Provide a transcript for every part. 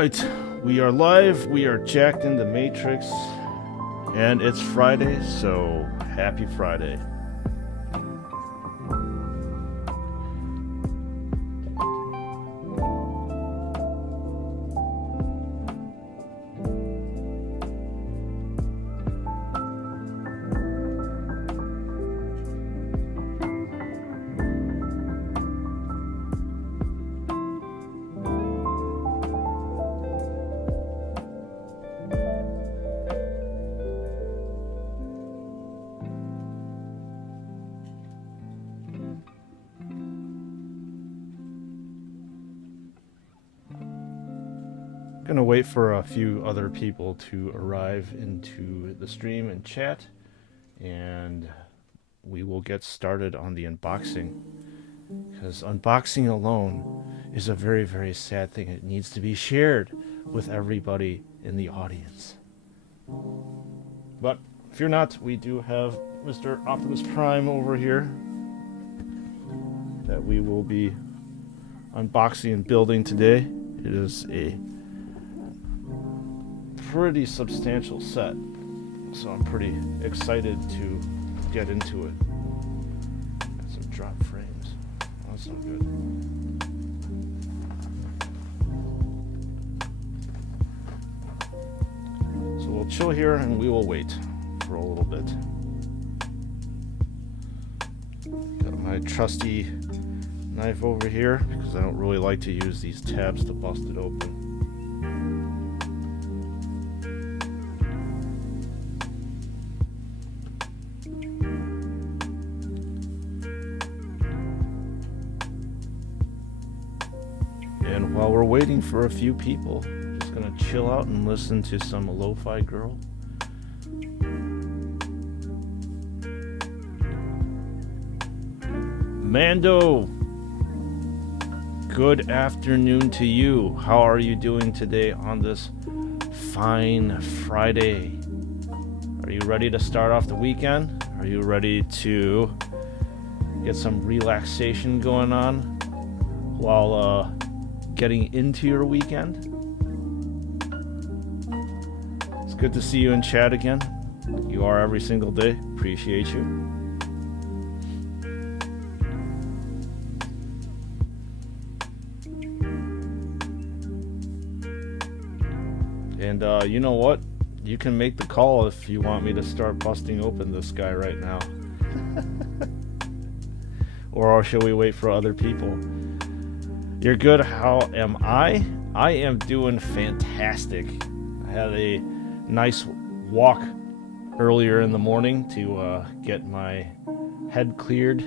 Alright, we are live, we are jacked in the Matrix, and it's Friday, so happy Friday. Gonna wait for a few other people to arrive into the stream and chat, and we will get started on the unboxing, because unboxing alone is a very, very sad thing. It needs to be shared with everybody in the audience. But fear not, we do have Mr. Optimus Prime over here that we will be unboxing and building today. It is a pretty substantial set, so I'm pretty excited to get into it. Got some drop frames. Oh, that's not good. So we'll chill here and we will wait for a little bit. Got my trusty knife over here because I don't really like to use these tabs to bust it open. And while we're waiting for a few people, I'm just gonna chill out and listen to some Lofi Girl. Mando, good afternoon to you. How are you doing today on this fine Friday? Are you ready to start off the weekend? Are you ready to get some relaxation going on while getting into your weekend? It's good to see you in chat again. You are every single day. Appreciate you. And you know what? You can make the call if you want me to start busting open this guy right now. Or shall we wait for other people? You're good. How am I? I am doing fantastic. I had a nice walk earlier in the morning to get my head cleared,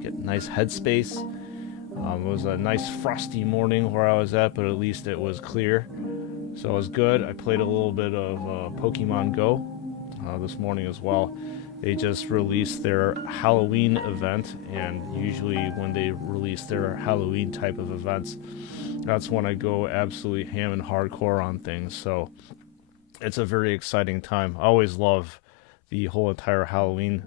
get nice headspace. It was a nice frosty morning where I was at, but at least it was clear. So it was good. I played a little bit of Pokemon Go this morning as well. They just released their Halloween event, and usually when they release their Halloween type of events, that's when I go absolutely ham and hardcore on things. So it's a very exciting time. I always love the whole entire Halloween.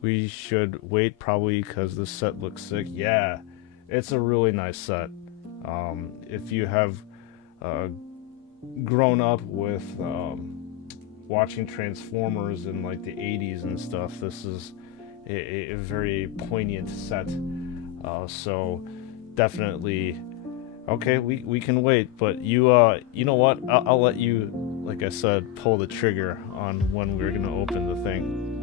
We should wait probably because this set looks sick. Yeah, it's a really nice set. If you have grown up with watching Transformers in like the 80s and stuff, this is a very poignant set. So definitely, okay, we can wait, but you know what? I'll let you, like I said, pull the trigger on when we're gonna open the thing.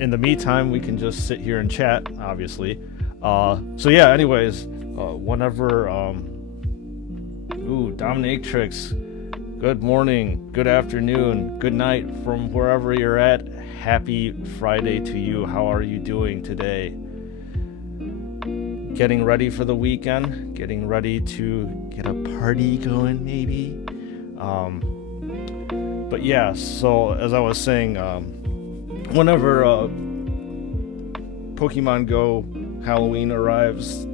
In the meantime, we can just sit here and chat, obviously. So yeah, anyways, whenever Dominatrix, good morning, good afternoon, good night from wherever you're at. Happy Friday to you. How are you doing today? Getting ready for the weekend? Getting ready to get a party going, maybe? But yeah, so as I was saying, whenever Pokemon Go Halloween arrives,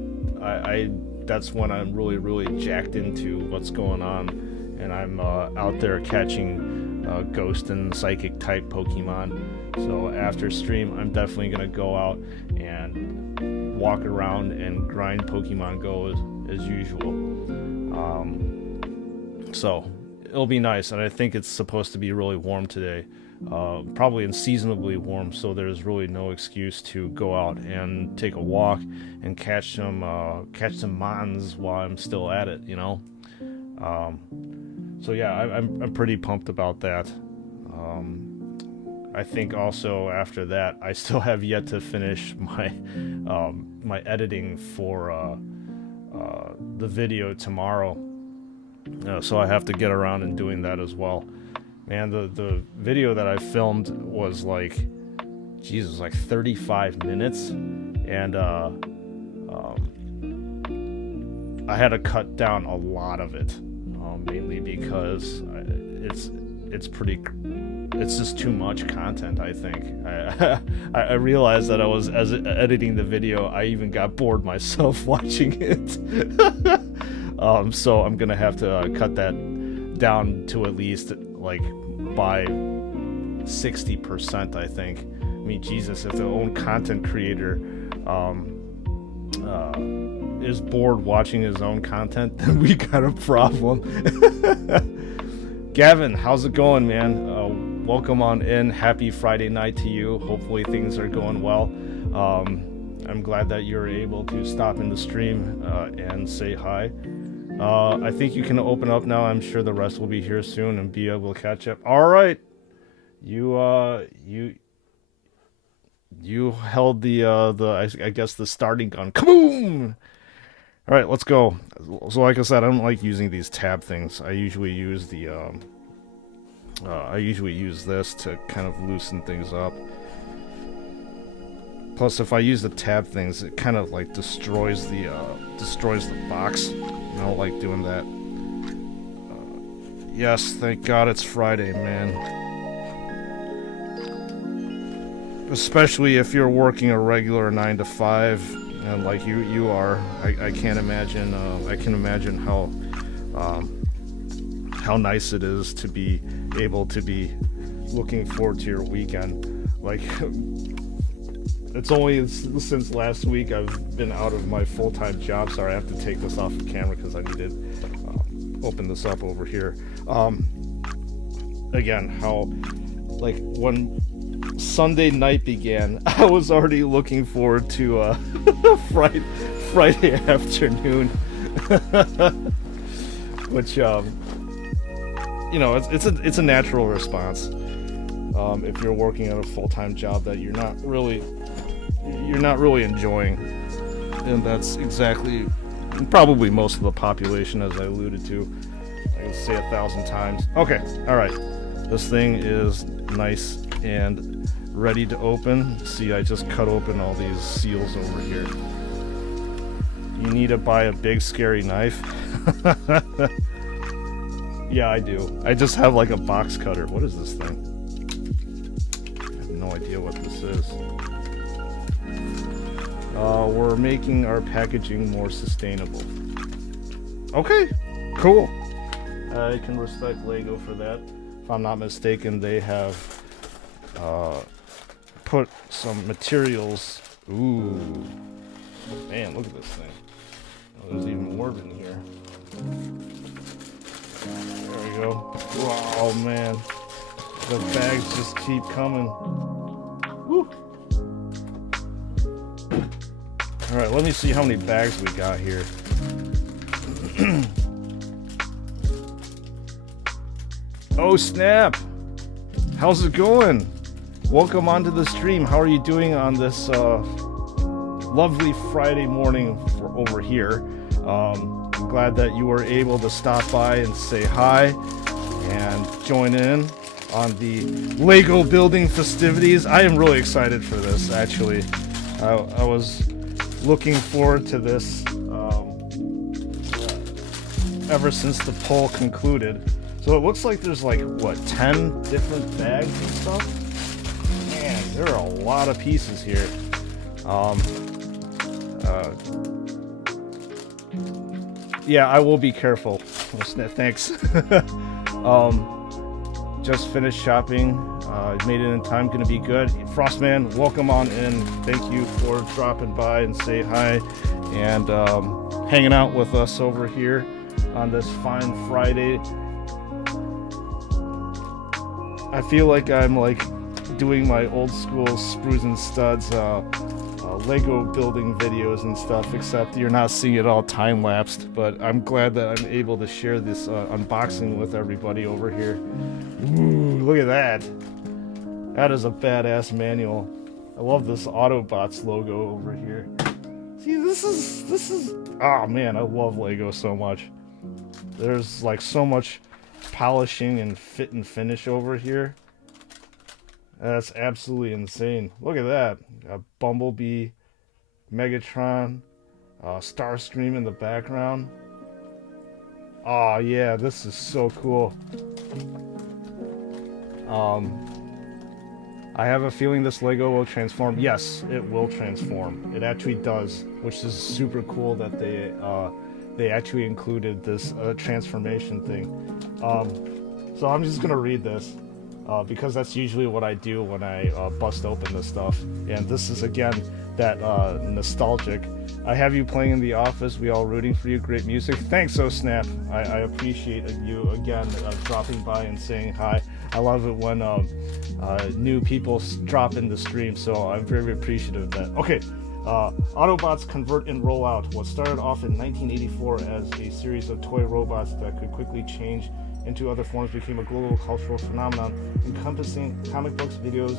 I that's when I'm really jacked into what's going on, and I'm out there catching ghost and psychic type Pokemon. So after stream, I'm definitely gonna go out and walk around and grind Pokemon Go as usual. So it'll be nice, and I think it's supposed to be really warm today. Probably unseasonably warm, so there's really no excuse to go out and take a walk and catch some mons while I'm still at it, you know. So yeah, I'm pretty pumped about that. I think also after that, I still have yet to finish my my editing for the video tomorrow, so I have to get around and doing that as well. Man, the video that I filmed was like, Jesus, like 35 minutes, and I had to cut down a lot of it, mainly because it's just too much content, I think. I realized that as editing the video, I even got bored myself watching it. So I'm gonna have to cut that down to at least like by 60%, I think. I mean, Jesus, if the own content creator is bored watching his own content, then we got a problem. Gavin, how's it going, man? Welcome on in. Happy Friday night to you. Hopefully things are going well. I'm glad that you're able to stop in the stream and say hi. I think you can open up now. I'm sure the rest will be here soon and be able to catch up. All right, you held the I guess the starting gun. Kaboom! All right, let's go. So like I said, I don't like using these tab things. I usually use the this to kind of loosen things up. Plus, if I use the tab things, it kind of like destroys the box. I don't like doing that. Yes, thank God it's Friday, man. Especially if you're working a regular 9 to 5, and like you are. I can't imagine. I can imagine how nice it is to be able to be looking forward to your weekend. Like, it's only since last week I've been out of my full-time job. Sorry, I have to take this off the camera because I need to open this up over here. Again, how, like, when Sunday night began, I was already looking forward to Friday afternoon, which you know, it's a natural response. If you're working at a full-time job that you're not really enjoying, and that's exactly probably most of the population, as I alluded to. I can say 1,000 times. Okay, all right. This thing is nice and ready to open. See, I just cut open all these seals over here. You need to buy a big scary knife. Yeah, I do. I just have like a box cutter. What is this thing? I have no idea what this is. We're making our packaging more sustainable. Okay, cool. I can respect Lego for that. If I'm not mistaken, they have put some materials. Ooh, man, look at this thing. Oh, there's even more in here. There we go. Wow, man, the bags just keep coming. Woo. All right, let me see how many bags we got here. Oh snap! How's it going? Welcome onto the stream. How are you doing on this lovely Friday morning over here? I'm glad that you were able to stop by and say hi and join in on the Lego building festivities. I am really excited for this, actually. I was looking forward to this ever since the poll concluded. So it looks like there's like, what, 10 different bags and stuff? Man, there are a lot of pieces here. Yeah, I will be careful. Thanks. just finished shopping. Made it in time. Gonna be good. Frostman, welcome on in. Thank you for dropping by and say hi and hanging out with us over here on this fine Friday. I feel like I'm like doing my old school Sprues and Studs Lego building videos and stuff, except you're not seeing it all time-lapsed, but I'm glad that I'm able to share this unboxing with everybody over here. Ooh, look at that. That is a badass manual. I love this Autobots logo over here. See, this is, oh man, I love Lego so much. There's like so much polishing and fit and finish over here. That's absolutely insane. Look at that. Got Bumblebee, Megatron, Starscream in the background. Oh yeah, this is so cool. I have a feeling this Lego will transform. Yes, it will transform. It actually does, which is super cool that they actually included this transformation thing. So I'm just gonna read this. Because that's usually what I do when I bust open this stuff. And this is, again, that nostalgic. I have you playing in the office. We all rooting for you. Great music. Thanks, Oh Snap. I appreciate you, again, dropping by and saying hi. I love it when new people drop in the stream, so I'm very appreciative of that. Okay. Autobots Convert and Roll Out. What started off in 1984 as a series of toy robots that could quickly change into other forms became a global cultural phenomenon encompassing comic books, videos,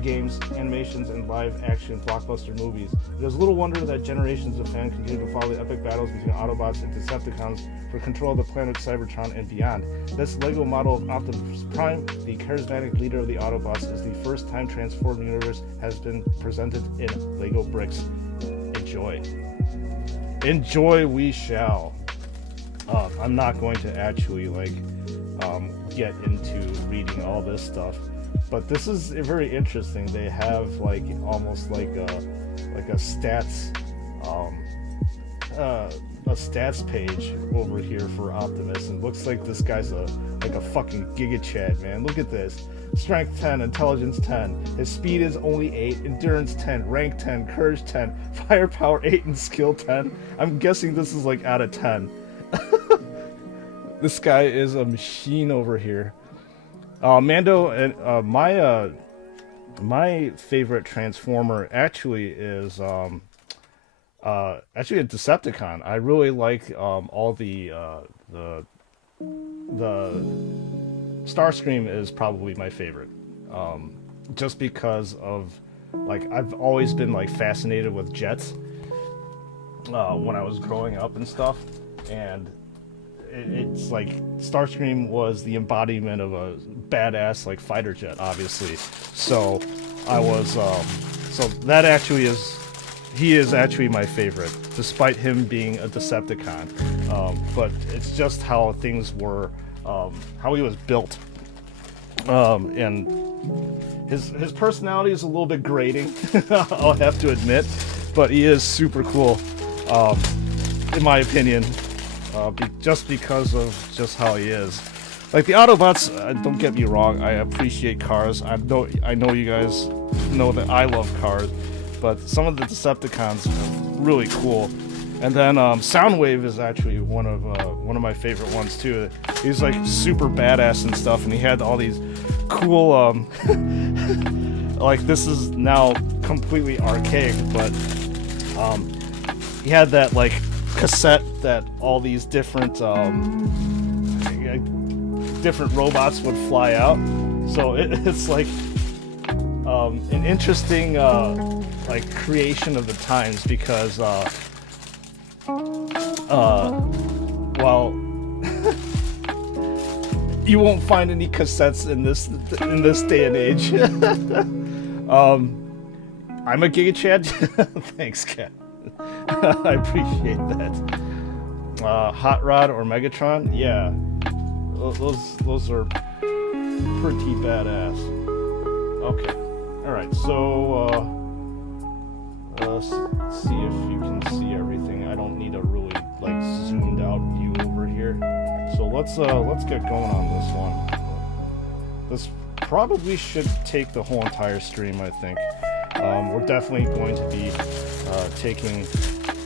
games, animations, and live-action blockbuster movies. It is little wonder that generations of fans continue to follow the epic battles between Autobots and Decepticons for control of the planet Cybertron and beyond. This Lego model of Optimus Prime, the charismatic leader of the Autobots, is the first time Transformed Universe has been presented in Lego bricks. Enjoy. Enjoy we shall. I'm not going to actually get into reading all this stuff, but this is very interesting. They have like almost like a stats page over here for Optimus, and looks like this guy's a fucking Giga Chad, man. Look at this. Strength 10, Intelligence 10. His speed is only 8, Endurance 10, Rank 10, Courage 10, Firepower 8, and Skill 10. I'm guessing this is like out of 10. This guy is a machine over here. Mando, and my favorite Transformer actually is actually a Decepticon. I really like all the Starscream is probably my favorite, just because of I've always been fascinated with jets when I was growing up and stuff, and it's Starscream was the embodiment of a badass fighter jet, obviously. So I was so that actually is, he is actually my favorite, despite him being a Decepticon. But it's just how things were, how he was built, and his personality is a little bit grating. I'll have to admit, but he is super cool, in my opinion. Just because of just how he is. Like the Autobots, don't get me wrong, I appreciate cars. I know you guys know that I love cars, but some of the Decepticons are really cool. And then Soundwave is actually one of my favorite ones too. He's super badass and stuff, and he had all these cool this is now completely archaic, but he had that cassette that all these different robots would fly out. So it's an interesting creation of the times, because well, you won't find any cassettes in this day and age. I'm a Giga Chad. Thanks, Kat. I appreciate that. Hot Rod or Megatron? Yeah. Those are pretty badass. Okay. Alright, so let's see if you can see everything. I don't need a really zoomed out view over here. So let's get going on this one. this probably should take the whole entire stream, I think. We're definitely going to be taking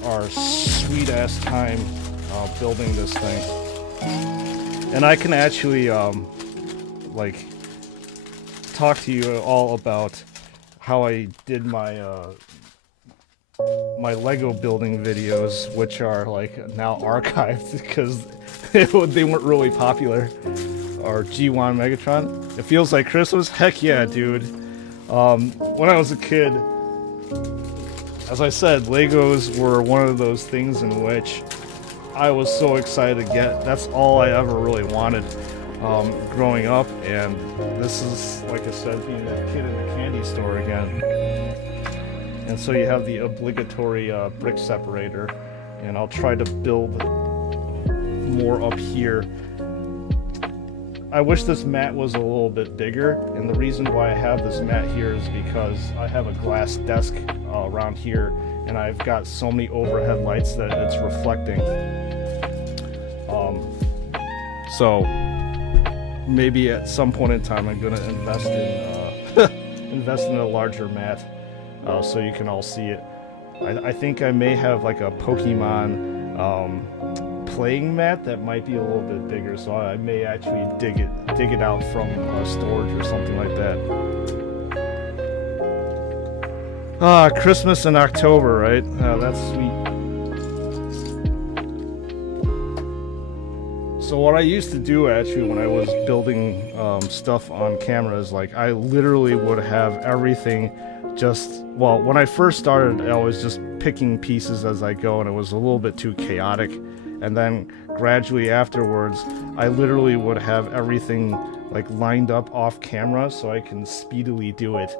our sweet ass time building this thing. And I can actually like talk to you all about how I did my my Lego building videos, which are like now archived because they weren't really popular. Or G1 Megatron. It feels like Christmas? Heck yeah, dude. When I was a kid, as I said, Legos were one of those things in which I was so excited to get. That's all I ever really wanted growing up, and this is, like I said, being that kid in the candy store again. And so you have the obligatory brick separator, and I'll try to build more up here. I wish this mat was a little bit bigger, and the reason why I have this mat here is because I have a glass desk around here, and I've got so many overhead lights that it's reflecting. So maybe at some point in time I'm gonna invest in invest in a larger mat so you can all see it. I think I may have like a Pokemon playing mat that might be a little bit bigger, so I may actually dig it out from storage or something like that. Christmas in October, right? That's sweet. So what I used to do actually when I was building stuff on camera is like I literally would have everything well, when I first started, I was just picking pieces as I go, and it was a little bit too chaotic. And then gradually afterwards, I literally would have everything like lined up off camera so I can speedily do it.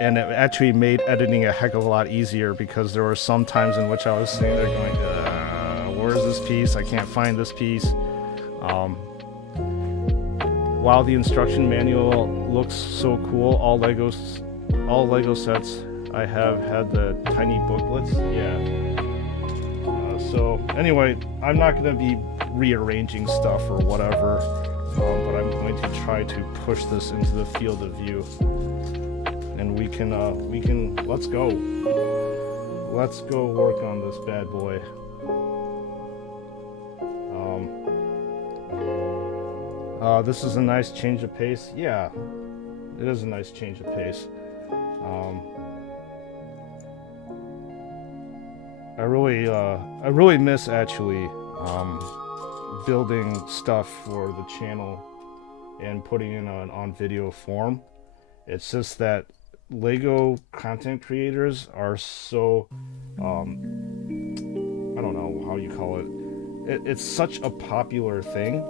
And it actually made editing a heck of a lot easier because there were some times in which I was sitting there going, where's this piece? I can't find this piece. While the instruction manual looks so cool, all Lego sets I have had the tiny booklets. Yeah. So anyway, I'm not going to be rearranging stuff or whatever, but I'm going to try to push this into the field of view, and we can let's go work on this bad boy. This is a nice change of pace. Yeah, it is a nice change of pace. I really miss actually building stuff for the channel and putting it on video form. It's just that Lego content creators are so I don't know how you call it. It's such a popular thing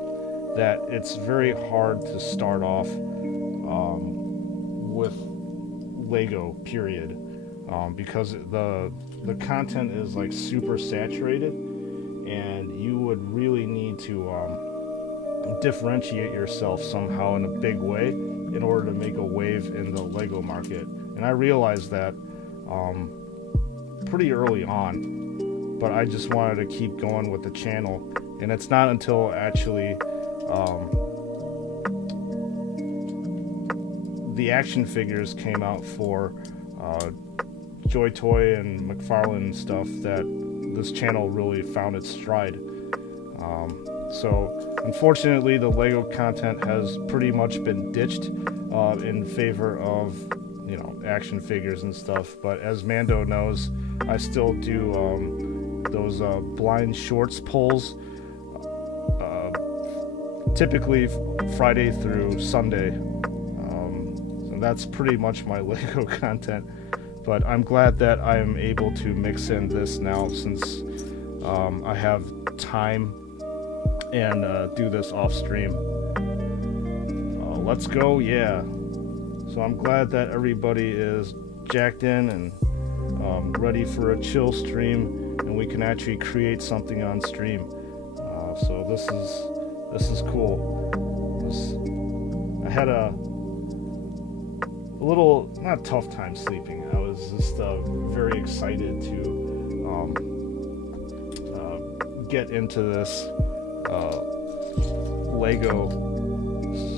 that it's very hard to start off with Lego, period. Because the content is like super saturated, and you would really need to differentiate yourself somehow in a big way in order to make a wave in the Lego market. And I realized that pretty early on, but I just wanted to keep going with the channel. And it's not until actually the action figures came out for Joy Toy and McFarlane and stuff that this channel really found its stride. So unfortunately the Lego content has pretty much been ditched in favor of, you know, action figures and stuff. But as Mando knows, I still do those blind shorts polls, typically Friday through Sunday. So that's pretty much my Lego content. But I'm glad that I am able to mix in this now, since I have time and do this off stream. Let's go, yeah. So I'm glad that everybody is jacked in and ready for a chill stream, and we can actually create something on stream. So this is cool. I had a little, not tough time sleeping. I was just very excited to get into this Lego,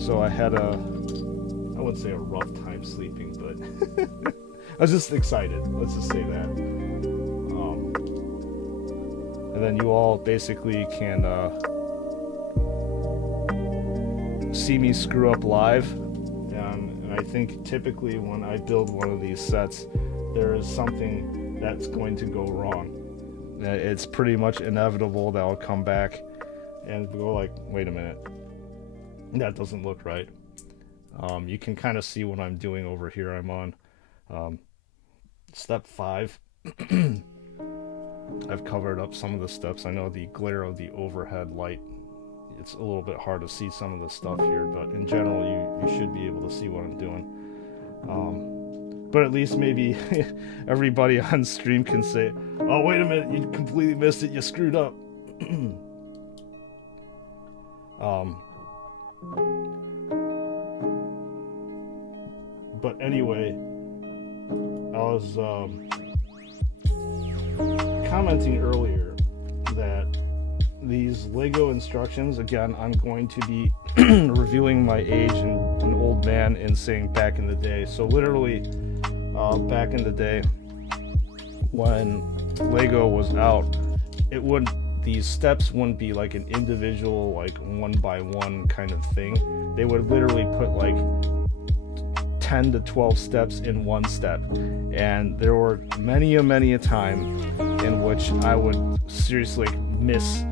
so I had I wouldn't say a rough time sleeping, but I was just excited. Let's just say that. And then you all basically can see me screw up live. And I think typically when I build one of these sets, there is something that's going to go wrong. It's pretty much inevitable that I'll come back and go like, wait a minute, that doesn't look right. You can kind of see what I'm doing over here. I'm on step 5. I've covered up some of the steps. I know the glare of the overhead light, it's a little bit hard to see some of the stuff here, but in general you should be able to see what I'm doing. But at least maybe everybody on stream can say, oh wait a minute, you completely missed it, you screwed up. But anyway, I was commenting earlier that these Lego instructions, again, I'm going to be revealing my age and an old man and saying back in the day. So literally, back in the day when Lego was out, these steps wouldn't be like an individual, like 1 by 1 kind of thing. They would literally put like 10 to 12 steps in one step, and there were many a time in which I would seriously miss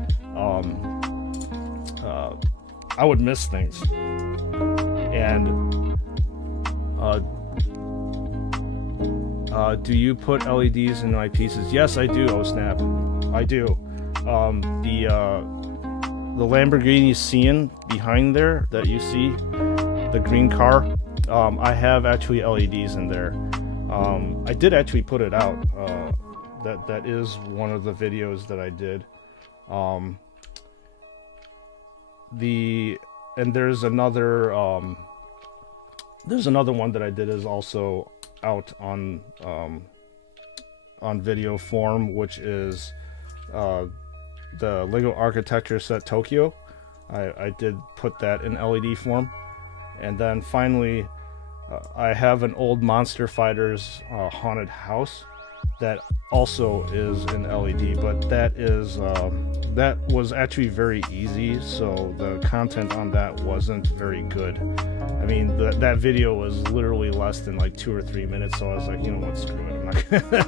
things. And do you put LEDs in my pieces? Yes, I do. Oh snap, I do. The Lamborghini Sian behind there that you see, the green car, I have actually LEDs in there. I did actually put it out. That is one of the videos that I did. And there's another one that I did is also out on video form, which is the Lego Architecture Set Tokyo. I did put that in LED form. And then finally, I have an old Monster Fighters haunted house that also is in LED, but that was actually very easy, so the content on that wasn't very good. I mean, that video was literally less than like 2 or 3 minutes, so I was like, you know what, screw it.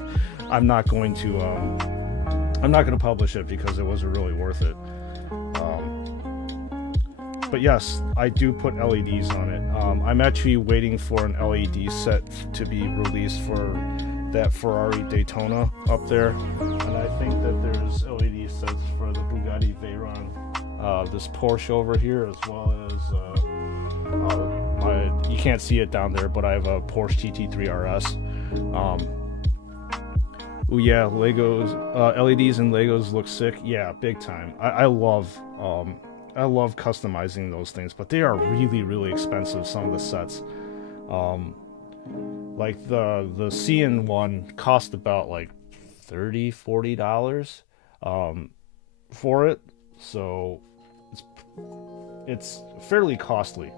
I'm not going to publish it because it wasn't really worth it. But yes, I do put LEDs on it. I'm actually waiting for an LED set to be released for that Ferrari Daytona up there, and I think that there's LED sets for the Bugatti Veyron, this Porsche over here, as well as you can't see it down there, but I have a Porsche TT3 RS. Oh yeah, Legos, LEDs and Legos look sick. Yeah, big time. I love customizing those things, but they are really expensive, some of the sets. Like the Cian one cost about like $30-40 for it, so it's fairly costly.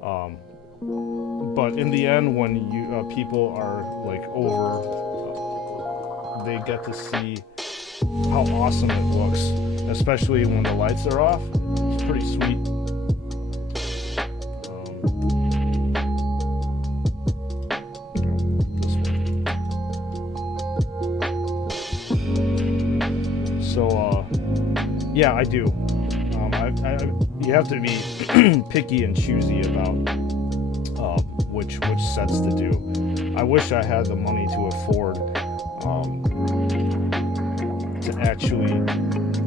But in the end, when people are like over, they get to see how awesome it looks, especially when the lights are off. It's pretty sweet. Yeah, I do. You have to be picky and choosy about which sets to do. I wish I had the money to afford to actually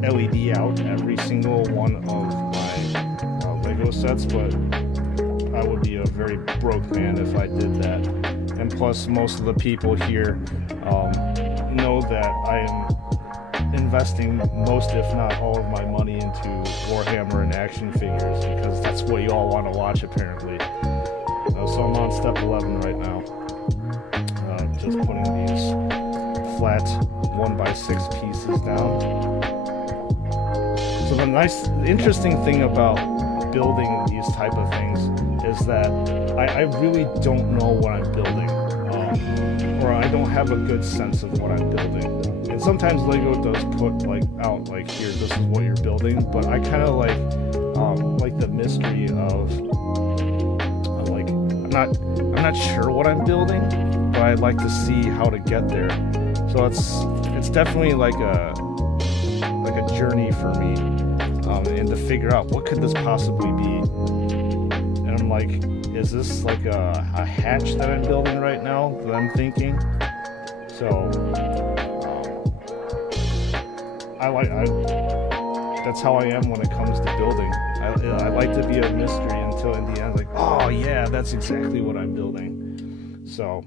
LED out every single one of my Lego sets, but I would be a very broke man if I did that. And plus, most of the people here know that I am investing most, if not all, of my money into Warhammer and action figures, because that's what you all want to watch, apparently. So I'm on step 11 right now. Just putting these flat 1x6 pieces down. So the interesting thing about building these type of things is that I really don't know what I'm building, or I don't have a good sense of what I'm building. And sometimes Lego does put like out like, here, this is what you're building, but I kind of like the mystery of like I'm not sure what I'm building, but I'd like to see how to get there. So it's definitely like a journey for me, and to figure out what could this possibly be. And I'm like, is this like a hatch that I'm building right now that I'm thinking? So that's how I am when it comes to building. I like to be a mystery until in the end, like, oh yeah, that's exactly what I'm building. So,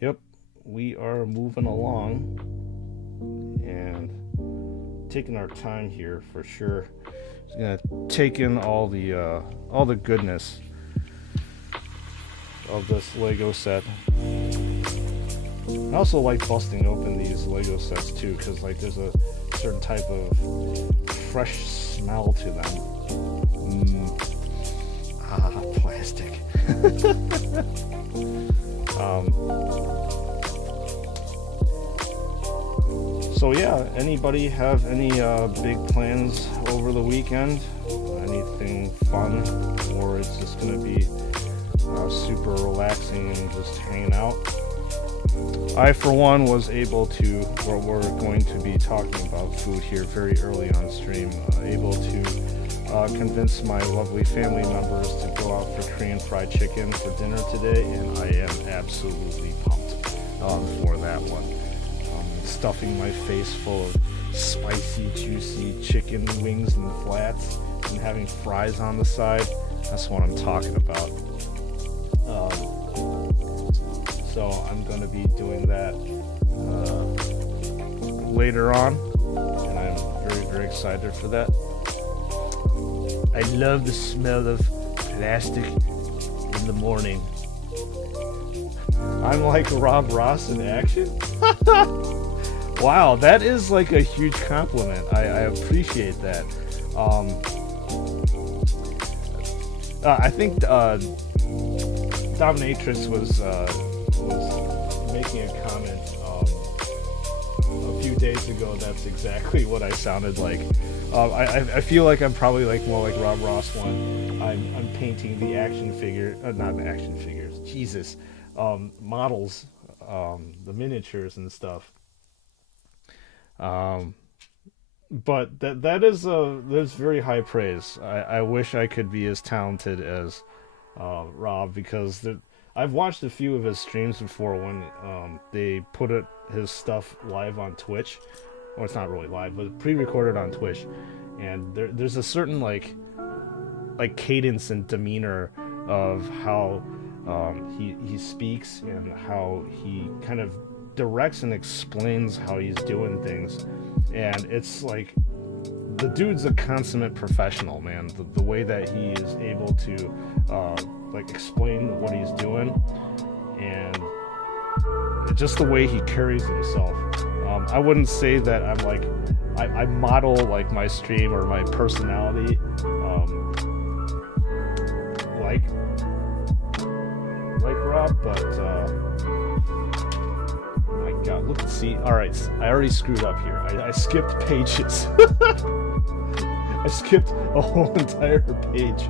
yep, we are moving along and taking our time here for sure. Just gonna take in all the goodness of this Lego set. I also like busting open these Lego sets too, because like there's a certain type of fresh smell to them. Plastic. So yeah, anybody have any big plans over the weekend? Anything fun, or it's just gonna be super relaxing and just hanging out? I, for one, was able to, or we're going to be talking about food here very early on stream, able to convince my lovely family members to go out for Korean fried chicken for dinner today, and I am absolutely pumped for that one. Stuffing my face full of spicy, juicy chicken wings and flats, and having fries on the side. That's what I'm talking about. So I'm going to be doing that later on, and I'm very, very excited for that. I love the smell of plastic in the morning. I'm like Rob Ross in action? Wow, that is like a huge compliment. I appreciate that. I think Dominatrix was making a comment a few days ago. That's exactly what I sounded like. I feel like I'm probably like more like Rob Ross when I'm painting the action figure, not the action figures, Jesus, models, the miniatures and stuff. But that's very high praise. I wish I could be as talented as Rob, because I've watched a few of his streams before when they put his stuff live on Twitch. Well, it's not really live, but pre-recorded on Twitch, and there's a certain like cadence and demeanor of how he speaks and how he kind of directs and explains how he's doing things, and it's like the dude's a consummate professional, man. The way that he is able to like explain what he's doing, and just the way he carries himself. I wouldn't say that I'm like I model like my stream or my personality like Rob, but my God, look, see, all right, I already screwed up here. I skipped pages. I skipped a whole entire page.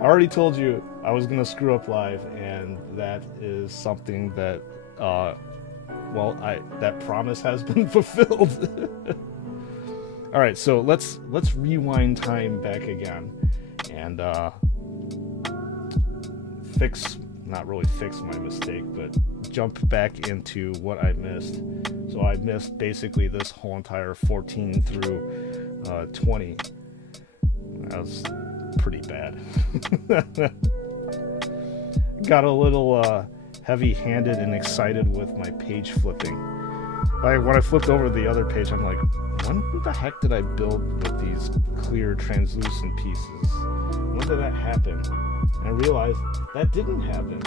I already told you I was gonna screw up live, and that is something that that promise has been fulfilled. All right, so let's rewind time back again and not really fix my mistake, but jump back into what I missed. So I missed basically this whole entire 14 through 20. That was pretty bad. Got a little heavy-handed and excited with my page flipping. Like when I flipped over the other page, I'm like, when the heck did I build with these clear translucent pieces? When did that happen? And I realized that didn't happen.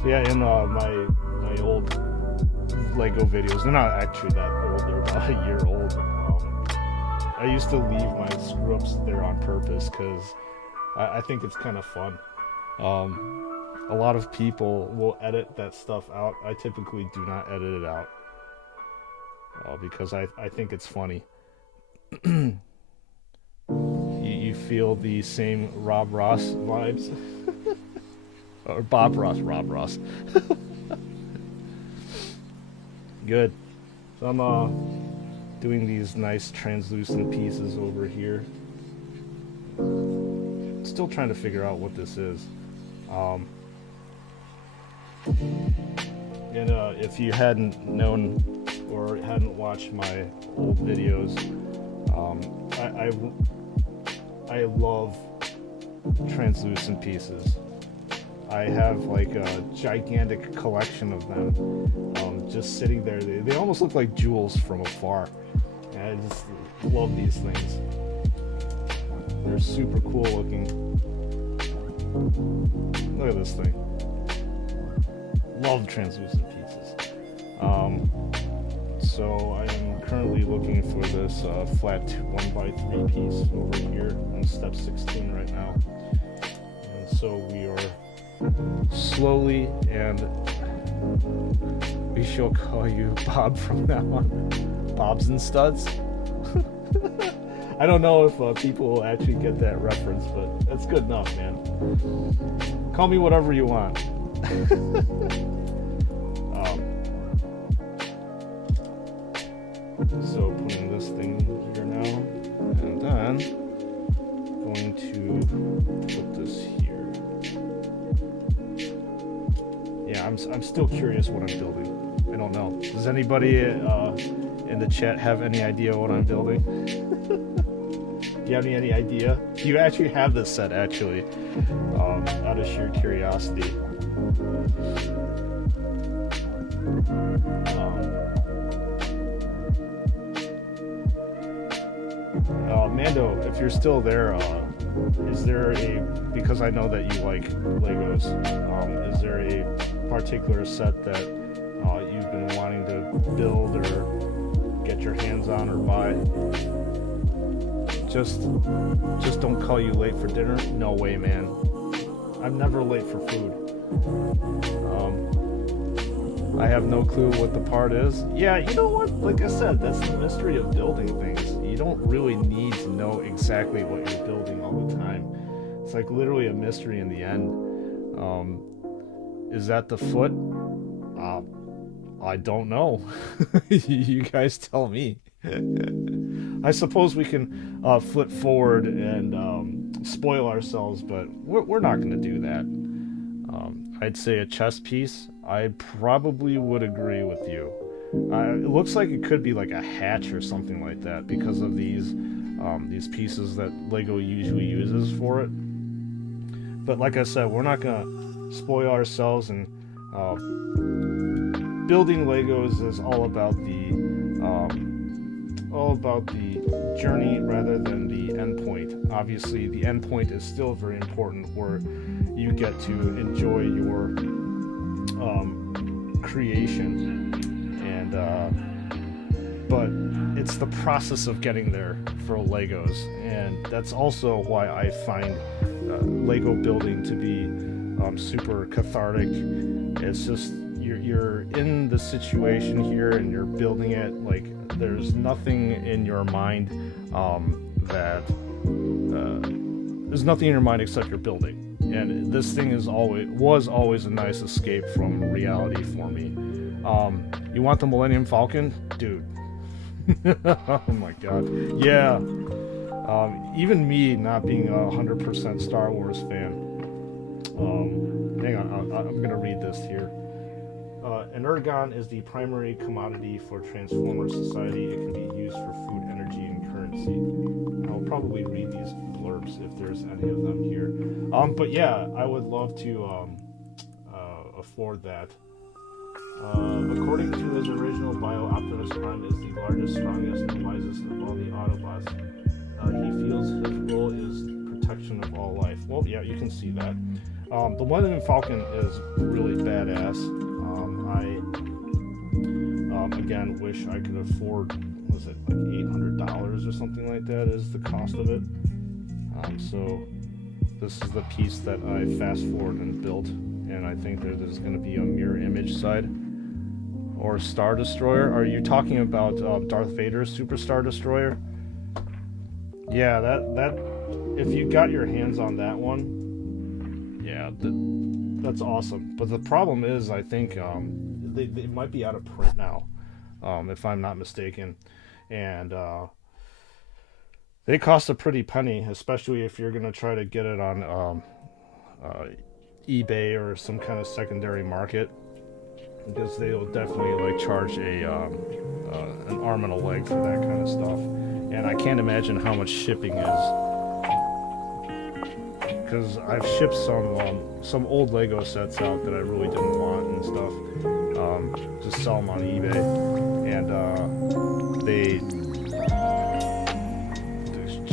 So yeah, in my old Lego videos. They're not actually that old. They're about a year old. I used to leave my screw-ups there on purpose because I think it's kind of fun. A lot of people will edit that stuff out. I typically do not edit it out because I think it's funny. You feel the same Rob Ross vibes? Or Bob Ross, Rob Ross. Good. So I'm doing these nice translucent pieces over here. Still trying to figure out what this is. And if you hadn't known or hadn't watched my old videos, I love translucent pieces. I have like a gigantic collection of them, just sitting there. They almost look like jewels from afar. And I just love these things. They're super cool looking. Look at this thing. Love translucent pieces. So I am currently looking for this flat 1x3 piece over here on step 16 right now. And so we are slowly, and we shall call you Bob from now on. Bobs and Studs. I don't know if people will actually get that reference, but that's good enough, man. Call me whatever you want. So putting this thing here now, and then going to put this here. Yeah, I'm still curious what I'm building. I don't know. Does anybody in the chat have any idea what I'm building? Do you have any idea? Do you actually have this set, actually? Out of sheer curiosity. Mando, if you're still there, is there because I know that you like Legos, is there a particular set that you've been wanting to build or get your hands on or buy? Just don't call you late for dinner? No way, man. I'm never late for food. I have no clue what the part is. Yeah, you know what? Like I said, that's the mystery of building things. You don't really need to know exactly what you're building all the time. It's like literally a mystery in the end. Is that the foot? I don't know. You guys tell me. I suppose we can flip forward and spoil ourselves, but we're not going to do that. I'd say a chess piece. I probably would agree with you. It looks like it could be like a hatch or something like that because of these pieces that Lego usually uses for it. But like I said, we're not going to spoil ourselves, and building Legos is all about the journey rather than the end point. Obviously, the end point is still very important, where you get to enjoy your creation, and but it's the process of getting there for Legos, and that's also why I find Lego building to be super cathartic. It's just you're in the situation here and you're building it. Like, there's nothing in your mind there's nothing in your mind except you're building. And this thing was always a nice escape from reality for me. You want the Millennium Falcon? Dude. Oh my god. Yeah. Even me not being a 100% Star Wars fan. Hang on, I'm gonna read this here. An ergon is the primary commodity for Transformer society. It can be used for food, energy, and currency. I'll probably read these blurbs if there's any of them here. But yeah, I would love to afford that. According to his original bio, Optimus Prime is the largest, strongest, and wisest of all the Autobots. He feels his role is protection of all life. Well, yeah, you can see that. The Millennium Falcon is really badass. again, wish I could afford, was it like $800 or something like that is the cost of it. So this is the piece that I fast forward and built, and I think that there's going to be a mirror image side or Star Destroyer. Are you talking about Darth Vader's Super Star Destroyer? Yeah, that if you got your hands on that one, yeah, that's awesome. But the problem is, I think they might be out of print now, if I'm not mistaken, and they cost a pretty penny, especially if you're gonna try to get it on eBay or some kind of secondary market, because they'll definitely like charge an arm and a leg for that kind of stuff. And I can't imagine how much shipping is, because I've shipped some old Lego sets out that I really didn't want and stuff, just sell them on eBay, and the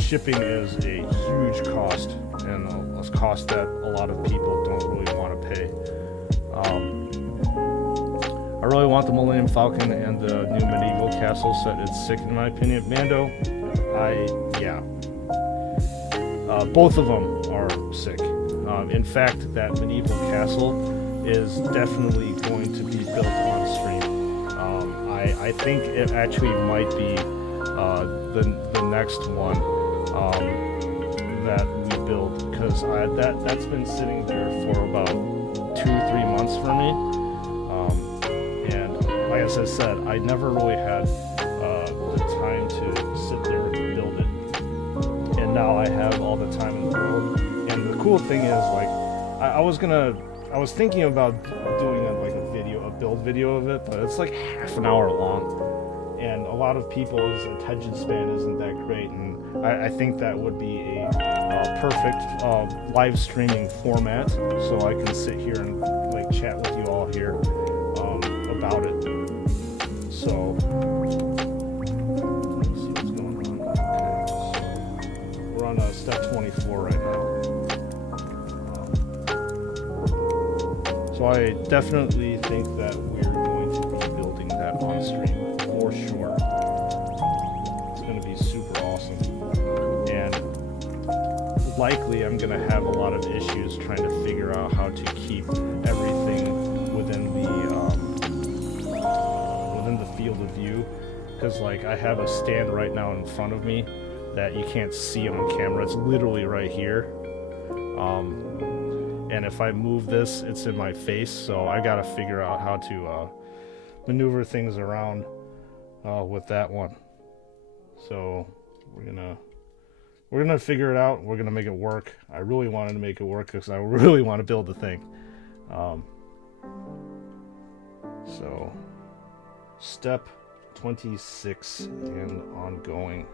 shipping is a huge cost, and a cost that a lot of people don't really want to pay. I really want the Millennium Falcon and the new medieval castle set. It's sick in my opinion. Mando, both of them are sick. In fact, that medieval castle is definitely going to be built on stream. I think it actually might be the next one that we build, because that's been sitting there for about 2-3 months for me. And like as I said, I never really had the time to sit there and build it. And now I have all the time in the world. And the cool thing is, like, I was thinking about doing a build video of it, but it's like half an hour long. And a lot of people's attention span isn't that great, and I think that would be a perfect live streaming format, so I can sit here and like chat with you all here about it. So let's see what's going on. Okay, so we're on step 24 right now. So I definitely think that we're going to be building that on stream for sure. It's going to be super awesome, and likely I'm going to have a lot of issues trying to figure out how to keep everything within the field of view, because like I have a stand right now in front of me that you can't see on camera. It's literally right here, and if I move this, it's in my face, so I got to figure out how to maneuver things around with that one. So we're gonna figure it out. We're gonna make it work. I really wanted to make it work because I really want to build the thing. So step 26 and ongoing.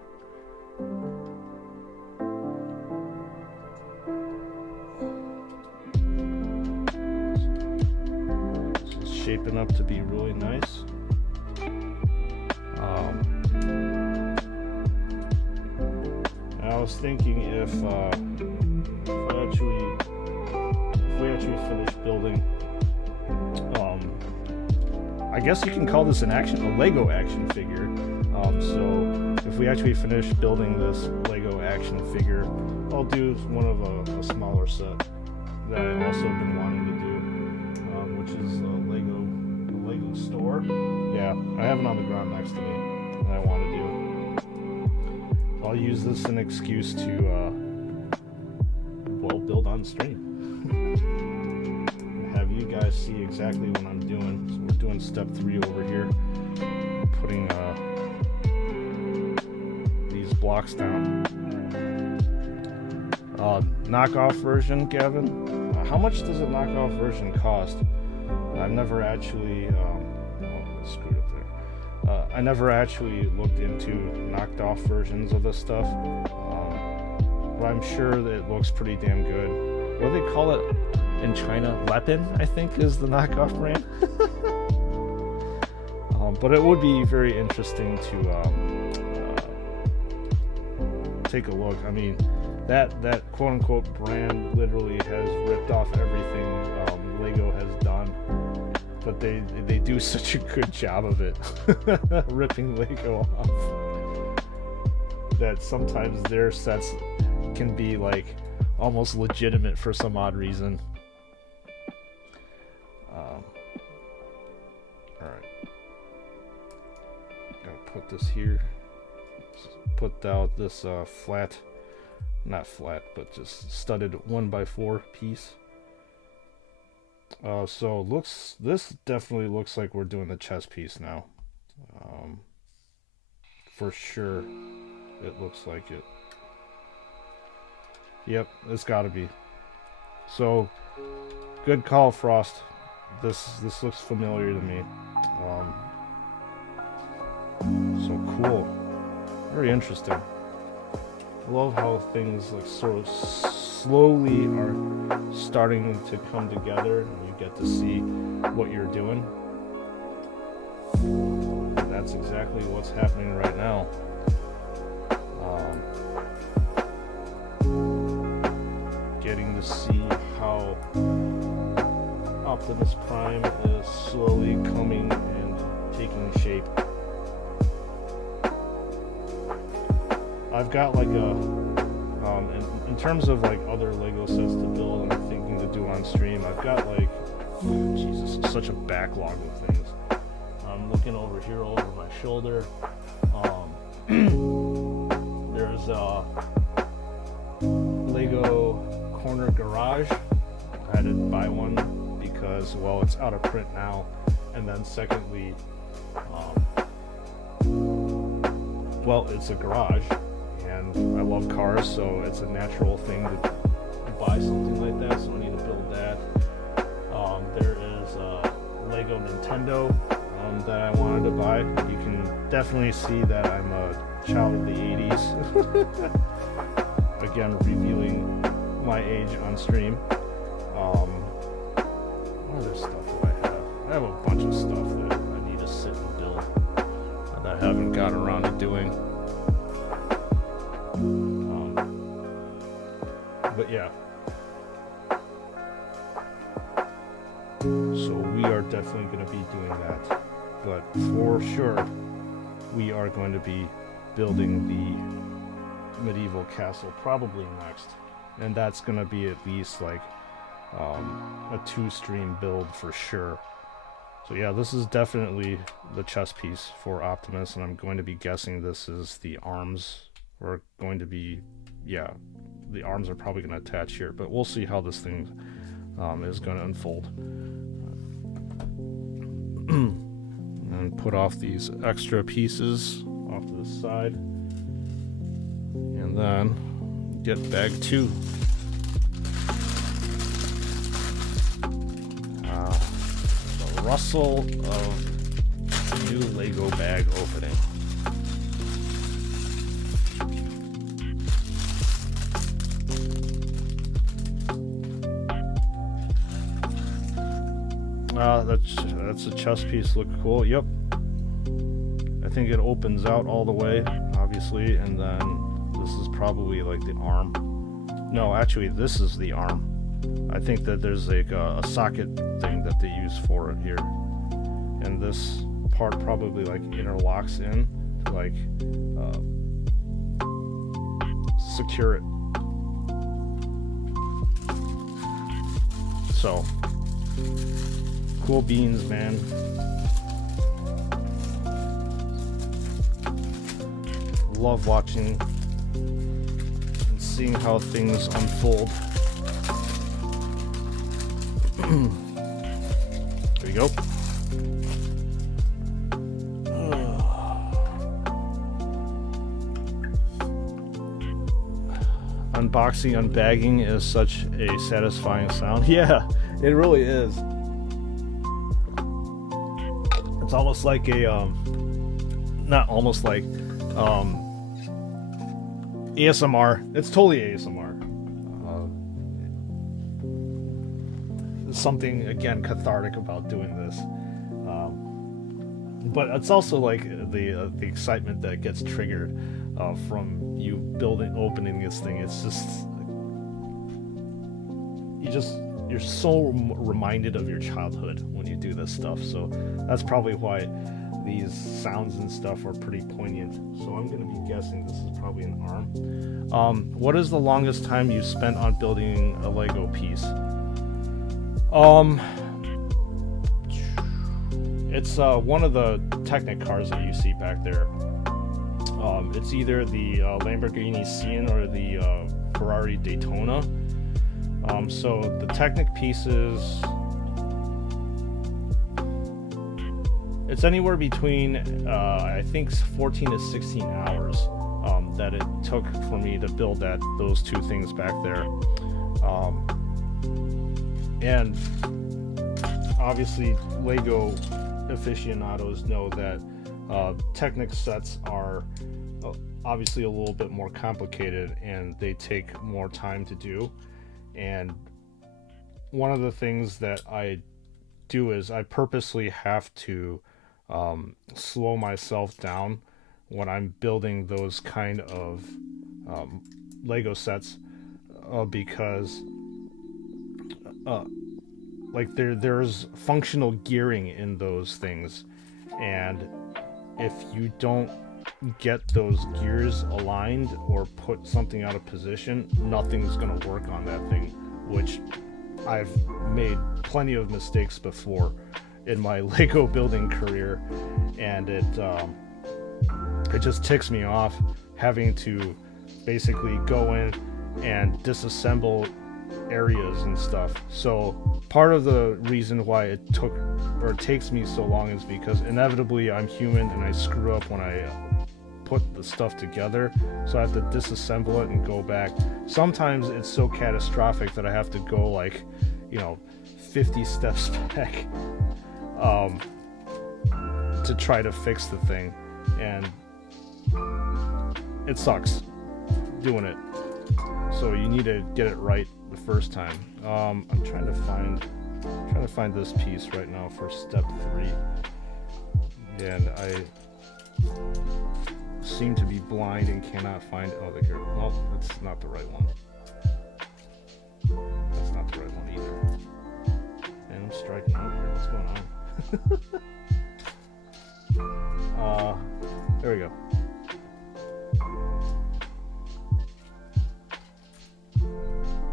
This is shaping up to be really nice. I was thinking if we actually finish building, I guess you can call this a Lego action figure. So if we actually finish building this Lego action figure, I'll do one of a smaller set that I also been wanting to do, which is a Lego store. Yeah, I have it on the ground next to me that I want to do. I'll use this as an excuse to build on stream and have you guys see exactly what I'm doing. So we're doing step 3 over here, putting these blocks down. Knockoff version, Gavin. How much does a knockoff version cost? I've never actually screwed up there. I never actually looked into knocked off versions of this stuff, but I'm sure that it looks pretty damn good. What do they call it in China? Lepin, I think, is the knockoff brand. But it would be very interesting to take a look. I mean, that quote-unquote brand literally has ripped off everything Lego has done, but they do such a good job of it, ripping Lego off, that sometimes their sets can be like almost legitimate for some odd reason. Alright. Gotta put this here. Put out this flat, not flat, but just studded 1x4 piece. So this definitely looks like we're doing the chest piece now. For sure, it looks like it. Yep, it's gotta be. So, good call, Frost. This looks familiar to me. So cool. Very interesting. I love how things like sort of slowly are starting to come together, and you get to see what you're doing. And that's exactly what's happening right now. Getting to see how Optimus Prime is slowly coming and taking shape. I've got like a in terms of like other Lego sets to build and I'm thinking to do on stream, I've got like, Jesus, such a backlog of things. I'm looking over here over my shoulder. There's a Lego corner garage. I had to buy one because, well, it's out of print now, and then secondly, well, it's a garage and I love cars, so it's a natural thing to buy something like that, so I need to build that. There is a Lego Nintendo that I wanted to buy. You can definitely see that I'm a child of the 80s. Again, revealing my age on stream. What other stuff do I have? I have a bunch of stuff that I need to sit and build that I haven't gotten around to doing. But yeah. So we are definitely going to be doing that. But for sure, we are going to be building the medieval castle probably next. And that's going to be at least like a 2-stream build for sure. So yeah, this is definitely the chess piece for Optimus, and I'm going to be guessing this is the arms. Or going to be, yeah, the arms are probably going to attach here, but we'll see how this thing is going to unfold. And put off these extra pieces off to the side, and then get bag 2. The rustle of new Lego bag opening. That's a chest piece. Look cool. Yep. I think it opens out all the way, obviously, and then this is probably like the arm. No, actually, this is the arm. I think that there's like a socket thing that they use for it here, and this part probably like interlocks in to like secure it. So. Cool beans, man. Love watching and seeing how things unfold. There we go. Unboxing, unbagging is such a satisfying sound. Yeah, it really is. It's almost like a, not almost like, ASMR. It's totally ASMR. There's something, again, cathartic about doing this. But it's also like the excitement that gets triggered from you opening this thing. It's just, you're so reminded of your childhood when you do this stuff. So that's probably why these sounds and stuff are pretty poignant. So I'm gonna be guessing this is probably an arm. What is the longest time you spent on building a Lego piece? It's one of the Technic cars that you see back there. It's either the Lamborghini Sian or the Ferrari Daytona. So the Technic pieces, it's anywhere between I think 14 to 16 hours that it took for me to build those two things back there. And obviously Lego aficionados know that Technic sets are obviously a little bit more complicated and they take more time to do. And one of the things that I do is I purposely have to slow myself down when I'm building those kind of Lego sets because like there's functional gearing in those things, and if you don't get those gears aligned or put something out of position, nothing's gonna work on that thing, which I've made plenty of mistakes before in my Lego building career, and it just ticks me off having to basically go in and disassemble areas and stuff. So part of the reason why it takes me so long is because inevitably I'm human and I screw up when I put the stuff together, so I have to disassemble it and go back. Sometimes it's so catastrophic that I have to go like 50 steps back to try to fix the thing, and it sucks doing it. So you need to get it right the first time. I'm trying to find this piece right now for step 3, and I seem to be blind and cannot find. Oh, here. Well, that's not the right one. That's not the right one either. And I'm striking out here. What's going on? There we go.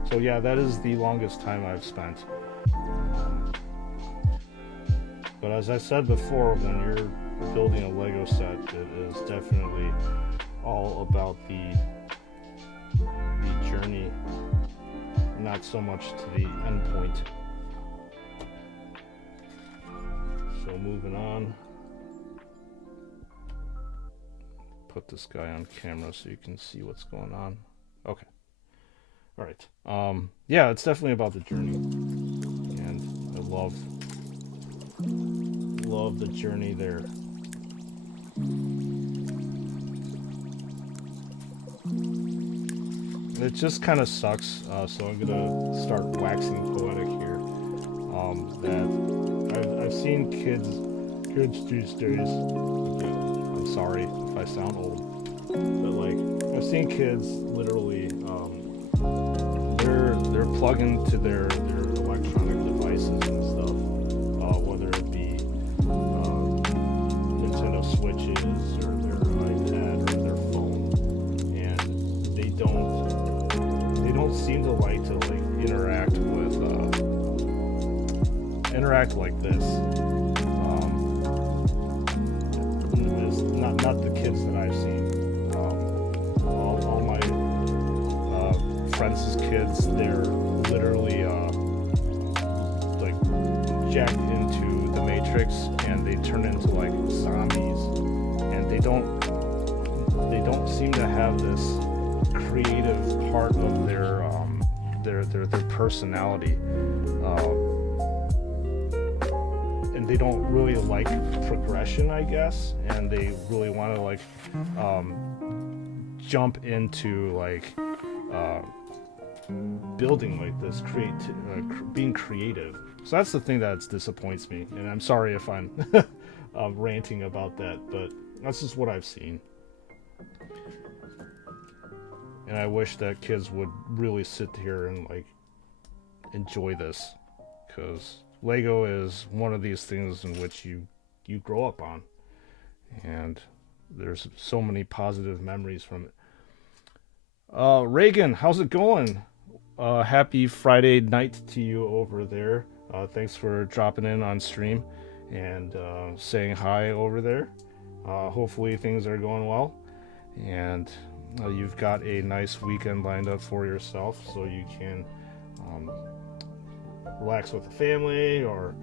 So yeah, that is the longest time I've spent. But as I said before, when you're building a Lego set, it is definitely all about the journey, not so much to the end point. So moving on. Put this guy on camera so you can see what's going on. Okay. All right. Yeah, it's definitely about the journey, and I love the journey there. It just kind of sucks. So I'm gonna start waxing poetic here. That I've seen kids these days. I'm sorry if I sound old, but like I've seen kids literally. They're plugging to their electronic devices and stuff, whether it be Nintendo Switches or their iPad or their phone, and they don't seem to like to interact like this. Not the kids that I've seen. All my friends' kids, they're literally like jacked into the Matrix, and they turn into like zombies, and they don't seem to have this creative part of their personality, and they don't really like progression, I guess, and they really want to like jump into like building like this, being creative. So that's the thing that disappoints me, and I'm sorry if I'm ranting about that, but that's just what I've seen. And I wish that kids would really sit here and like enjoy this, because Lego is one of these things in which you grow up on, and there's so many positive memories from it. Reagan, how's it going? Happy Friday night to you over there. Thanks for dropping in on stream and saying hi over there. Hopefully things are going well, and you've got a nice weekend lined up for yourself, so you can relax with the family, or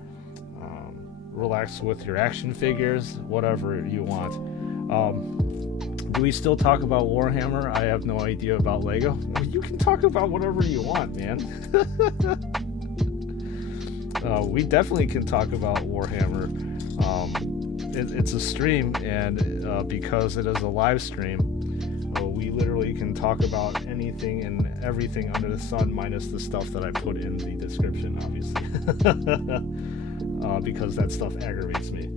relax with your action figures, whatever you want. Do we still talk about Warhammer? I have no idea about Lego. You can talk about whatever you want, man. We definitely can talk about Warhammer. It's a stream, and because it is a live stream, we literally can talk about anything and everything under the sun, minus the stuff that I put in the description, obviously. Because that stuff aggravates me.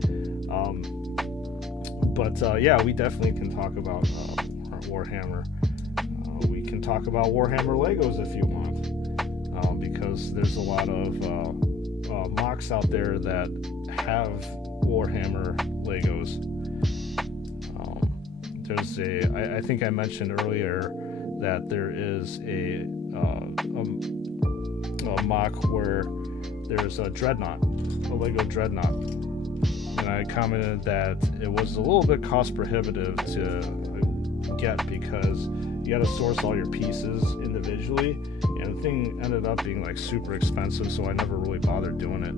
But yeah, we definitely can talk about Warhammer. We can talk about Warhammer Legos if you want, because there's a lot of mocks out there that have Warhammer Legos. There's I think I mentioned earlier that there is a mock where there's a Dreadnought, a Lego Dreadnought, and I commented that it was a little bit cost prohibitive to get, because you got to source all your pieces individually, and the thing ended up being like super expensive, so I never really bothered doing it.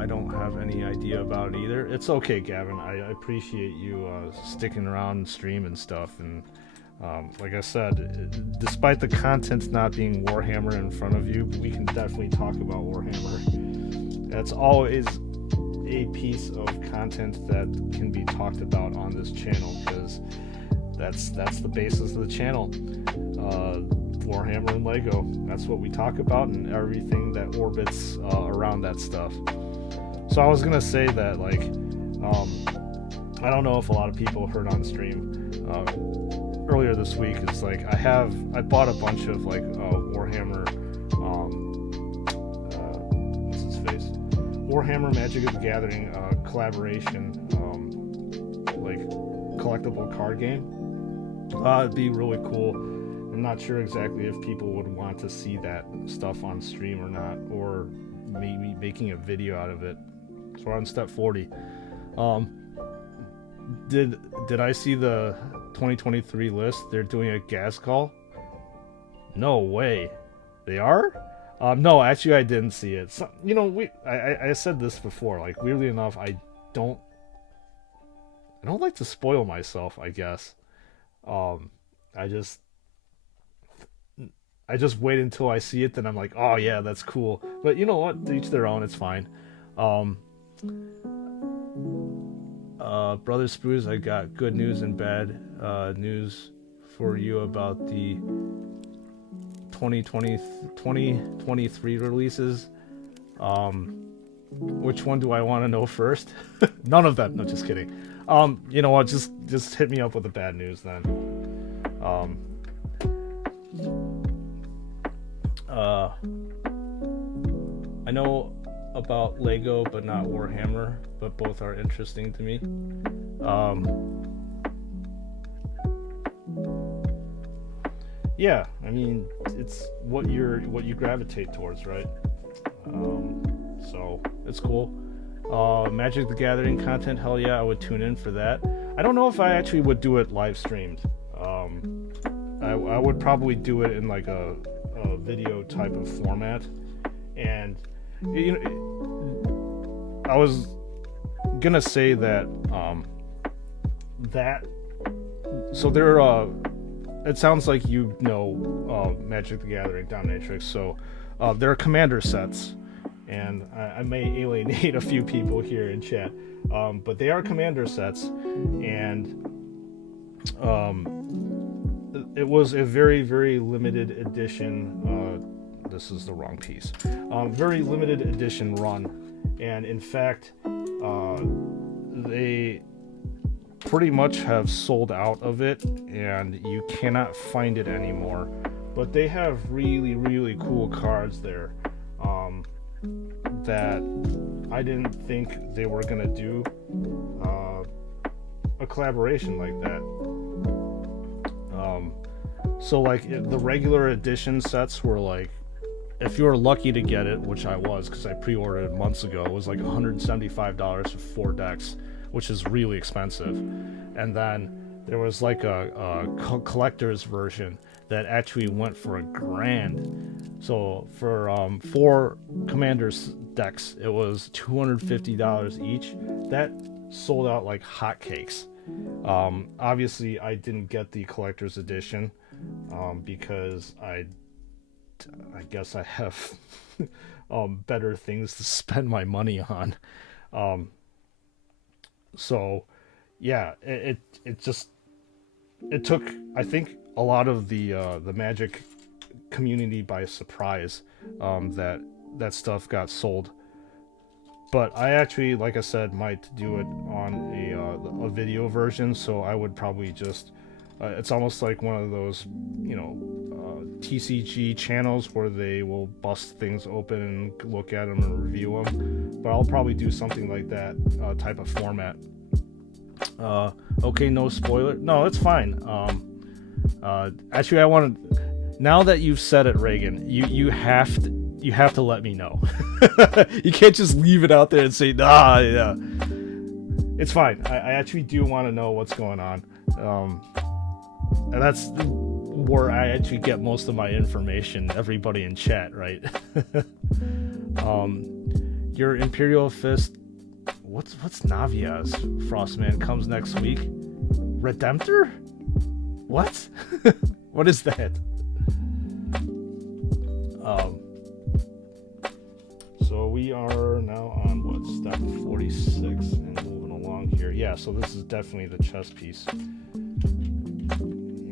I don't have any idea about it either. It's okay, Gavin. I appreciate you sticking around and stream and stuff, and like I said, despite the content not being Warhammer in front of you, we can definitely talk about Warhammer. That's always a piece of content that can be talked about on this channel, because that's the basis of the channel. Warhammer and Lego, that's what we talk about, and everything that orbits around that stuff. So I was gonna say that, like, I don't know if a lot of people heard on stream earlier this week, is like I bought a bunch of like Warhammer what's his face, Warhammer Magic of the Gathering collaboration, like collectible card game. It'd be really cool. I'm not sure exactly if people would want to see that stuff on stream or not, or maybe making a video out of it. So we're on step 40. Did I see the 2023 list? They're doing a gas call? No way. They are? No, actually I didn't see it. So, you know, I said this before, like, weirdly enough, I don't like to spoil myself, I guess. I just wait until I see it, then I'm like, oh yeah, that's cool. But you know what? To each their own, it's fine. Brother Sprues, I got good news and bad news for you about the 2023 releases. Which one do I want to know first? None of them. No, just kidding. You know what? Just hit me up with the bad news then. I know about Lego, but not Warhammer, but both are interesting to me. Yeah, I mean, it's what you gravitate towards, right? So it's cool. Magic the Gathering content, hell yeah, I would tune in for that. I don't know if I actually would do it live streamed. I would probably do it in like a video type of format, and you know, I was gonna say that so there it sounds like you know Magic the Gathering Dominatrix, so there are commander sets, and I may alienate a few people here in chat, but they are commander sets, and it was a very, very limited edition. This is the wrong piece. Very limited edition run, and in fact, they pretty much have sold out of it, and you cannot find it anymore. But they have really, really cool cards there that I didn't think they were gonna do a collaboration like that. So like the regular edition sets were like, if you were lucky to get it, which I was because I pre-ordered it months ago, it was like $175 for 4 decks, which is really expensive. And then there was like a collector's version that actually went for $1,000. So for 4 Commander's decks, it was $250 each. That sold out like hotcakes. Obviously, I didn't get the collector's edition because I guess I have better things to spend my money on. So yeah, it took, I think, a lot of the Magic community by surprise that stuff got sold. But I actually, like I said, might do it on a video version, so I would probably just it's almost like one of those, TCG channels where they will bust things open and look at them and review them. But I'll probably do something like that type of format. Okay, no spoiler. No, it's fine. Actually, I want to. Now that you've said it, Reagan, you have to let me know. You can't just leave it out there and say, nah, yeah. It's fine. I actually do want to know what's going on. And that's where I actually get most of my information, everybody in chat, right? Your Imperial Fist, what's Navia's Frostman comes next week? Redemptor? What? What is that? So we are now on what, step 46 and moving along here. Yeah, so this is definitely the chess piece.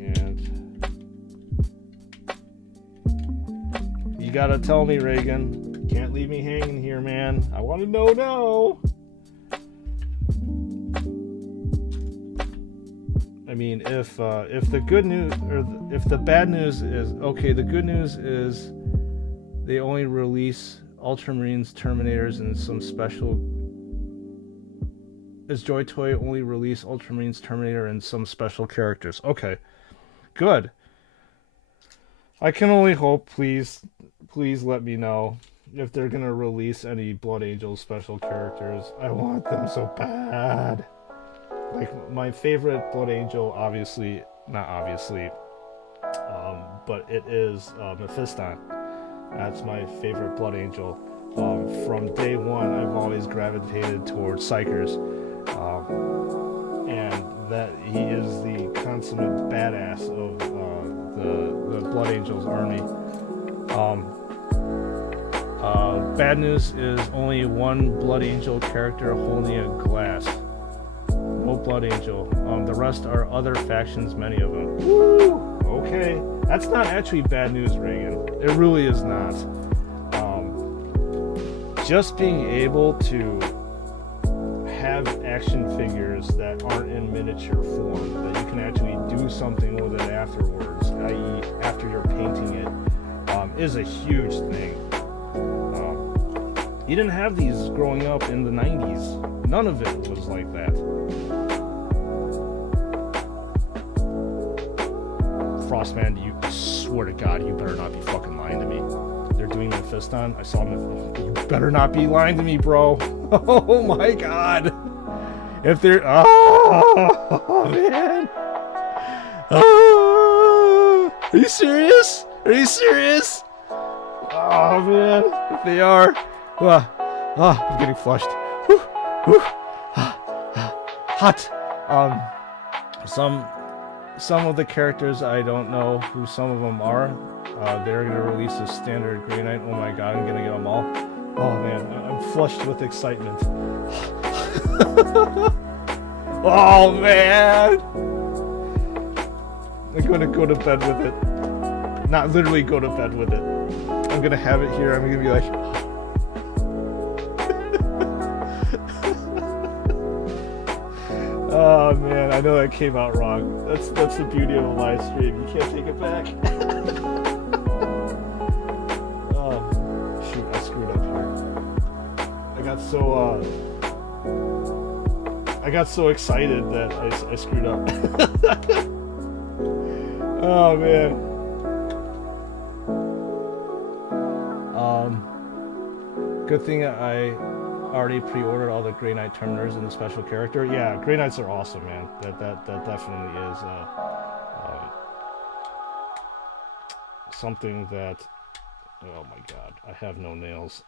And you gotta tell me, Reagan. Can't leave me hanging here, man. I want to know now. I mean, if the good news, or if the bad news is, okay, the good news is they only release Ultramarines, Terminators, and some special... Is Joy Toy only release Ultramarines, Terminator, and some special characters? Okay, good. I can only hope, please let me know if they're gonna release any Blood Angel special characters. I want them so bad. Like, my favorite Blood Angel, not obviously, but it is Mephiston. That's my favorite Blood Angel. From day one, I've always gravitated towards Psychers, and that he is the consummate badass of the Blood Angels army. Bad news is only one Blood Angel character holding a glass. No Blood Angel. The rest are other factions, many of them. Woo! Okay. That's not actually bad news, Reagan. It really is not. Just being able to have action figures that aren't in miniature form, that you can actually do something with it afterwards, i.e. after you're painting it, is a huge thing. You didn't have these growing up in the 90s. None of it was like that. Frostman, you swear to God, you better not be fucking lying to me. They're doing Mephiston. I saw him. You better not be lying to me, bro. Oh my God. If they're... Oh, man. Oh, are you serious? Are you serious? Oh, man. If they are... I'm getting flushed. Hot. Some of the characters, I don't know who some of them are. They're going to release a standard Grey Knight. Oh my God, I'm going to get them all. Oh man, I'm flushed with excitement. Oh man! I'm going to go to bed with it. Not literally go to bed with it. I'm going to have it here. I'm going to be like... Oh man, I know that came out wrong. That's the beauty of a live stream. You can't take it back. Oh shoot, I screwed up here. I got so excited that I screwed up. Oh man. Good thing I already pre-ordered all the Grey Knight Terminators and the special character. Yeah, Grey Knights are awesome, man. That definitely is something that. Oh my God, I have no nails.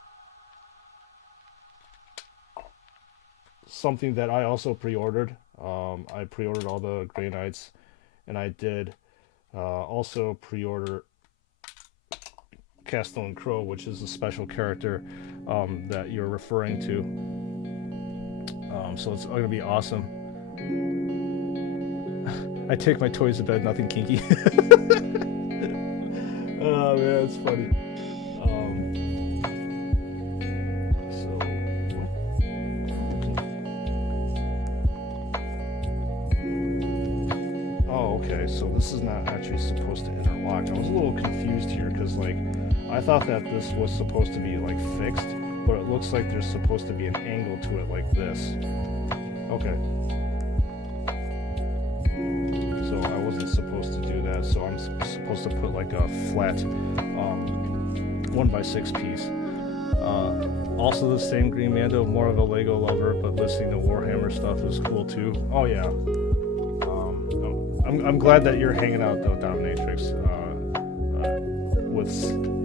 Something that I also pre-ordered. I pre-ordered all the Grey Knights, and I did also pre-order Castellan Crow, which is a special character that you're referring to. So it's going to be awesome. I take my toys to bed, nothing kinky. Oh man, it's funny. Okay, so this is not actually supposed to interlock. I was a little confused here because, like, I thought that this was supposed to be, like, fixed, but it looks like there's supposed to be an angle to it like this. Okay. So I wasn't supposed to do that, so I'm supposed to put, like, a flat 1x6 piece. Also the same Green Mando, more of a Lego lover, but listening to Warhammer stuff is cool too. Oh yeah. I'm glad that you're hanging out though, Dominatrix,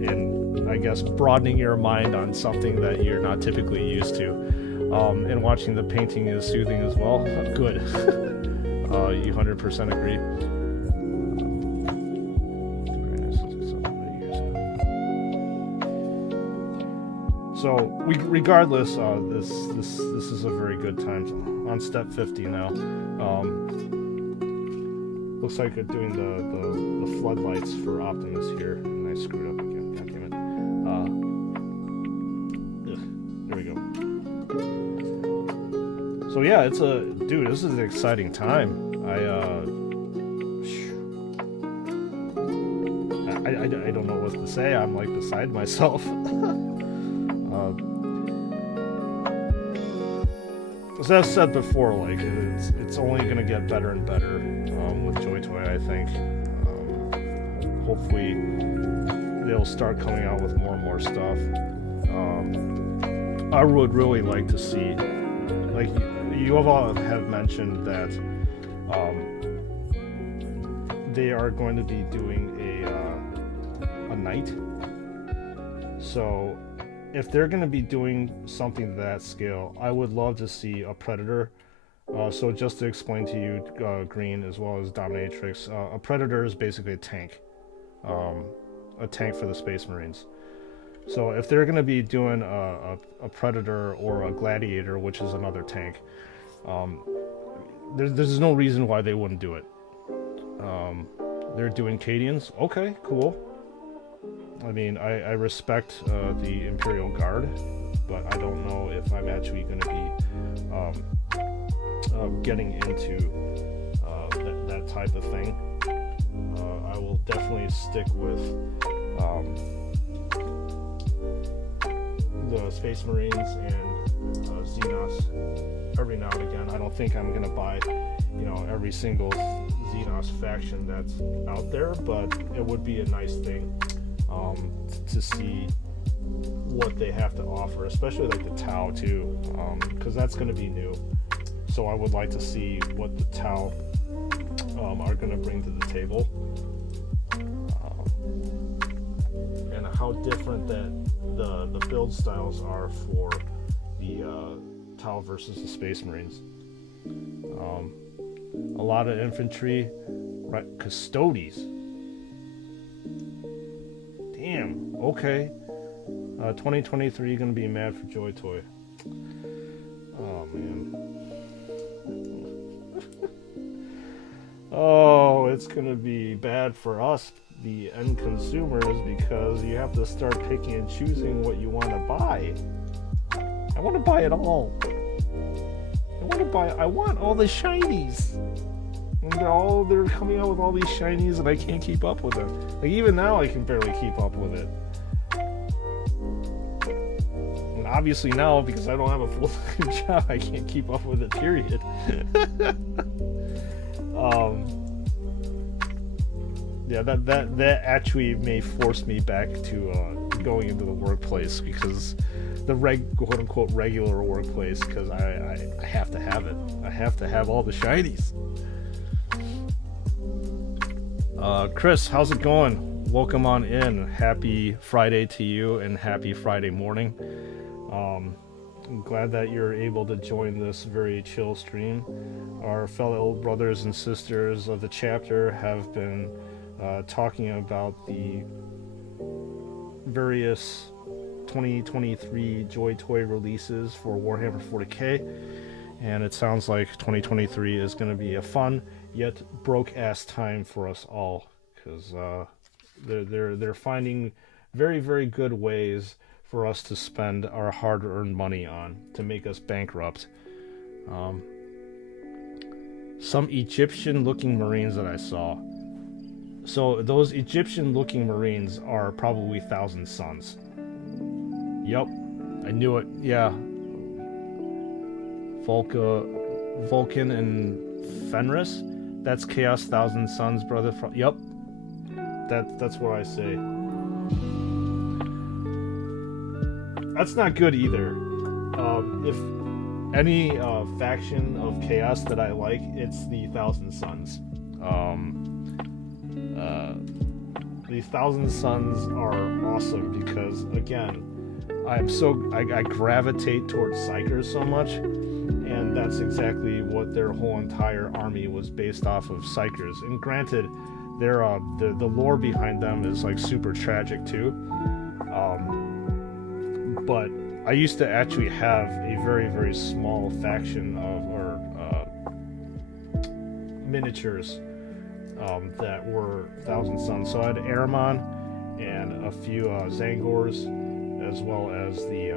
in, I guess, broadening your mind on something that you're not typically used to. And watching the painting is soothing as well. Good. You 100% agree. So, regardless, this is a very good time. On step 50 now. Looks like I'm doing the floodlights for Optimus here, and I screwed up again. God damn it. There we go. So yeah, dude, this is an exciting time. I don't know what to say. I'm like beside myself. As I've said before, like it's only gonna get better and better with Joy Toy. I think. Hopefully, they'll start coming out with more and more stuff. I would really like to see, like you all have mentioned that they are going to be doing a night. So if they're going to be doing something to that scale, I would love to see a Predator. So just to explain to you, Green as well as Dominatrix, a Predator is basically a tank for the Space Marines. So if they're going to be doing a Predator or a Gladiator, which is another tank, there's no reason why they wouldn't do it. They're doing Cadians. Okay, cool. I mean, I respect the Imperial Guard, but I don't know if I'm actually going to be getting into that type of thing. I will definitely stick with the Space Marines and Xenos every now and again. I don't think I'm going to buy, every single Xenos faction that's out there, but it would be a nice thing to see what they have to offer, especially like the Tau too, because that's going to be new. So I would like to see what the Tau are going to bring to the table, and how different that the build styles are for the Tau versus the Space Marines. A lot of infantry, right? Custodes. Damn. Okay. 2023 gonna be mad for Joy Toy. Oh man. Oh, it's gonna be bad for us, the end consumers, because you have to start picking and choosing what you want to buy. I want to buy it all. I want all the shinies. And they're coming out with all these shinies, and I can't keep up with it. Like, even now, I can barely keep up with it. And obviously now, because I don't have a full-time job, I can't keep up with it, period. Yeah, that actually may force me back to going into the workplace, because the quote-unquote regular workplace, because I have to have it. I have to have all the shinies. Chris, how's it going? Welcome on in. Happy Friday to you, and happy Friday morning. I'm glad that you're able to join this very chill stream. Our fellow brothers and sisters of the chapter have been talking about the various 2023 Joy Toy releases for Warhammer 40k, and it sounds like 2023 is going to be a fun yet broke-ass time for us all, because they're finding very, very good ways for us to spend our hard-earned money on to make us bankrupt. Some Egyptian-looking Marines that I saw. So those Egyptian-looking Marines are probably Thousand Suns. Yup, I knew it. Yeah, Vulcan and Fenris. That's Chaos Thousand Suns, brother. Yup, that's what I say. That's not good either. If any faction of Chaos that I like, it's the Thousand Suns. The Thousand Suns are awesome because, again, I gravitate towards Psychers so much, and that's exactly what their whole entire army was based off of, Psychers. And granted, the lore behind them is like super tragic too. But I used to actually have a very, very small faction of miniatures that were Thousand Suns. So I had Aramon and a few Zangors, as well as the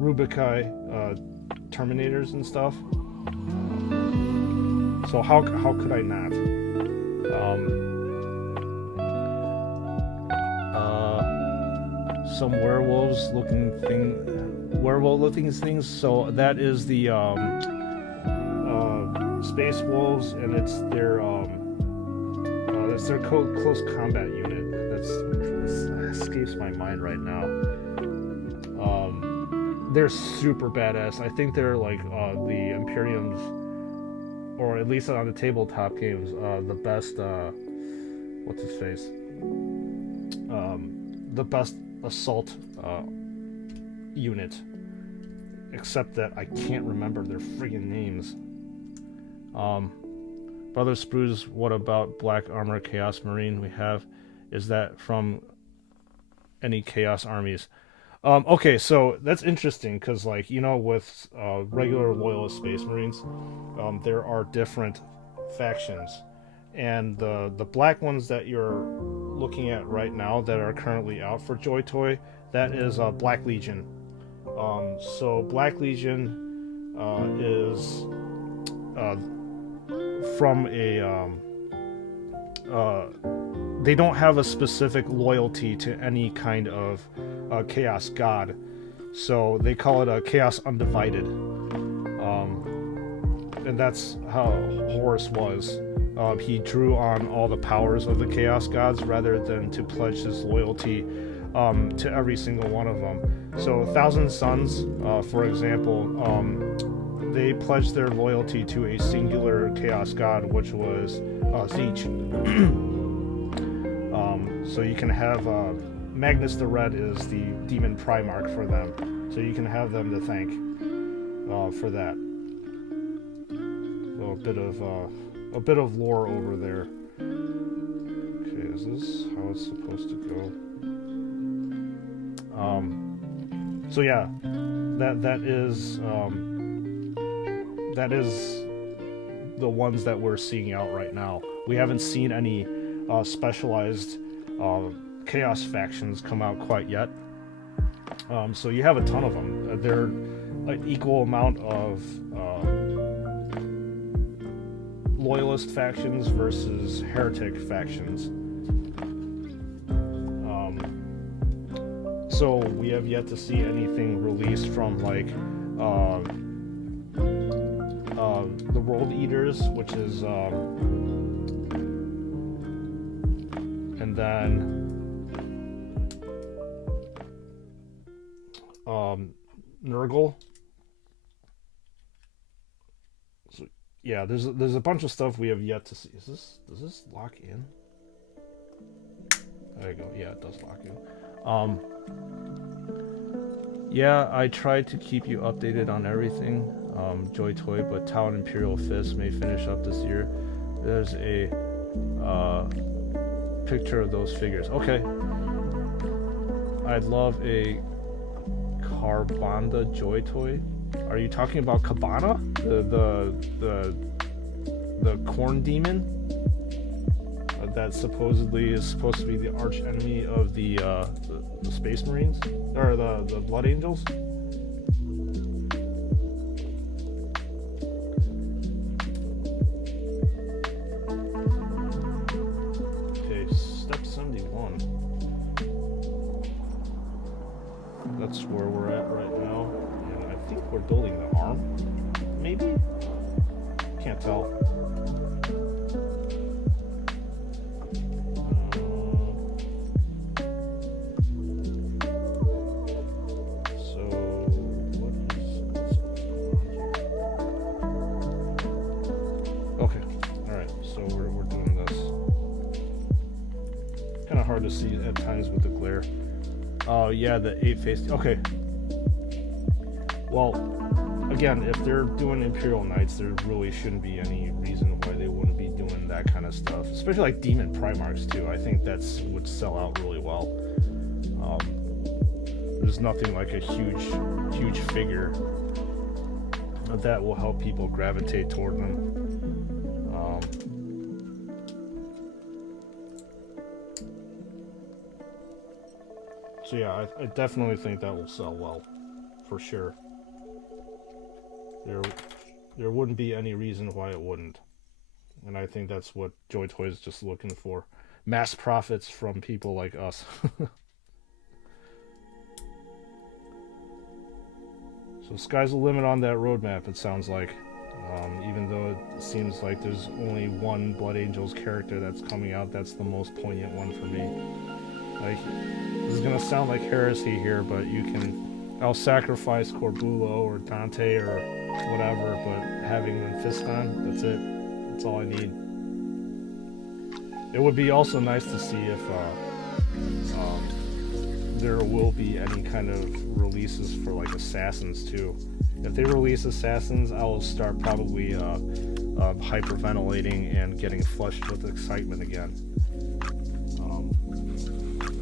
Rubikai Terminators and stuff. So how could I not? Some werewolf looking things. So that is the Space Wolves, and it's their close combat unit. That escapes my mind right now. They're super badass. I think they're like the Imperium's, or at least on the tabletop games, the best. What's his face? The best assault unit. Except that I can't remember their friggin' names. Brother Sprues, what about Black Armor Chaos Marine we have? Is that from any Chaos armies? Okay, so that's interesting, because, like, you know, with regular Loyalist Space Marines, there are different factions. And the black ones that you're looking at right now that are currently out for Joy Toy, that is Black Legion. So Black Legion is from a they don't have a specific loyalty to any kind of Chaos God, so they call it a Chaos Undivided, and that's how Horus was. He drew on all the powers of the Chaos Gods rather than to pledge his loyalty to every single one of them. So Thousand Suns, for example, they pledged their loyalty to a singular Chaos God, which was Zeech. So you can have Magnus the Red is the Demon Primarch for them, so you can have them to thank for that. So a bit of lore over there. Okay, is this how it's supposed to go? So yeah, that is the ones that we're seeing out right now. We haven't seen any specialized Chaos factions come out quite yet. So you have a ton of them. They're an equal amount of loyalist factions versus heretic factions. So we have yet to see anything released from like the World Eaters, which is and then Nurgle. So yeah, there's a bunch of stuff we have yet to see. Does this lock in? There you go. Yeah, it does lock in. Yeah, I tried to keep you updated on everything. Joy Toy, but Tau and Imperial Fist may finish up this year. There's a picture of those figures. Okay. I'd love a Carbanda Joy Toy. Are you talking about Cabana? The corn demon? That supposedly is supposed to be the arch enemy of the Space Marines? Or the Blood Angels? Okay, step 71. That's where we're at right now. And I think we're building the arm. Maybe? Can't tell. To see at times with the glare. Oh yeah, the 8-faced. Okay. Well, again, if they're doing Imperial Knights, there really shouldn't be any reason why they wouldn't be doing that kind of stuff. Especially like Demon Primarchs too. I think that's would sell out really well. There's nothing like a huge figure that will help people gravitate toward them. So yeah, I definitely think that will sell well, for sure. There wouldn't be any reason why it wouldn't, and I think that's what Joy Toy is just looking for: mass profits from people like us. So sky's the limit on that roadmap. It sounds like, even though it seems like there's only one Blood Angels character that's coming out, that's the most poignant one for me. Like, this is gonna sound like heresy here, but I'll sacrifice Corbulo or Dante or whatever, but having Mephiston, that's it. That's all I need. It would be also nice to see if there will be any kind of releases for like Assassins too. If they release Assassins, I will start probably hyperventilating and getting flushed with excitement again.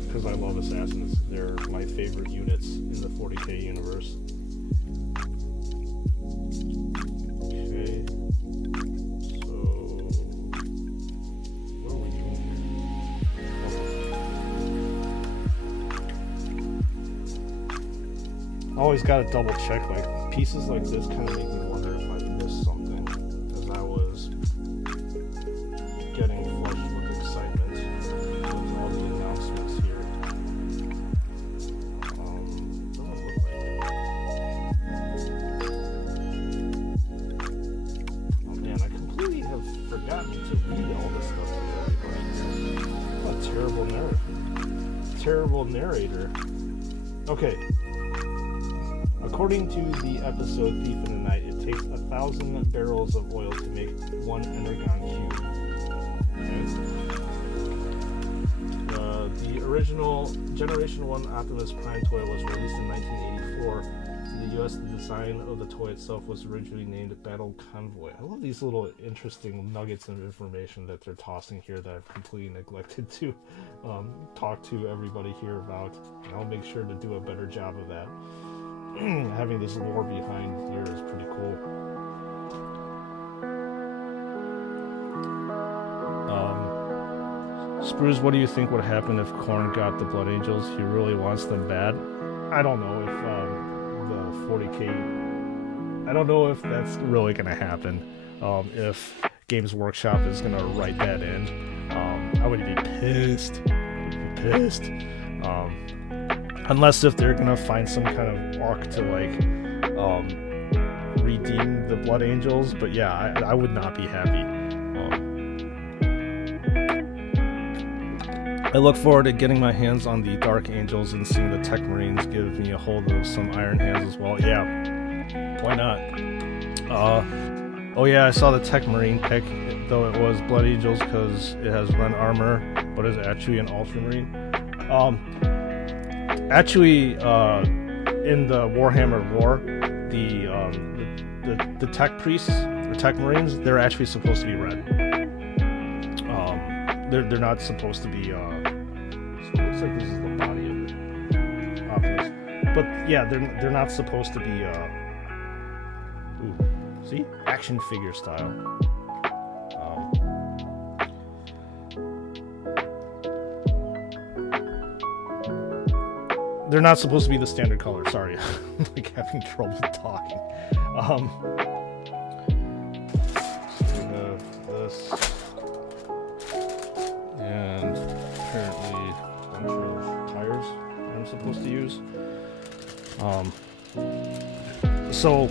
Because I love Assassins. They're my favorite units in the 40k universe. Okay. So, what are we doing here? Okay. Always gotta double check, like, pieces like this kind of make me wonder if I missed something. As I was getting flushed with excitement with all the announcements here. Terrible narrator. Okay. According to the episode Thief in the Night, it takes 1,000 barrels of oil to make one Energon cube. Okay. The original Generation 1 Optimus Prime toy was released in 1984. In the US, the design of the toy itself was originally named Battle Convoy. I love these little interesting nuggets of information that they're tossing here that I've completely neglected to talk to everybody here about. And I'll make sure to do a better job of that. Having this lore behind here is pretty cool. Sprues, what do you think would happen if Korn got the Blood Angels? He really wants them bad. I don't know if the 40K. I don't know if that's really gonna happen. If Games Workshop is gonna write that in, I would be pissed. Unless if they're gonna find some kind of arc to like redeem the Blood Angels, but yeah, I would not be happy. I look forward to getting my hands on the Dark Angels and seeing the Tech Marines give me a hold of some Iron Hands as well. Yeah, why not? Oh yeah, I saw the Tech Marine pick, though it was Blood Angels because it has Ren armor, but it's actually an Ultramarine. Actually, in the Warhammer lore, the Tech Priests or Tech Marines, they're actually supposed to be red. They're not supposed to be. So it looks like this is the body of Optimus, but yeah, they're not supposed to be. Ooh, see, action figure style. They're not supposed to be the standard color. Sorry, I'm like having trouble talking. So we have this. And apparently a bunch of tires I'm supposed to use. So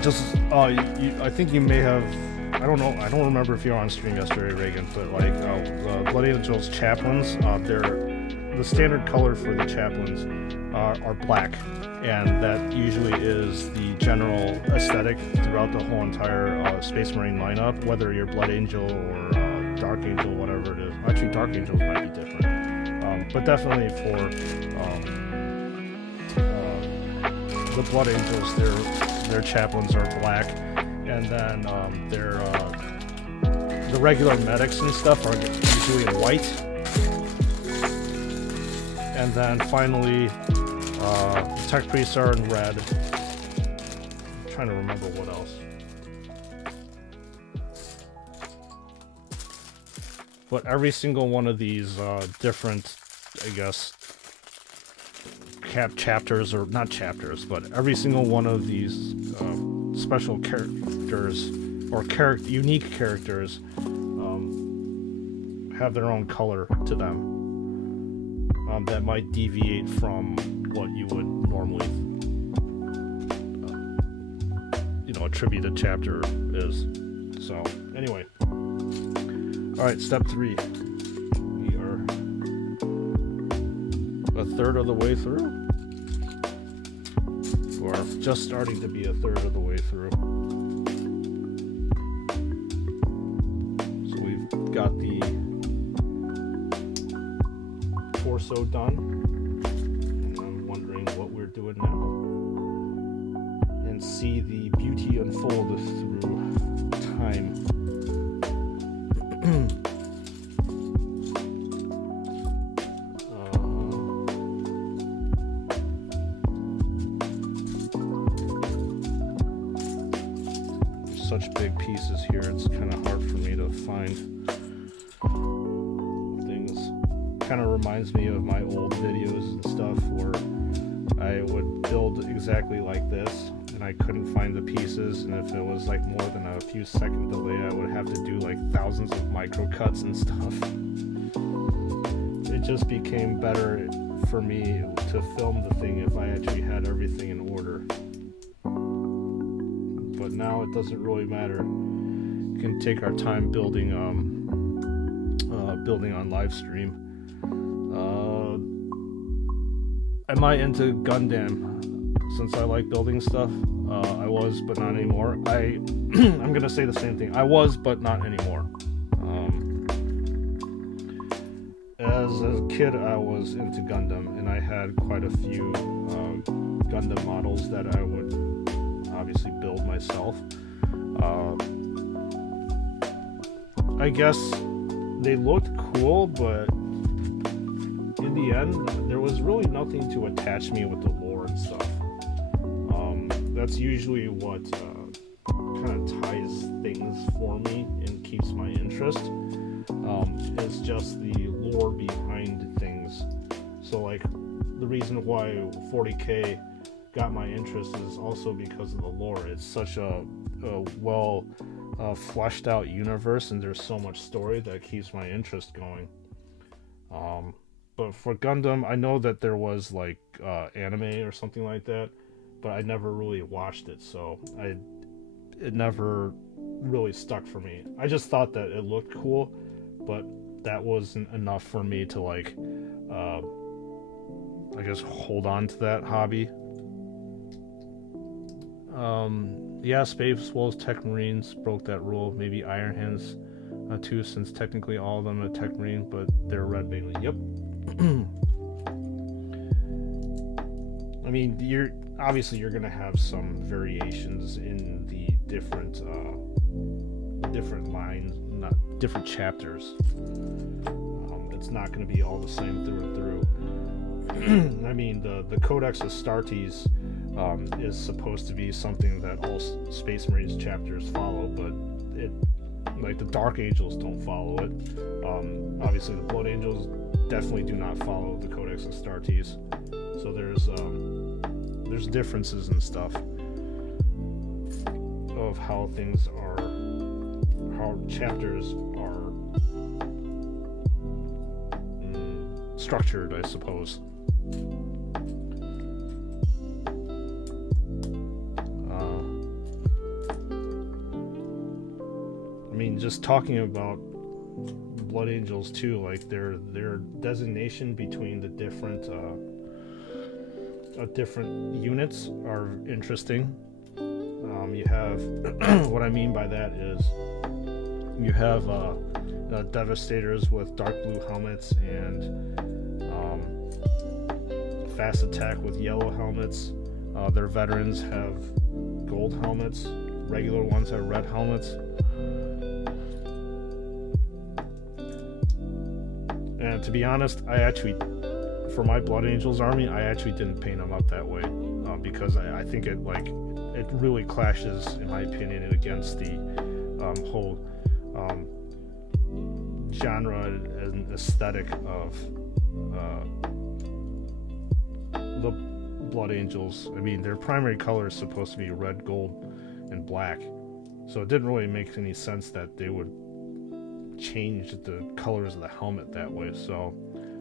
just I think you may have, I don't remember if you were on stream yesterday, Reagan, but like Blood Angels chaplains, the standard color for the chaplains are black, and that usually is the general aesthetic throughout the whole entire Space Marine lineup, whether you're Blood Angel or Dark Angel, whatever it is. Actually, Dark Angels might be different, but definitely for the Blood Angels, their chaplains are black, and then the regular medics and stuff are usually in white, and then finally the Tech Priests are in red. I'm trying to remember what else. But every single one of these different, I guess, chapters, or not chapters, but every single one of these special characters, or unique characters, have their own color to them that might deviate from what you would normally, attribute a chapter is. So, anyway. Alright, step 3. We are a third of the way through. Or just starting to be a third of the way through. So we've got the torso done. And I'm wondering what we're doing now. And see the beauty unfold through time. Such big pieces here, it's kind of hard for me to find things. Kind of reminds me of my old videos and stuff where I would build exactly like this and I couldn't find the pieces, and if it was like more than a few second delay, I would have to do like thousands of micro cuts and stuff. It just became better for me to film the thing if I actually had everything in order. But now it doesn't really matter. We can take our time building on live stream. Am I into Gundam? Since I like building stuff, I was, but not anymore. I'm gonna say the same thing. I was, but not anymore. As a kid, I was into Gundam, and I had quite a few Gundam models that I would obviously build myself. I guess they looked cool, but in the end, there was really nothing to attach me with the lore and stuff. That's usually what kind of ties things for me and keeps my interest. It's just the lore behind things. So like the reason why 40K got my interest is also because of the lore. It's such a well fleshed out universe, and there's so much story that keeps my interest going. But for Gundam, I know that there was like anime or something like that, but I never really watched it, so it never really stuck for me. I just thought that it looked cool, but that wasn't enough for me to like I guess hold on to that hobby. Yeah, Space Wolves, Tech Marines broke that rule. Maybe Iron Hands too, since technically all of them are Tech Marine, but they're red mainly. Yep. I mean, you're gonna have some variations in the different lines, not different chapters. It's not gonna be all the same through and through. I mean, the Codex Astartes is supposed to be something that all Space Marines chapters follow, but like the Dark Angels don't follow it. Obviously, the Blood Angels definitely do not follow the Codex Astartes. So there's differences and stuff of how chapters are structured, I suppose. I mean, just talking about Blood Angels too, like their designation between the different units are interesting. You have what I mean by that is you have Devastators with dark blue helmets and Fast Attack with yellow helmets. Their veterans have gold helmets. Regular ones have red helmets. And to be honest, for my Blood Angels army, I actually didn't paint them up that way because I think it really clashes, in my opinion, against the whole genre and aesthetic of the Blood Angels. I mean, their primary color is supposed to be red, gold, and black, so it didn't really make any sense that they would change the colors of the helmet that way. So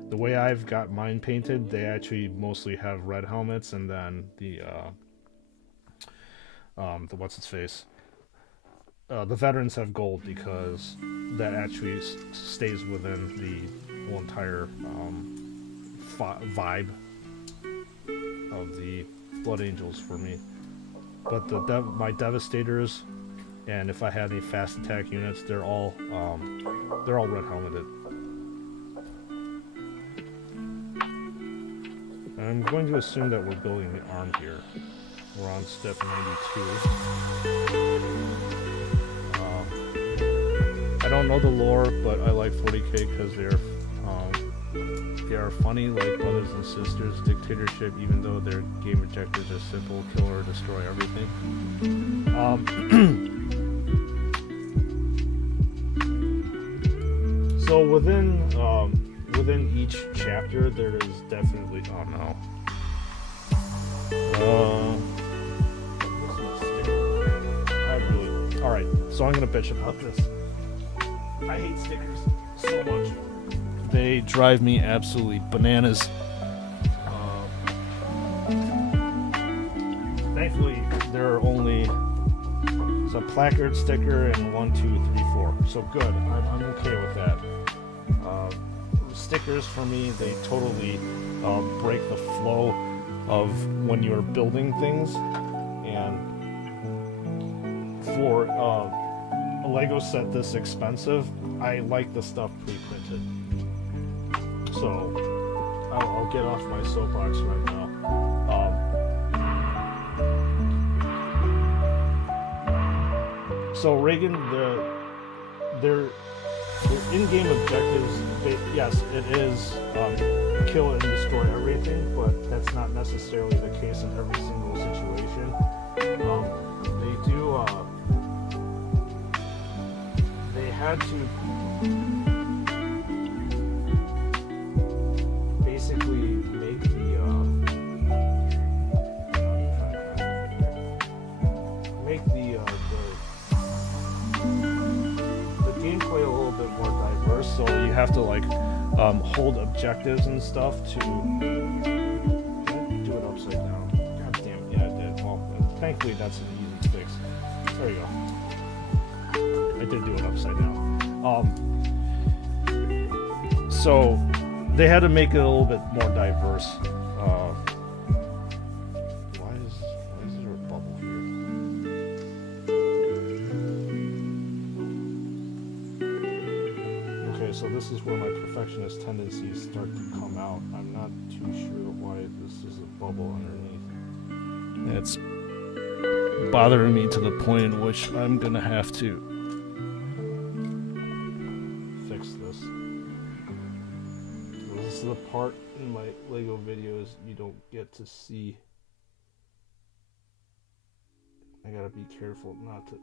the way I've got mine painted, they actually mostly have red helmets, and then the what's its face, the veterans have gold, because that actually stays within the whole entire vibe of the Blood Angels for me. But my Devastators, and if I had any Fast Attack units, they're all red helmeted. I'm going to assume that we're building the arm here. We're on step 92. I don't know the lore, but I like 40K because they are funny, like brothers and sisters. Dictatorship, even though their game objectives are simple: kill or destroy everything. So within each chapter, there is definitely Alright, so I'm gonna bitch about this. I hate stickers so much. They drive me absolutely bananas. Thankfully, there are only a placard, sticker, and 1, 2, 3, 4. So good. I'm okay with that. Stickers for me, they totally break the flow of when you're building things. And for a Lego set this expensive, I like the stuff pre-printed. So I'll get off my soapbox right now. So Reagan, their in-game objectives, yes, it is kill and destroy everything, but that's not necessarily the case in every single situation. They had to basically make the have to like hold objectives and stuff to do it upside down. God damn it, yeah, I did. Well, thankfully that's an easy fix. There you go. I did do it upside down. So they had to make it a little bit more diverse. Why is there a bubble here? Okay, so this is where my perfectionist tendencies start to come out. I'm not too sure why this is a bubble underneath. It's bothering me to the point in which I'm gonna have to fix this. This is the part in my Lego videos you don't get to see. I gotta be careful not to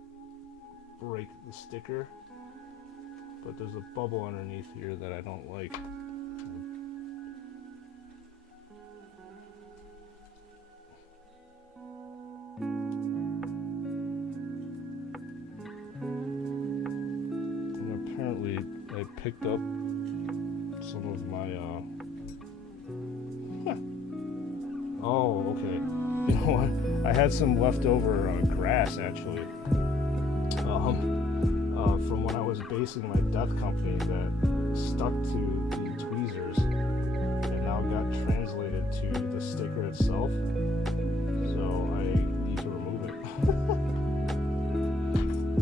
break the sticker. But there's a bubble underneath here that I don't like. And apparently I picked up some of my oh, okay. You know what? I had some leftover grass actually. From when I was basing my death company that stuck to the tweezers and now got translated to the sticker itself. So I need to remove it.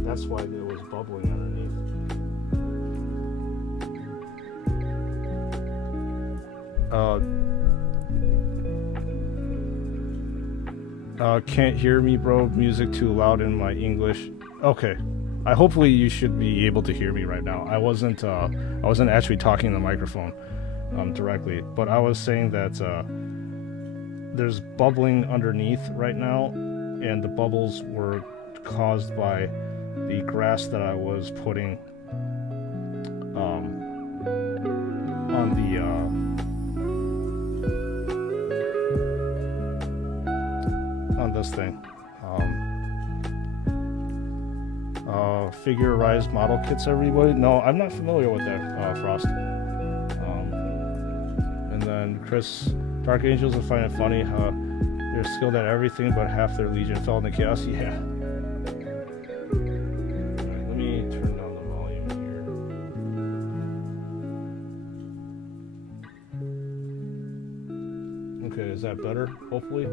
That's why there was bubbling underneath. Can't hear me, bro. Music too loud in my English. Okay. Hopefully you should be able to hear me right now. I wasn't actually talking in the microphone directly, but I was saying that there's bubbling underneath right now, and the bubbles were caused by the grass that I was putting on this thing. Figure-rise model kits, everybody? No, I'm not familiar with that, Frost. And then Chris, Dark Angels will find it funny. They're skilled at everything, but half their legion fell into chaos. Yeah. Alright, let me turn down the volume here. Okay, is that better? Hopefully.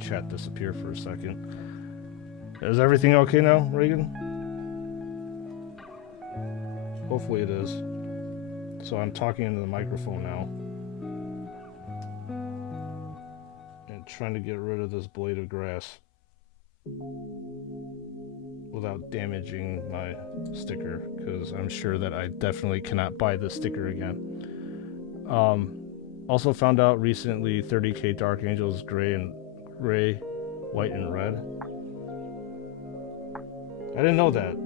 Chat disappear for a second. Is everything okay now, Reagan? Hopefully it is. So I'm talking into the microphone now and trying to get rid of this blade of grass without damaging my sticker, because I'm sure that I definitely cannot buy this sticker again. Also found out recently 30k Dark Angels gray, white, and red. I didn't know that.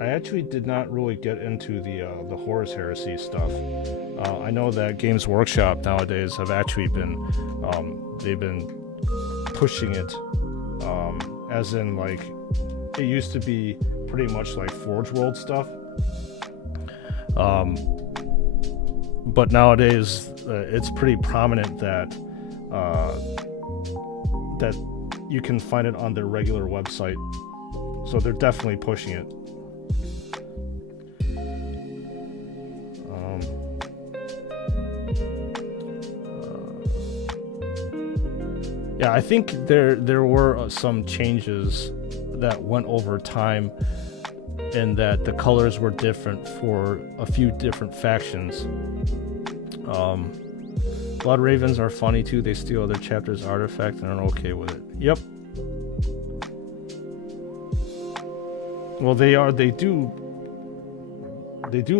I actually did not really get into the Horus Heresy stuff. I know that Games Workshop nowadays have actually been they've been pushing it, as in like it used to be pretty much like Forge World stuff. But nowadays, it's pretty prominent that that you can find it on their regular website. So they're definitely pushing it. Yeah, I think there were some changes that went over time, and that the colors were different for a few different factions. Blood Ravens are funny too. They steal other chapters' artifact and are okay with it. Yep. Well, they do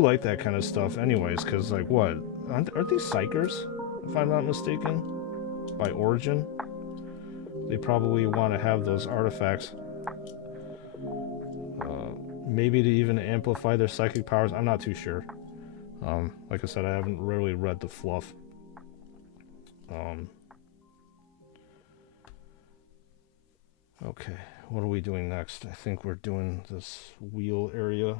like that kind of stuff anyways, because like what? Aren't these Psychers, if I'm not mistaken? By origin? They probably want to have those artifacts. Maybe to even amplify their psychic powers. I'm not too sure. Like I said, I haven't really read the fluff. Okay, what are we doing next? I think we're doing this wheel area.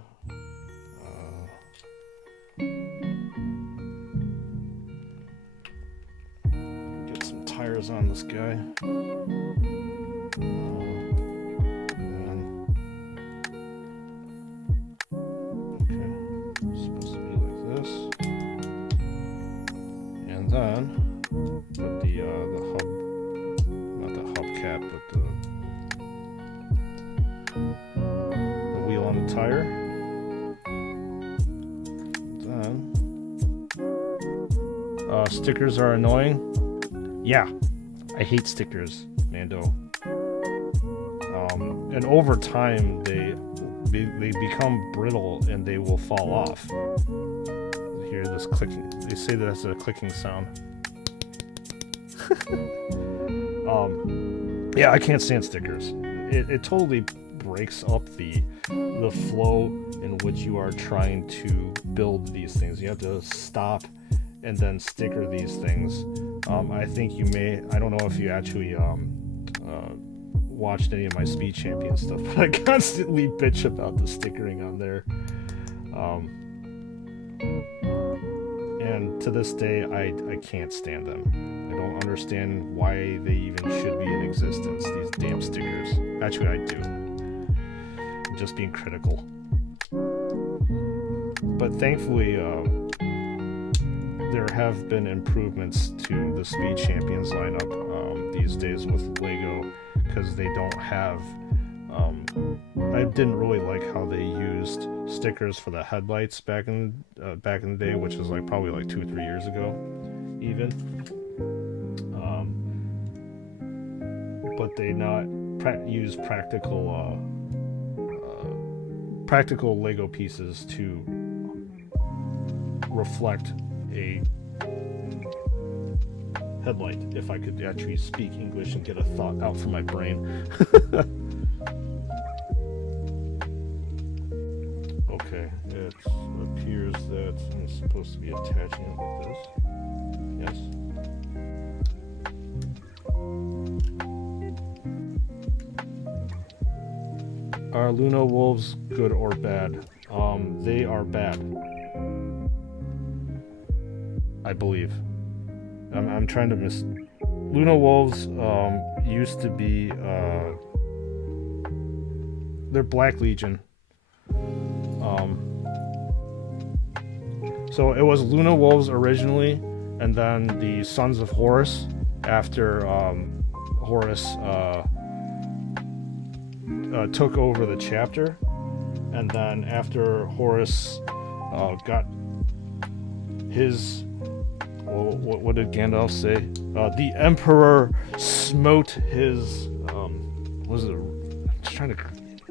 Get some tires on this guy. Okay, supposed to be like this. And then put the hub, not the hubcap, but the wheel on the tire. Then stickers are annoying. Yeah, I hate stickers, Mando. And over time, they become brittle and they will fall off. You hear this clicking? They say that's a clicking sound. Yeah, I can't stand stickers. It totally breaks up the flow in which you are trying to build these things. You have to stop and then sticker these things. I think you may, I don't know if you actually watched any of my Speed Champion stuff, but I constantly bitch about the stickering on there. And to this day, I can't stand them. I don't understand why they even should be in existence, these damn stickers. Actually, I do. I'm just being critical. But thankfully, there have been improvements to the Speed Champions lineup these days with Lego, because they don't have... I didn't really like how they used stickers for the headlights back in the day, which was like probably like 2 or 3 years ago, even. But they not use practical Lego pieces to reflect a headlight. If I could actually speak English and get a thought out from my brain. Okay, it appears that I'm supposed to be attaching it like this. Yes. Are Luna wolves good or bad? They are bad, I believe. I'm trying to miss. Luna wolves used to be they're Black Legion. So it was Luna wolves originally, and then the Sons of Horus after Horus took over the chapter, and then after Horus got his, what did Gandalf say? The Emperor smote his was it? I'm just trying to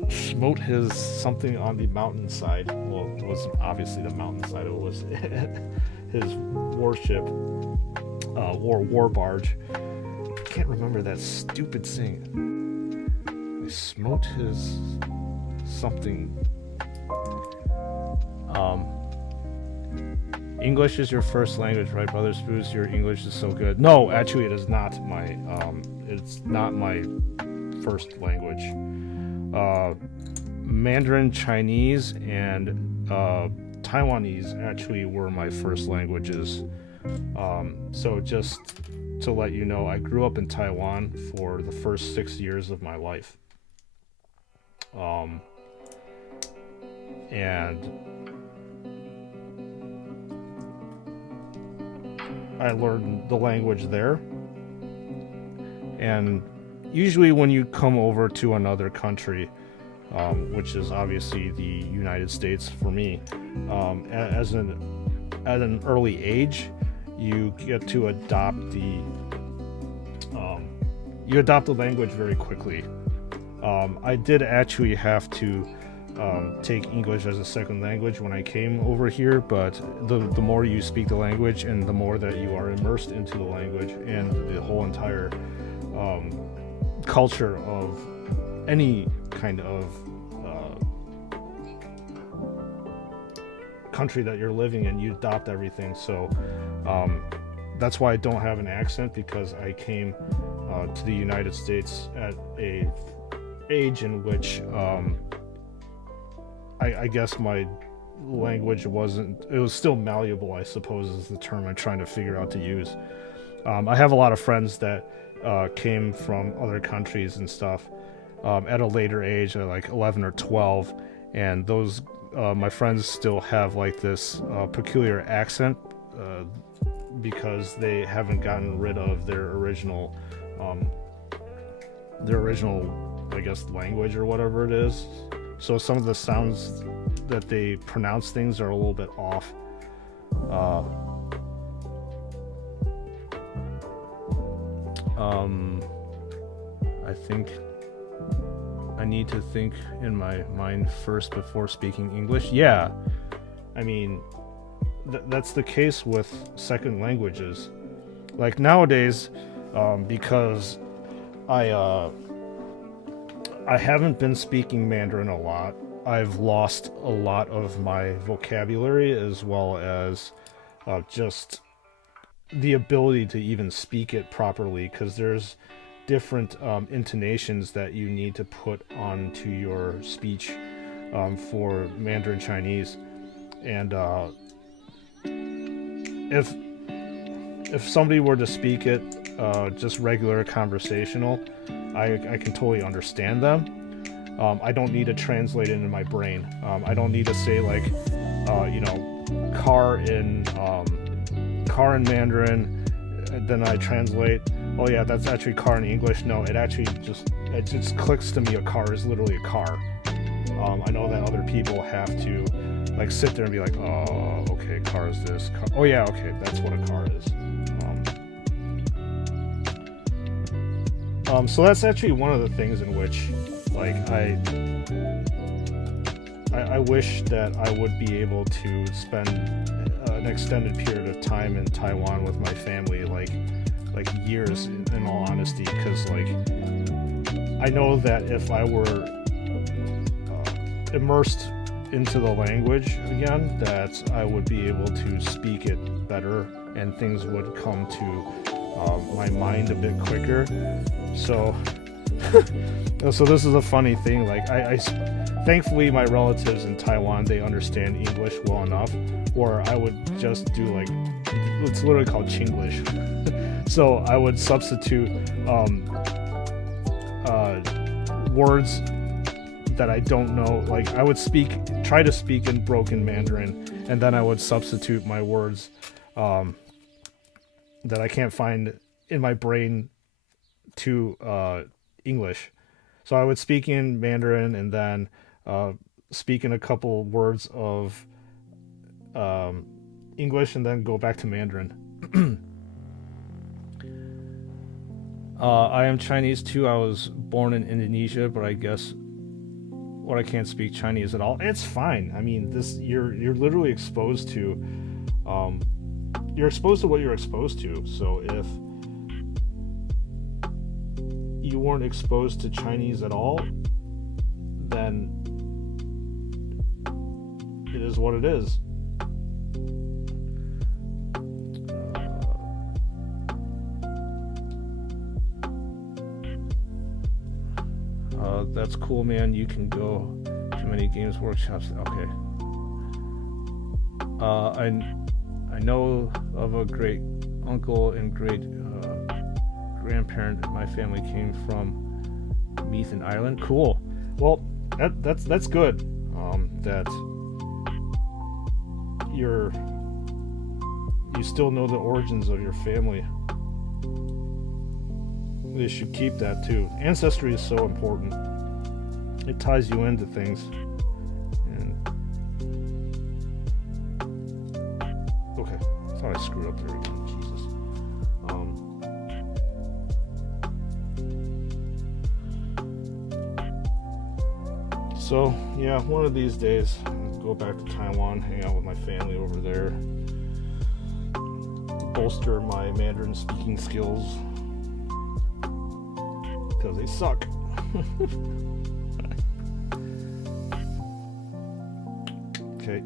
smote his something on the mountainside. Well, it wasn't obviously the mountainside. It was his warship, war barge. I can't remember that stupid thing. I smote his something. English is your first language, right, Brother Sprues? Your English is so good. No, actually, it is not my. It's not my first language. Mandarin, Chinese, and Taiwanese actually were my first languages. So just to let you know, I grew up in Taiwan for the first 6 years of my life. And I learned the language there. And usually when you come over to another country, which is obviously the United States for me, at an early age, you get to adopt the language very quickly. I did actually have to take English as a second language when I came over here, but the more you speak the language and the more that you are immersed into the language and the whole entire culture of any kind of country that you're living in, you adopt everything. So that's why I don't have an accent, because I came to the United States at a age in which I guess my language wasn't, it was still malleable, I suppose is the term I'm trying to figure out to use. I have a lot of friends that came from other countries and stuff at a later age, at like 11 or 12, and those my friends still have like this peculiar accent because they haven't gotten rid of their original I guess language or whatever it is. So some of the sounds that they pronounce things are a little bit off. I think I need to think in my mind first before speaking English. Yeah, I mean, that's the case with second languages. Like nowadays, because I haven't been speaking Mandarin a lot. I've lost a lot of my vocabulary, as well as just the ability to even speak it properly, because there's different intonations that you need to put onto your speech for Mandarin Chinese. And if somebody were to speak it just regular conversational, I can totally understand them. I don't need to translate it into my brain. I don't need to say like car in Mandarin, and then I translate, oh yeah, that's actually car in English. No, it just clicks to me, a car is literally a car. I know that other people have to like sit there and be like, oh, okay, car is this. Oh yeah, okay, that's what a car is. So that's actually one of the things in which, like, I wish that I would be able to spend an extended period of time in Taiwan with my family, like years, in all honesty, because like I know that if I were immersed into the language again, that I would be able to speak it better, and things would come to my mind a bit quicker. So so this is a funny thing, like I thankfully my relatives in Taiwan, they understand English well enough, or I would just do like, it's literally called Chinglish. So I would substitute words that I don't know, like I would try to speak in broken Mandarin, and then I would substitute my words that I can't find in my brain to English. So I would speak in Mandarin, and then speak in a couple words of English, and then go back to Mandarin. I am Chinese too. I was born in Indonesia, but I guess what I can't speak Chinese at all. It's fine. I mean, this you're literally exposed to you're exposed to what you're exposed to. So if you weren't exposed to Chinese at all, then it is what it is. That's cool, man. You can go to many games workshops. Okay. I know of a great uncle and great grandparent. My family came from Meath in Ireland. Cool. Well, that's good. That you still know the origins of your family. They should keep that too. Ancestry is so important. It ties you into things. And okay, I thought I screwed up there again. Jesus. So yeah, one of these days I'll go back to Taiwan, hang out with my family over there, bolster my Mandarin speaking skills, because they suck. Okay,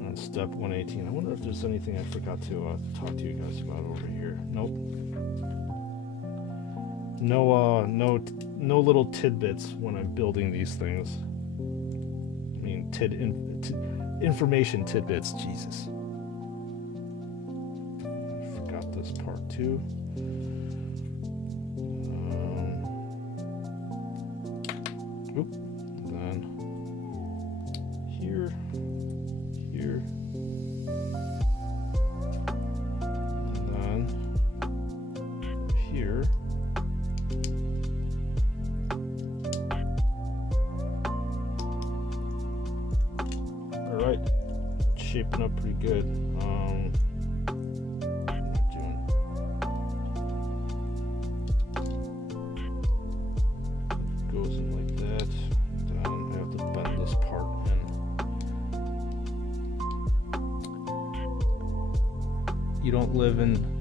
let's step 118. I wonder if there's anything I forgot to talk to you guys about over here. Nope. No little tidbits when I'm building these things. I mean, information tidbits. Jesus. I forgot this part too. Oop. Then here. And then here. Alright. Shaping up pretty good. What am I doing? Goes in like that. Then I have to bend this part in. You don't live in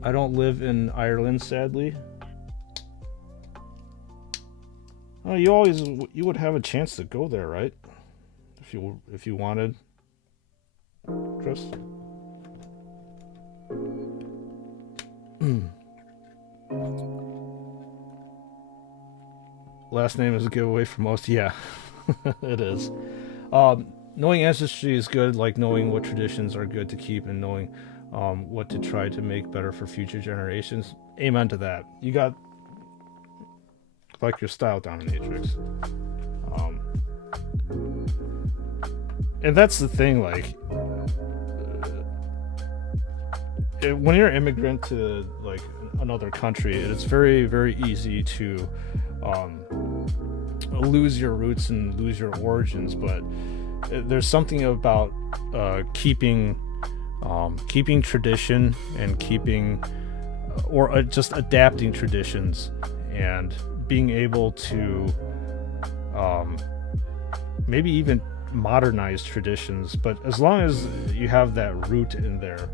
I don't live in Ireland, sadly. Oh, you would have a chance to go there, right? If you wanted, Chris. Last name is a giveaway for most. Yeah, it is. Knowing ancestry is good, like knowing what traditions are good to keep and knowing what to try to make better for future generations. Amen to that. You got like your style dominatrix. And that's the thing, like when you're an immigrant to like another country, it's very, very easy to lose your roots and lose your origins, but there's something about keeping tradition and keeping or just adapting traditions and being able to maybe even modernize traditions, but as long as you have that root in there,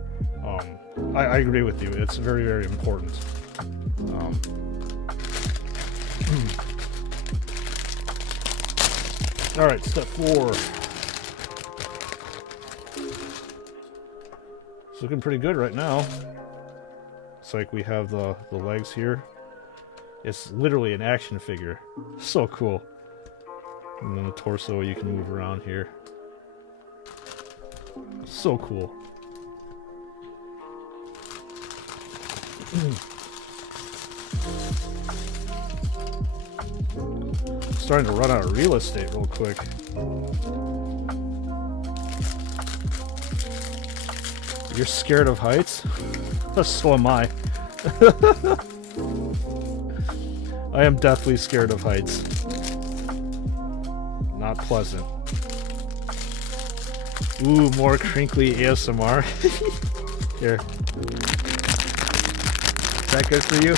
I agree with you. It's very, very important. All right, step 4. It's looking pretty good right now. It's like we have the legs here. It's literally an action figure. So cool. And then the torso, you can move around here. So cool. Starting to run out of real estate real quick. You're scared of heights? So am I. I am deathly scared of heights. Not pleasant. Ooh, more crinkly ASMR. Here. Is that good for you?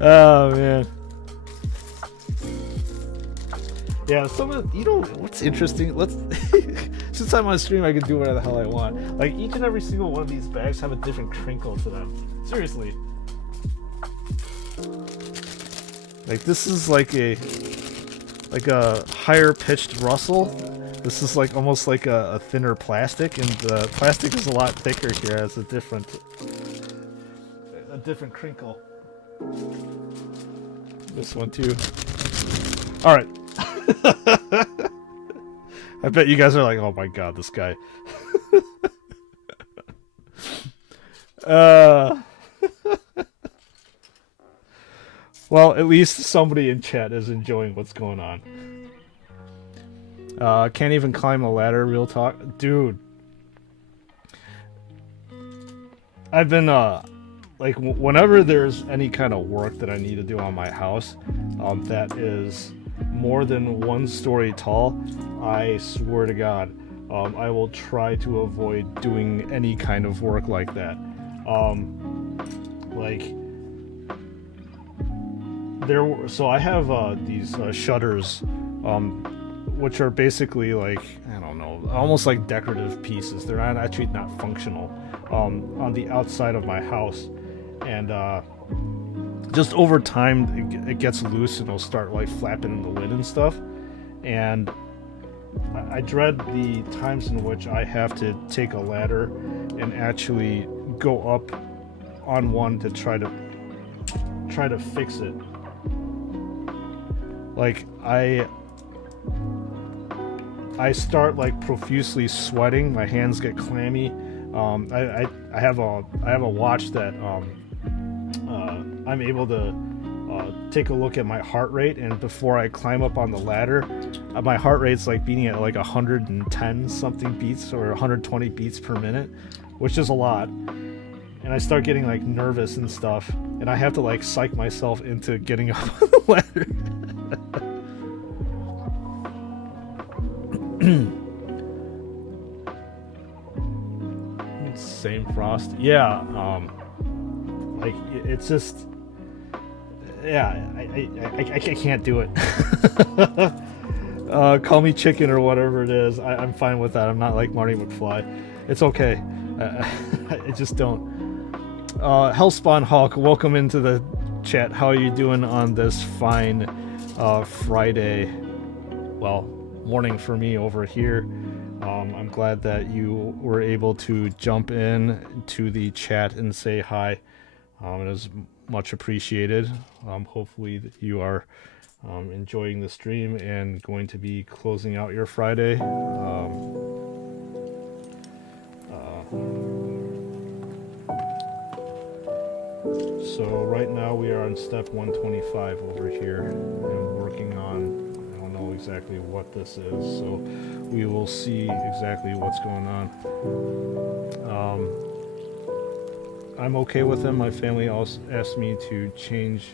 Oh man. Yeah, some of what's interesting, since I'm on stream I can do whatever the hell I want. Like each and every single one of these bags have a different crinkle to them. Seriously. Like this is like a higher pitched rustle. This is like almost like a thinner plastic, and the plastic is a lot thicker here. It has a different crinkle. This one too. All right. I bet you guys are like, oh my god, this guy. Well, at least somebody in chat is enjoying what's going on. Can't even climb a ladder, real talk. Dude. I've been, like, whenever there's any kind of work that I need to do on my house, that is more than 1 story tall, I swear to God, I will try to avoid doing any kind of work like that. So I have these shutters, which are basically like, I don't know, almost like decorative pieces. They're actually not functional, on the outside of my house. and just over time it gets loose and it'll start like flapping in the wind and stuff. And I dread the times in which I have to take a ladder and actually go up on one to try to fix it. Like I start like profusely sweating. My hands get clammy. I have a watch that I'm able to take a look at my heart rate, and before I climb up on the ladder, my heart rate's like beating at like 110 something beats or 120 beats per minute, which is a lot. And I start getting like nervous and stuff, and I have to like psych myself into getting up on the ladder. Same frost, yeah. Like it's just, yeah. I can't do it. Call me chicken or whatever it is. I'm fine with that. I'm not like Marty McFly. It's okay. I just don't. Hellspawn Hulk, welcome into the chat. How are you doing on this fine Friday? Well, morning for me over here. I'm glad that you were able to jump in to the chat and say hi. It is much appreciated. Hopefully you are enjoying the stream and going to be closing out your Friday. So right now we are on step 125 over here and working on, I don't know exactly what this is, so we will see exactly what's going on. I'm okay with them. My family also asked me to change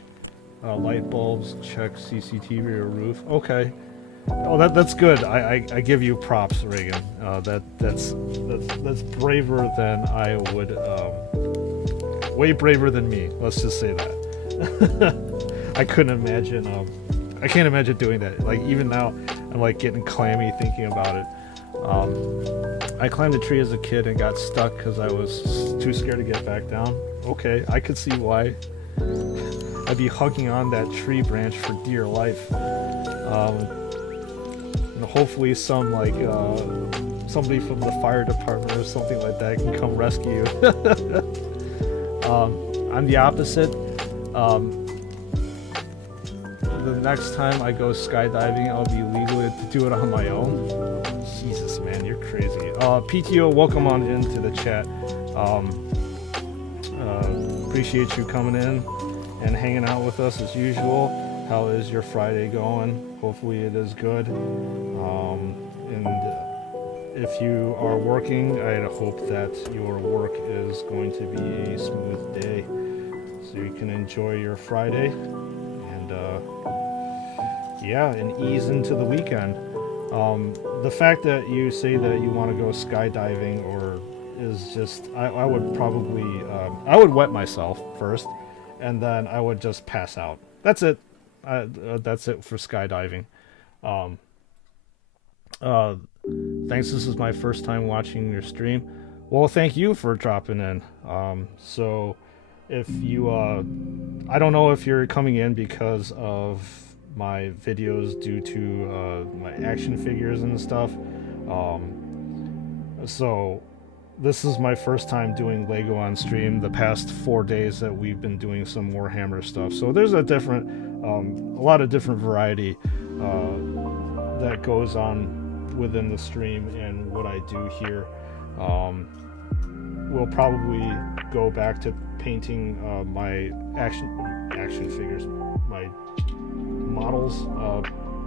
light bulbs, check CCTV or roof. Okay. Oh, that's good. I give you props, Reagan. That's braver than I would. Way braver than me. Let's just say that. I couldn't imagine. I can't imagine doing that. Like even now, I'm like getting clammy thinking about it. I climbed a tree as a kid and got stuck because I was too scared to get back down. Okay, I could see why. I'd be hugging on that tree branch for dear life. And hopefully some like somebody from the fire department or something like that can come rescue you. I'm the opposite. The next time I go skydiving, I'll be legal to do it on my own. Jesus, man, you're crazy. PTO, welcome on into the chat. Appreciate you coming in and hanging out with us as usual. How is your Friday going? Hopefully it is good. And if you are working, I hope that your work is going to be a smooth day so you can enjoy your Friday and and ease into the weekend. The fact that you say that you want to go skydiving or is just, I would probably, I would wet myself first and then I would just pass out. That's it. That's it for skydiving. Thanks, this is my first time watching your stream. Well, thank you for dropping in. So if you, I don't know if you're coming in because of my videos due to my action figures and stuff. So this is my first time doing Lego on stream. The past 4 days that we've been doing some Warhammer stuff. So there's a different, a lot of different variety that goes on within the stream and what I do here. We'll probably go back to painting my action figures, my models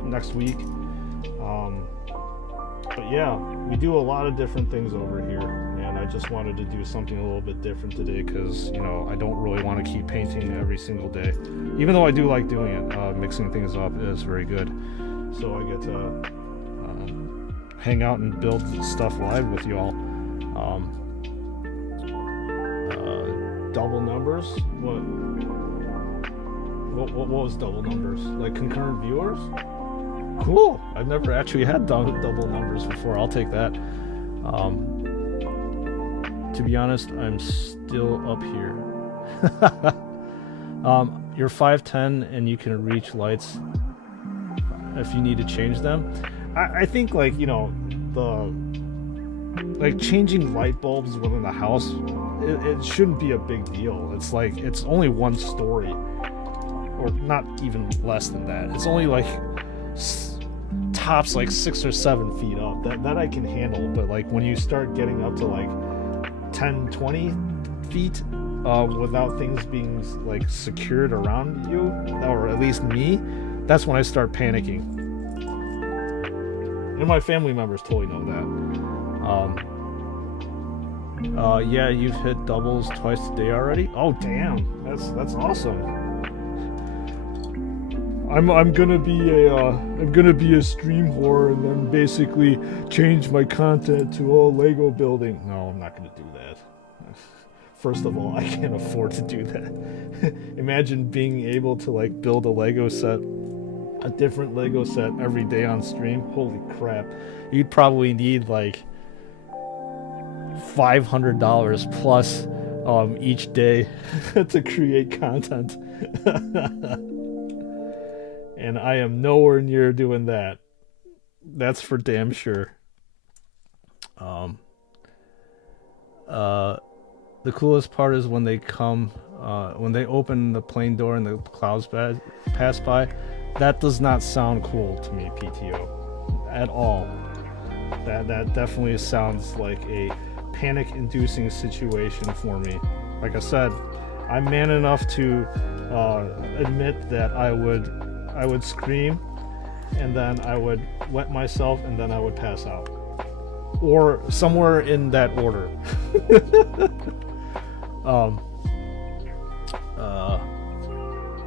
next week. But yeah, we do a lot of different things over here, and I just wanted to do something a little bit different today because, you know, I don't really want to keep painting every single day, even though I do like doing it. Mixing things up is very good, so I get to hang out and build stuff live with you all. Double numbers? What was double numbers? Like concurrent viewers? Cool. I've never actually had double numbers before. I'll take that. To be honest, I'm still up here. You're 5'10" and you can reach lights if you need to change them. I think, like, you know, like changing light bulbs within the house, it shouldn't be a big deal. It's like, it's only one story, or not even less than that. It's only like tops like 6 or 7 feet up. That I can handle. But like when you start getting up to like 10, 20 feet without things being like secured around you, or at least me, that's when I start panicking. And my family members totally know that. Yeah, you've hit doubles twice today already. Oh damn, that's awesome. I'm gonna be a stream whore and then basically change my content to all Lego building. No, I'm not gonna do that. First of all, I can't afford to do that. Imagine being able to like build a Lego set, a different Lego set every day on stream. Holy crap. You'd probably need like $500 plus each day to create content. And I am nowhere near doing that. That's for damn sure. The coolest part is when they come, when they open the plane door and the clouds pass by. That does not sound cool to me, PTO, at all. That definitely sounds like a panic-inducing situation for me. Like I said, I'm man enough to admit that I would scream, and then I would wet myself, and then I would pass out, or somewhere in that order.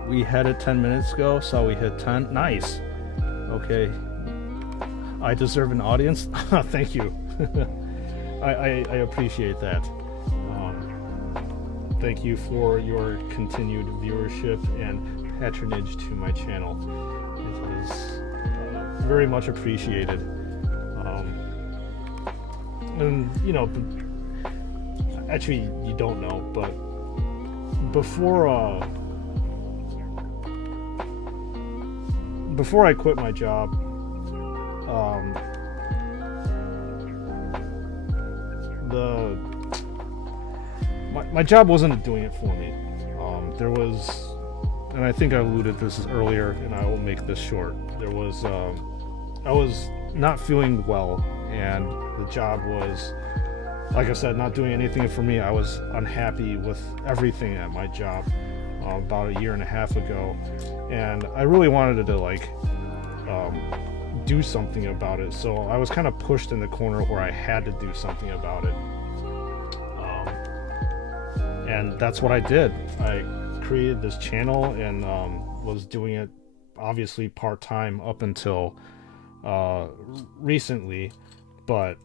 We had it 10 minutes ago, so we hit 10. Nice. Okay. I deserve an audience. Thank you. I appreciate that. Thank you for your continued viewership and patronage to my channel. It is very much appreciated. And you know, actually, you don't know, but before I quit my job, my job wasn't doing it for me. There was, and I think I alluded this earlier, and I will make this short. There was, I was not feeling well, and the job was, like I said, not doing anything for me. I was unhappy with everything at my job about a year and a half ago, and I really wanted to like do something about it. So I was kind of pushed in the corner where I had to do something about it, and that's what I did. I created this channel and was doing it obviously part-time up until recently. But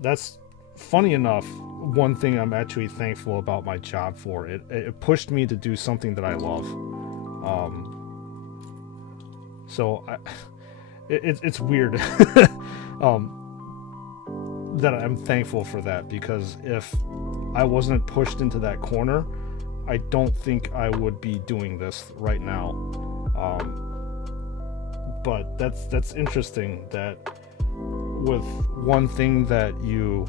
that's, funny enough, one thing I'm actually thankful about my job for. It pushed me to do something that I love. So it's weird that I'm thankful for that, because if I wasn't pushed into that corner, I don't think I would be doing this right now. But that's interesting that with one thing that you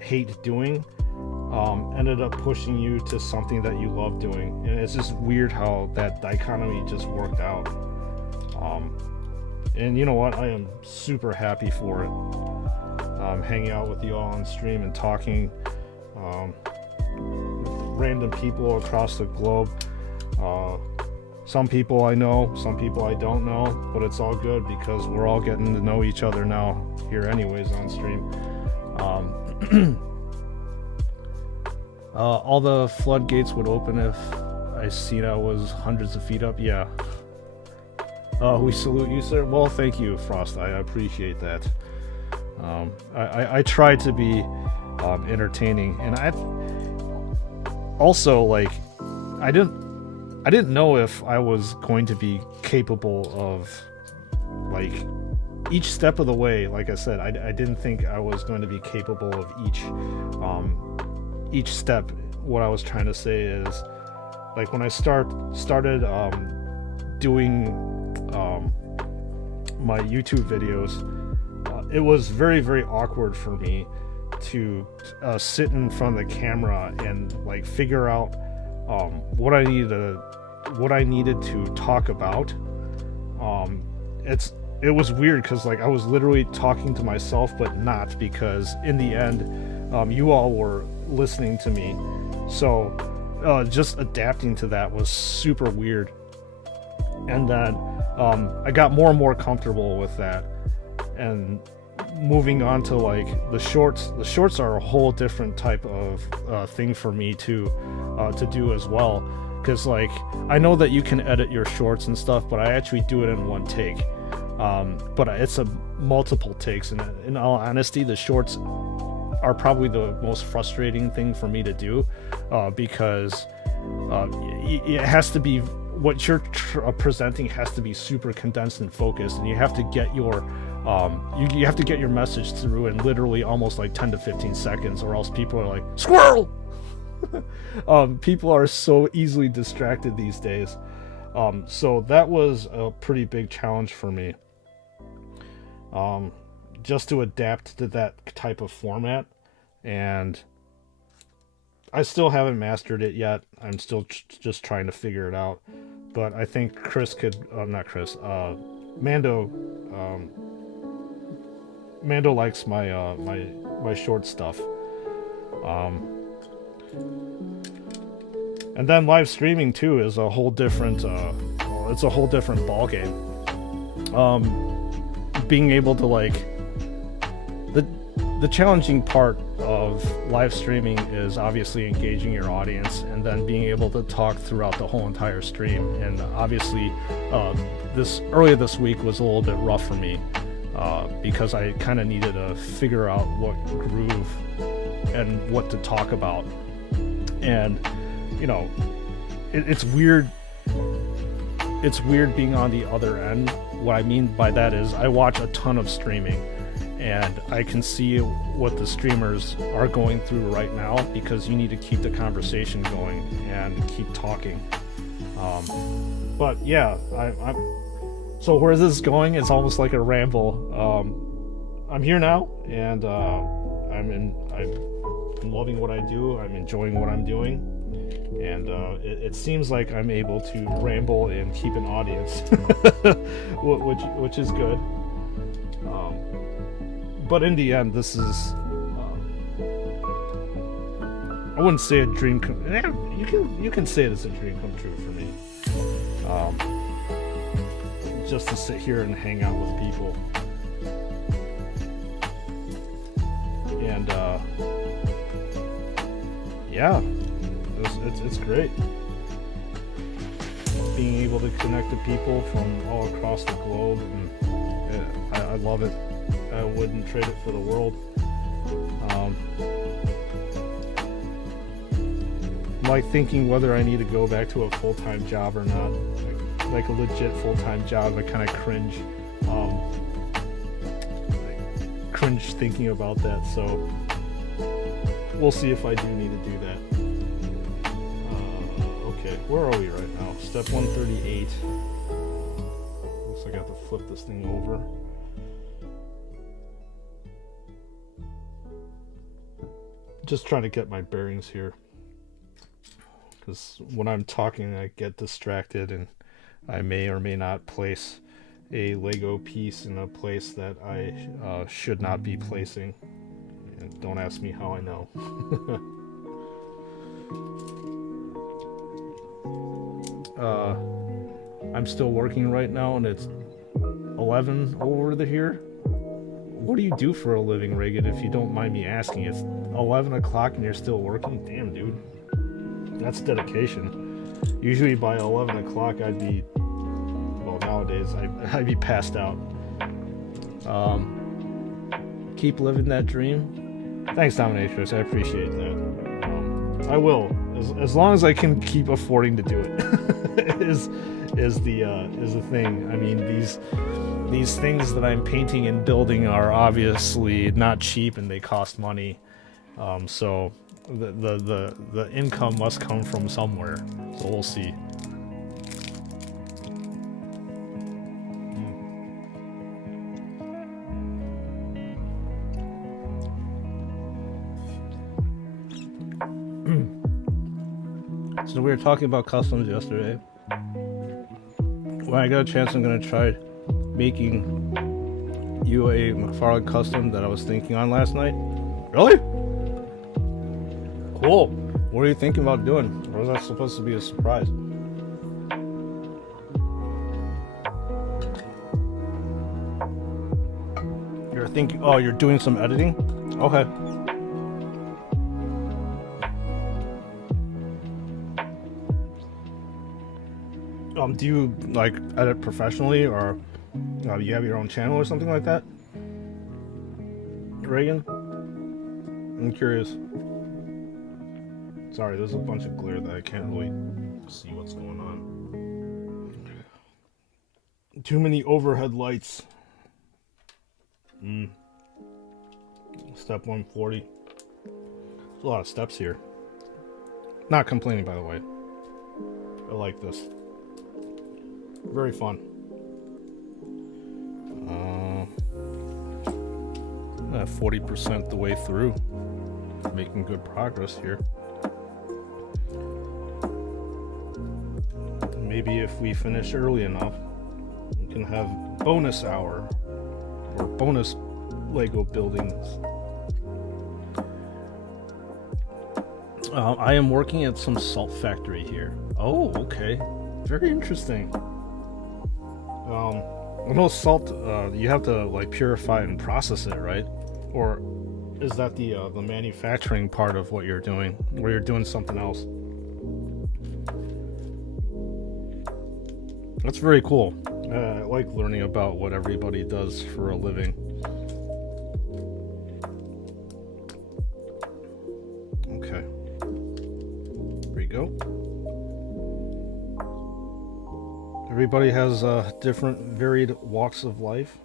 hate doing ended up pushing you to something that you love doing. And it's just weird how that dichotomy just worked out. And you know what, I am super happy for it. Hanging out with you all on stream and talking with random people across the globe. Some people I know, some people I don't know, but it's all good because we're all getting to know each other now here anyways on stream. All the floodgates would open if I seen I was hundreds of feet up. Yeah. We salute you, sir. Well, thank you, Frost. I appreciate that. I try to be entertaining, and I also, like, I didn't know if I was going to be capable of, like, each step of the way. Like I said, I didn't think I was going to be capable of each step what I was trying to say is, like, when I started doing my YouTube videos, it was very, very awkward for me to sit in front of the camera and like figure out what I needed to talk about. It was weird because like I was literally talking to myself, but not, because in the end, you all were listening to me. So just adapting to that was super weird. And then I got more and more comfortable with that. And moving on to like the shorts are a whole different type of thing for me to do as well. Because like I know that you can edit your shorts and stuff, but I actually do it in one take. But it's a multiple takes, and in all honesty, the shorts are probably the most frustrating thing for me to do, because it has to be, what you're presenting has to be super condensed and focused, and you have to get your you have to get your message through in literally almost like 10 to 15 seconds, or else people are like, squirrel. People are so easily distracted these days. So that was a pretty big challenge for me, just to adapt to that type of format. And I still haven't mastered it yet. I'm still just trying to figure it out. But I think Mando likes my my short stuff. And then live streaming too is a whole different it's a whole different ball game. Being able to like the challenging part of live streaming is obviously engaging your audience, and then being able to talk throughout the whole entire stream. And obviously earlier this week was a little bit rough for me, because I kind of needed to figure out what groove and what to talk about. And you know, it's weird. It's weird being on the other end. What I mean by that is I watch a ton of streaming, and I can see what the streamers are going through right now, because you need to keep the conversation going and keep talking. But yeah, so where this is going, it's almost like a ramble. I'm here now, and I'm loving what I do. I'm enjoying what I'm doing. And it seems like I'm able to ramble and keep an audience, which is good. But in the end, this is I wouldn't say a dream come. You can say it's a dream come true for me. Just to sit here and hang out with people. And yeah. It's great being able to connect to people from all across the globe, and I love it. I wouldn't trade it for the world. I'm like thinking whether I need to go back to a full-time job or not, like a legit full-time job. I kind of cringe, cringe thinking about that. So we'll see if I do need to do that. Where are we right now? Step 138. Looks like I have to flip this thing over. Just trying to get my bearings here, because when I'm talking I get distracted, and I may or may not place a Lego piece in a place that I should not be placing. And don't ask me how I know. I'm still working right now, and it's 11 over here. What do you do for a living, Reagan, if you don't mind me asking? It's 11 o'clock and you're still working? Damn, dude. That's dedication. Usually by 11 o'clock I'd be, well, nowadays I'd be passed out. Keep living that dream. Thanks, Dominatrix. I appreciate that. I will. As long as I can keep affording to do it, is the thing. I mean, these things that I'm painting and building are obviously not cheap, and they cost money. So the income must come from somewhere. So we'll see. So we were talking about customs yesterday. When I get a chance, I'm gonna try making you a McFarlane custom that I was thinking on last night. Really? Cool. What are you thinking about doing? Or was that supposed to be a surprise? You're thinking, oh, you're doing some editing? Okay. Do you like edit professionally, or you have your own channel or something like that? Reagan? I'm curious. Sorry, there's a bunch of glare that I can't really see what's going on. Too many overhead lights. Step 140. There's a lot of steps here. Not complaining, by the way. I like this. Very fun. 40% the way through. Making good progress here. Maybe if we finish early enough, we can have bonus hour or bonus Lego buildings. I am working at some salt factory here. Oh, okay. Very interesting. I know salt, you have to like purify and process it, right? Or is that the manufacturing part of what you're doing, or you're doing something else? That's very cool. I like learning about what everybody does for a living. Okay. There we go. Everybody has different varied walks of life,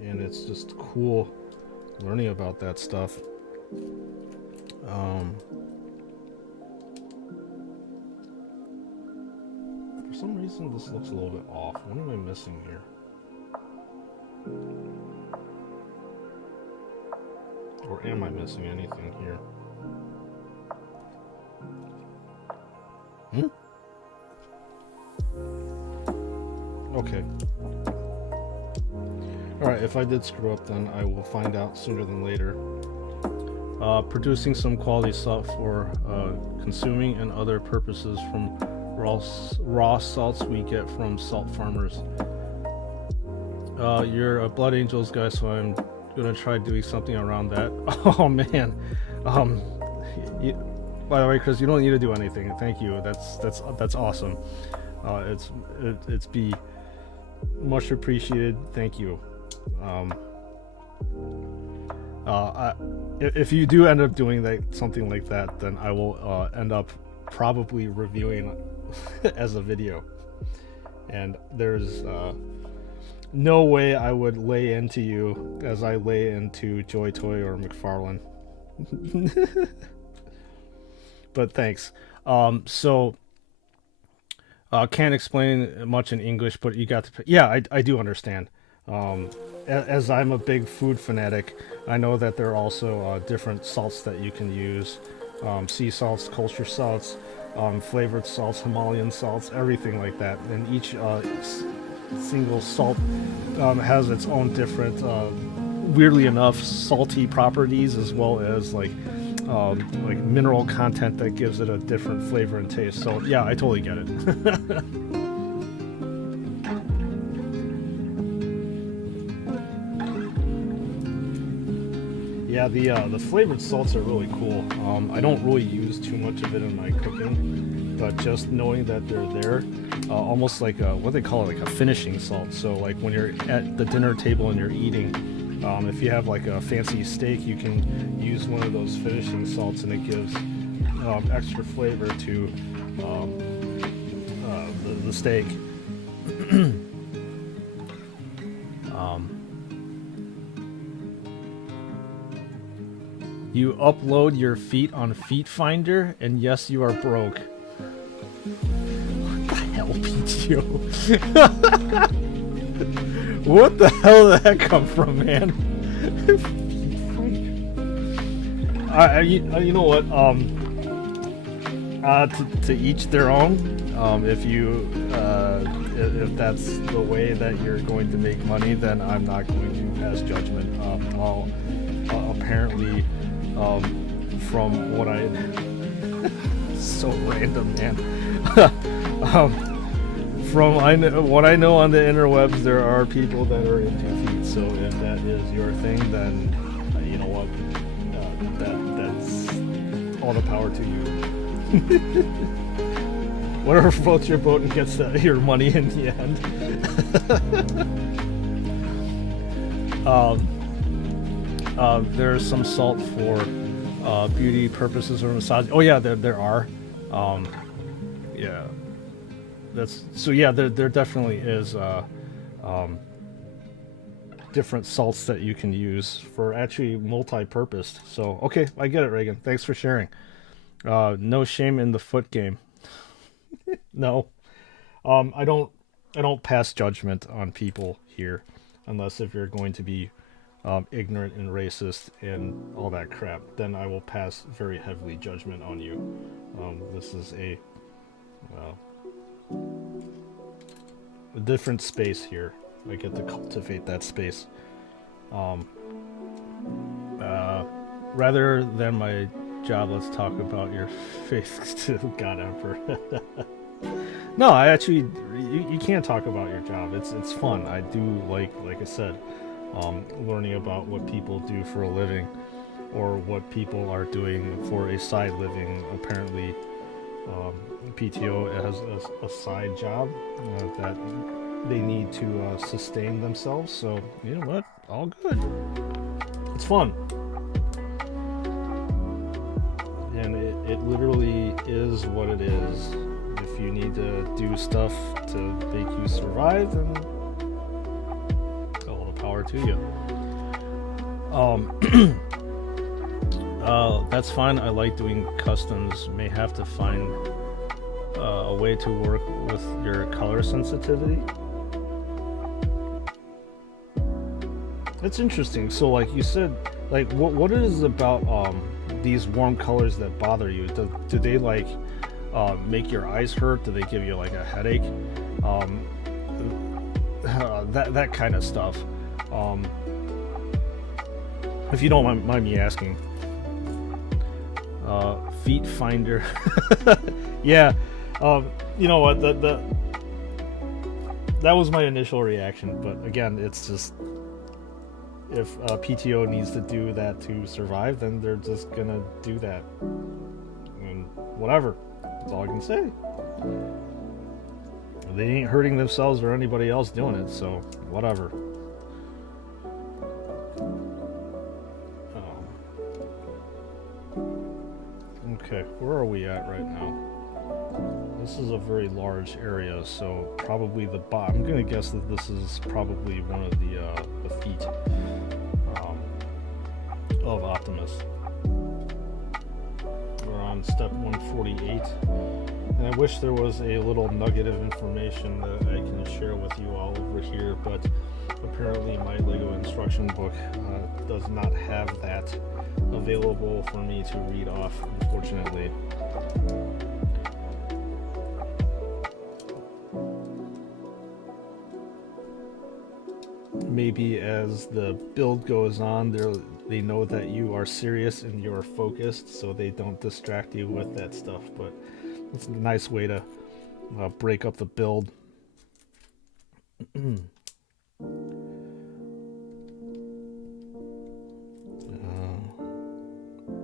and it's just cool learning about that stuff. For some reason this looks a little bit off. What am I missing here? Or am I missing anything here? Okay. Alright, if I did screw up, then I will find out sooner than later. Producing some quality salt for consuming and other purposes from raw salts we get from salt farmers. You're a Blood Angels guy, so I'm gonna try doing something around that. Oh man. By the way, Chris, you don't need to do anything. Thank you. That's awesome. It's be much appreciated. Thank you. If you do end up doing something like that, then I will end up probably reviewing as a video. And there's no way I would lay into you as I lay into Joy Toy or McFarlane. But thanks. Can't explain much in English, but you got to. Yeah, I do understand. As I'm a big food fanatic, I know that there are also different salts that you can use. Sea salts, culture salts, flavored salts, Himalayan salts, everything like that. And each single salt has its own different, weirdly enough, salty properties, as well as like mineral content that gives it a different flavor and taste. So yeah, I totally get it. Yeah, the flavored salts are really cool. I don't really use too much of it in my cooking, but just knowing that they're there, almost like what they call it, like a finishing salt. So like when you're at the dinner table and you're eating, if you have like a fancy steak, you can use one of those finishing salts, and it gives extra flavor to the steak. You upload your feet on Feet Finder, and yes, you are broke. What the hell, PTO? What the hell did that come from, man? You know what? To each their own. If that's the way that you're going to make money, then I'm not going to pass judgment. I'll apparently, from what I so random, man. From what I know on the interwebs, there are people that are into feet. So if that is your thing, then you know what? That's all the power to you. Whatever floats your boat and gets your money in the end. There's some salt for beauty purposes or massage. Oh yeah, there are. Yeah, that's so. Yeah, there definitely is different salts that you can use for actually multi-purposed. So okay, I get it, Reagan. Thanks for sharing. No shame in the foot game. No, I don't pass judgment on people here, unless if you're going to be ignorant and racist and all that crap. Then I will pass very heavily judgment on you. This is a different space here. I get to cultivate that space. Rather than my job, let's talk about your faith to God Emperor. No, I actually, you can't talk about your job. It's fun. I do like I said, learning about what people do for a living, or what people are doing for a side living. Apparently, PTO has a side job that they need to sustain themselves. So you know what? All good. It's fun. And it literally is what it is. If you need to do stuff to make you survive, then all the power to you. That's fine. I like doing customs. May have to find a way to work with your color sensitivity. That's interesting. So like you said, like what is it about these warm colors that bother you? Do they like make your eyes hurt? Do they give you like a headache? That kind of stuff. If you don't mind me asking. Feet Finder. Yeah. You know what? That was my initial reaction, but again, it's just, if PTO needs to do that to survive, then they're just gonna do that. And whatever. That's all I can say. They ain't hurting themselves or anybody else doing it, so whatever. Okay, where are we at right now? This is a very large area, so probably the bottom. I'm gonna guess that this is probably one of the feet of Optimus. We're on step 148, and I wish there was a little nugget of information that I can share with you all over here, but apparently my Lego instruction book does not have that available for me to read off, unfortunately. Maybe as the build goes on, they know that you are serious and you are focused, so they don't distract you with that stuff. But it's a nice way to break up the build.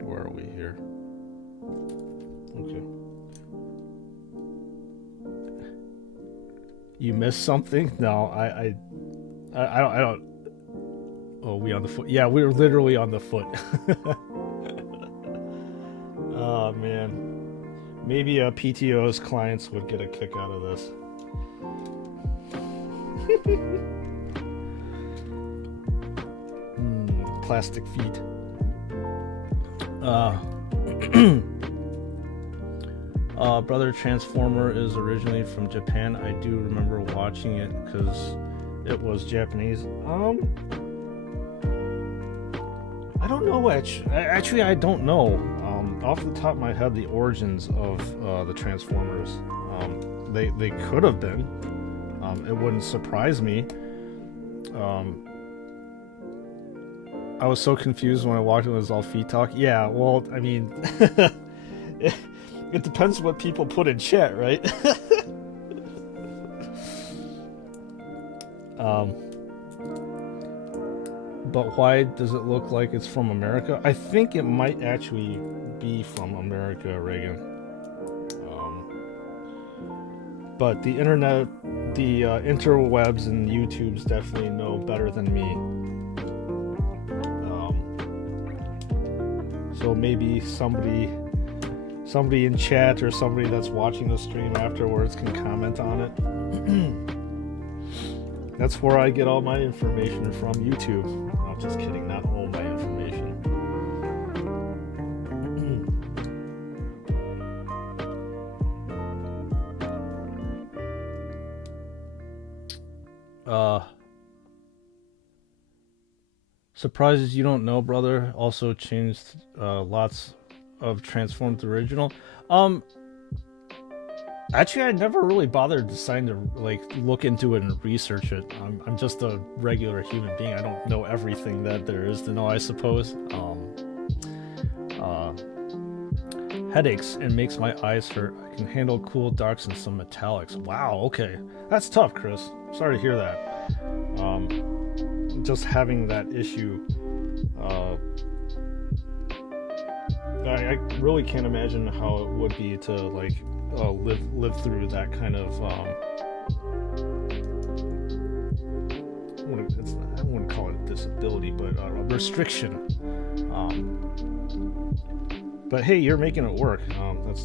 Where are we here? Okay. You missed something? No, I don't. Oh, we on the foot? Yeah, we're literally on the foot. Oh man, maybe PTO's clients would get a kick out of this. Plastic feet. Uh, Brother Transformer is originally from Japan. I do remember watching it because it was Japanese. I don't know. Actually, I don't know. Off the top of my head, the origins of the Transformers. They could have been. It wouldn't surprise me. I was so confused when I walked in. It was all feet talk. Yeah, well, I mean, it depends what people put in chat, right? But why does it look like it's from America? I think it might actually be from America, Reagan. But the internet, the interwebs and YouTubes definitely know better than me. So maybe somebody in chat or somebody that's watching the stream afterwards can comment on it. That's where I get all my information from, YouTube. No, just kidding, not all my information. Surprises you don't know, brother. Also changed lots of Transformed original. Actually, I never really bothered deciding to look into it and research it. I'm just a regular human being. I don't know everything that there is to know, I suppose. Headaches and makes my eyes hurt. I can handle cool darks and some metallics. Wow, okay. That's tough, Chris. Sorry to hear that. Just having that issue. I really can't imagine how it would be to live through that kind of I wouldn't call it a disability, but a restriction. But hey, you're making it work.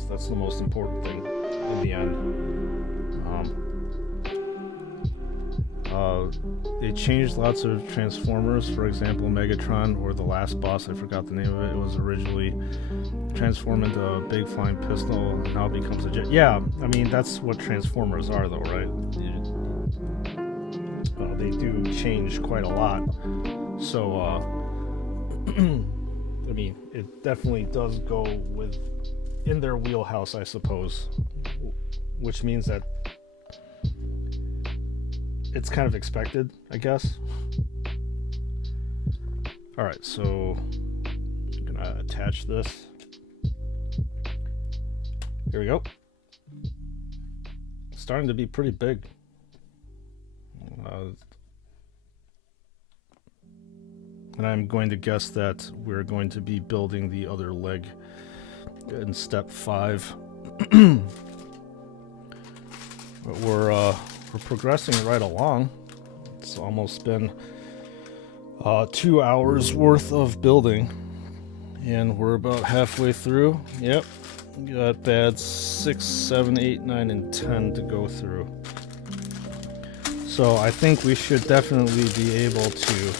That's the most important thing in the end. They changed lots of Transformers. For example, Megatron, or the last boss, I forgot the name of it. It was originally transformed into a big flying pistol, and now it becomes a jet. Yeah, I mean, that's what Transformers are, though, right? They do change quite a lot. So, I mean, it definitely does go in their wheelhouse, I suppose. Which means that it's kind of expected, I guess. Alright, so I'm gonna attach this. Here we go. It's starting to be pretty big. And I'm going to guess that we're going to be building the other leg in step 5. But we're progressing right along. It's almost been 2 hours worth of building, and we're about halfway through. Yep, we got pads 6, 7, 8, 9, and 10 to go through. So I think we should definitely be able to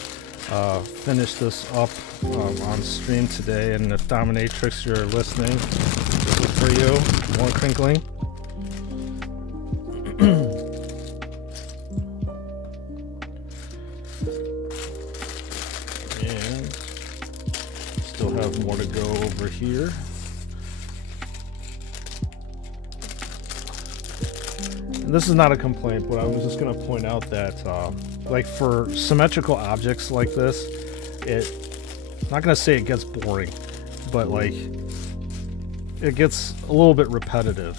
finish this up on stream today. And if Dominatrix, you're listening, this is for you. More crinkling. Have more to go over here. And this is not a complaint, but I was just going to point out that for symmetrical objects like this, I'm not going to say it gets boring, but it gets a little bit repetitive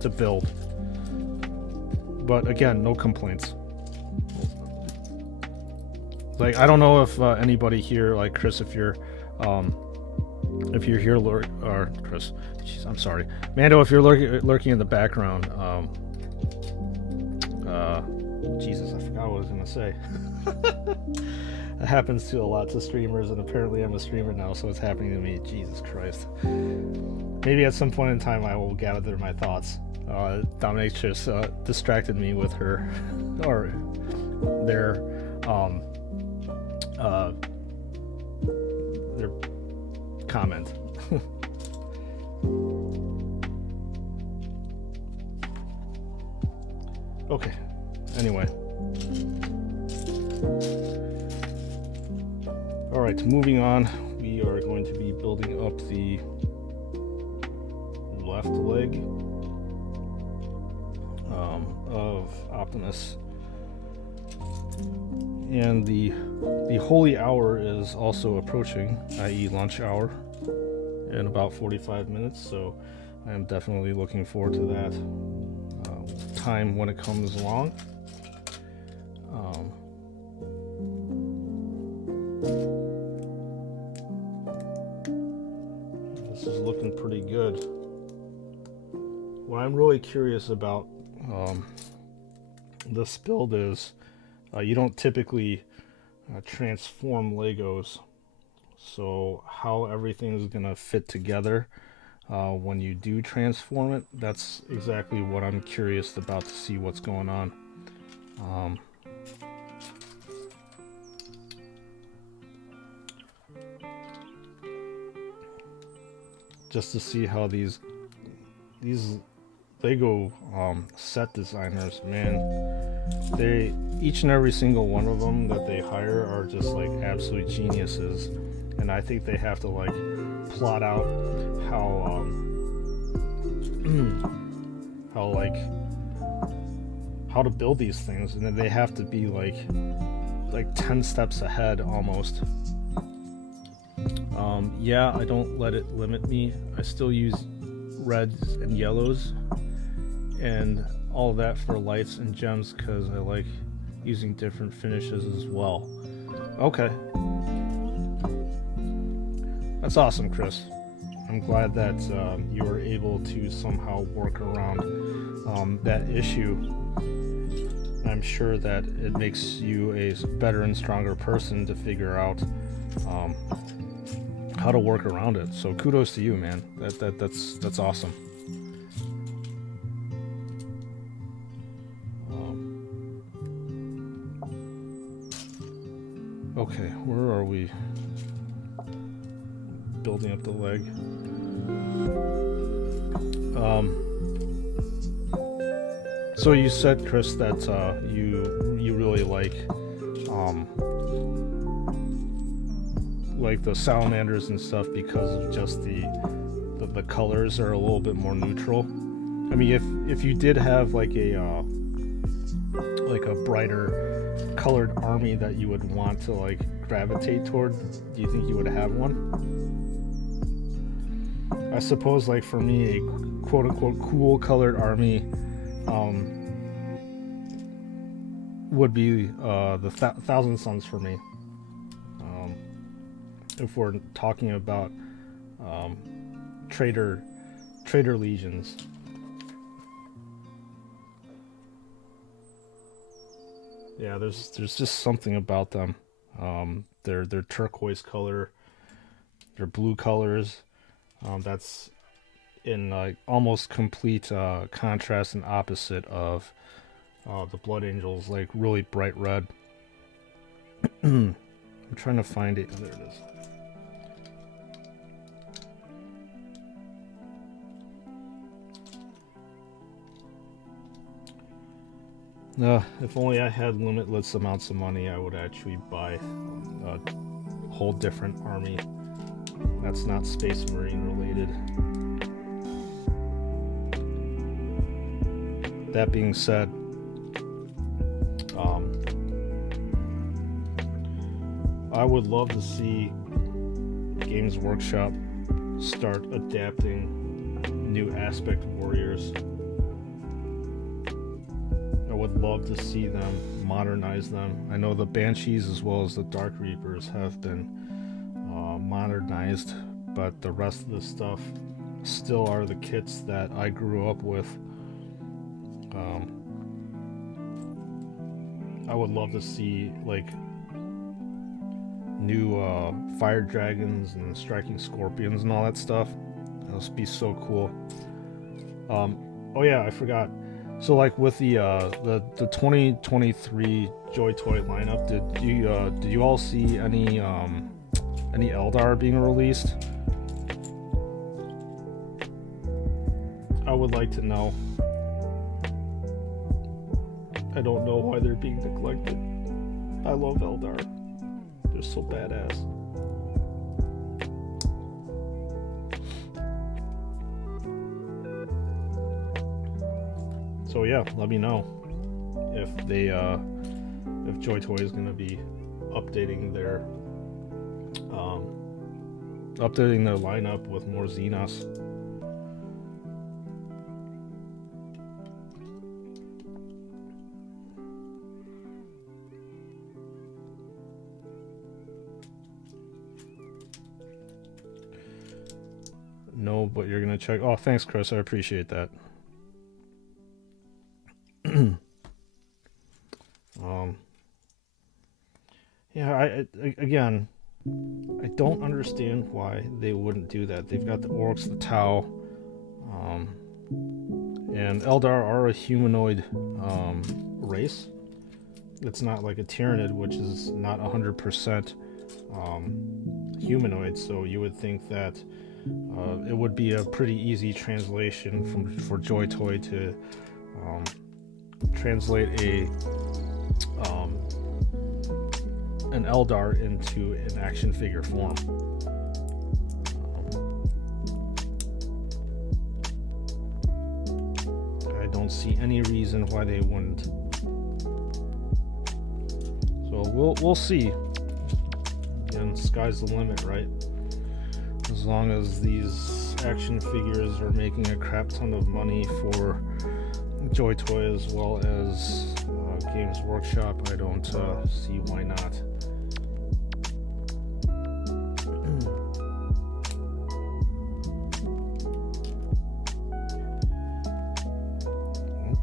to build. But again, no complaints. I don't know if anybody here, Chris, if you're here, or Chris, geez, I'm sorry, Mando, if you're lurking in the background, Jesus, I forgot what I was gonna say. It happens to lots of streamers, and apparently I'm a streamer now, so it's happening to me. Jesus Christ. Maybe at some point in time I will gather my thoughts. Dominatrix distracted me with her, or their comment. Okay, anyway. Alright, moving on. We are going to be building up the left leg of Optimus. And the holy hour is also approaching, i.e. lunch hour, in about 45 minutes, so I am definitely looking forward to that time when it comes along. This is looking pretty good. What I'm really curious about this build is you don't typically transform Legos, so how everything is going to fit together when you do transform it, that's exactly what I'm curious about to see what's going on. Just to see how these Lego set designers, man, they each and every single one of them that they hire are just like absolute geniuses, and I think they have to like plot out how how to build these things, and then they have to be like 10 steps ahead almost. Yeah, I don't let it limit me. I still use reds and yellows and all of that for lights and gems because I like using different finishes as well. Okay. That's awesome, Chris. I'm glad that you were able to somehow work around that issue. I'm sure that it makes you a better and stronger person to figure out how to work around it. So kudos to you, man. That's awesome. Okay, where are we? Building up the leg. So you said, Chris, that you really like the salamanders and stuff because of just the colors are a little bit more neutral. I mean, if you did have like a brighter colored army that you would want to like gravitate toward, do you think you would have one? I suppose, like for me, a quote-unquote cool colored army would be the Thousand Suns for me. If we're talking about trader legions. Yeah, there's just something about them. Their turquoise color, their blue colors. That's in almost complete contrast and opposite of the Blood Angels, like really bright red. I'm trying to find it. There it is. If only I had limitless amounts of money, I would actually buy a whole different army that's not Space Marine related. That being said, I would love to see Games Workshop start adapting new aspect warriors. I would love to see them modernize them. I know the Banshees as well as the Dark Reapers have been modernized, but the rest of the stuff still are the kits that I grew up with. I would love to see like new fire dragons and striking scorpions and all that stuff. That would be so cool. Oh yeah, I forgot. So like with the 2023 Joy Toy lineup, did you all see any Eldar being released? would like to know. I don't know why they're being neglected. I love Eldar. They're so badass. So yeah, let me know if they if Joy Toy is gonna be updating their lineup with more Xenos. No, but you're gonna check. Oh, thanks, Chris. I appreciate that. Yeah, again, I don't understand why they wouldn't do that. They've got the orcs, the Tau, and Eldar are a humanoid race. It's not like a Tyranid, which is not 100% humanoid. So you would think that it would be a pretty easy translation for Joy Toy to translate an Eldar into an action figure form. I don't see any reason why they wouldn't. So we'll see. Again, sky's the limit, right? As long as these action figures are making a crap ton of money for Joy Toy as well as Games Workshop, I don't see why not.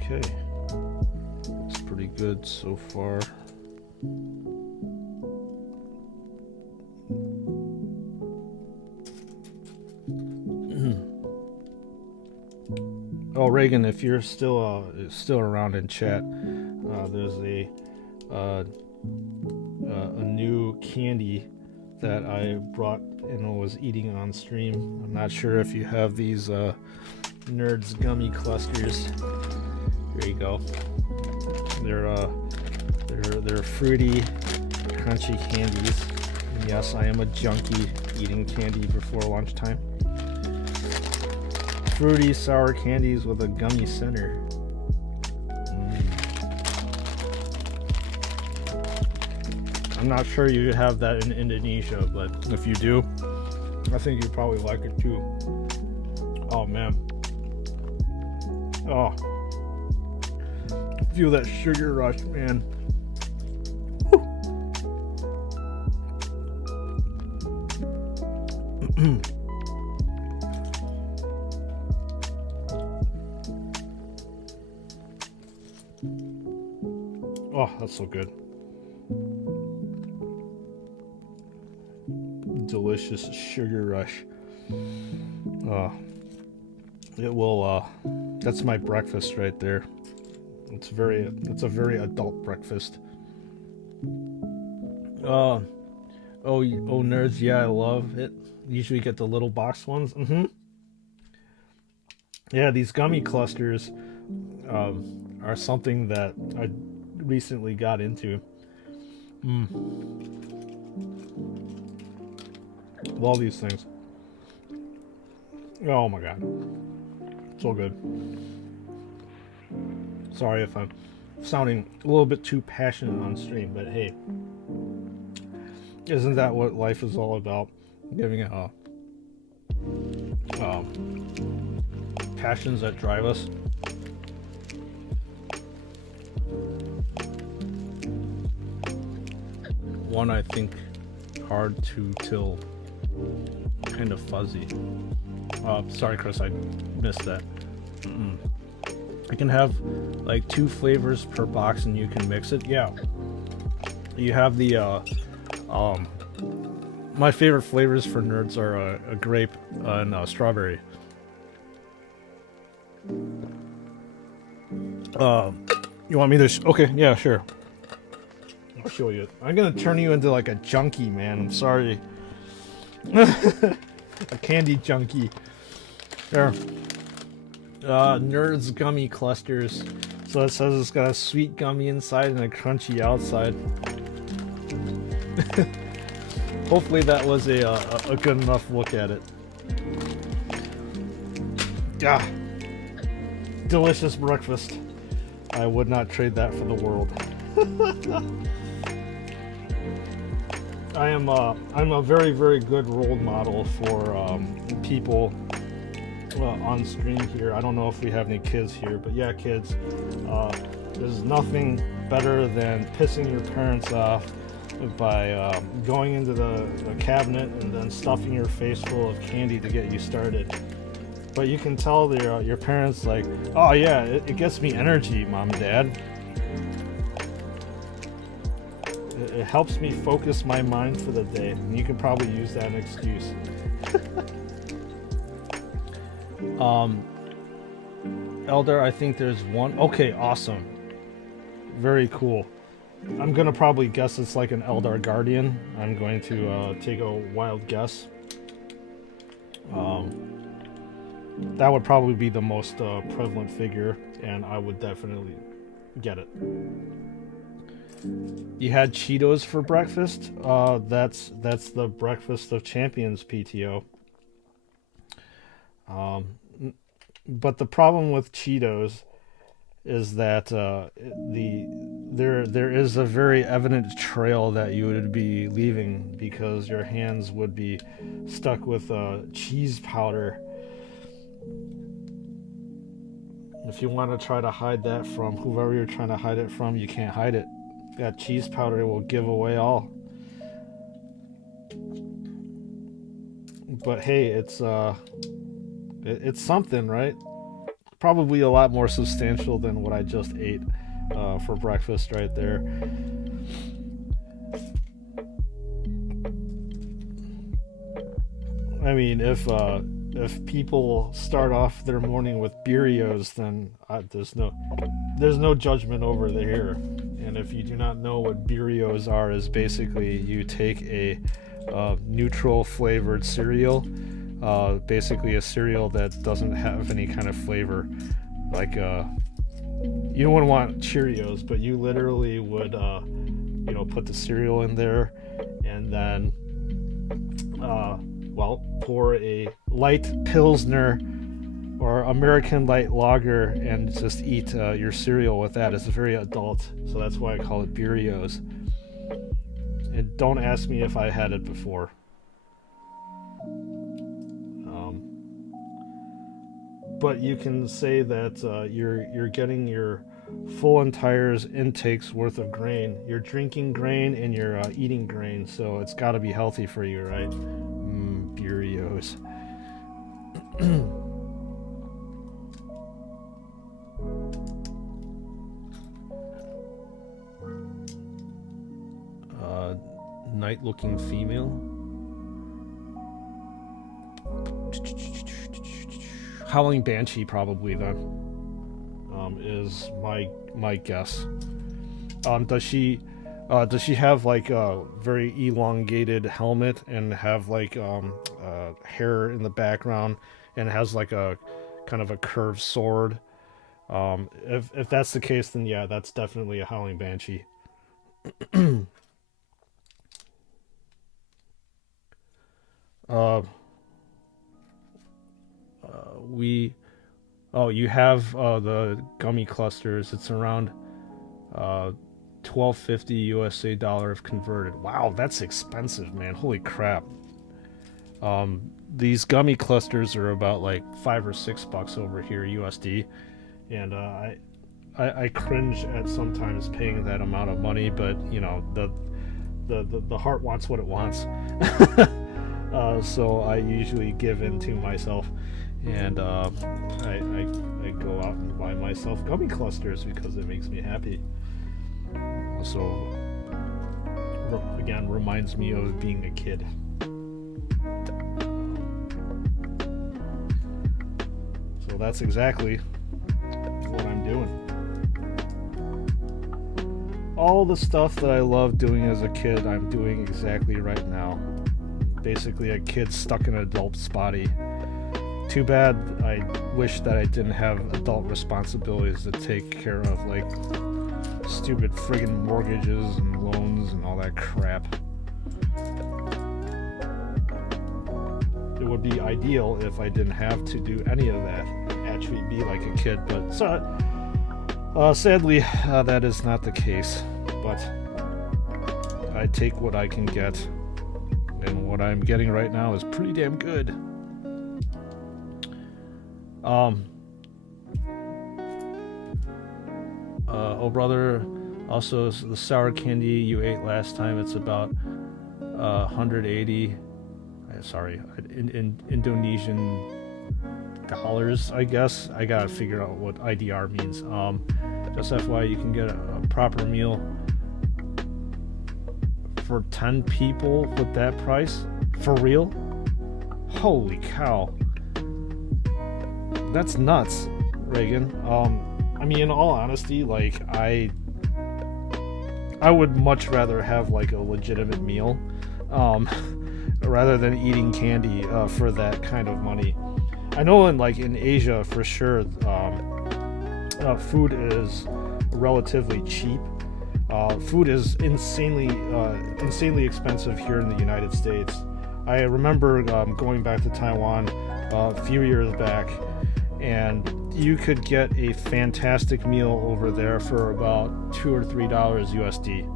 Okay, looks pretty good so far. Oh, Reagan, if you're still around in chat, there's a new candy that I brought and was eating on stream. I'm not sure if you have these Nerds gummy clusters. Here you go. They're fruity, crunchy candies. And yes, I am a junkie eating candy before lunchtime. Fruity sour candies with a gummy center. I'm not sure you have that in Indonesia, but if you do, I think you'd probably like it too. Oh man. Oh. Feel that sugar rush, man. Oh, that's so good. Delicious sugar rush. It will, that's my breakfast right there. It's a very adult breakfast. Oh, nerds, yeah, I love it. Usually get the little box ones. Yeah, these gummy clusters are something that I recently got into. Love these things. Oh my god. So good. Sorry if I'm sounding a little bit too passionate on stream, but hey, isn't that what life is all about? Giving passions that drive us. One, I think, hard to till kind of fuzzy. Sorry, Chris, I missed that. I can have like 2 flavors per box and you can mix it. Yeah. You have the my favorite flavors for nerds are a grape and strawberry. You want me to okay, yeah, sure. I'll show you. I'm gonna turn you into like a junkie, man. I'm sorry. A candy junkie. There. Nerds Gummy Clusters. So it says it's got a sweet gummy inside and a crunchy outside. Hopefully that was a good enough look at it. Ah, delicious breakfast. I would not trade that for the world. I'm a very, very good role model for people on stream here. I don't know if we have any kids here, but yeah, kids, there's nothing better than pissing your parents off by going into the cabinet and then stuffing your face full of candy to get you started. But you can tell your parents like, oh yeah, it gets me energy, mom and dad. It helps me focus my mind for the day, and you can probably use that as an excuse. Elder, I think there's one. Okay, awesome. Very cool. I'm gonna probably guess it's like an Eldar Guardian. I'm going to take a wild guess. That would probably be the most prevalent figure, and I would definitely get it. You had Cheetos for breakfast? That's the Breakfast of Champions PTO. But the problem with Cheetos is that there is a very evident trail that you would be leaving because your hands would be stuck with cheese powder. If you want to try to hide that from whoever you're trying to hide it from, you can't hide it. That cheese powder will give away all. But hey, it's something, right? Probably a lot more substantial than what I just ate for breakfast right there. I mean, if people start off their morning with Cheerios, then there's no judgment over there. And if you do not know what Cheerios are, is basically you take a neutral flavored cereal, basically a cereal that doesn't have any kind of flavor, like you wouldn't want Cheerios, but you literally would put the cereal in there and then pour a light Pilsner or American light lager and just eat your cereal with that. It's very adult, so that's why I call it Cheerios. And don't ask me if I had it before. But you can say that you're getting your full entire intakes worth of grain. You're drinking grain and you're eating grain, so it's got to be healthy for you, right? Cheerios. Night-looking female. Howling Banshee, probably then. Is my guess. Does she have like a very elongated helmet and have like hair in the background and has like a kind of a curved sword? If that's the case, then yeah, that's definitely a Howling Banshee. You have the gummy clusters. It's around $12.50 USA dollar if converted. Wow, that's expensive, man. Holy crap. These gummy clusters are about like $5 or $6 over here USD, and I cringe at sometimes paying that amount of money, but you know, the heart wants what it wants. So I usually give in to myself, and I go out and buy myself gummy clusters because it makes me happy. Also, again, reminds me of being a kid. So that's exactly what I'm doing. All the stuff that I loved doing as a kid, I'm doing exactly right now. Basically a kid stuck in an adult's body. Too bad. I wish that I didn't have adult responsibilities to take care of, like stupid friggin' mortgages and loans and all that crap. It would be ideal if I didn't have to do any of that, actually be like a kid, but sadly that is not the case. But I take what I can get, and what I'm getting right now is pretty damn good. Oh brother, also the sour candy you ate last time, it's about 180 in Indonesian dollars, I guess. I gotta figure out what IDR means. Just FYI, you can get a proper meal for 10 people with that price? For real? Holy cow. That's nuts, Reagan. I mean, in all honesty, like, I would much rather have like a legitimate meal, rather than eating candy for that kind of money. I know in Asia for sure, food is relatively cheap. Food is insanely expensive here in the United States. I remember going back to Taiwan a few years back, and you could get a fantastic meal over there for about $2 or $3 USD.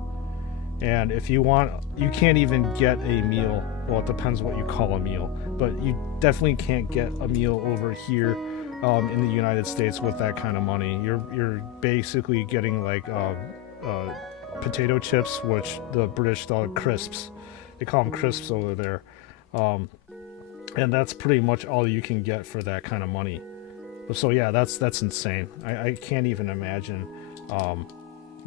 And if you want, you can't even get a meal. Well, it depends what you call a meal, but you definitely can't get a meal over here in the United States with that kind of money. You're basically getting like potato chips, which the British call crisps. They call them crisps over there, and that's pretty much all you can get for that kind of money. So yeah, that's insane. I can't even imagine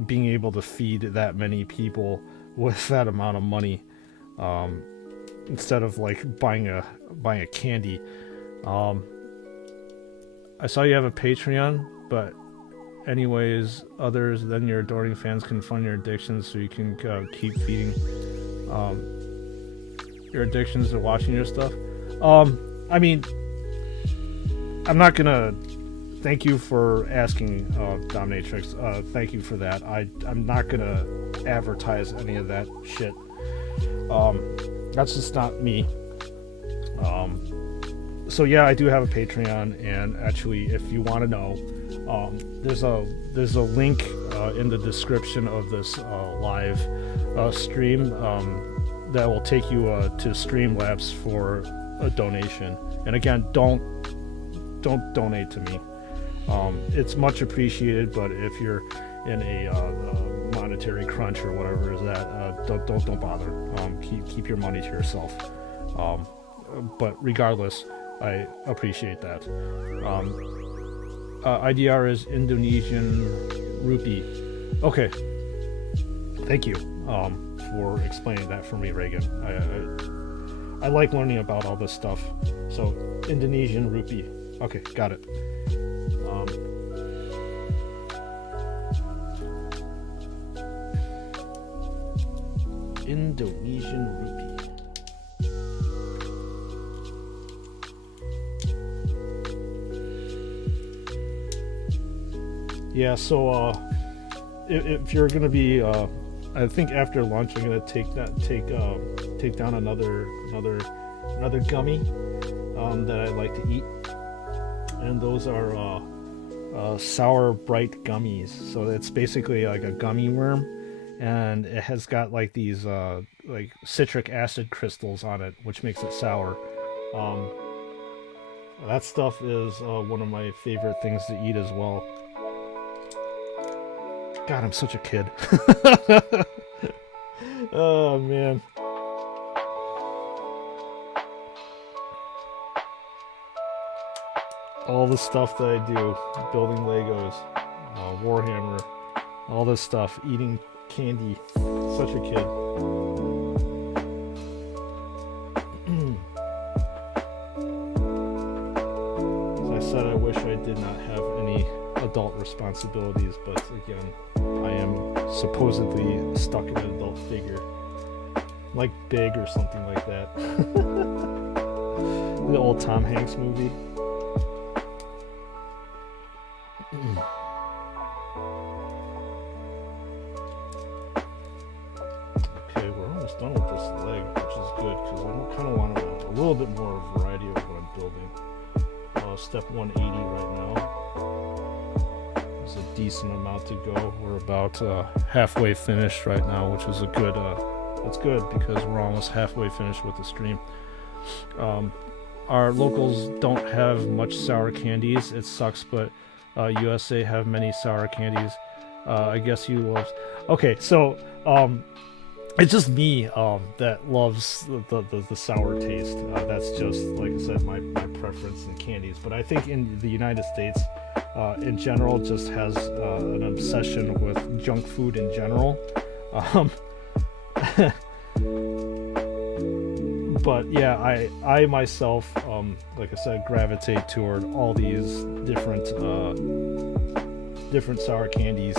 being able to feed that many people with that amount of money, instead of like buying a candy. I saw you have a Patreon, but anyways, others than your adoring fans can fund your addictions, so you can keep feeding your addictions to watching your stuff. I mean, I'm not gonna thank you for asking, Dominatrix. Thank you for that. I'm not gonna advertise any of that shit. That's just not me. So yeah, I do have a Patreon, and actually, if you want to know, there's a link in the description of this live stream that will take you to Streamlabs for a donation. And again, don't donate to me. It's much appreciated, but if you're in a monetary crunch or whatever is that, don't bother. Keep your money to yourself. But regardless, I appreciate that. IDR is Indonesian rupee. Okay. Thank you for explaining that for me, Reagan. I like learning about all this stuff. So, Indonesian rupee. Okay, got it. Indonesian rupee. Yeah, so if you're gonna be, I think after lunch I'm gonna take down another gummy that I like to eat, and those are sour bright gummies. So it's basically like a gummy worm, and it has got like these like citric acid crystals on it, which makes it sour. That stuff is one of my favorite things to eat as well. God, I'm such a kid. Oh, man. All the stuff that I do, building Legos, Warhammer, all this stuff, eating candy, such a kid. As I said, I wish I did not have any adult responsibilities, but again, I am supposedly stuck in an adult figure, like Big or something like that. The old Tom Hanks movie. almost done with this leg, which is good because I kind of want a little bit more variety of what I'm building. Step 180 right now. There's a decent amount to go. We're about halfway finished right now, which is a good. It's good because we're almost halfway finished with the stream. Our locals don't have much sour candies. It sucks, but USA have many sour candies. I guess you love. Okay, so it's just me that loves the sour taste. That's just, like I said, my preference in candies. But I think in the United States, in general, just has an obsession with junk food in general. But yeah, I myself, like I said, gravitate toward all these different sour candies.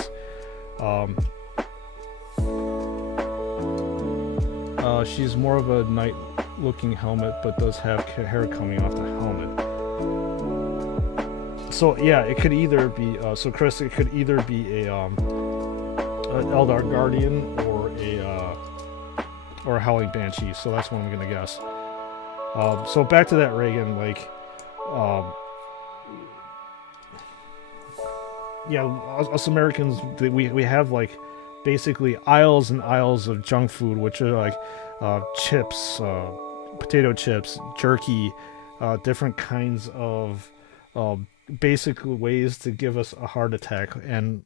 She's more of a knight-looking helmet, but does have hair coming off the helmet. So yeah, it could either be so Chris. It could either be a an Eldar Guardian or a Howling Banshee. So that's what I'm gonna guess. So back to that, Reagan. Like, yeah, us Americans, we have like basically aisles and aisles of junk food, which are like chips, potato chips, jerky, different kinds of basic ways to give us a heart attack, and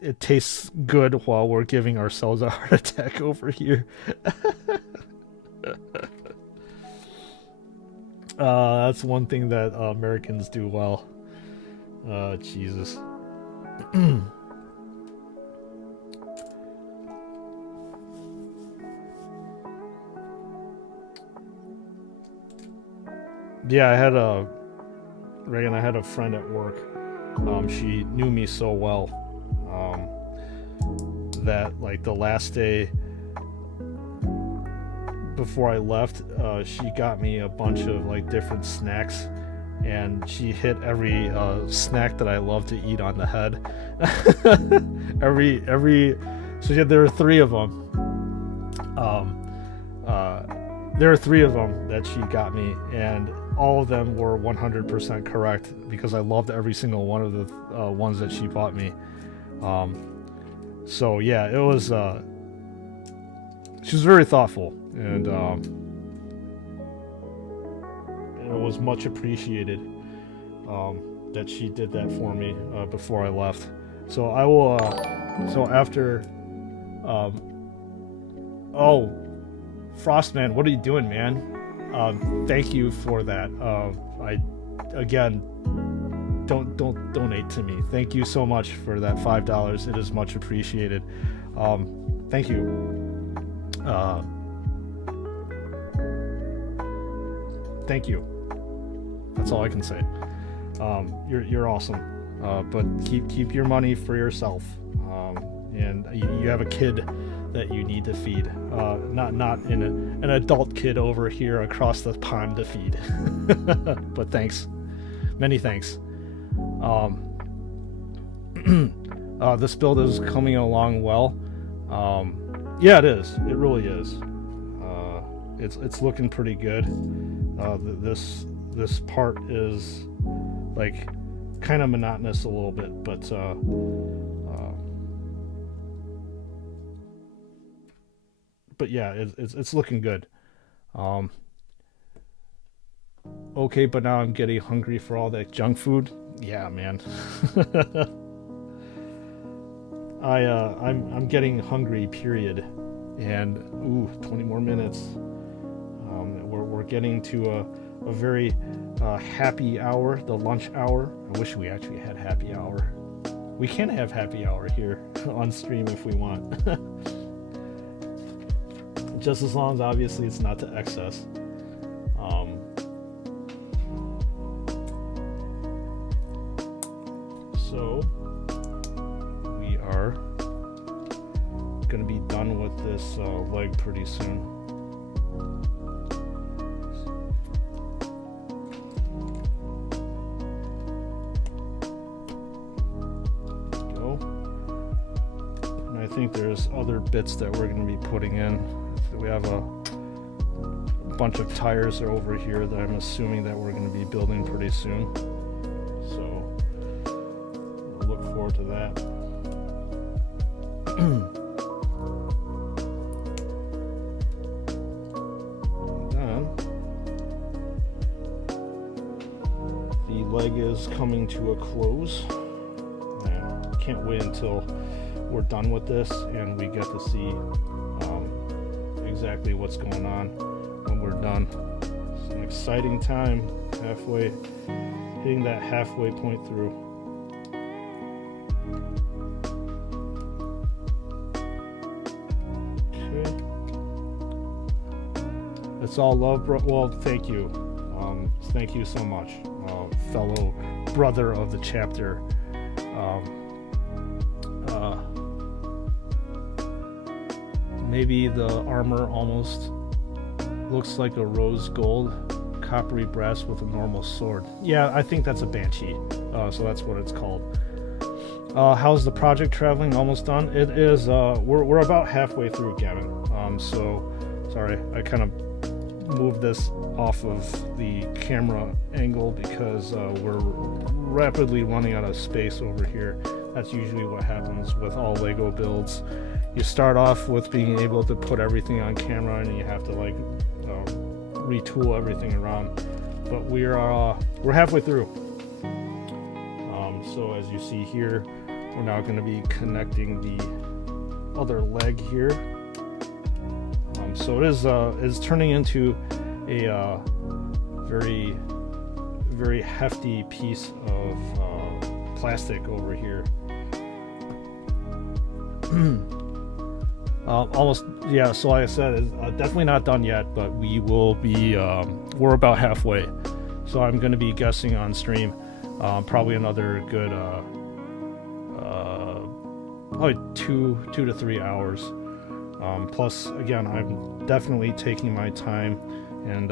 it tastes good while we're giving ourselves a heart attack over here. That's one thing that Americans do well. Jesus. Yeah, I had a friend at work. She knew me so well that like the last day before I left, she got me a bunch of like different snacks, and she hit every snack that I love to eat on the head. So yeah, there were three of them. There are three of them that she got me, and all of them were 100% correct because I loved every single one of the ones that she bought me. So yeah, it was. She was very thoughtful, and it was much appreciated that she did that for me before I left. So I will. So after. Oh, Frostman, what are you doing, man? Thank you for that. Don't donate to me. Thank you so much for that $5. It is much appreciated. Thank you. Thank you. That's all I can say. You're awesome. But keep your money for yourself. And you have a kid that you need to feed, not an adult kid over here across the pond to feed. But thanks, many thanks. This build is coming along well. Yeah, it is. It really is. It's looking pretty good. This part is like kind of monotonous a little bit, but yeah, it's looking good. Okay, but now I'm getting hungry for all that junk food. Yeah, man. I'm getting hungry, period. And 20 more minutes. We're getting to a very happy hour, the lunch hour. I wish we actually had happy hour. We can have happy hour here on stream if we want. Just as long as obviously it's not to excess. So we are gonna be done with this leg pretty soon. there's other bits that we're going to be putting in. We have a bunch of tires over here that I'm assuming that we're going to be building pretty soon. So we'll look forward to that. And then the leg is coming to a close. I can't wait until we're done with this and we get to see exactly what's going on when we're done. It's an exciting time, hitting that halfway point through. Okay. It's all love, bro. Well, thank you. Thank you so much, fellow brother of the chapter. Maybe the armor almost looks like a rose gold coppery brass with a normal sword. Yeah, I think that's a banshee, so that's what it's called. How's the project traveling? Almost done? It is. We're about halfway through, Gavin. So sorry, I kind of moved this off of the camera angle because we're rapidly running out of space over here. That's usually what happens with all Lego builds. You start off with being able to put everything on camera, and you have to like retool everything around. But we're halfway through. So as you see here, we're now going to be connecting the other leg here. So it is turning into a very, very hefty piece of plastic over here. Almost, yeah. So like I said, it's definitely not done yet, but we will be. We're about halfway, so I'm going to be guessing on stream, probably another good, probably two to 3 hours. Plus, again, I'm definitely taking my time and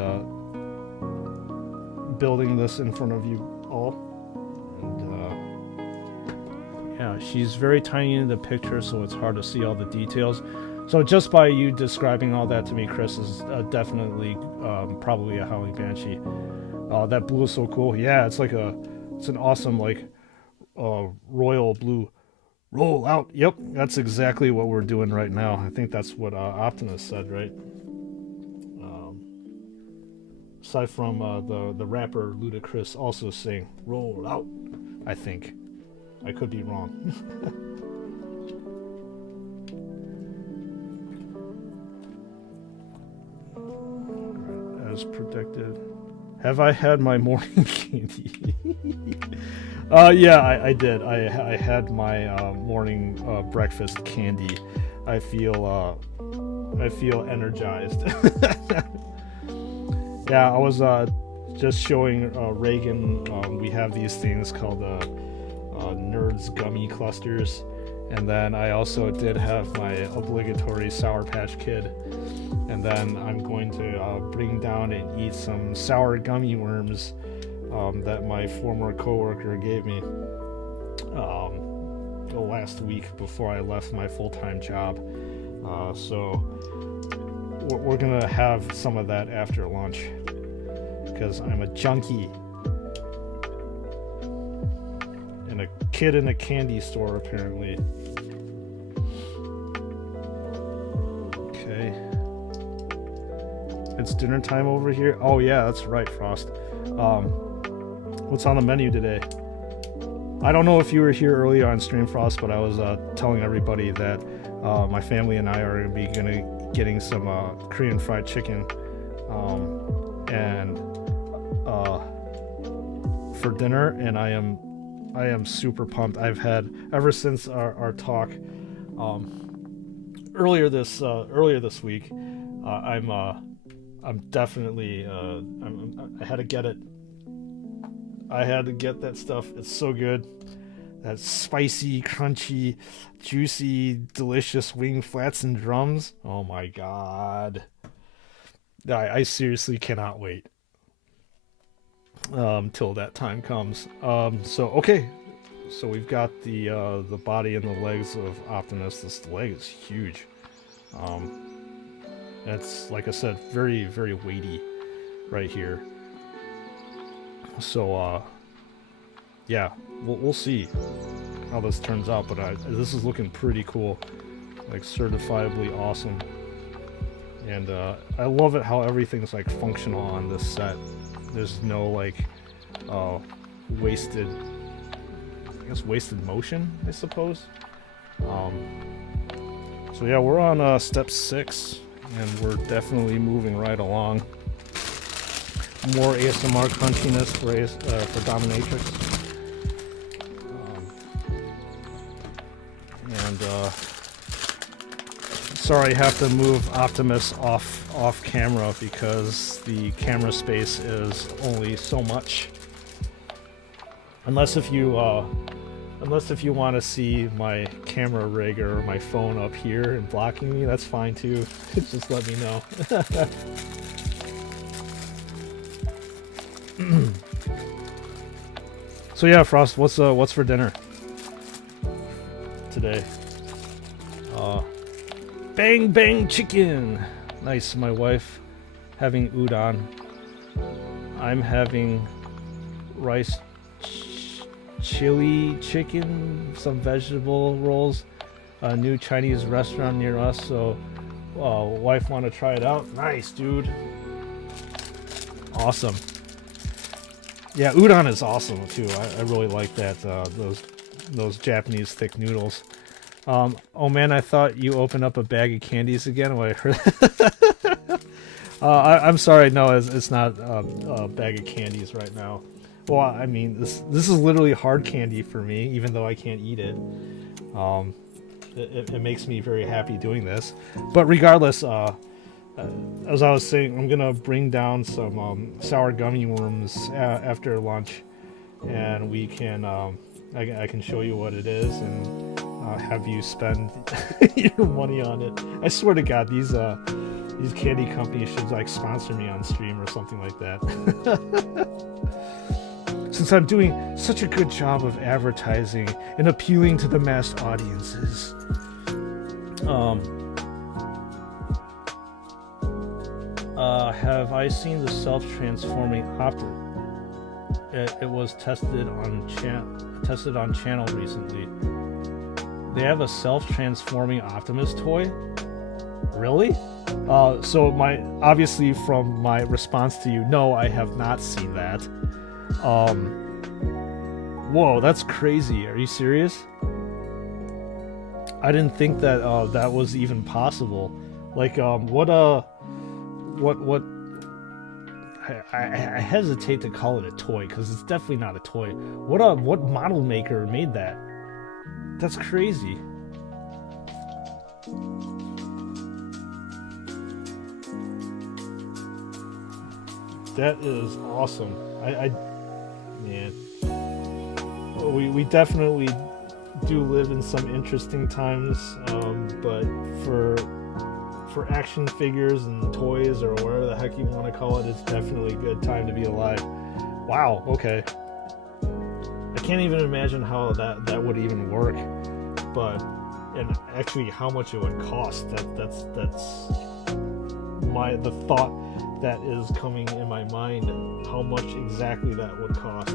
building this in front of you all. And yeah, she's very tiny in the picture, so it's hard to see all the details. So just by you describing all that to me, Chris, is definitely probably a Howling Banshee. That blue is so cool. Yeah, it's like it's an awesome like royal blue. Roll out. Yep, that's exactly what we're doing right now. I think that's what Optimus said, right? Aside from the rapper Ludacris also saying "roll out," I think. I could be wrong. As predicted. Have I had my morning candy? Yeah, I did. I had my morning breakfast candy. I feel energized. Yeah, I was just showing Reagan. We have these things called Nerds Gummy Clusters, and then I also did have my obligatory Sour Patch Kid, and then I'm going to bring down and eat some sour gummy worms that my former coworker gave me the last week before I left my full-time job. So we're gonna have some of that after lunch because I'm a junkie and a kid in a candy store apparently. Okay, it's dinner time over here. Oh yeah, that's right, Frost. What's on the menu today? I don't know if you were here earlier on Stream, Frost, but I was telling everybody that my family and I are getting some Korean fried chicken and for dinner, and I am super pumped. I've had ever since our talk earlier this week. I'm definitely I had to get it. I had to get that stuff. It's so good. That spicy, crunchy, juicy, delicious wing flats and drums. Oh my god. I seriously cannot wait till that time comes. So, okay. So we've got the body and the legs of Optimus. This leg is huge. It's, like I said, very, very weighty right here. So, yeah, we'll see how this turns out, but this is looking pretty cool. Like, certifiably awesome. And I love it how everything's, like, functional on this set. There's no, like, wasted, I guess, wasted motion, I suppose. So yeah, we're on step 6, and we're definitely moving right along. More ASMR crunchiness for Dominatrix. Sorry, I have to move Optimus off camera because the camera space is only so much. Unless if you want to see my camera rig or my phone up here and blocking me, that's fine too. Just let me know. So yeah, Frost, what's for dinner today? Bang bang chicken. Nice. My wife having udon. I'm having rice chili chicken, some vegetable rolls, a new Chinese restaurant near us, so wife want to try it out. Nice, dude. Awesome. Yeah, udon is awesome too. I really like that, those Japanese thick noodles. Oh man, I thought you opened up a bag of candies again. What I heard. I'm sorry, no, it's not a bag of candies right now. Well, I mean, this is literally hard candy for me, even though I can't eat it. It makes me very happy doing this. But regardless, as I was saying, I'm gonna bring down some sour gummy worms after lunch, and we can I can show you what it is and have you spend your money on it. I swear to God, these candy companies should like sponsor me on stream or something like that. Since I'm doing such a good job of advertising and appealing to the mass audiences. Have I seen the self-transforming Optimus? It was tested on channel recently. They have a self-transforming Optimus toy? Really? So obviously from my response to you, no, I have not seen that. Whoa, that's crazy. Are you serious? I didn't think that that was even possible. Like, I hesitate to call it a toy because it's definitely not a toy. What model maker made that? That's crazy. That is awesome. Man, we definitely do live in some interesting times, but for action figures and toys or whatever the heck you want to call it, it's definitely a good time to be alive. Wow, okay. I can't even imagine how that would even work, and actually how much it would cost. That's the thought that is coming in my mind, how much exactly that would cost.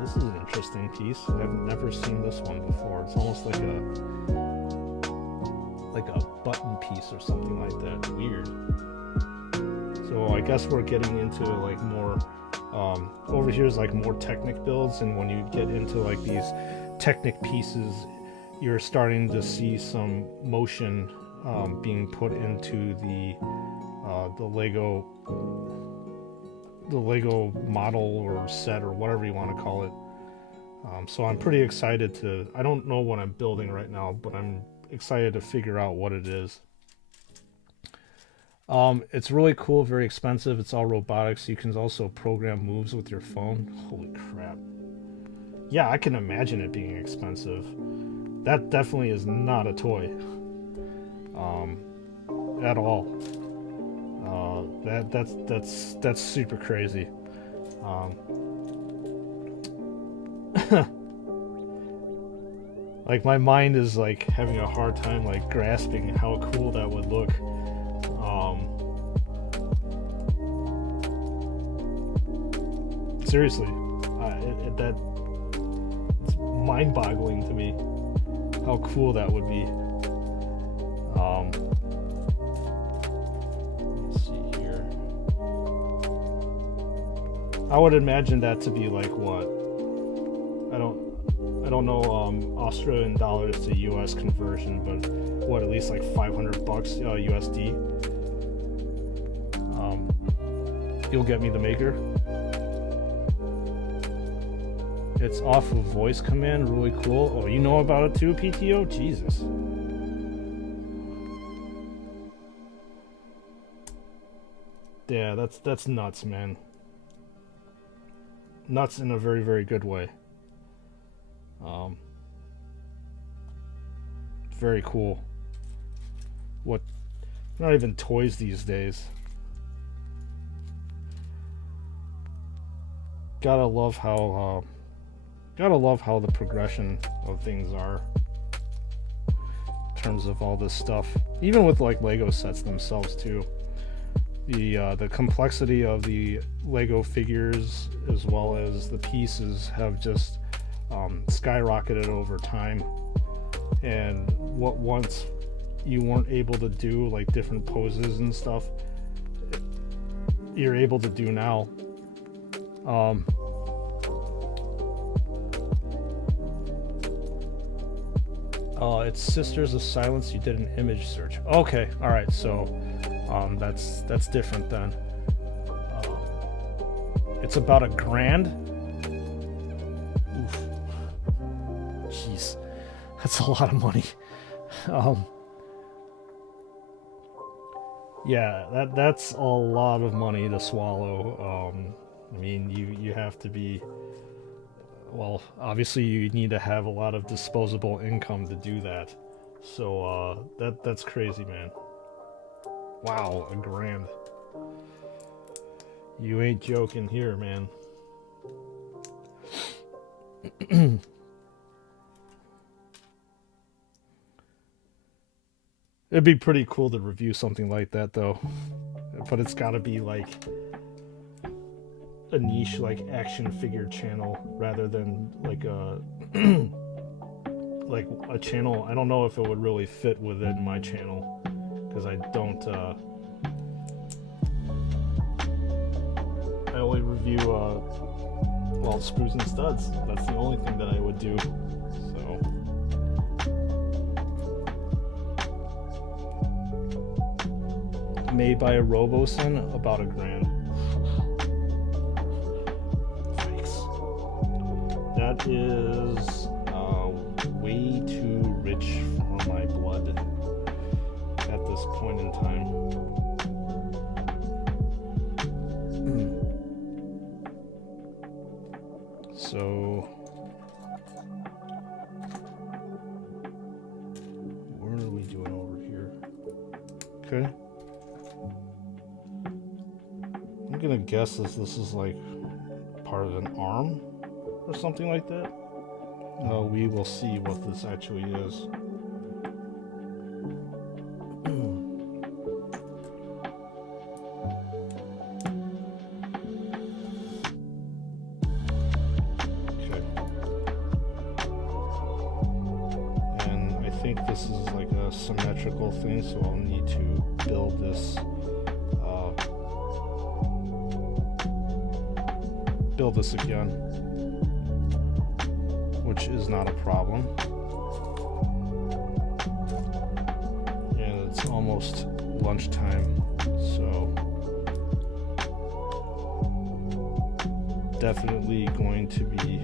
This is an interesting piece. I've never seen this one before. It's almost like a button piece or something like that. Weird. So I guess we're getting into like more over here is like more Technic builds, and when you get into like these Technic pieces, you're starting to see some motion being put into the Lego model or set or whatever you want to call it. So I'm pretty excited I don't know what I'm building right now, but I'm excited to figure out what it is. It's really cool, very expensive. It's all robotics. You can also program moves with your phone. Holy crap. Yeah, I can imagine it being expensive. That definitely is not a toy. At all. That's super crazy. Like, my mind is like having a hard time like grasping how cool that would look. Seriously, it's mind-boggling to me how cool that would be. Let's see here. I would imagine that to be like what? I don't know Australian dollars to US conversion, but what, at least like $500 USD. You'll get me the maker. It's off of voice command, really cool. Oh, you know about it too, PTO? Jesus. Yeah, that's nuts, man. Nuts in a very, very good way. Very cool. What? Not even toys these days. Gotta love how the progression of things are in terms of all this stuff. Even with like Lego sets themselves too. The complexity of the Lego figures as well as the pieces have just skyrocketed over time. And what once you weren't able to do, like different poses and stuff, you're able to do now. It's Sisters of Silence. You did an image search. Okay, all right. So that's different then. It's about $1,000. Oof. Jeez, that's a lot of money. Yeah, that's a lot of money to swallow. I mean, you have to be, well, obviously you need to have a lot of disposable income to do that. So that's crazy, man. Wow, $1,000. You ain't joking here, man. It'd be pretty cool to review something like that, though. But it's gotta be like a niche, like action figure channel, rather than like a like a channel. I don't know if it would really fit within my channel, because I don't. I only review well, Sprues and Studs. That's the only thing that I would do. So. Made by a Roboson, about $1,000. Thanks. That is way too rich for my blood at this point in time. So, what are we doing over here? Okay. I'm gonna guess this is like part of an arm or something like that. We will see what this actually is. Okay. And I think this is like a symmetrical thing, so I'll need to build this again, which is not a problem. And it's almost lunchtime, so definitely going to be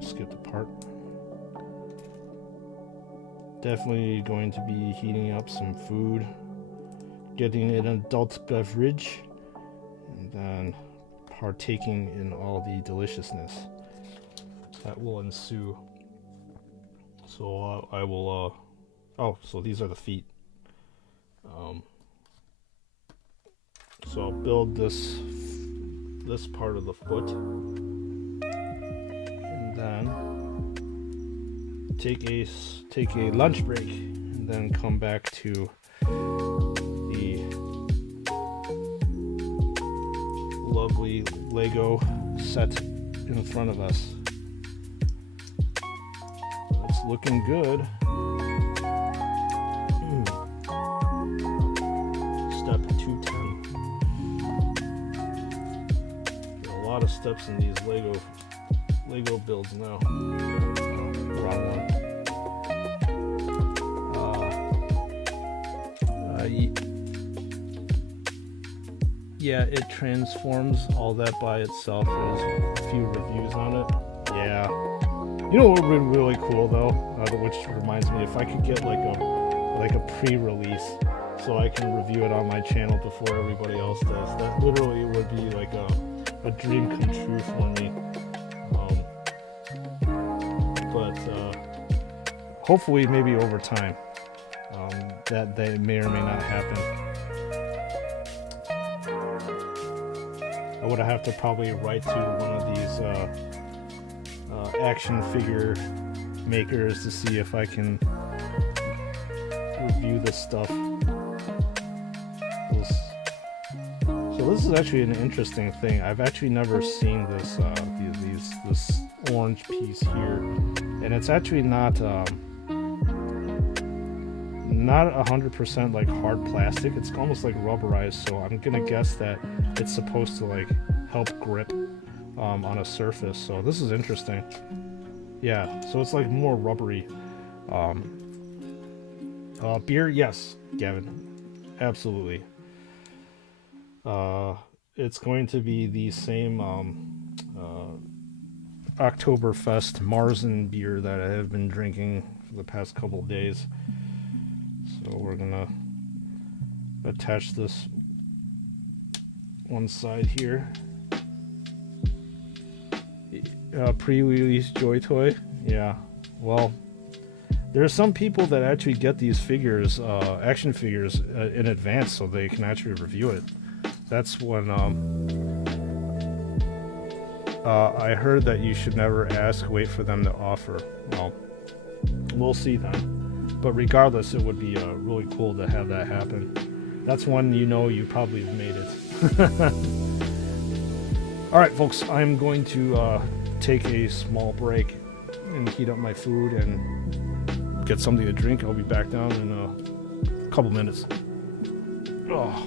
skip the part. Definitely going to be heating up some food, getting an adult beverage, and then partaking in all the deliciousness that will ensue. So I will oh, so these are the feet. So I'll build this part of the foot, and then take a lunch break, and then come back to the lovely Lego set in front of us. It's looking good. Step 210. A lot of steps in these Lego builds now. Wrong one. Yeah, it transforms all that by itself. There's a few reviews on it. Yeah. You know what would be really cool though, which reminds me, if I could get like a pre-release, so I can review it on my channel before everybody else does. That literally would be like a dream come true for me. But hopefully, maybe over time, that they may or may not happen. I would have to probably write to one of these action figure makers to see if I can review this stuff. So this is actually an interesting thing. I've actually never seen this this orange piece here, and it's actually not 100% like hard plastic. It's almost like rubberized, so I'm gonna guess that it's supposed to like help grip on a surface. So this is interesting. Yeah, so it's like more rubbery. Beer, yes, Gavin, absolutely. It's going to be the same Oktoberfest Marzen beer that I have been drinking for the past couple of days. So we're gonna attach this one side here. Pre-release Joy Toy. Yeah, well, there are some people that actually get these figures, action figures, in advance so they can actually review it. That's when I heard that you should never ask, wait for them to offer. Well, we'll see then. But regardless, it would be really cool to have that happen. That's when you know you probably have made it. Alright folks, I'm going to take a small break and heat up my food and get something to drink. I'll be back down in a couple minutes. Oh.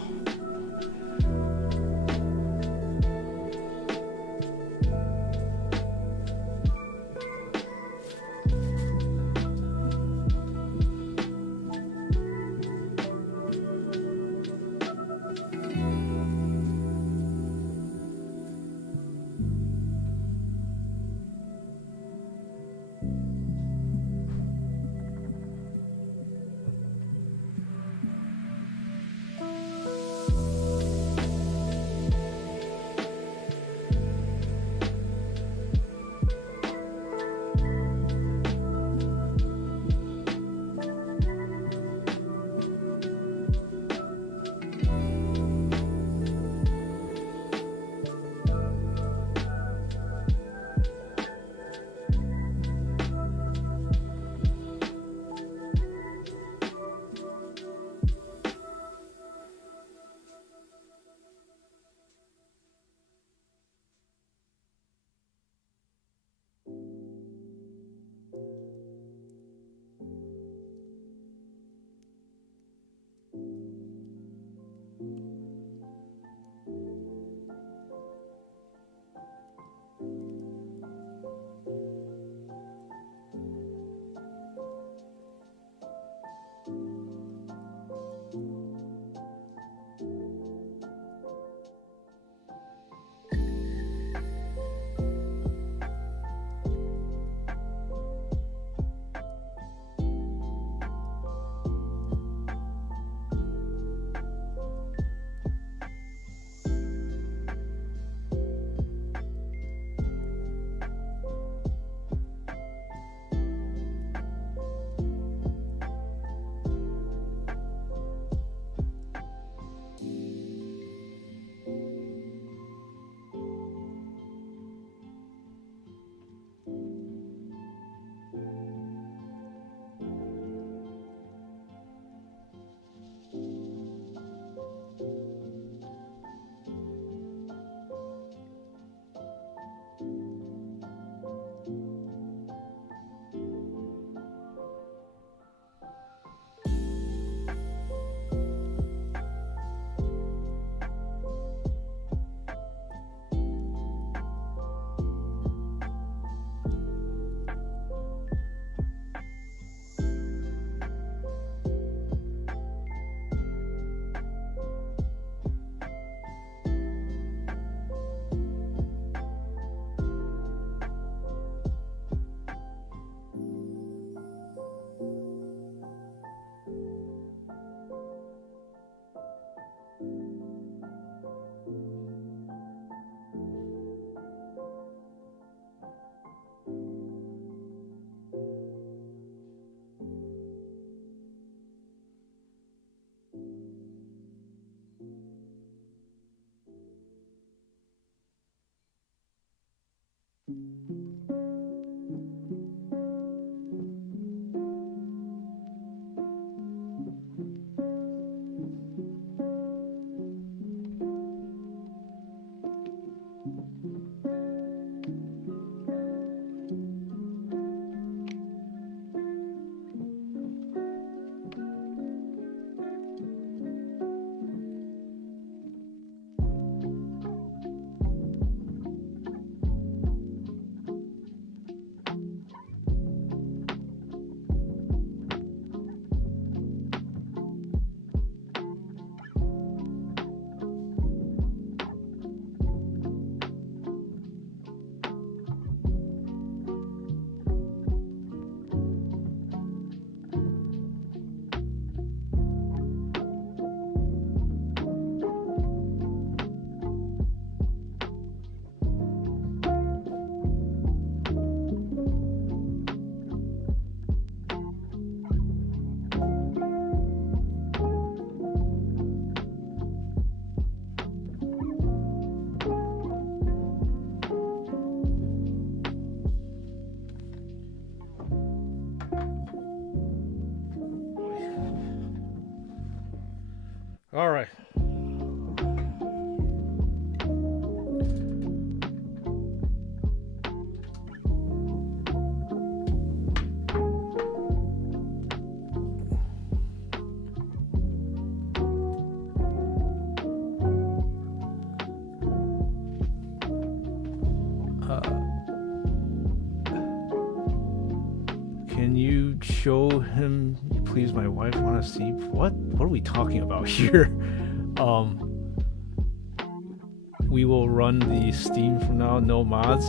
All right. Can you show him, please? My wife want to see what? What are we talking about here? We will run the Steam from now. No mods.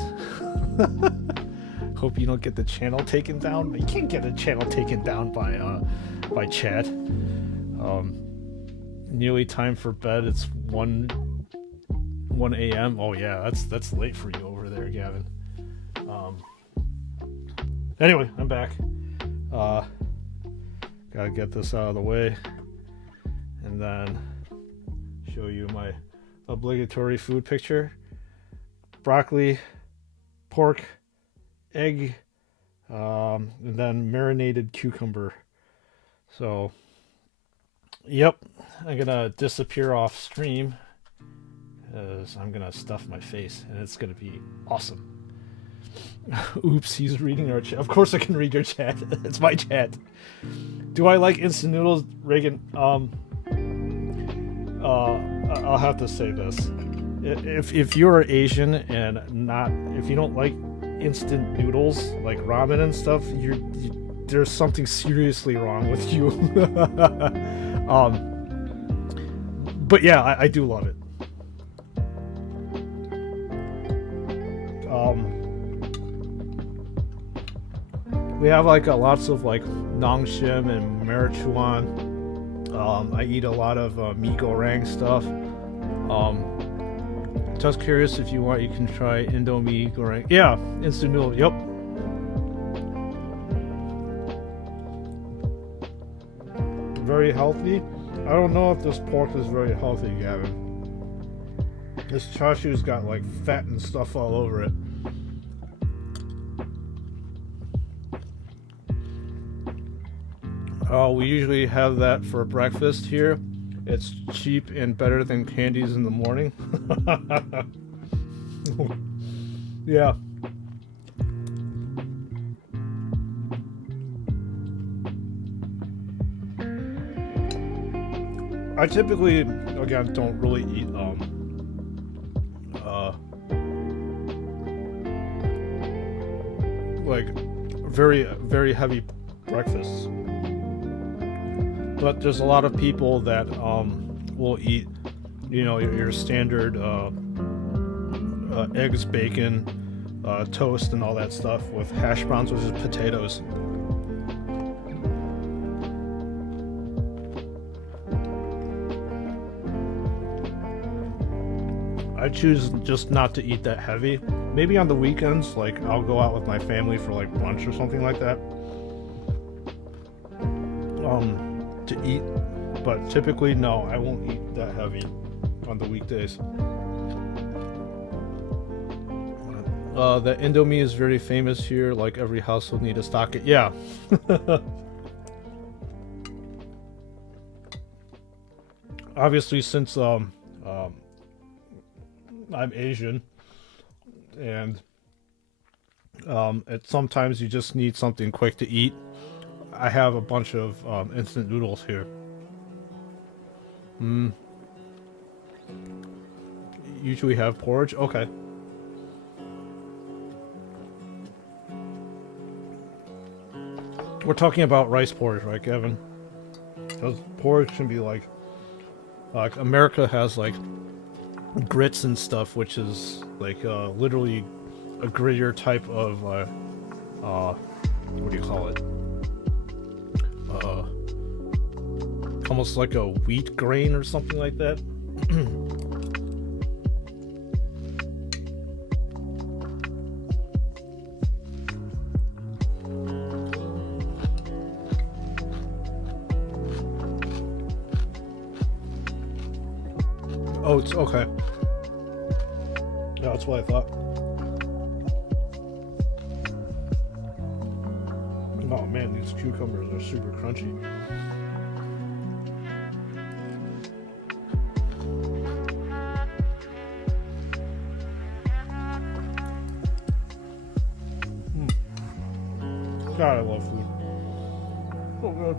Hope you don't get the channel taken down. You can't get a channel taken down by chat. Nearly time for bed. It's 1 a.m. Oh yeah, that's late for you over there, Gavin. Anyway, I'm back. Gotta get this out of the way, and then show you my obligatory food picture. Broccoli, pork, egg, and then marinated cucumber. So, yep, I'm gonna disappear off stream because I'm gonna stuff my face, and it's gonna be awesome. Oops, he's reading our chat. Of course I can read your chat. It's my chat. Do I like instant noodles, Reagan? I'll have to say this. If you're Asian and if you don't like instant noodles, like ramen and stuff, there's something seriously wrong with you. But yeah, I do love it. We have like lots of like nongshim and Marichuan. I eat a lot of mee goreng stuff. Just curious, if you want, you can try Indomie goreng. Yeah, instant noodle. Yep. Very healthy. I don't know if this pork is very healthy, Gavin. This chashu's got like fat and stuff all over it. We usually have that for breakfast here. It's cheap and better than candies in the morning. Yeah. I typically, again, don't really eat like very, very heavy breakfasts. But there's a lot of people that will eat, you know, your standard eggs, bacon, toast, and all that stuff with hash browns versus potatoes. I choose just not to eat that heavy. Maybe on the weekends, like I'll go out with my family for like brunch or something like that. To eat, but typically no, I won't eat that heavy on the weekdays. The Indomie is very famous here, like every household need to stock it. Yeah. Obviously, since I'm Asian, and sometimes you just need something quick to eat. I have a bunch of instant noodles here. Usually have porridge. Okay. We're talking about rice porridge, right, Kevin? Because porridge can be like America has like grits and stuff, which is like literally a grittier type of what do you call it? Almost like a wheat grain or something like that. Oh, it's okay. Yeah, that's what I thought. Oh man, these cucumbers are super crunchy. God, I love food. So good.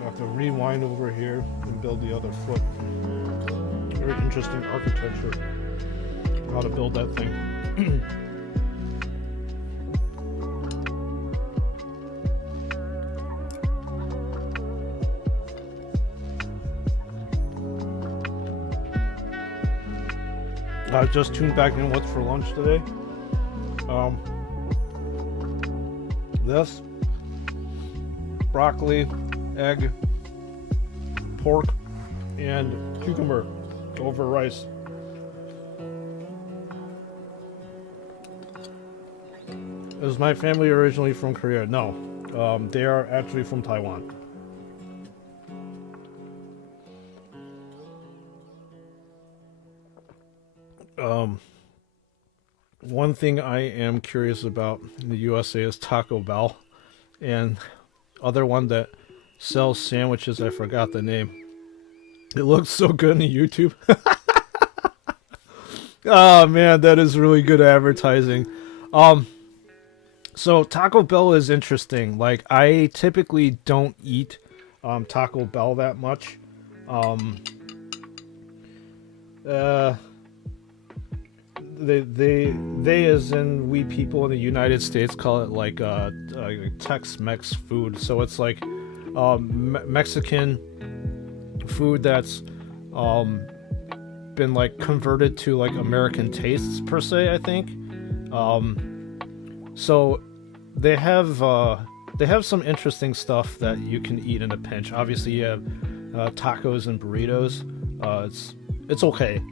I have to rewind over here and build the other foot. Very interesting architecture. How to build that thing. I just tuned back in what's for lunch today. This broccoli, egg, pork, and cucumber over rice. Is my family originally from Korea? No. They are actually from Taiwan. One thing I am curious about in the USA is Taco Bell, and other one that sells sandwiches, I forgot the name. It looks so good on YouTube. Oh man, that is really good advertising. So Taco Bell is interesting. Like, I typically don't eat Taco Bell that much. They as in we people in the United States call it like Tex-Mex food. So it's like Mexican food that's been like converted to like American tastes per se, I think. So they have some interesting stuff that you can eat in a pinch. Obviously you have tacos and burritos. It's okay.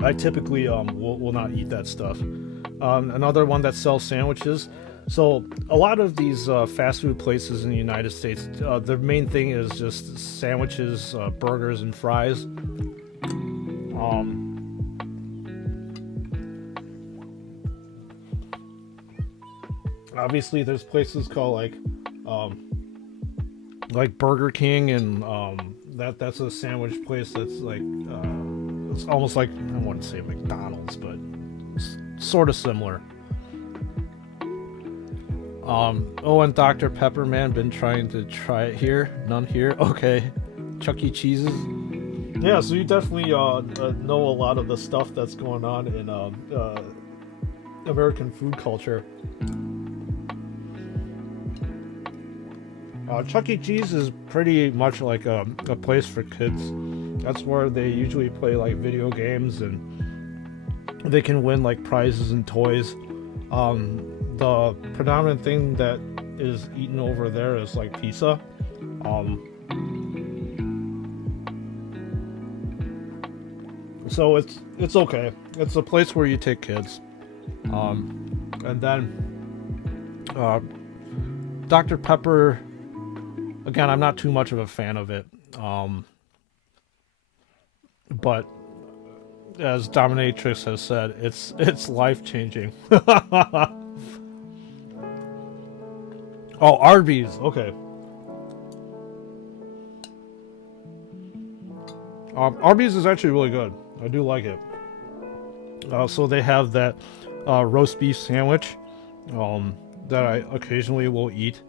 I typically will not eat that stuff. Another one that sells sandwiches. So a lot of these fast food places in the United States, their main thing is just sandwiches, burgers, and fries. Obviously, there's places called like Burger King, and that's a sandwich place that's like it's almost like, I wouldn't say McDonald's, but sort of similar. Oh, and Dr. Pepper, man, been trying to try it here. None here. Okay. Chuck E. Cheese's. Yeah, so you definitely know a lot of the stuff that's going on in American food culture. Chuck E. Cheese is pretty much like a place for kids. That's where they usually play like video games, and they can win like prizes and toys. The predominant thing that is eaten over there is like pizza. So it's okay. It's a place where you take kids. And then Dr. Pepper, again, I'm not too much of a fan of it. But as Dominatrix has said, it's life-changing. Oh, Arby's. Okay. Arby's is actually really good. I do like it. So they have that roast beef sandwich that I occasionally will eat,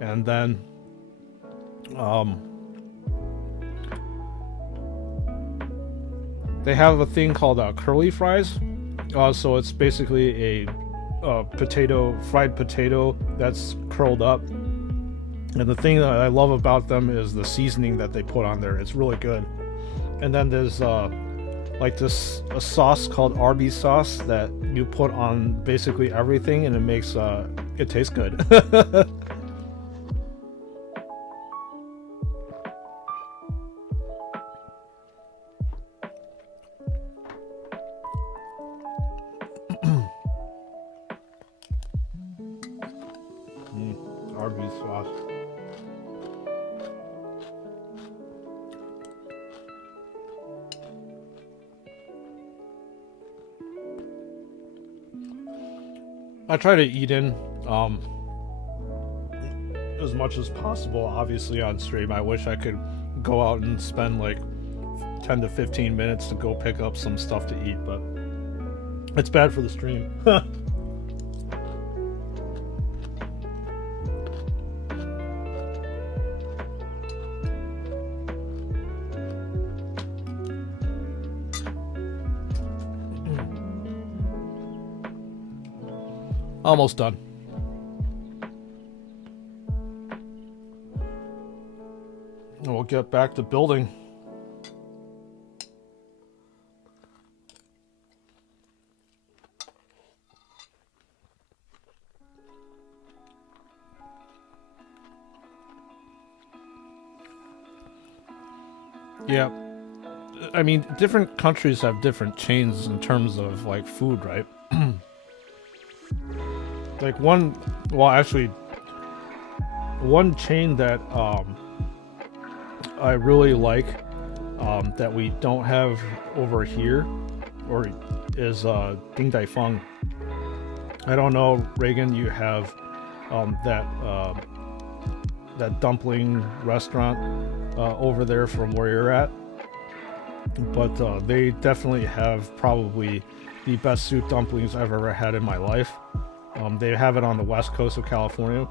and then they have a thing called curly fries. So it's basically a fried potato that's curled up. And the thing that I love about them is the seasoning that they put on there. It's really good. And then there's like a sauce called Arby's sauce that you put on basically everything, and it makes it taste good. Arby's sauce. I try to eat in as much as possible, obviously, on stream. I wish I could go out and spend like 10 to 15 minutes to go pick up some stuff to eat, but it's bad for the stream. Almost done. We'll get back to building. Yeah. I mean, different countries have different chains in terms of like food, right? Like one chain that I really like that we don't have over here or is Ding Dai Fung. I don't know, Reagan, you have that dumpling restaurant over there from where you're at, but they definitely have probably the best soup dumplings I've ever had in my life. They have it on the west coast of California.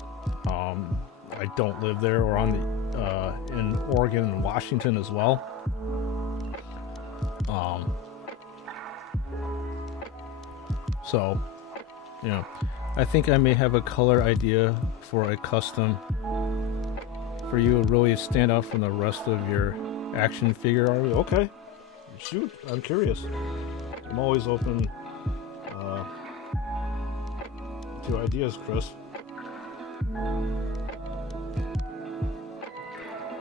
I don't live there, or on the in Oregon and Washington as well. So, you know, I think I may have a color idea for a custom for you to really stand out from the rest of your action figure army. Okay, shoot, I'm curious. I'm always open to ideas, Chris.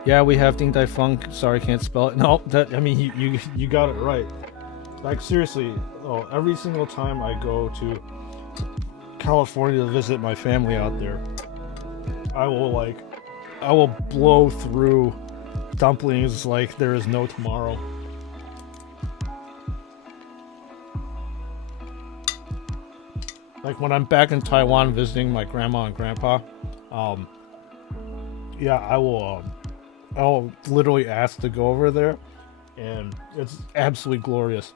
Yeah, we have Ding Dai Fung. Sorry, can't spell it. No, I mean, you got it right. Like, seriously, every single time I go to California to visit my family out there, I will blow through dumplings like there is no tomorrow. Like when I'm back in Taiwan visiting my grandma and grandpa, yeah, I'll literally ask to go over there, and it's absolutely glorious.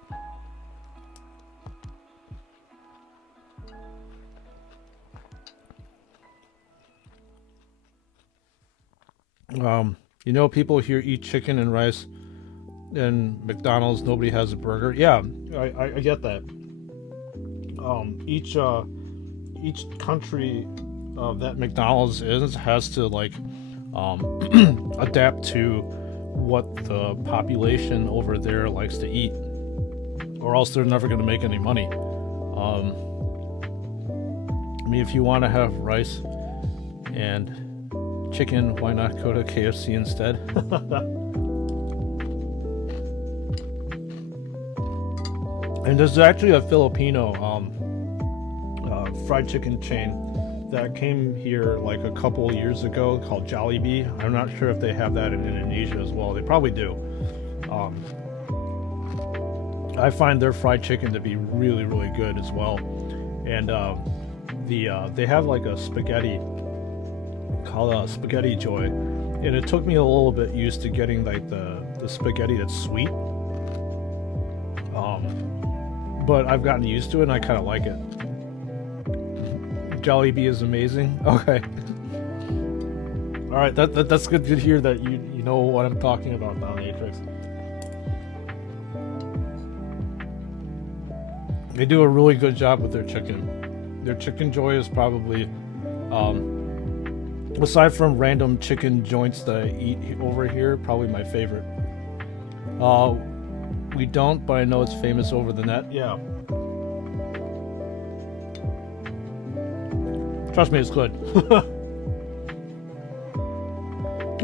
You know, people here eat chicken and rice, and McDonald's, nobody has a burger. Yeah, I get that. Each country that McDonald's is has to like adapt to what the population over there likes to eat, or else they're never going to make any money. I mean, if you want to have rice and chicken, why not go to KFC instead? And there's actually a Filipino fried chicken chain that came here like a couple years ago called Jollibee. I'm not sure if they have that in Indonesia as well. They probably do. I find their fried chicken to be really, really good as well. And they have like a spaghetti called Spaghetti Joy, and it took me a little bit used to getting like the spaghetti that's sweet. But I've gotten used to it and I kind of like it. Jollibee is amazing. Okay. All right, that's good to hear that you know what I'm talking about now, Matrix. They do a really good job with their chicken. Their Chicken Joy is probably, aside from random chicken joints that I eat over here, probably my favorite. We don't, but I know it's famous over the net. Yeah. Trust me, it's good.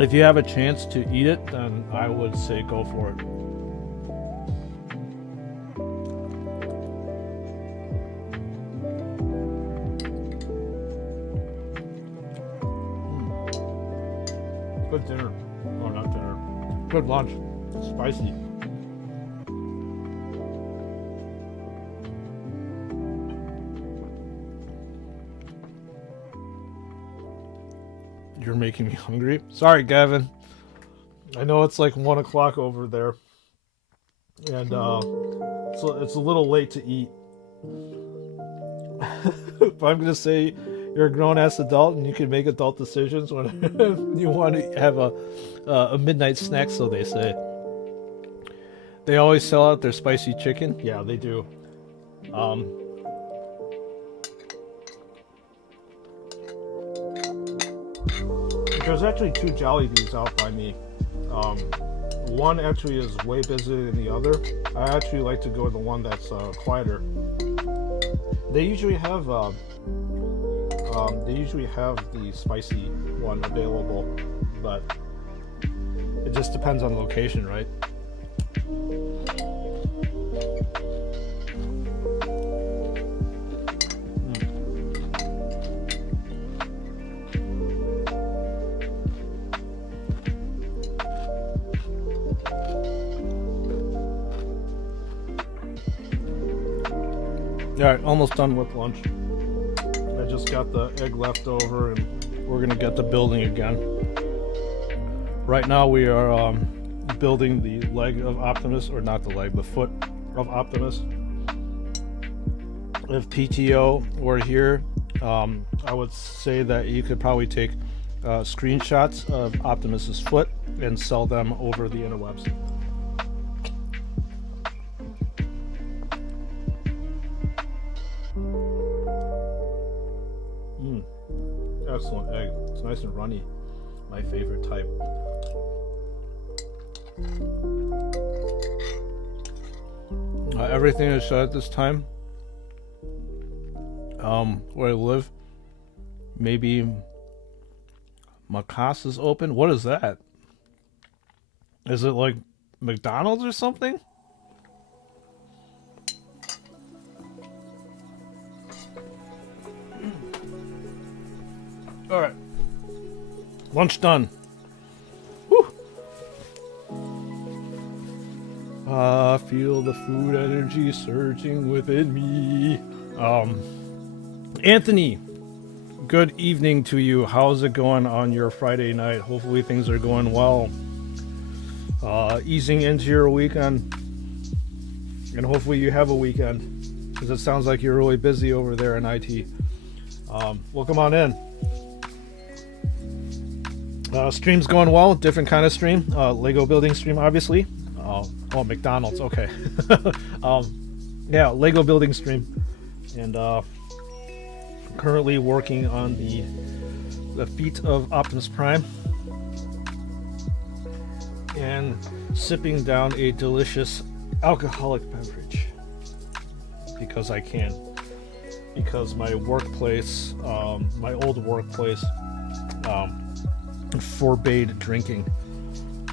If you have a chance to eat it, then I would say go for it. Good dinner. Oh, not dinner. Good lunch. It's spicy. You're making me hungry. Sorry, Gavin. I know it's like 1 o'clock over there. and so it's a little late to eat. But I'm gonna say you're a grown-ass adult and you can make adult decisions when you want to have a midnight snack, so they say. They always sell out their spicy chicken. Yeah, they do. There's actually 2 Jollibees out by me. One actually is way busier than the other. I actually like to go to the one that's quieter. They usually have the spicy one available, but it just depends on location, right? Alright, almost done with lunch. I just got the egg left over and we're gonna get to building again. Right now we are building the leg of Optimus, or not the leg, the foot of Optimus. If PTO were here, I would say that you could probably take screenshots of Optimus's foot and sell them over the interwebs. Excellent egg. It's nice and runny. My favorite type. Everything is shut at this time. Where I live, maybe Macas is open. What is that? Is it like McDonald's or something? All right, lunch done. Whew. I feel the food energy surging within me. Anthony, good evening to you. How's it going on your Friday night? Hopefully things are going well. Easing into your weekend, and hopefully you have a weekend, because it sounds like you're really busy over there in IT. Welcome on in. Stream's going well. Different kind of stream. Lego building stream, obviously. Oh, McDonald's. Okay. Yeah, Lego building stream, and currently working on the feat of Optimus Prime, and sipping down a delicious alcoholic beverage because I can. Because my workplace, my old workplace, forbade drinking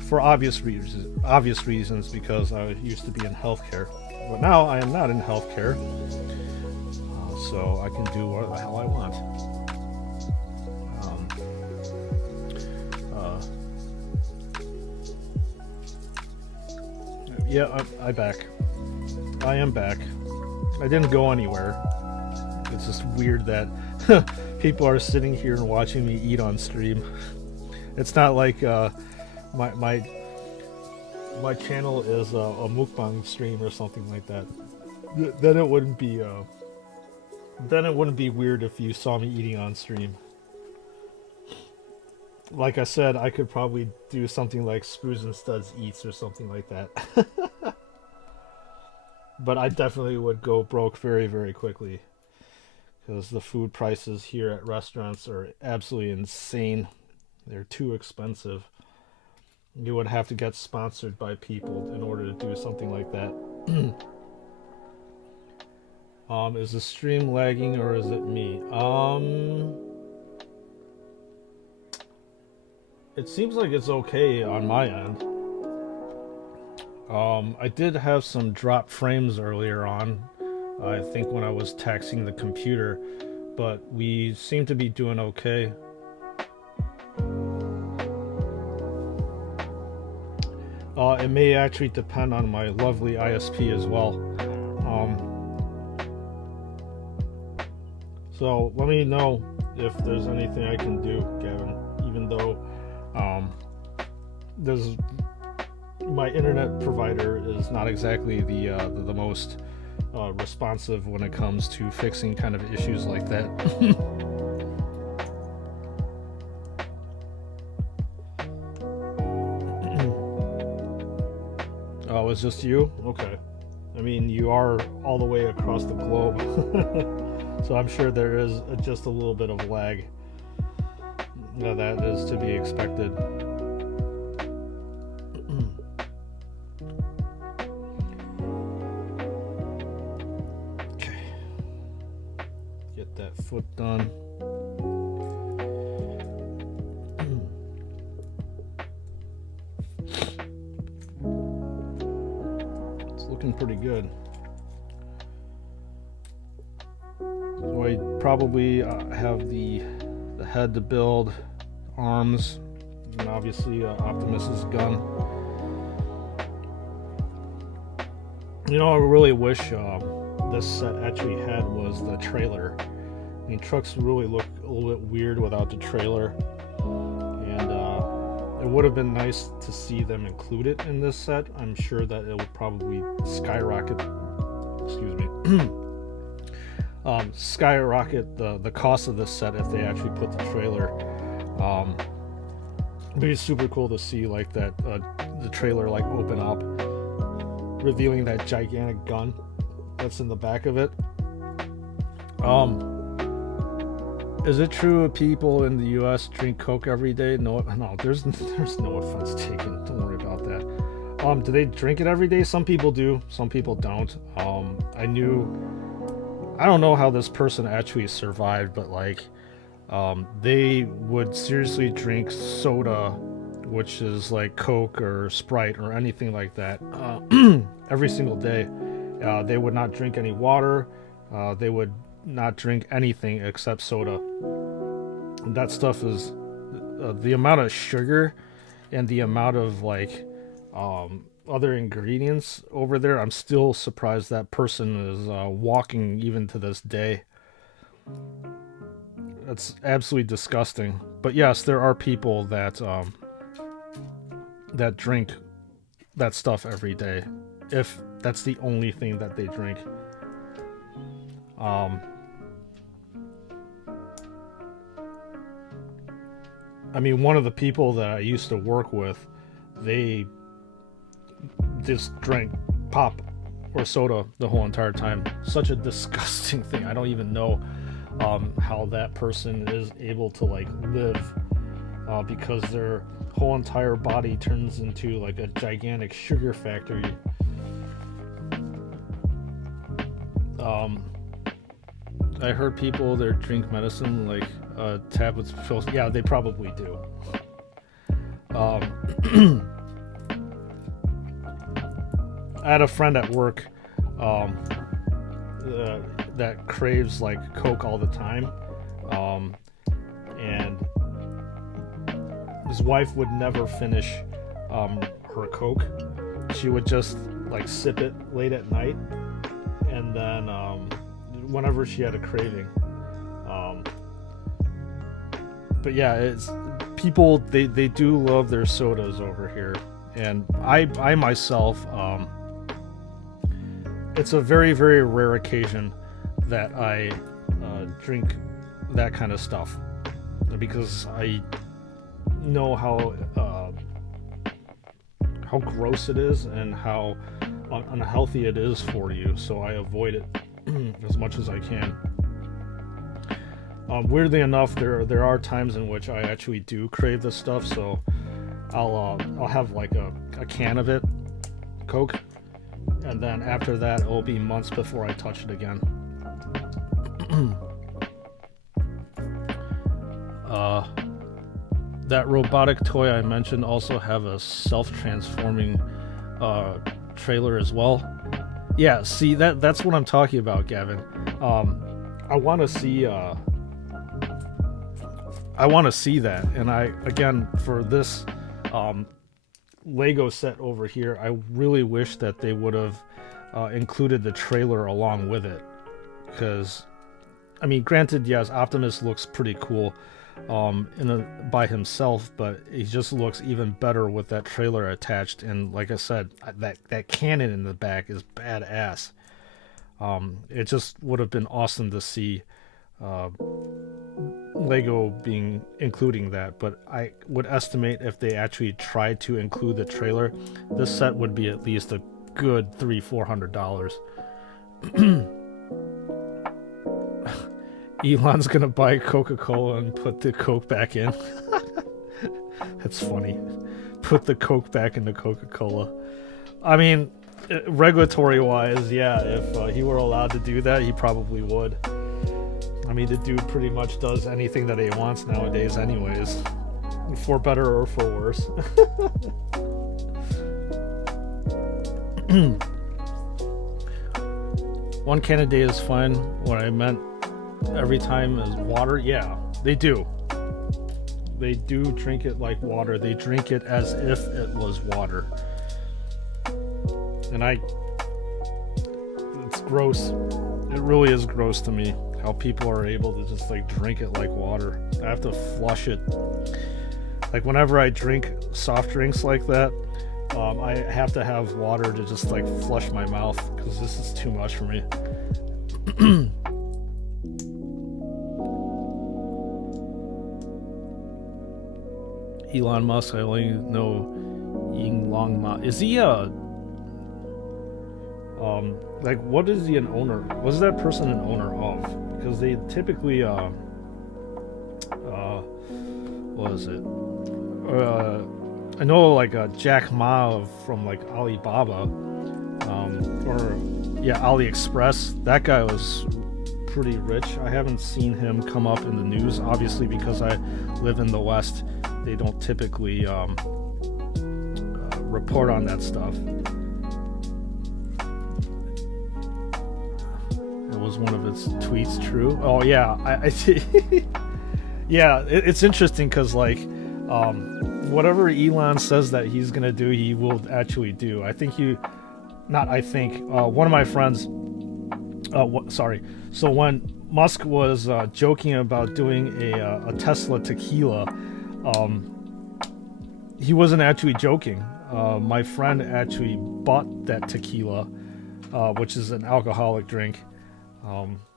for obvious reasons, because I used to be in healthcare, but now I am not in healthcare, so I can do what the hell I want. Yeah, I am back. I didn't go anywhere. It's just weird that people are sitting here and watching me eat on stream. It's not like my channel is a mukbang stream or something like that. Then it wouldn't be weird if you saw me eating on stream. Like I said, I could probably do something like Sprues and Studs Eats or something like that. But I definitely would go broke very, very quickly, because the food prices here at restaurants are absolutely insane. They're too expensive. You would have to get sponsored by people in order to do something like that. Is the stream lagging or is it me? It seems like it's okay on my end. I did have some drop frames earlier on, I think when I was taxing the computer, but we seem to be doing okay. It may actually depend on my lovely ISP as well. So let me know if there's anything I can do, Gavin, even though there's my internet provider is not exactly the most responsive when it comes to fixing kind of issues like that. Oh, it's just you? Okay. I mean, you are all the way across the globe, so I'm sure there is just a little bit of lag. Yeah, that is to be expected. Okay. Get that foot done. It's looking pretty good. So I probably have the head to build, arms, and obviously Optimus's gun. You know, I really wish this set actually had was the trailer. I mean, trucks really look a little bit weird without the trailer, and it would have been nice to see them include it in this set. I'm sure that it would probably skyrocket. Excuse me. Skyrocket the cost of this set if they actually put the trailer. It'd be super cool to see like that the trailer like open up, revealing that gigantic gun that's in the back of it. Is it true people in the U.S. drink Coke every day? No, there's no offense taken. Don't worry about that. Do they drink it every day? Some people do, some people don't. I don't know how this person actually survived, but like, they would seriously drink soda, which is like Coke or Sprite or anything like that, every single day. They would not drink any water. They would not drink anything except soda. And that stuff is the amount of sugar and the amount of like other ingredients over there. I'm still surprised that person is walking even to this day. That's absolutely disgusting. But yes, there are people that that drink that stuff every day, if that's the only thing that they drink. I mean, one of the people that I used to work with, they just drank pop or soda the whole entire time. Such a disgusting thing. I don't even know how that person is able to like live, because their whole entire body turns into like a gigantic sugar factory. I heard people that drink medicine like tablets of pills. Yeah, they probably do. I had a friend at work that craves like Coke all the time, and his wife would never finish her Coke. She would just like sip it late at night, and then whenever she had a craving. But yeah, it's people, they do love their sodas over here, and I myself, it's a very, very rare occasion that I drink that kind of stuff, because I know how gross it is and how unhealthy it is for you, so I avoid it as much as I can. Weirdly enough, there are times in which I actually do crave this stuff, so I'll have like a can of it, Coke, and then after that it'll be months before I touch it again. That robotic toy I mentioned also have a self-transforming trailer as well. Yeah, see, that's what I'm talking about, Gavin. I want to see that, and again, for this Lego set over here, I really wish that they would have included the trailer along with it, because I mean, granted, yes, Optimus looks pretty cool, by himself, but he just looks even better with that trailer attached. And like I said, that cannon in the back is badass. It just would have been awesome to see Lego including that, but I would estimate if they actually tried to include the trailer, this set would be at least a good $300-400. Elon's gonna buy Coca-Cola and put the Coke back in. That's funny. Put the Coke back into Coca-Cola. I mean, regulatory wise, yeah, if he were allowed to do that, he probably would. I mean, the dude pretty much does anything that he wants nowadays anyways, for better or for worse. One can a day is fine. What I meant every time is water. Yeah, they do. They do drink it like water. They drink it as if it was water. And it's gross. It really is gross to me how people are able to just like drink it like water. I have to flush it. Like whenever I drink soft drinks like that, I have to have water to just like flush my mouth because this is too much for me. Elon Musk, I only know Ying Long Ma. Is he like what is he an owner? Was that person an owner of? Because they typically what is it? I know like Jack Ma from like Alibaba, or yeah, AliExpress. That guy was pretty rich. I haven't seen him come up in the news, obviously because I live in the West. They don't typically report on that stuff. It was one of its tweets true? Oh yeah, I see. Yeah, it's interesting because like whatever Elon says that he's gonna do, he will actually do. One of my friends. So when Musk was joking about doing a Tesla tequila, he wasn't actually joking. My friend actually bought that tequila, which is an alcoholic drink,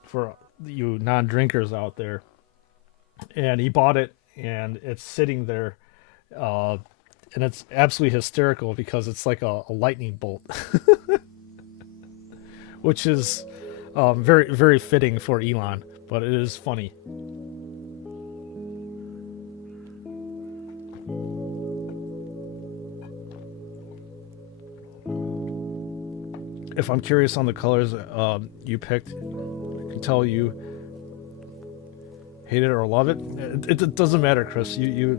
for you non-drinkers out there. And he bought it, and it's sitting there, and it's absolutely hysterical because it's like a lightning bolt, which is very, very fitting for Elon, but it is funny. If I'm curious on the colors you picked, I can tell you hate it or love it. It doesn't matter, Chris. No,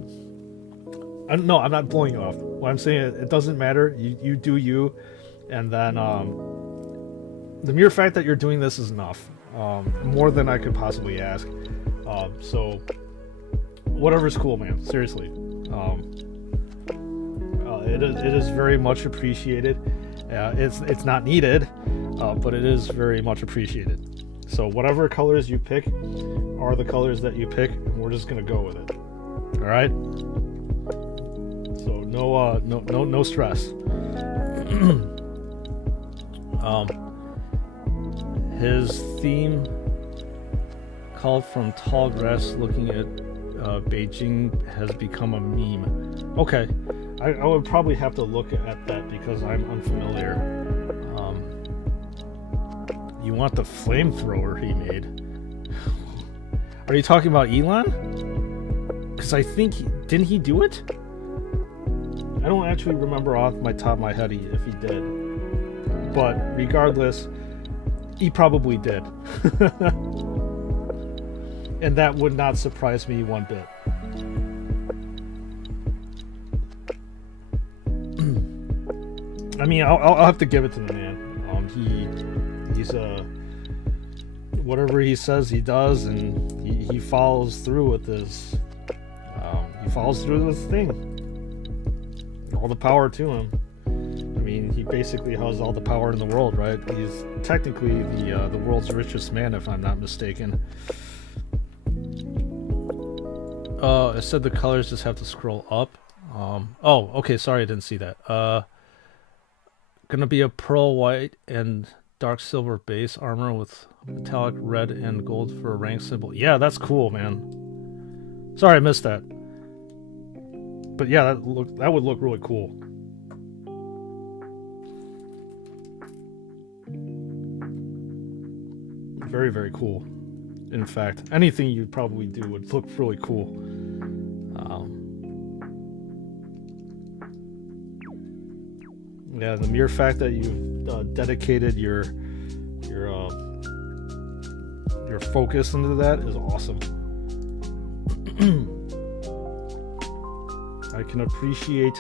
I'm not blowing you off. What I'm saying, it doesn't matter. You do you, and then the mere fact that you're doing this is enough. More than I could possibly ask. So whatever's cool, man. Seriously. It is very much appreciated. It's not needed, but it is very much appreciated. So whatever colors you pick are the colors that you pick, and we're just gonna go with it. All right. So no stress. His theme called from tall grass looking at Beijing has become a meme. Okay, I would probably have to look at that because I'm unfamiliar. You want the flamethrower he made? Are you talking about Elon? Because I think didn't he do it? I don't actually remember off my top of my head if he did, but regardless, he probably did. And that would not surprise me one bit. I mean, I'll have to give it to the man. He's whatever he says he does, and he follows through with his thing. All the power to him. I mean, he basically has all the power in the world, right? He's technically the world's richest man, if I'm not mistaken. It said the colors just have to scroll up. Oh, okay, sorry, I didn't see that. Gonna be a pearl white and dark silver base armor with metallic red and gold for a rank symbol. Yeah, that's cool, man. Sorry I missed that. But yeah, that would look really cool. Very, very cool. In fact, anything you'd probably do would look really cool. Yeah, the mere fact that you've dedicated your focus into that is awesome. I can appreciate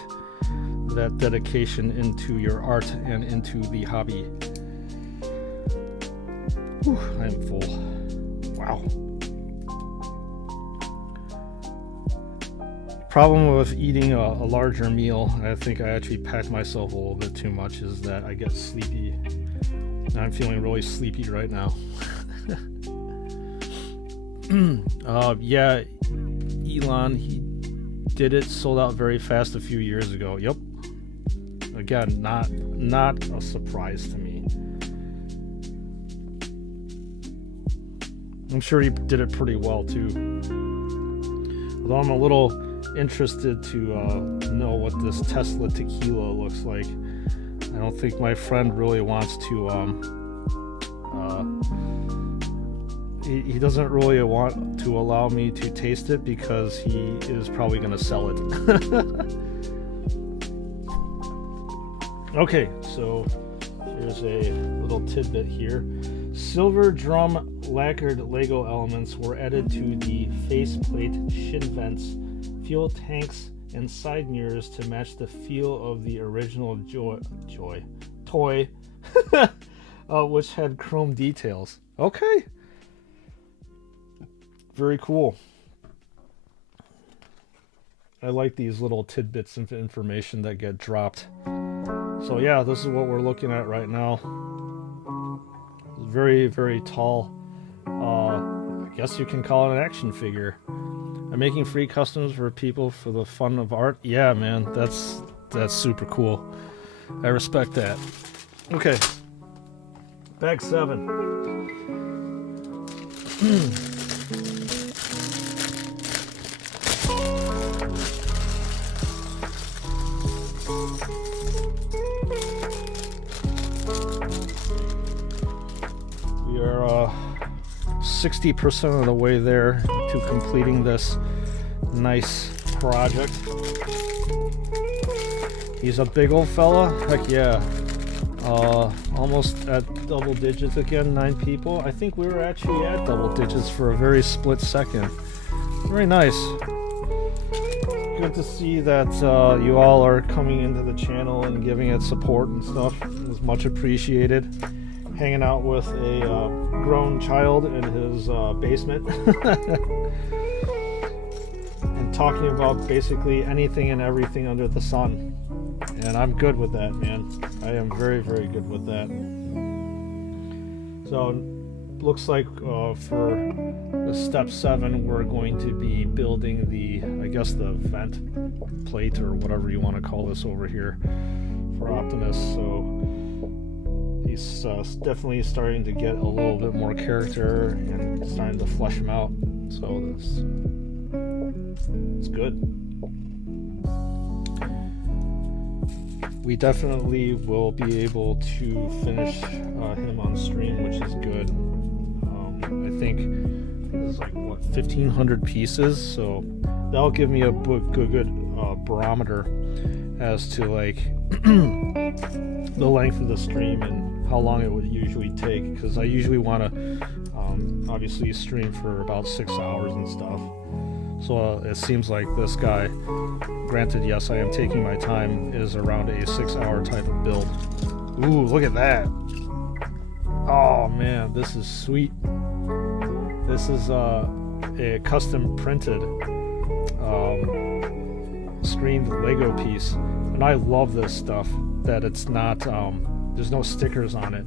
that dedication into your art and into the hobby. Whew, I am full. Wow. Problem with eating a larger meal, I think I actually packed myself a little bit too much, is that I get sleepy. I'm feeling really sleepy right now. Yeah, Elon, he did it, sold out very fast a few years ago. Yep. Again, not a surprise to me. I'm sure he did it pretty well too. Although I'm a little interested to know what this Tesla tequila looks like. I don't think my friend really wants to he doesn't really want to allow me to taste it because he is probably going to sell it. Okay, so here's a little tidbit here. Silver drum lacquered Lego elements were added to the faceplate, shin vents, fuel tanks, and side mirrors to match the feel of the original toy, which had chrome details. Okay. Very cool. I like these little tidbits of information that get dropped. So yeah, this is what we're looking at right now. Very, very tall. I guess you can call it an action figure. I'm making free customs for people for the fun of art. Yeah, man, that's super cool. I respect that. Okay. Bag 7. We are 60% of the way there to completing this nice project. He's a big old fella. Heck yeah. Almost at double digits again, 9 people. I think we were actually at double digits for a very split second. Very nice. Good to see that you all are coming into the channel and giving it support and stuff. It was much appreciated. Hanging out with a grown child in his basement. And talking about basically anything and everything under the sun. And I'm good with that, man. I am very, very good with that. So, looks like for the step 7, we're going to be building the, I guess, the vent plate or whatever you want to call this over here for Optimus. So, he's definitely starting to get a little bit more character and starting to flesh him out. So, it's good. We definitely will be able to finish him on stream, which is good. I think it's like, what, 1,500 pieces? So that'll give me a good barometer as to, like, the length of the stream and how long it would usually take. Because I usually want to, obviously, stream for about 6 hours and stuff. So it seems like this guy, granted, yes, I am taking my time, is around a 6-hour type of build. Ooh, look at that. Oh man, this is sweet. This is a custom printed screened Lego piece. And I love this stuff, that it's not, there's no stickers on it.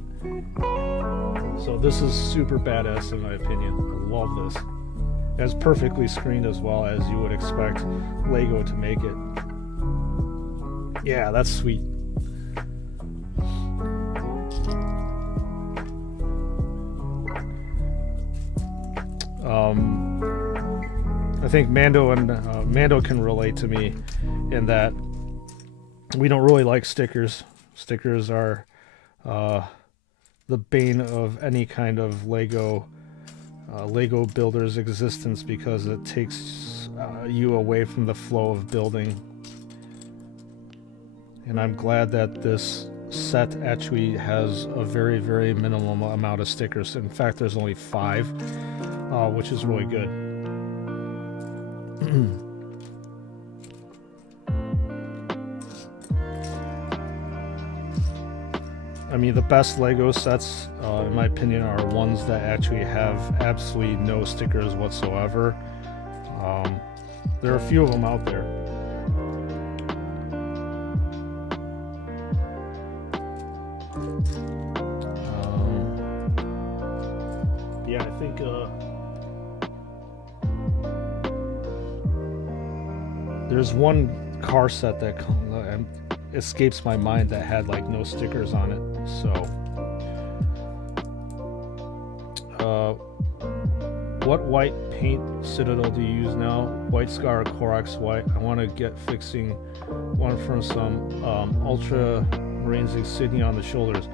So this is super badass in my opinion. I love this. It's perfectly screened as well, as you would expect Lego to make it. Yeah, that's sweet. I think Mando can relate to me in that we don't really like stickers. Stickers are the bane of any kind of Lego builder's existence, because it takes you away from the flow of building. And I'm glad that this set actually has a very, very minimum amount of stickers. In fact, there's only 5, which is really good. I mean, the best Lego sets, in my opinion, are ones that actually have absolutely no stickers whatsoever. There are a few of them out there. Yeah, I think there's one car set that escapes my mind that had like no stickers on it. So what white paint citadel do you use now? White Scar or Corax White? I want to get fixing one from some ultramarines insignia on the shoulders.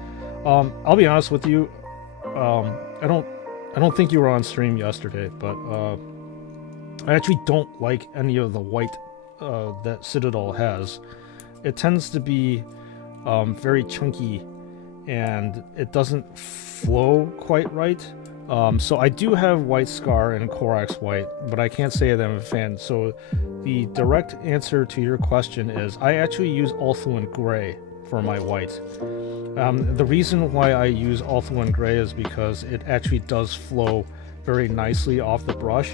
I'll be honest with you, I don't think you were on stream yesterday, but I actually don't like any of the white that Citadel has. It tends to be very chunky, and it doesn't flow quite right. So I do have White Scar and Corax White, but I can't say that I'm a fan. So the direct answer to your question is I actually use Ulthuan Gray for my white. The reason why I use Ulthuan Gray is because it actually does flow very nicely off the brush.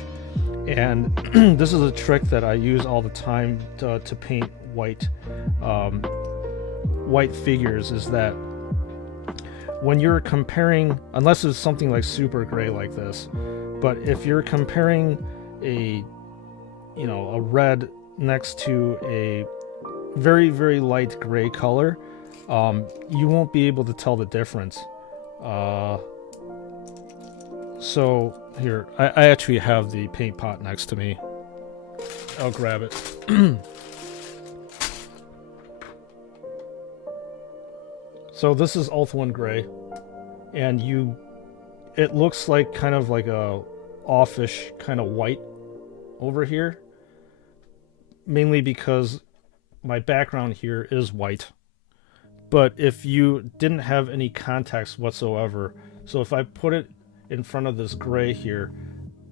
And this is a trick that I use all the time to paint white figures, is that when you're comparing, unless it's something like super gray like this, but if you're comparing a red next to a very, very light gray color, you won't be able to tell the difference. So here, I actually have the paint pot next to me. I'll grab it. So this is Ulthuan Gray, and it looks like kind of like a offish kind of white over here, mainly because my background here is white. But if you didn't have any context whatsoever, so if I put it in front of this gray here,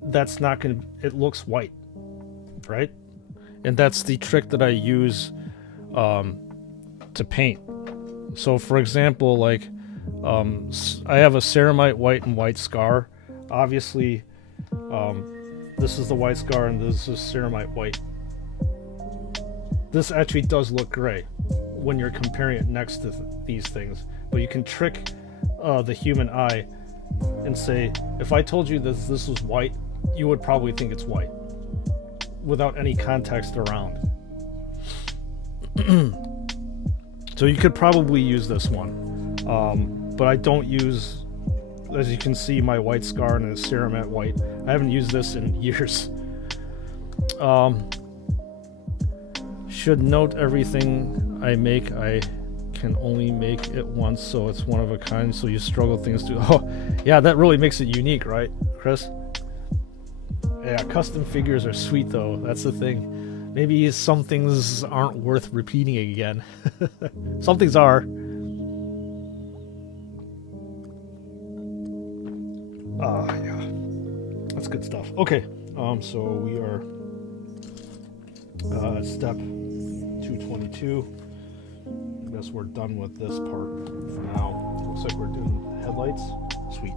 that's not going to, it looks white, right? And that's the trick that I use to paint. So for example, like I have a ceramite white and White Scar. Obviously, this is the White Scar and this is ceramite white. This actually does look gray when you're comparing it next to these things, but you can trick the human eye and say, if I told you that this was white, you would probably think it's white without any context around. So you could probably use this one, but I don't use, as you can see, my White Scar and the ceramite white. I haven't used this in years. Should note everything I make, I can only make it once, so it's one of a kind, so you struggle things to... Oh, yeah, that really makes it unique, right, Chris? Yeah, custom figures are sweet, though. That's the thing. Maybe some things aren't worth repeating again. Some things are. Yeah. That's good stuff. Okay, so we are step 222. I guess we're done with this part for now. Looks like we're doing headlights. Sweet.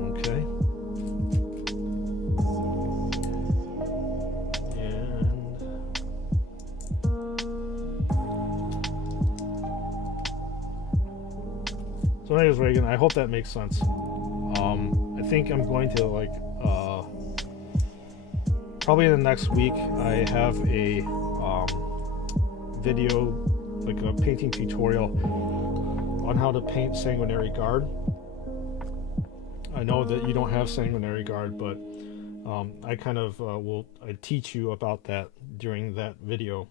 Okay. And So anyways, Reagan, I hope that makes sense. I think I'm going to like probably in the next week I have a video, like a painting tutorial on how to paint Sanguinary Guard. I know that you don't have Sanguinary Guard, but I kind of I teach you about that during that video,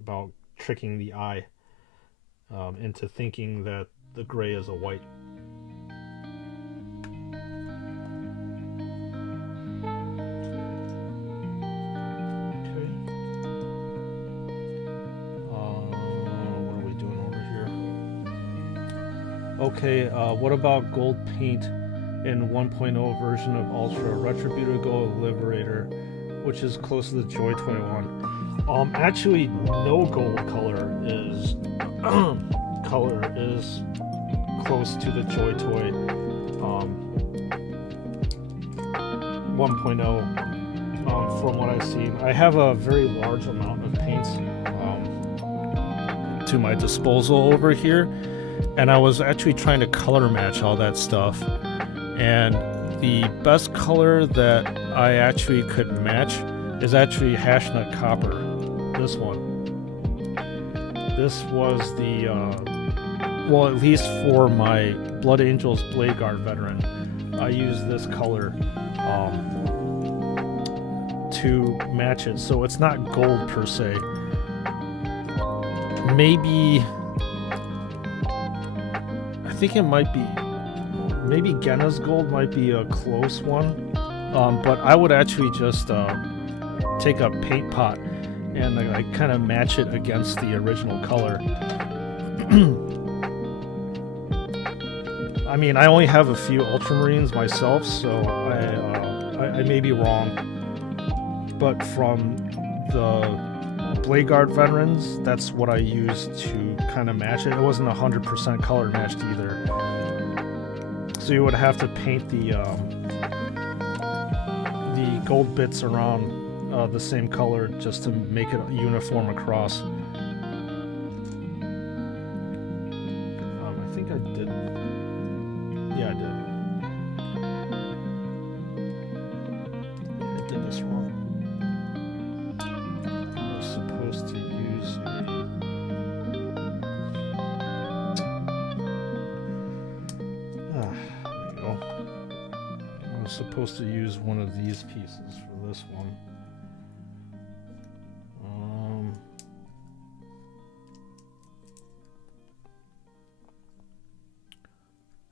about tricking the eye into thinking that the gray is a white. Okay. What are we doing over here? Okay, what about gold paint in 1.0 version of Ultra Retributor Gold Liberator, which is close to the Joy Toy one? Actually, no gold color is close to the Joy Toy 1.0 from what I've seen. I have a very large amount of paints to my disposal over here, and I was actually trying to color match all that stuff, and the best color that I actually could match is actually Hashnut Copper. This one. This was the well, at least for my Blood Angels Blade Guard veteran, I used this color to match it. So it's not gold per se. Maybe I think it might be, maybe Genna's gold might be a close one, but I would actually just take a paint pot and like kind of match it against the original color. I mean, I only have a few Ultramarines myself, so I may be wrong, but from the Blade Guard veterans, that's what I used to kind of match it. It wasn't 100% color matched either, so you would have to paint the gold bits around the same color just to make it uniform across. I think I did. Yeah, I did. Yeah, I did this wrong. I was supposed to use there we go. I was supposed to use one of these pieces for this one.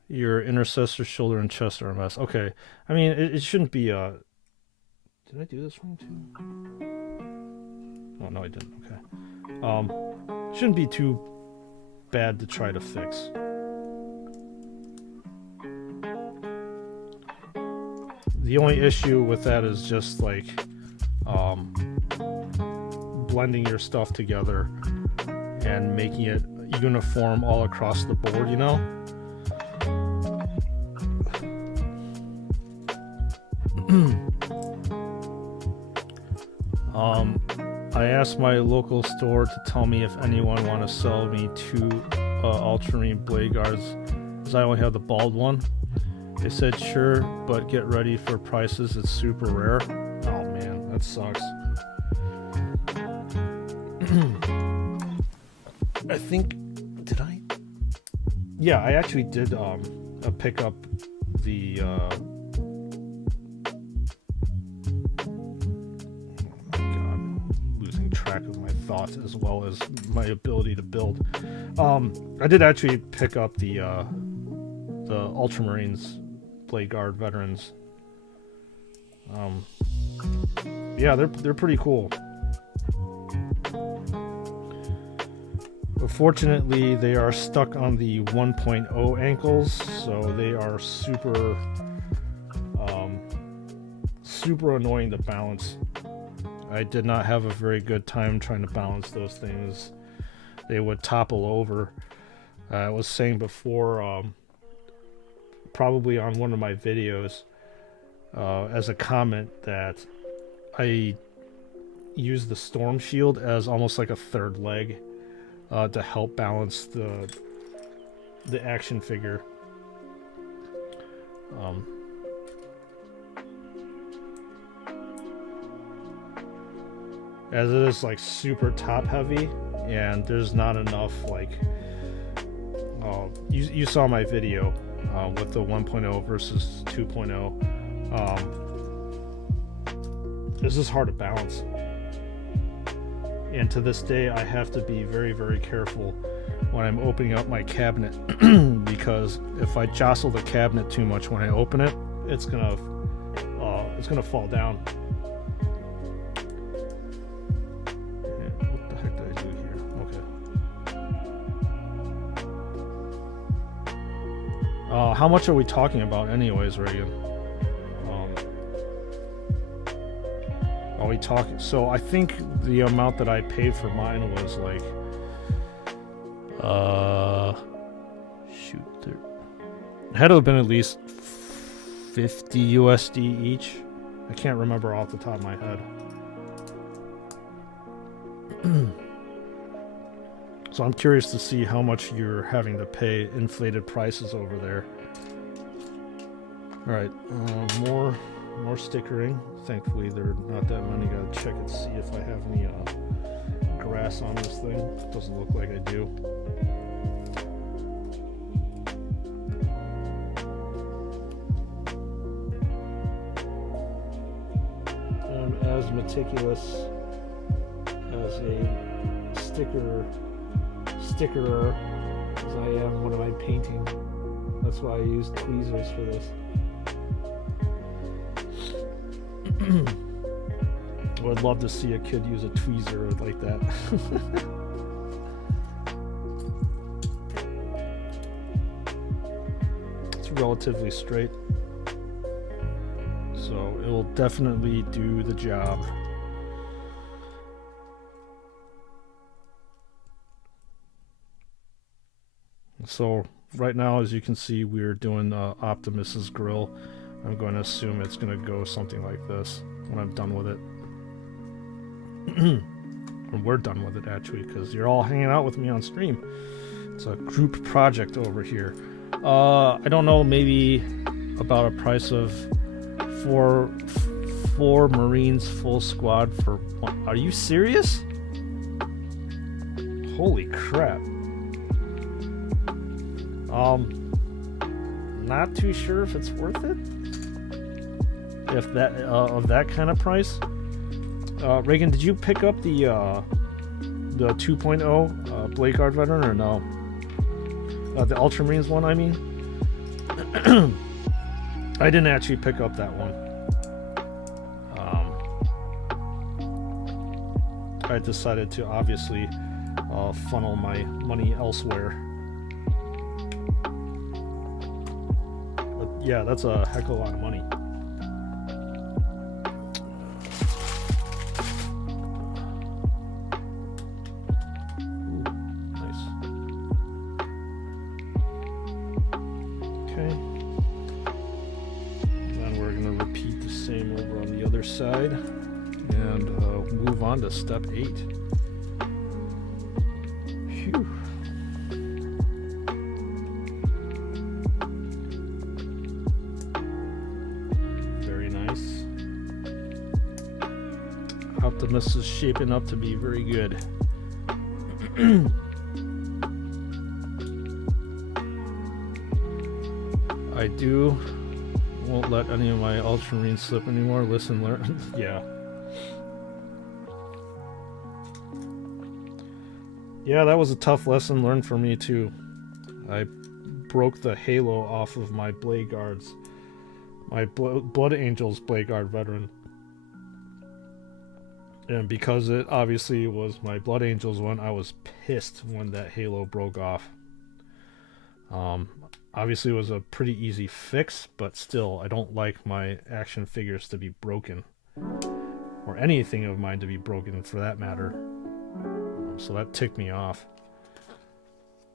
Your intercessor, shoulder, and chest are a mess. Okay. I mean, it shouldn't be, Did I do this wrong, too? Oh, no, I didn't. Okay. Shouldn't be too bad to try to fix. The only issue with that is just, like, blending your stuff together and making it uniform all across the board, you know? I asked my local store to tell me if anyone want to sell me 2 Ultramarine Blade Guards, as I only have the bald one. They said sure, but get ready for prices, it's super rare. Oh man, that sucks. I think, did I? Yeah, I actually did pick up the track of my thoughts as well as my ability to build. I did actually pick up the Ultramarines Blade Guard veterans. Yeah, they're pretty cool. Unfortunately, they are stuck on the 1.0 ankles, so they are super annoying to balance. I did not have a very good time trying to balance those things. They would topple over. I was saying before, probably on one of my videos, as a comment, that I use the Storm Shield as almost like a third leg to help balance the action figure. As it is like super top heavy, and there's not enough like you saw my video with the 1.0 versus 2.0. This is hard to balance, and to this day I have to be very, very careful when I'm opening up my cabinet because if I jostle the cabinet too much when I open it, it's gonna fall down. What the heck did I do here? Okay. How much are we talking about anyways, Reagan? Are we talking? So I think the amount that I paid for mine was like it had to have been at least 50 USD each. I can't remember off the top of my head. So I'm curious to see how much you're having to pay inflated prices over there. All right, more stickering. Thankfully, there are not that many. Gotta check and see if I have any grass on this thing. Doesn't look like I do. I'm as meticulous as a stickerer as I am when I'm painting. That's why I use tweezers for this. I would love to see a kid use a tweezer like that. It's relatively straight, so it will definitely do the job. So right now, as you can see, we're doing Optimus's grill. I'm going to assume it's going to go something like this when I'm done with it. When we're done with it, actually, because you're all hanging out with me on stream. It's a group project over here. I don't know, maybe about a price of four Marines full squad for one. Are you serious? Holy crap. Not too sure if it's worth it. If that of that kind of price. Reagan, did you pick up the 2.0 Blade Guard veteran or no? The Ultramarines one, I mean. I didn't actually pick up that one. I decided to obviously funnel my money elsewhere. But yeah, that's a heck of a lot of money. Side and move on to step 8. Phew. Very nice. Optimus is shaping up to be very good. I won't let any of my Ultramarines slip anymore. Listen, learn. Yeah. Yeah, that was a tough lesson learned for me too. I broke the halo off of my Blade Guards. My Blood Angels Blade Guard veteran. And because it obviously was my Blood Angels one, I was pissed when that halo broke off. Obviously, it was a pretty easy fix, but still, I don't like my action figures to be broken. Or anything of mine to be broken, for that matter. So that ticked me off.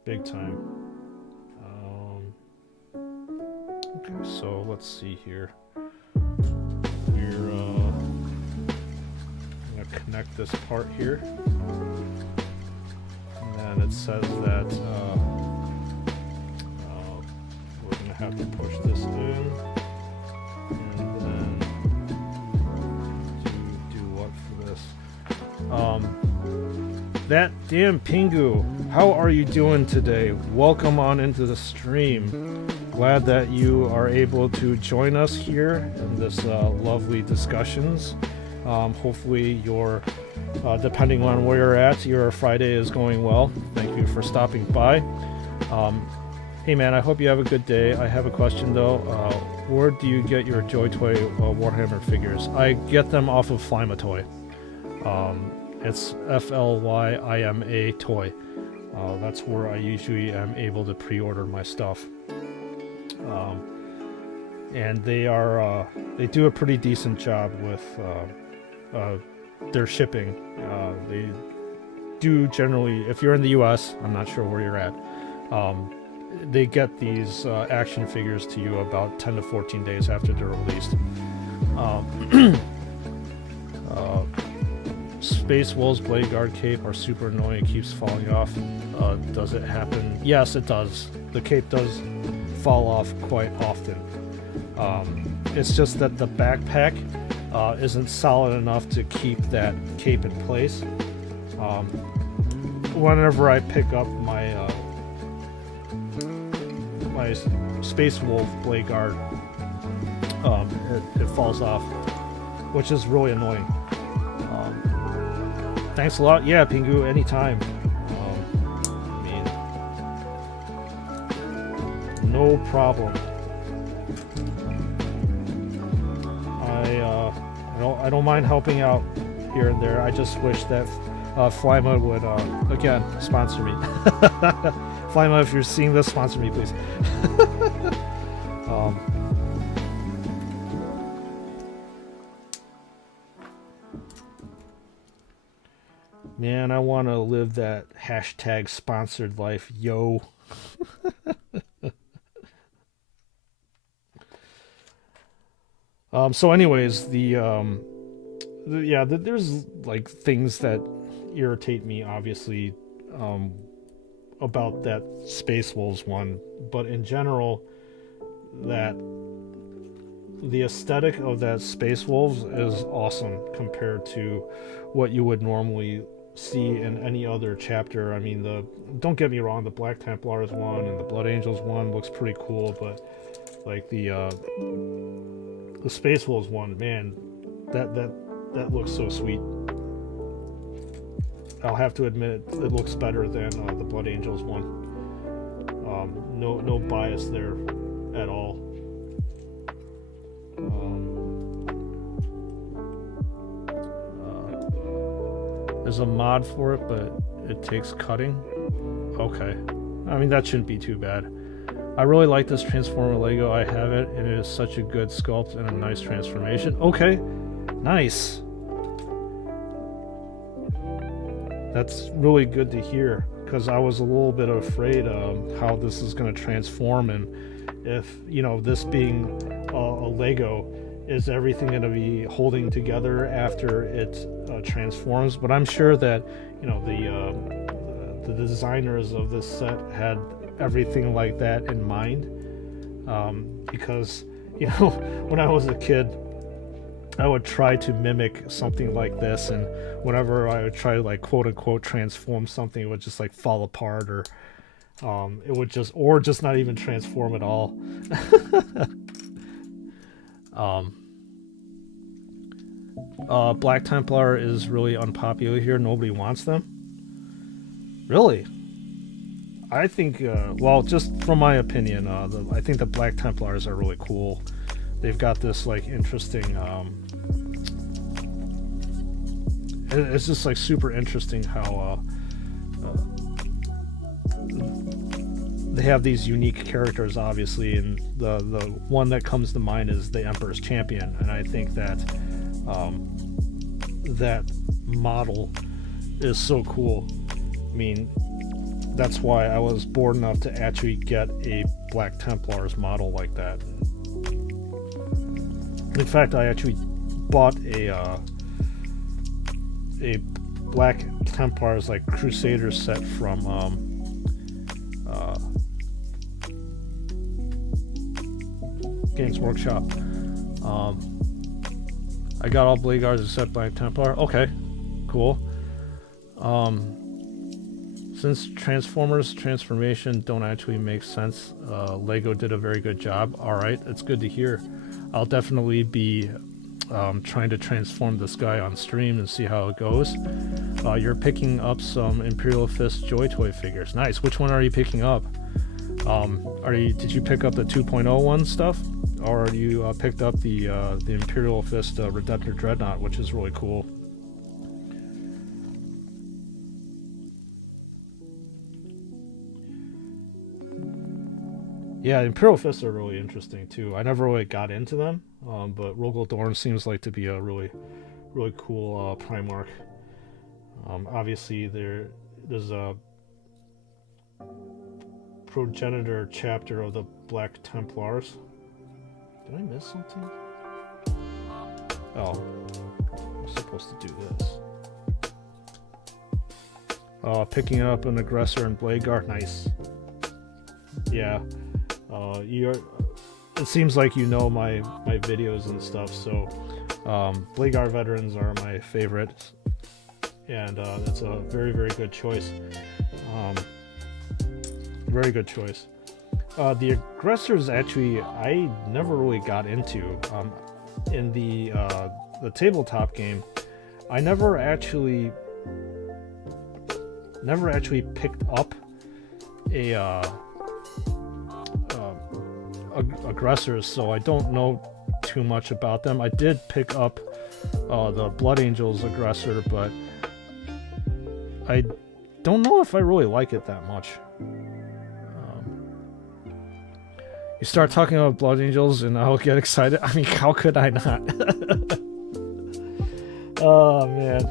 Big time. Okay, so let's see here. We're going to connect this part here. And then it says that... we're going to have to push this in. That damn Pingu, how are you doing today? Welcome on into the stream. Glad that you are able to join us here in this lovely discussions. Hopefully your, depending on where you're at, your Friday is going well. Thank you for stopping by. Hey man, I hope you have a good day. I have a question though. Where do you get your Joy Toy Warhammer figures? I get them off of Flyma Toy. It's FLYIMA Toy. That's where I usually am able to pre-order my stuff. And they do a pretty decent job with their shipping. They do generally, if you're in the US, I'm not sure where you're at, they get these action figures to you about 10 to 14 days after they're released. Space Wolves Blade Guard cape are super annoying. It keeps falling off. Does it happen? Yes, it does. The cape does fall off quite often. It's just that the backpack isn't solid enough to keep that cape in place. Whenever I pick up my my Space Wolf Blade Guard, it falls off, which is really annoying. Thanks a lot. Yeah, Pingu, anytime. No problem. I don't mind helping out here and there. I just wish that Flyma would again sponsor me. Flyma, if you're seeing this, sponsor me, please. Man, I want to live that hashtag sponsored life, yo. So anyways, there's like things that irritate me, obviously, about that Space Wolves one, but in general, that the aesthetic of that Space Wolves is awesome compared to what you would normally see in any other chapter. I mean, don't get me wrong, the Black Templars one and the Blood Angels one looks pretty cool, but like the Space Wolves one, man, that looks so sweet. I'll have to admit it looks better than the Blood Angels one. No bias there at all. There's a mod for it, but it takes cutting. Okay. I mean, that shouldn't be too bad. I really like this Transformer Lego. I have it, and it is such a good sculpt and a nice transformation. Okay. Nice. That's really good to hear, because I was a little bit afraid of how this is going to transform, and if, you know, this being a Lego, is everything going to be holding together after it transforms? But I'm sure that, you know, the designers of this set had everything like that in mind, because, you know, when I was a kid, I would try to mimic something like this, and whenever I would try to, like, quote unquote transform something, it would just like fall apart, or it would just not even transform at all. Black Templar is really unpopular here. Nobody wants them. Really? I think, well, just from my opinion, I think the Black Templars are really cool. They've got this, like, interesting, it's just, like, super interesting how, they have these unique characters, obviously, and the one that comes to mind is the Emperor's Champion, and I think that, that model is so cool. I mean, that's why I was bored enough to actually get a Black Templars model like that. In fact, I actually bought a Black Templars, like, Crusader set from Games Workshop. I got all Blade Guards except Black Templar. Okay, cool. Since Transformers transformation don't actually make sense, Lego did a very good job. Alright, it's good to hear. I'll definitely be trying to transform this guy on stream and see how it goes. You're picking up some Imperial Fist Joy Toy figures. Nice. Which one are you picking up? Did you pick up the 2.01 stuff? Or you picked up the Imperial Fist Redemptor Dreadnought, which is really cool. Yeah, Imperial Fists are really interesting too. I never really got into them, but Rogel Dorn seems like to be a really cool Primarch. Obviously, there's a progenitor chapter of the Black Templars. Did I miss something? Oh, I'm supposed to do this. Picking up an Aggressor and Bladeguard. Nice. Yeah. It seems like you know my videos and stuff, so Bladeguard veterans are my favorites, and that's a very good choice. Very good choice. The Aggressors actually I never really got into. In the tabletop game, I never actually picked up a Aggressors, so I don't know too much about them. I did pick up the Blood Angels Aggressor, but I don't know if I really like it that much. You start talking about Blood Angels and I'll get excited. I mean, how could I not? Oh man,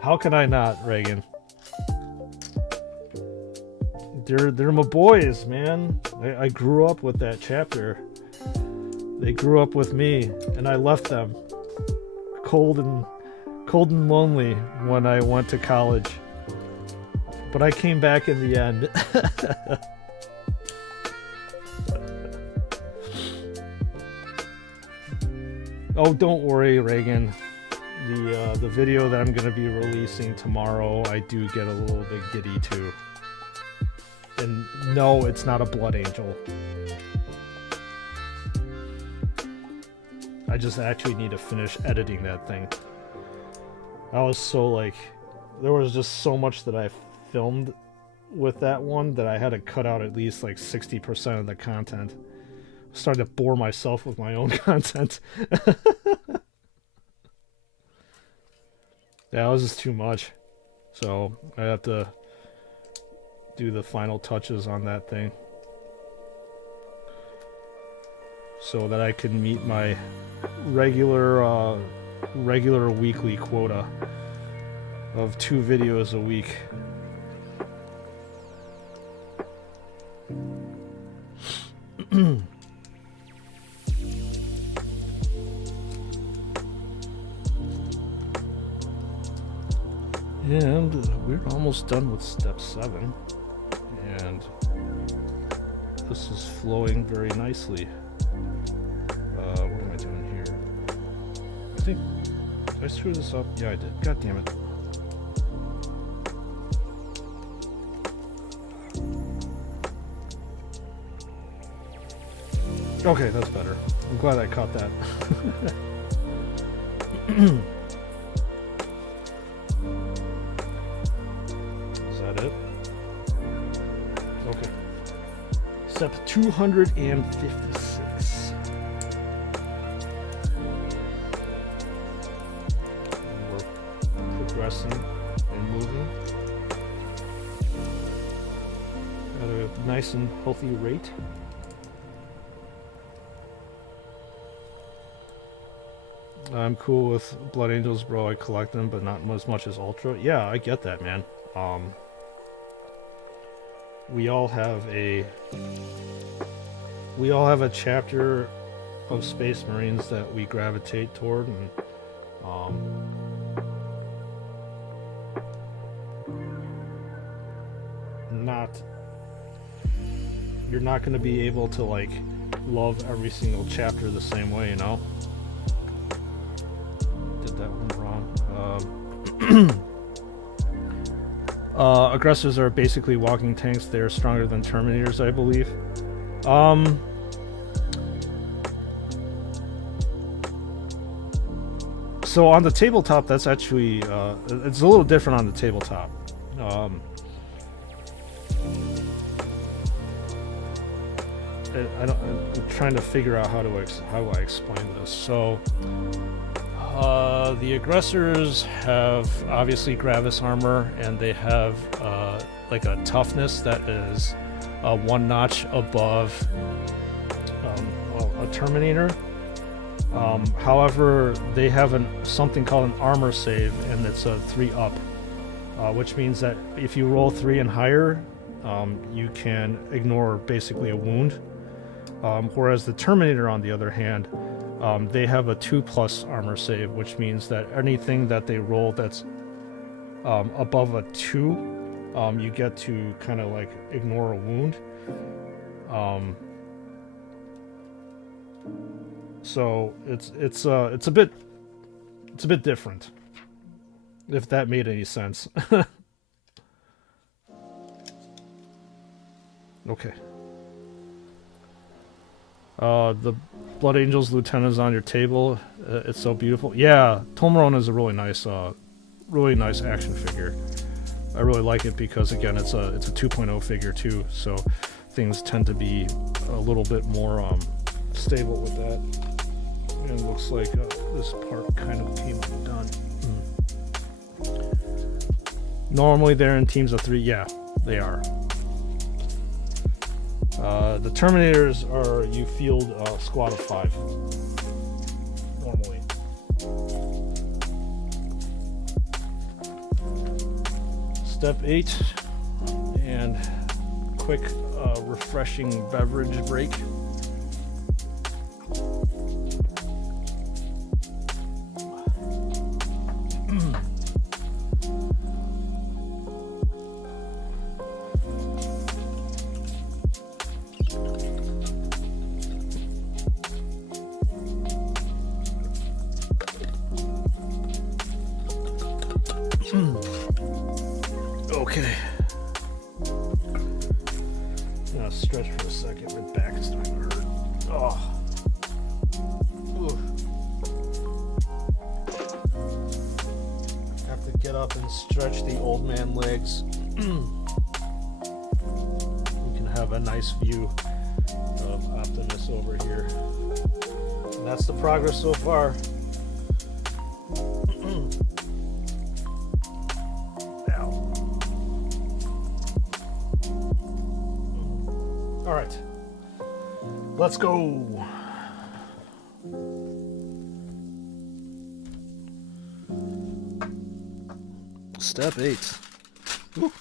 how can I not, Reagan? They're my boys, man. I grew up with that chapter. They grew up with me, and I left them cold and lonely when I went to college. But I came back in the end. Oh, don't worry, Reagan. The video that I'm gonna be releasing tomorrow, I do get a little bit giddy too. And no, it's not a Blood Angel. I just actually need to finish editing that thing. I was so like, there was just so much that I filmed with that one that I had to cut out at least like 60% of the content. I started to bore myself with my own content. Yeah, it was just too much. So I have to do the final touches on that thing so that I can meet my regular weekly quota of 2 videos a week. And we're almost done with step 7. And this is flowing very nicely. What am I doing here? I think, did I screw this up? Yeah, I did. God damn it. Okay, that's better. I'm glad I caught that. Is that it? Okay. Step 256. We're progressing and moving at a nice and healthy rate. I'm cool with Blood Angels, bro. I collect them, but not as much as Ultra. Yeah, I get that, man. We all have a chapter of Space Marines that we gravitate toward, and you're not going to be able to like love every single chapter the same way, you know. Did that one wrong. Aggressors are basically walking tanks. They're stronger than Terminators, I believe. So on the tabletop, that's actually it's a little different on the tabletop. I'm trying to figure out how I explain this. So the aggressors have obviously Gravis armor, and they have like a toughness that is one notch above a Terminator. However, they have something called an armor save, and it's a 3-up, which means that if you roll 3 and higher, you can ignore basically a wound. Whereas the Terminator, on the other hand, they have a 2+ armor save, which means that anything that they roll that's above a 2, you get to kind of like ignore a wound. So it's a bit different, if that made any sense. Okay. The Blood Angels Lieutenant is on your table. It's so beautiful. Yeah, Tolmarone is a really nice action figure. I really like it because, again, it's a 2.0 figure too, so things tend to be a little bit more stable with that. And it looks like this part kind of came undone. Normally they're in teams of 3. Yeah, they are. The Terminators are, you field a squad of 5. Normally. Step 8. And quick refreshing beverage break. Okay. I'm gonna stretch for a second. My back is starting to hurt. Oh. Oof. Have to get up and stretch the old man legs. We can have a nice view of Optimus over here. And that's the progress so far. All right, let's go. Step 8. Woo.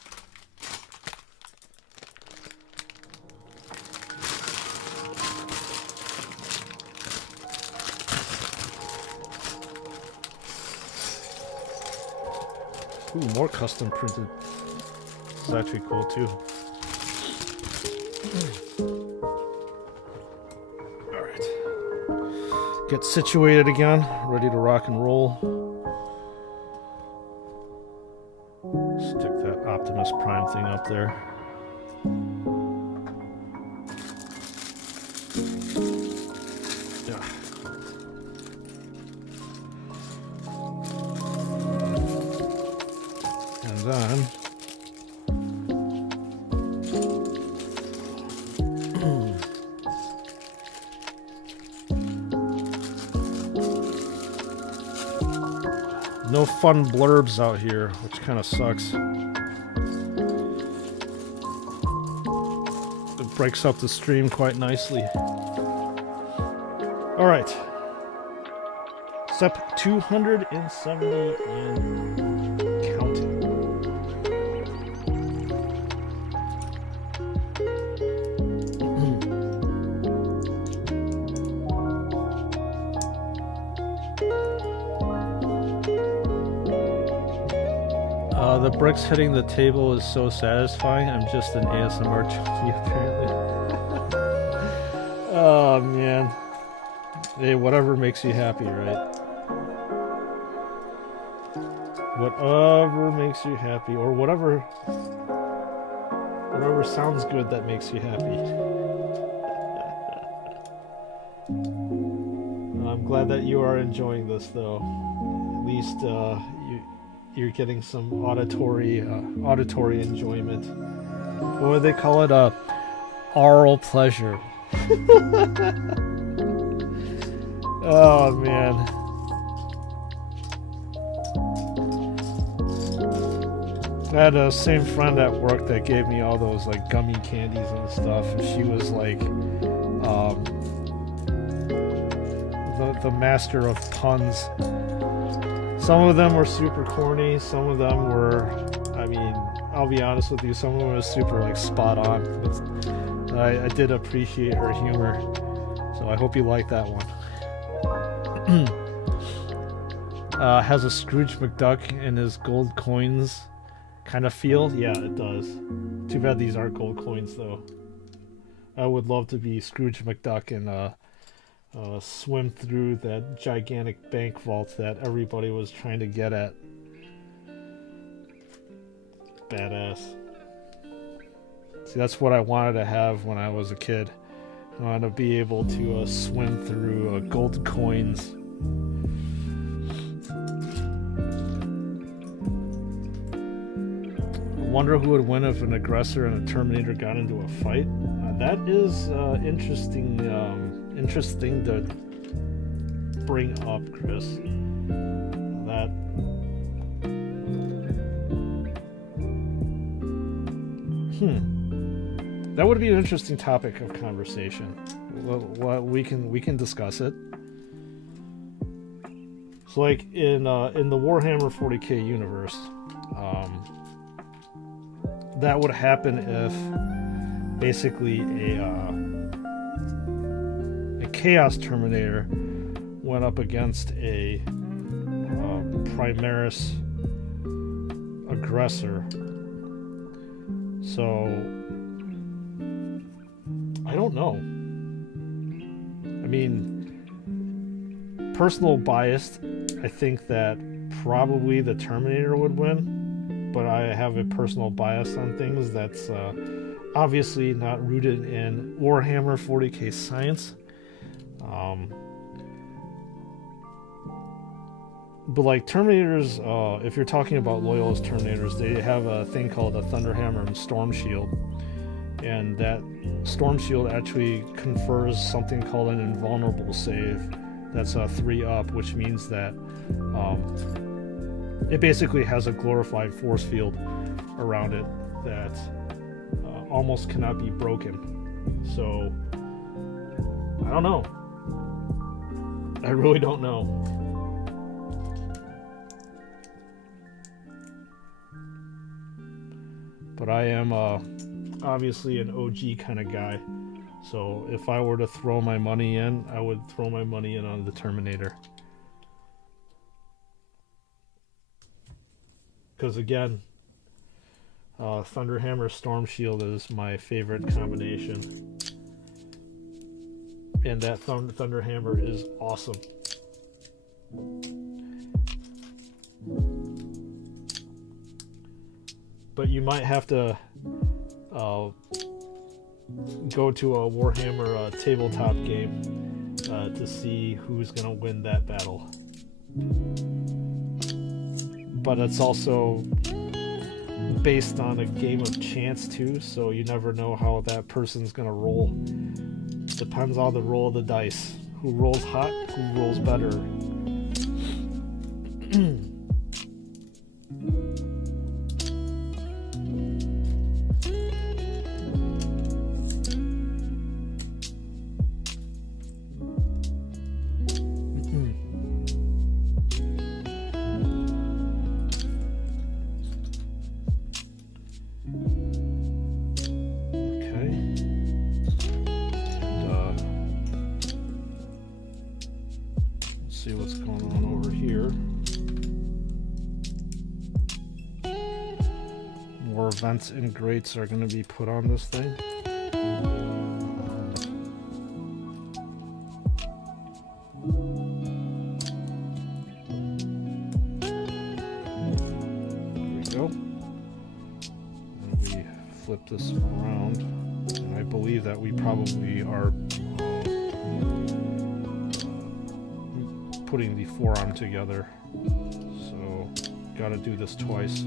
Ooh, more custom printed. This is actually cool too. Alright. Get situated again, ready to rock and roll. Stick that Optimus Prime thing up there. Yeah. And then no fun blurbs out here, which kind of sucks. It breaks up the stream quite nicely. All right. Step 270 and counting. The bricks hitting the table is so satisfying. I'm just an ASMR junkie, apparently. Oh, man. Hey, whatever makes you happy, right? Whatever makes you happy, or whatever sounds good that makes you happy. I'm glad that you are enjoying this, though. At least you're getting some auditory enjoyment. What do they call it? Oral pleasure. Oh man. I had the same friend at work that gave me all those like gummy candies and stuff, and she was like the master of puns. Some of them were super corny, some of them were, I mean, I'll be honest with you, some of them were super like spot on. But I did appreciate her humor, so I hope you like that one. Has a Scrooge McDuck in his gold coins kind of feel. Yeah, it does. Too bad these aren't gold coins, though. I would love to be Scrooge McDuck and swim through that gigantic bank vault that everybody was trying to get at. Badass. See, that's what I wanted to have when I was a kid. I wanted to be able to swim through gold coins. I wonder who would win if an aggressor and a Terminator got into a fight. That is interesting to bring up, Chris. That would be an interesting topic of conversation. Well, we can discuss it. So, like in the Warhammer 40k universe, that would happen if basically a Chaos Terminator went up against a Primaris aggressor. So I don't know. I mean, personal bias, I think that probably the Terminator would win, but I have a personal bias on things that's obviously not rooted in Warhammer 40k science. But like Terminators, if you're talking about loyalist Terminators, they have a thing called a Thunderhammer and Storm Shield. And that Storm Shield actually confers something called an invulnerable save. That's a 3-up, which means that it basically has a glorified force field around it that almost cannot be broken. So, I don't know. I really don't know. But I am obviously an OG kind of guy. So if I were to throw my money in, I would throw my money in on the Terminator. Because again, Thunderhammer Storm Shield is my favorite combination. And that Thunderhammer is awesome. But you might have to go to a Warhammer tabletop game to see who's going to win that battle. But it's also based on a game of chance too, so you never know how that person's going to roll. Depends on the roll of the dice. Who rolls hot, who rolls better. See what's going on over here. More vents and grates are going to be put on this thing. this around, and I believe that we probably are putting the forearm together. So, gotta do this twice,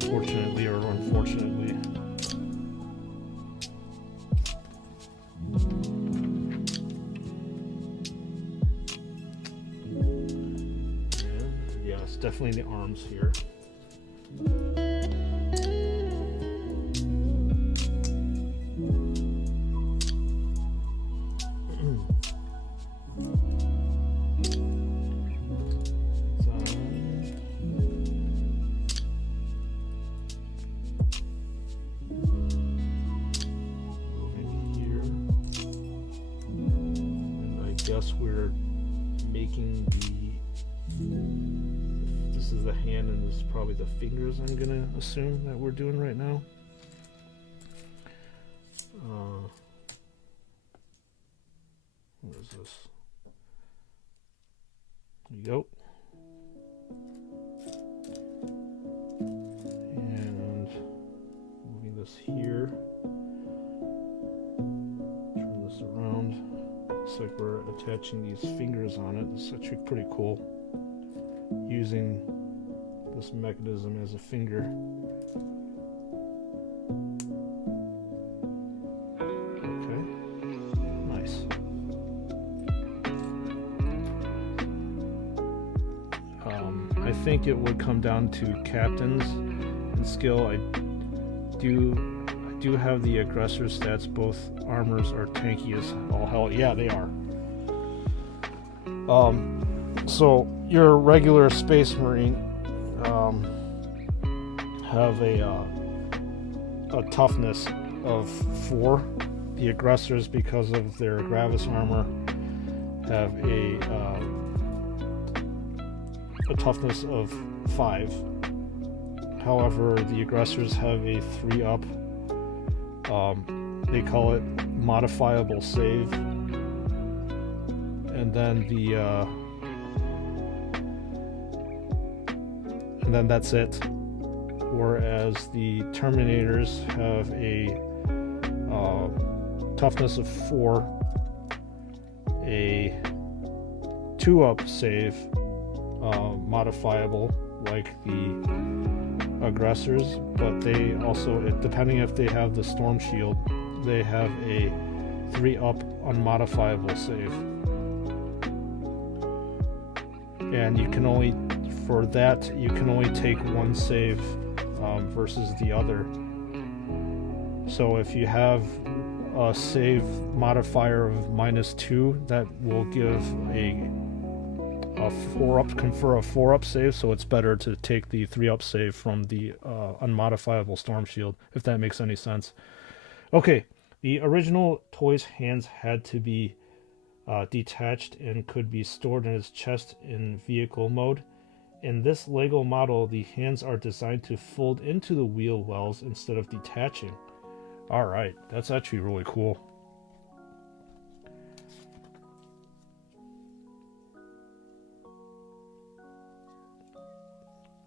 fortunately or unfortunately. And yeah, it's definitely the arms here. Guess we're making this is the hand and this is probably the fingers, I'm gonna assume that we're doing right now. What is this? There you go. And moving this here. Turn this around. Looks like we're attaching these fingers on it. It's actually pretty cool, using this mechanism as a finger. Okay, nice. I think it would come down to captains and skill. I do have the aggressor stats. Both armors are tanky as all hell. Yeah, they are. So your regular Space Marine have a toughness of 4. The aggressors, because of their Gravis armor, have a toughness of 5. However, the aggressors have a 3-up. They call it modifiable save, and then that's it. Whereas the Terminators have a toughness of 4, a 2-up save, modifiable like the aggressors, but they also, depending if they have the Storm Shield, they have a 3-up unmodifiable save. And you can only, for that, you can only take 1 save versus the other. So if you have a save modifier of -2, that will give a 4-up, confer a 4-up save, so it's better to take the 3-up save from the unmodifiable Storm Shield, if that makes any sense. Okay, the original toy's hands had to be detached and could be stored in his chest in vehicle mode. In this Lego model, the hands are designed to fold into the wheel wells instead of detaching. Alright, that's actually really cool.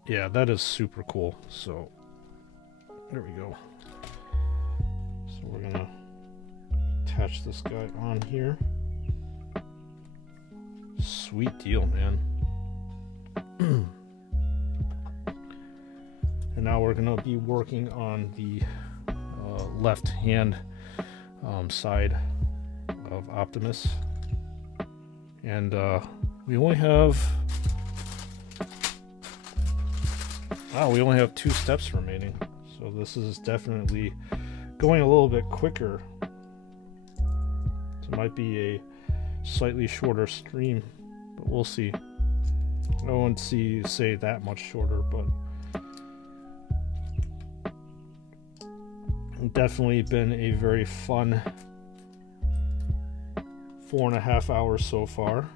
Yeah, that is super cool. So, there we go. So we're gonna attach this guy on here. Sweet deal, man. And now we're gonna be working on the left hand side of Optimus. And we only have... Wow, we only have 2 steps remaining, so this is definitely going a little bit quicker. So it might be a slightly shorter stream, but we'll see. I wouldn't say that much shorter, but definitely been a very fun 4.5 hours so far.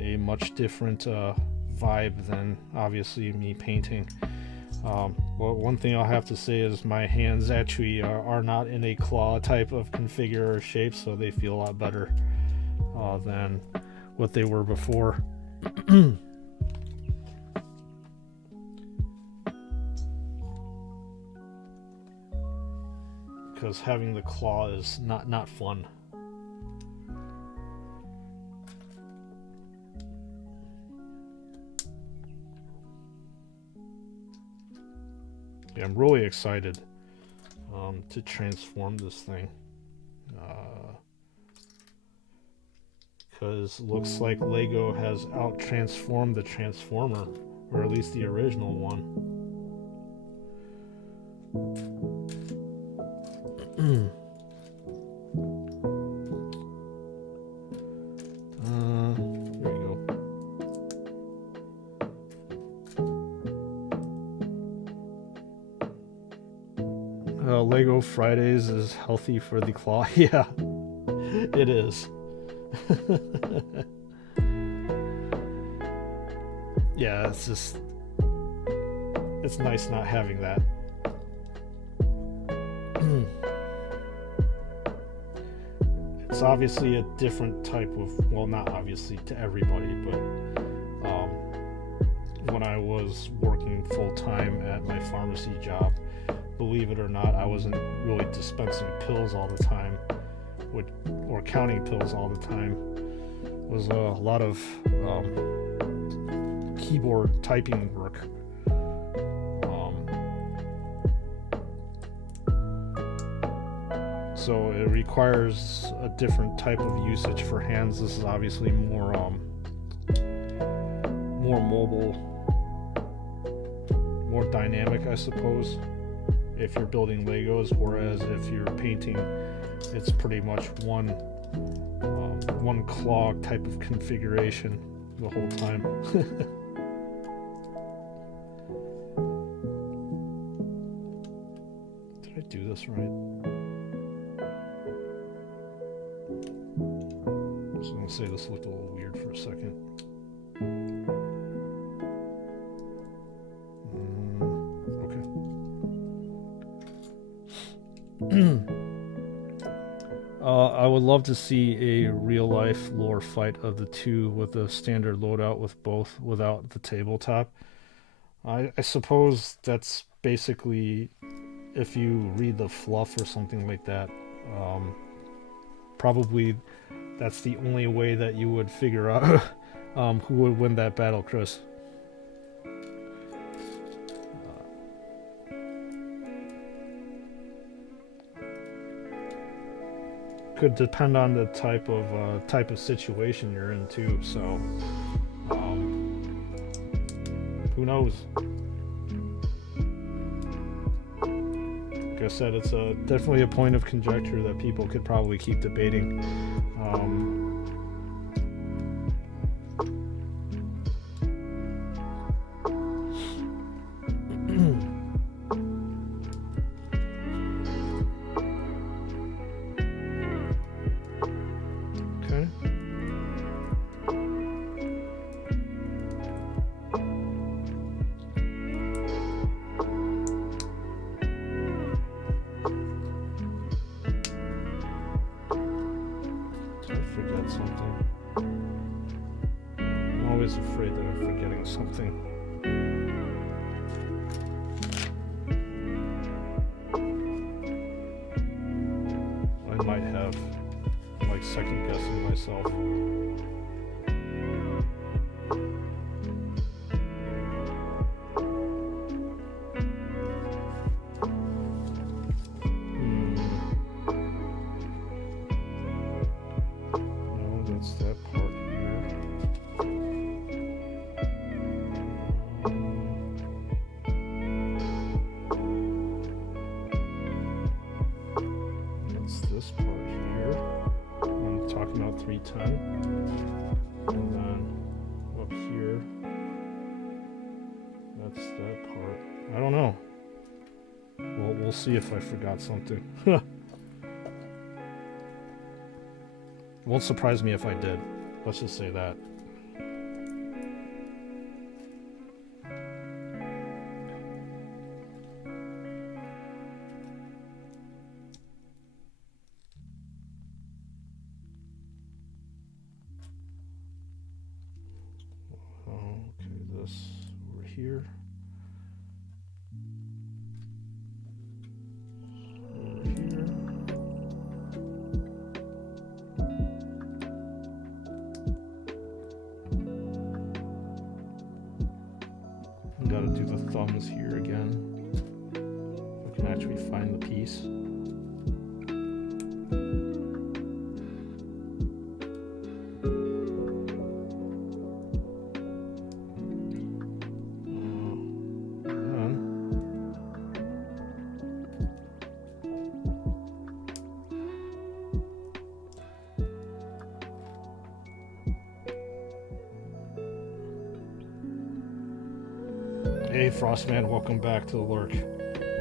A much different vibe than obviously me painting. Well, one thing I'll have to say is my hands actually are not in a claw type of configure or shape, so they feel a lot better than what they were before. because having the claw is not fun. Yeah, I'm really excited to transform this thing, because looks like Lego has out-transformed the Transformer, or at least the original one. There you go. Lego Fridays is healthy for the claw. Yeah, it is. Yeah, it's nice not having that. It's obviously a different type of, well, not obviously to everybody, but when I was working full-time at my pharmacy job, believe it or not, I wasn't really dispensing pills all the time, or counting pills all the time. It was a lot of keyboard typing work. So it requires a different type of usage for hands. This is obviously more mobile, more dynamic, I suppose, if you're building Legos, whereas if you're painting, it's pretty much one claw type of configuration the whole time. Did I do this right? I was gonna say this looked a little weird for a second. I would love to see a real-life lore fight of the two with a standard loadout with both without the tabletop. I suppose that's basically, if you read the fluff or something like that, probably that's the only way that you would figure out who would win that battle, Chris. Could depend on the type of situation you're in too. So, who knows? Like I said, it's definitely a point of conjecture that people could probably keep debating. Afraid that I'm forgetting something. I might have, like, second guessing myself. No, that's that part here. This part here, I'm talking about 310, and then up here, that's that part. I don't know. Well, we'll see if I forgot something. Won't surprise me if I did. Let's just say that. Over here. Over here. gonna do the thumbs here again. If I can actually find the piece. Hey Frostman, welcome back to the lurk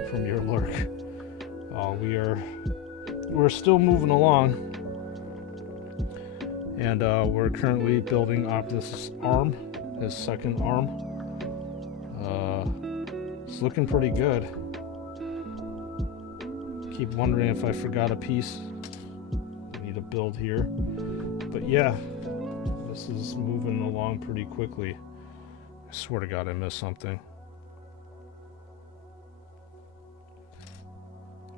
from your lurk. We're still moving along, and we're currently building Optimus' arm, his second arm. It's looking pretty good. Keep wondering if I forgot a piece. I need to build here, but yeah, this is moving along pretty quickly. I swear to God, I missed something.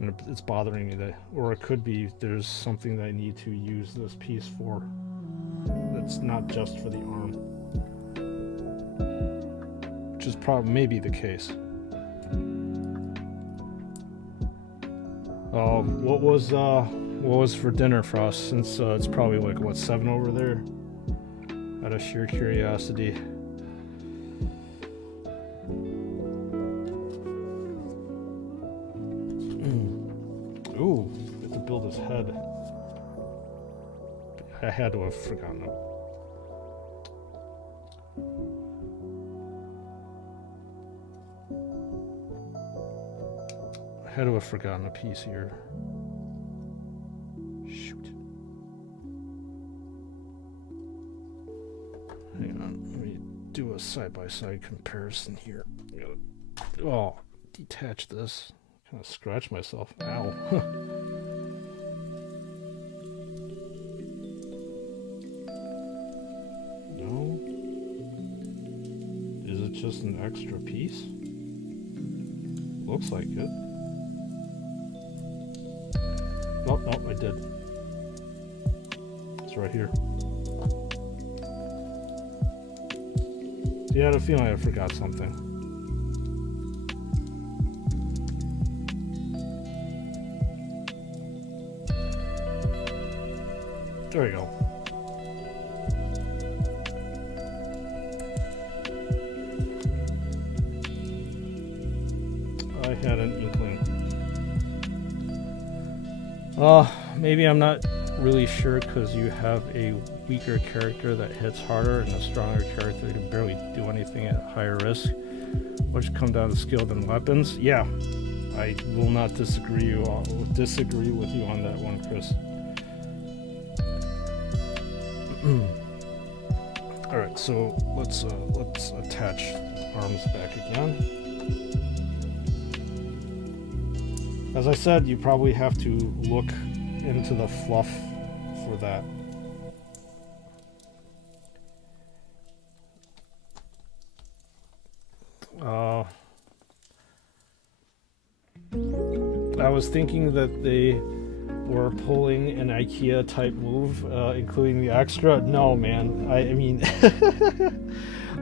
And it's bothering me that, or it could be there's something that I need to use this piece for. That's not just for the arm, which is probably maybe the case. What was for dinner, Frost? Since it's probably like what, 7 over there. Out of sheer curiosity. Ooh, I have to build his head. I had to have forgotten it. I had to have forgotten a piece here. Shoot. Hang on, let me do a side-by-side comparison here. Oh, detach this. Kind of scratch myself. Ow. No? Is it just an extra piece? Looks like it. Nope, nope, I did. It's right here. Yeah, I had a feeling I forgot something. There we go. I had an inkling. Maybe I'm not really sure because you have a weaker character that hits harder and a stronger character who can barely do anything at higher risk, which come down to skill than weapons. Yeah, I will not disagree with you on that one, Chris. Alright, so let's attach arms back again. As I said, you probably have to look into the fluff for that. I was thinking that they were pulling an IKEA type move, including the extra. No, man. I mean,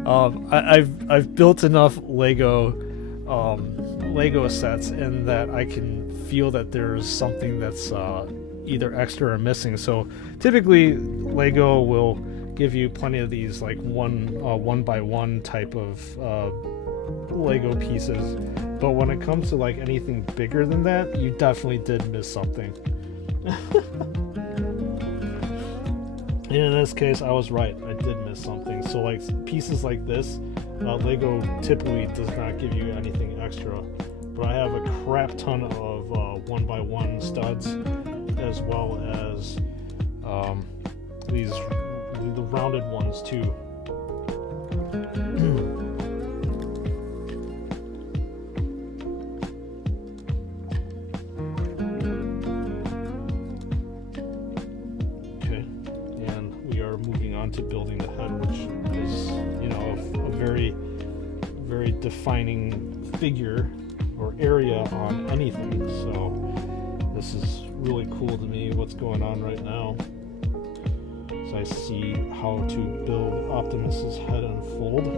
I've built enough Lego sets, and that I can feel that there's something that's either extra or missing. So typically, Lego will give you plenty of these like one by one type of Lego pieces. But when it comes to like anything bigger than that, you definitely did miss something. And in this case, I was right. I did miss something. So like pieces like this, Lego typically does not give you anything extra. But I have a crap ton of 1x1 studs, as well as the rounded ones too. To building the head, which is, you know, a very, very defining figure or area on anything. So this is really cool to me, what's going on right now. So I see how to build Optimus's head unfold.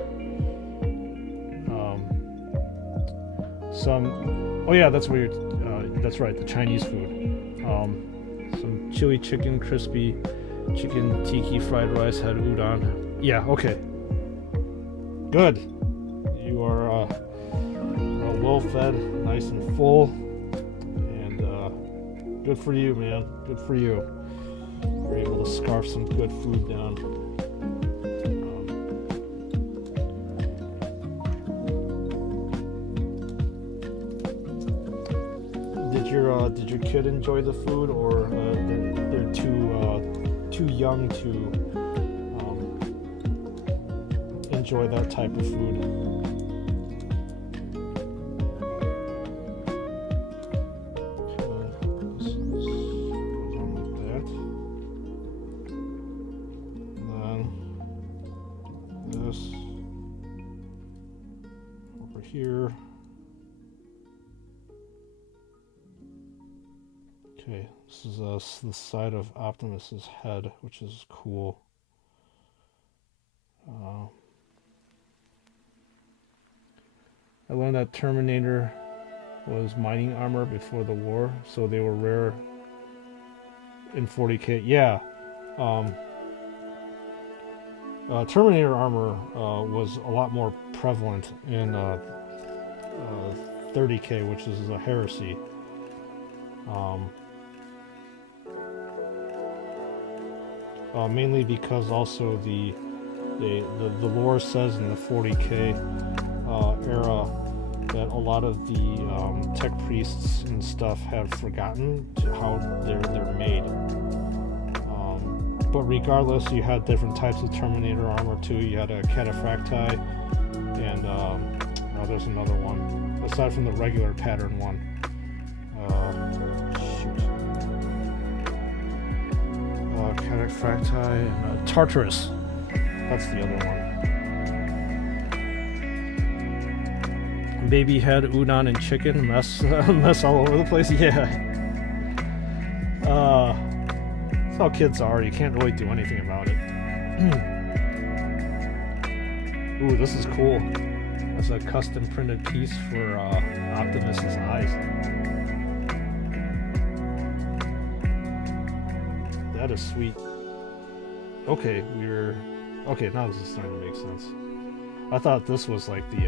some. Oh yeah, that's what you're. That's right, the Chinese food. Some chili chicken, crispy chicken, tiki fried rice, had udon. Yeah, okay. Good. You are well fed, nice and full, and good for you, man. Good for you. You're able to scarf some good food down. Did your kid enjoy the food, or they're too young to enjoy that type of food? This goes on like that. And then this over here. Okay, this is the side of Optimus's head, which is cool. I learned that Terminator was mining armor before the war, so they were rare in 40K. Yeah, Terminator armor was a lot more prevalent in 30K, which is a heresy. Mainly because also the lore says in the 40K era that a lot of the tech priests and stuff have forgotten how they're made. But regardless, you had different types of Terminator armor too. You had a cataphracti, and there's another one aside from the regular pattern one. Cataphracti and Tartarus. That's the other one. Baby head, udon, and chicken. Mess all over the place. Yeah. That's how kids are. You can't really do anything about it. Ooh, this is cool. That's a custom printed piece for Optimus's eyes. That is sweet. Okay, okay, now this is starting to make sense. I thought this was like the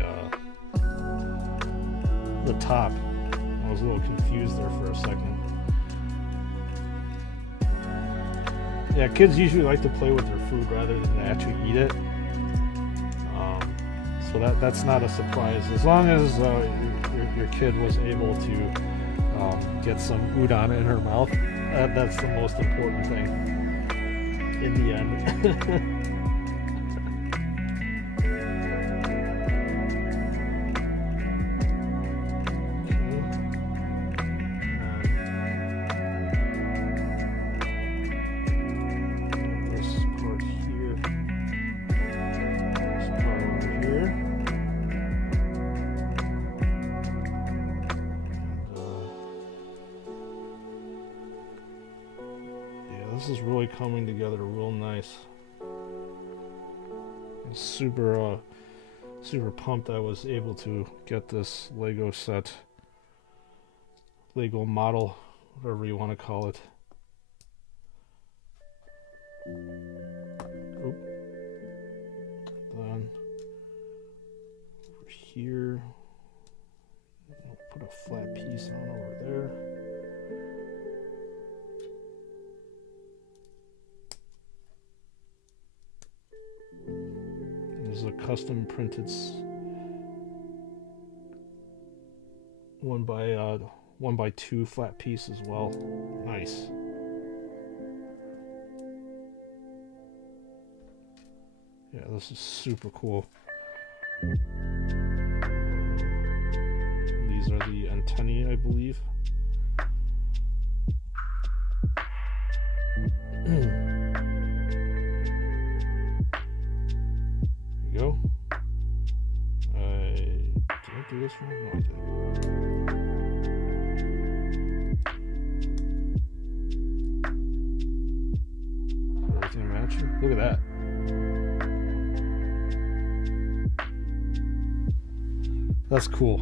top. I was a little confused there for a second. Yeah, kids usually like to play with their food rather than actually eat it. So that's not a surprise. As long as your kid was able to get some udon in her mouth, that's the most important thing in the end. This is really coming together real nice. I'm super pumped I was able to get this Lego set, Lego model, whatever you want to call it. Oop. Then over here, I'll put a flat piece on over there. This is a custom printed 1x2 flat piece as well. Nice. Yeah, this is super cool. These are the antennae, I believe. Go. Did I do this wrong? No, I didn't. Everything matching? Look at that. That's cool.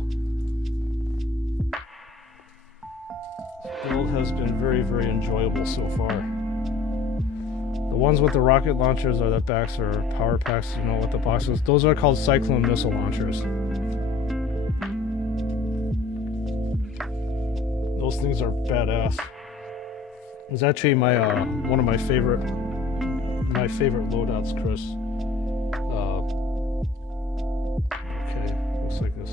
build has been very, very enjoyable so far. The ones with the rocket launchers or the backs or power packs, you know what the boxes, those are called Cyclone missile launchers. Those things are badass. It's actually my one of my favorite loadouts, Chris. Okay, looks like this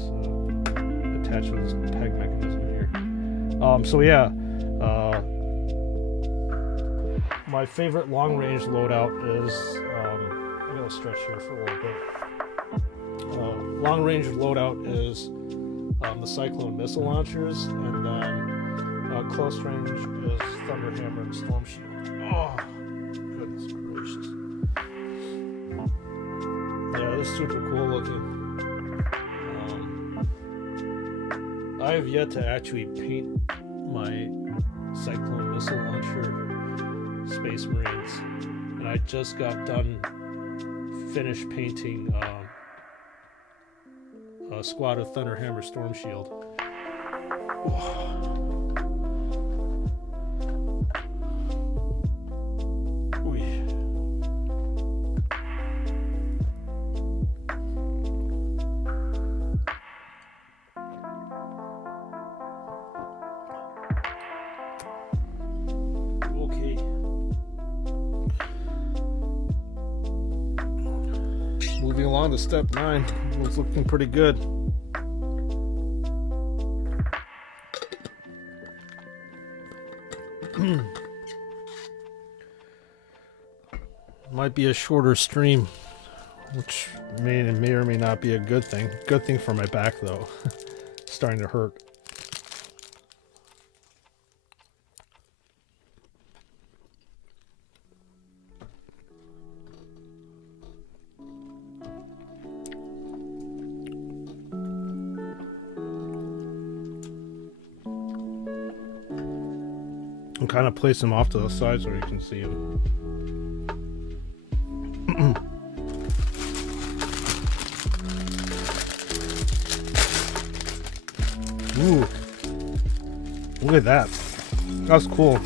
attaches this peg mechanism here. So yeah, my favorite long-range loadout is I'm gonna stretch here for a little bit. Long-range loadout is the Cyclone missile launchers, and then close range is Thunder Hammer and Storm Shield. Oh, goodness gracious! Yeah, this is super cool looking. I have yet to actually paint my Cyclone missile launcher Space Marines, and I just got done finished painting a squad of Thunder Hammer Storm Shield. Okay. Moving along to step 9. It's looking pretty good. Might be a shorter stream, which may or may not be a good thing. Good thing for my back though. Starting to hurt. And kind of place them off to the side so you can see them. Ooh, look at that. That's cool.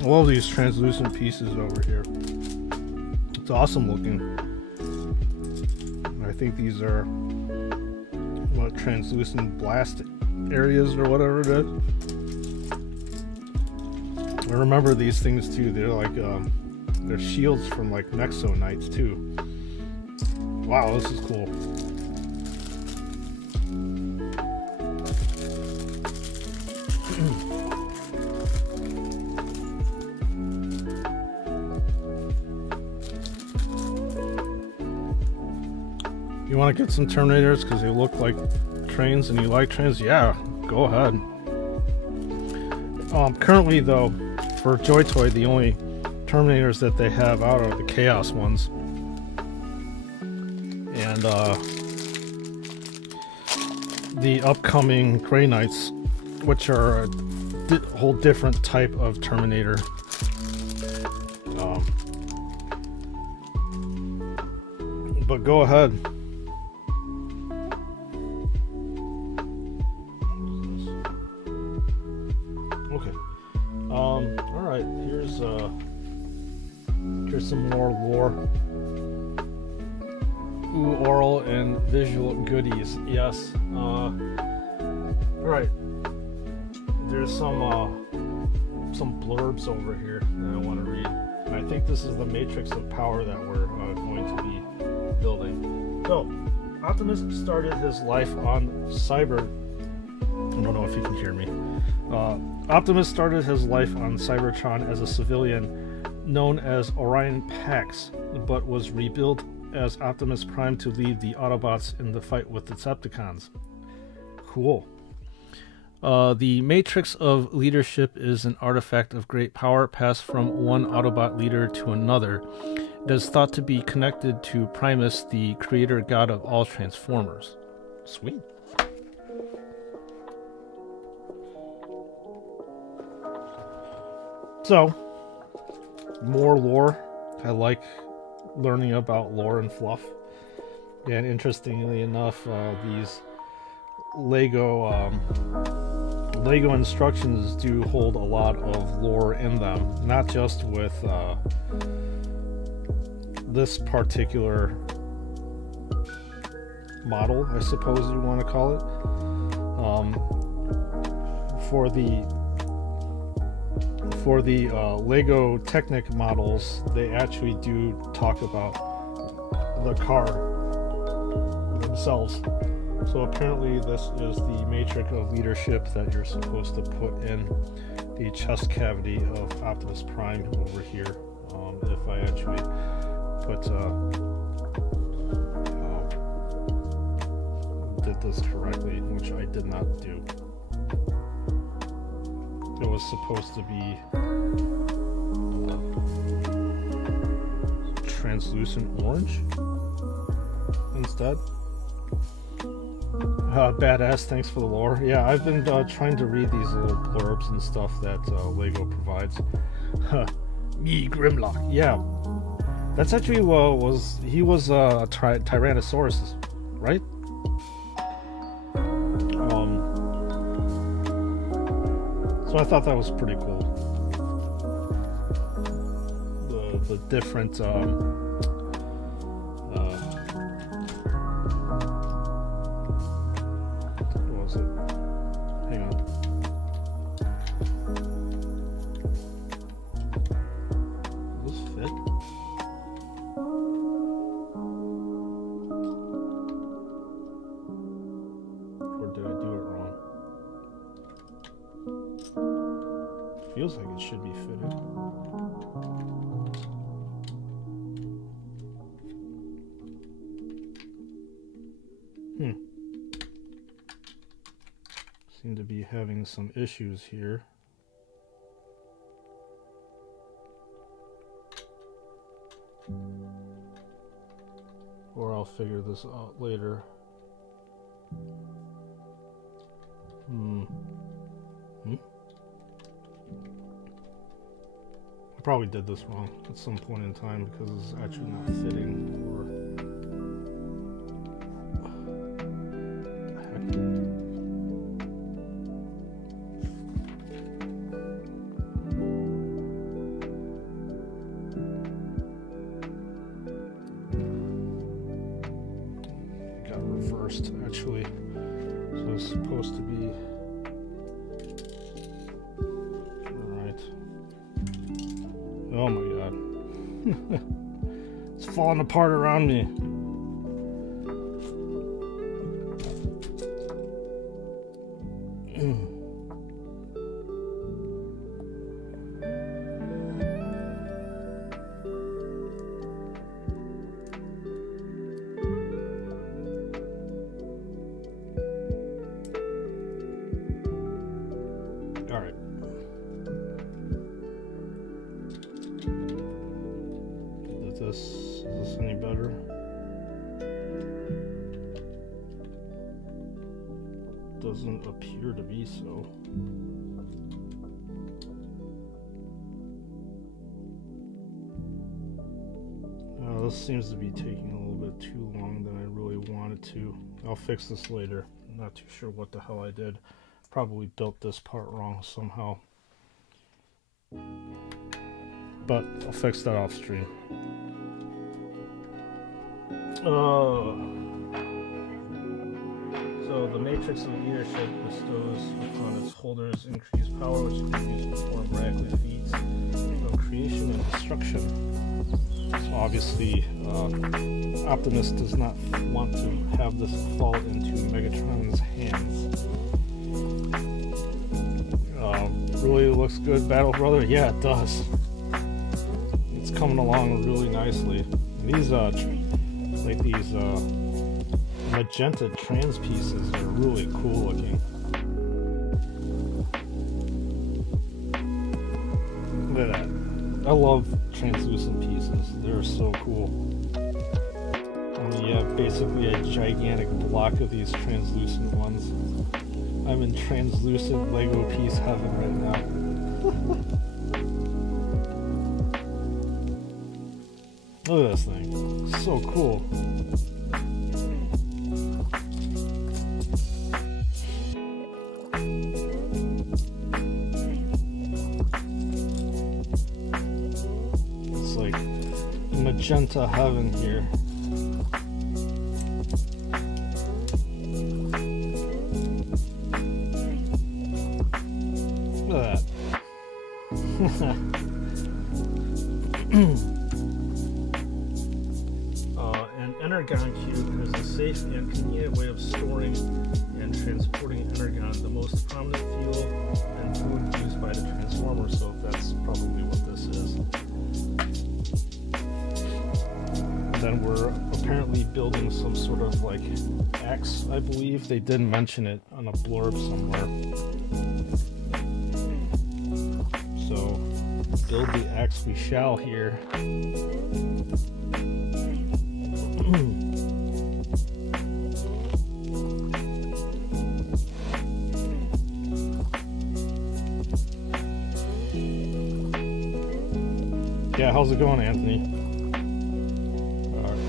I love these translucent pieces over here. It's awesome looking. I think these are what, translucent blast areas or whatever it is. I remember these things too. They're like they're shields from like Nexo Knights too. Wow, this is cool. You want to get some Terminators because they look like trains and you like trains? Yeah, go ahead. Currently though, for Joy Toy, the only Terminators that they have out are the Chaos ones. And the upcoming Grey Knights, which are a whole different type of Terminator. But go ahead. Okay. Alright, here's some more lore. Ooh, oral and visual goodies. Yes. Alright. There's some blurbs over here that I want to read. And I think this is the matrix of power that we're going to be building. So, Optimus started his life on Cyber. I don't know if you can hear me. Optimus started his life on Cybertron as a civilian known as Orion Pax, but was rebuilt as Optimus Prime to lead the Autobots in the fight with the Decepticons. Cool. The Matrix of Leadership is an artifact of great power passed from one Autobot leader to another. It is thought to be connected to Primus, the creator god of all Transformers. Sweet. So, more lore. I like learning about lore and fluff. And interestingly enough, these Lego instructions do hold a lot of lore in them, not just with this particular model, I suppose you want to call it. For the Lego Technic models, they actually do talk about the car themselves. So apparently this is the matrix of leadership that you're supposed to put in the chest cavity of Optimus Prime over here. If I actually put did this correctly, which I did not do. It was supposed to be translucent orange instead. Badass, thanks for the lore. Yeah, I've been trying to read these little blurbs and stuff that Lego provides. Me, Grimlock. Yeah, that's actually he was a Tyrannosaurus, right? So I thought that was pretty cool. The different what was it? Hang on. Does this fit? Or did I do it wrong? Feels like it should be fitted. Seem to be having some issues here. Or I'll figure this out later. I probably did this wrong at some point in time because it's actually not fitting. Or the heck? It got reversed actually. So it's supposed to be. Oh my god. It's falling apart around me. Alright. Is this any better? Doesn't appear to be so. This seems to be taking a little bit too long than I really wanted to. I'll fix this later. I'm not too sure what the hell I did. Probably built this part wrong somehow. But I'll fix that off stream. So the matrix of leadership bestows upon its holders increased power, which can be used to perform miraculous feats of creation and destruction. So obviously, Optimus does not want to have this fall into Megatron's hands. Really looks good, Battle Brother. Yeah, it does. It's coming along really nicely. These these magenta trans pieces are really cool looking. Look at that. I love translucent pieces. They're so cool. And you have basically a gigantic block of these translucent ones. I'm in translucent Lego piece heaven right now. Look at this thing. So cool. magenta heaven here. Look at that. An Energon cube is a safe and convenient way of storing and transporting Energon, the most prominent fuel and food used by the Transformer, so that's probably what this is. And then we're apparently building some sort of like axe, I believe. They did mention it on a blurb somewhere. So, build the axe we shall here. Yeah, how's it going, Anthony?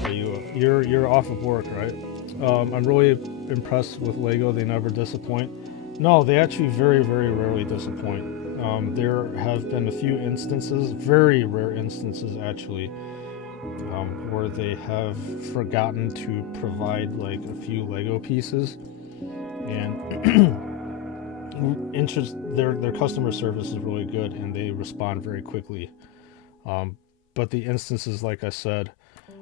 Are you you're off of work, right? I'm really impressed with Lego. They never disappoint. No, they actually very, very rarely disappoint. There have been a few instances, very rare instances actually, where they have forgotten to provide like a few Lego pieces, and their customer service is really good and they respond very quickly. But the instances, like I said,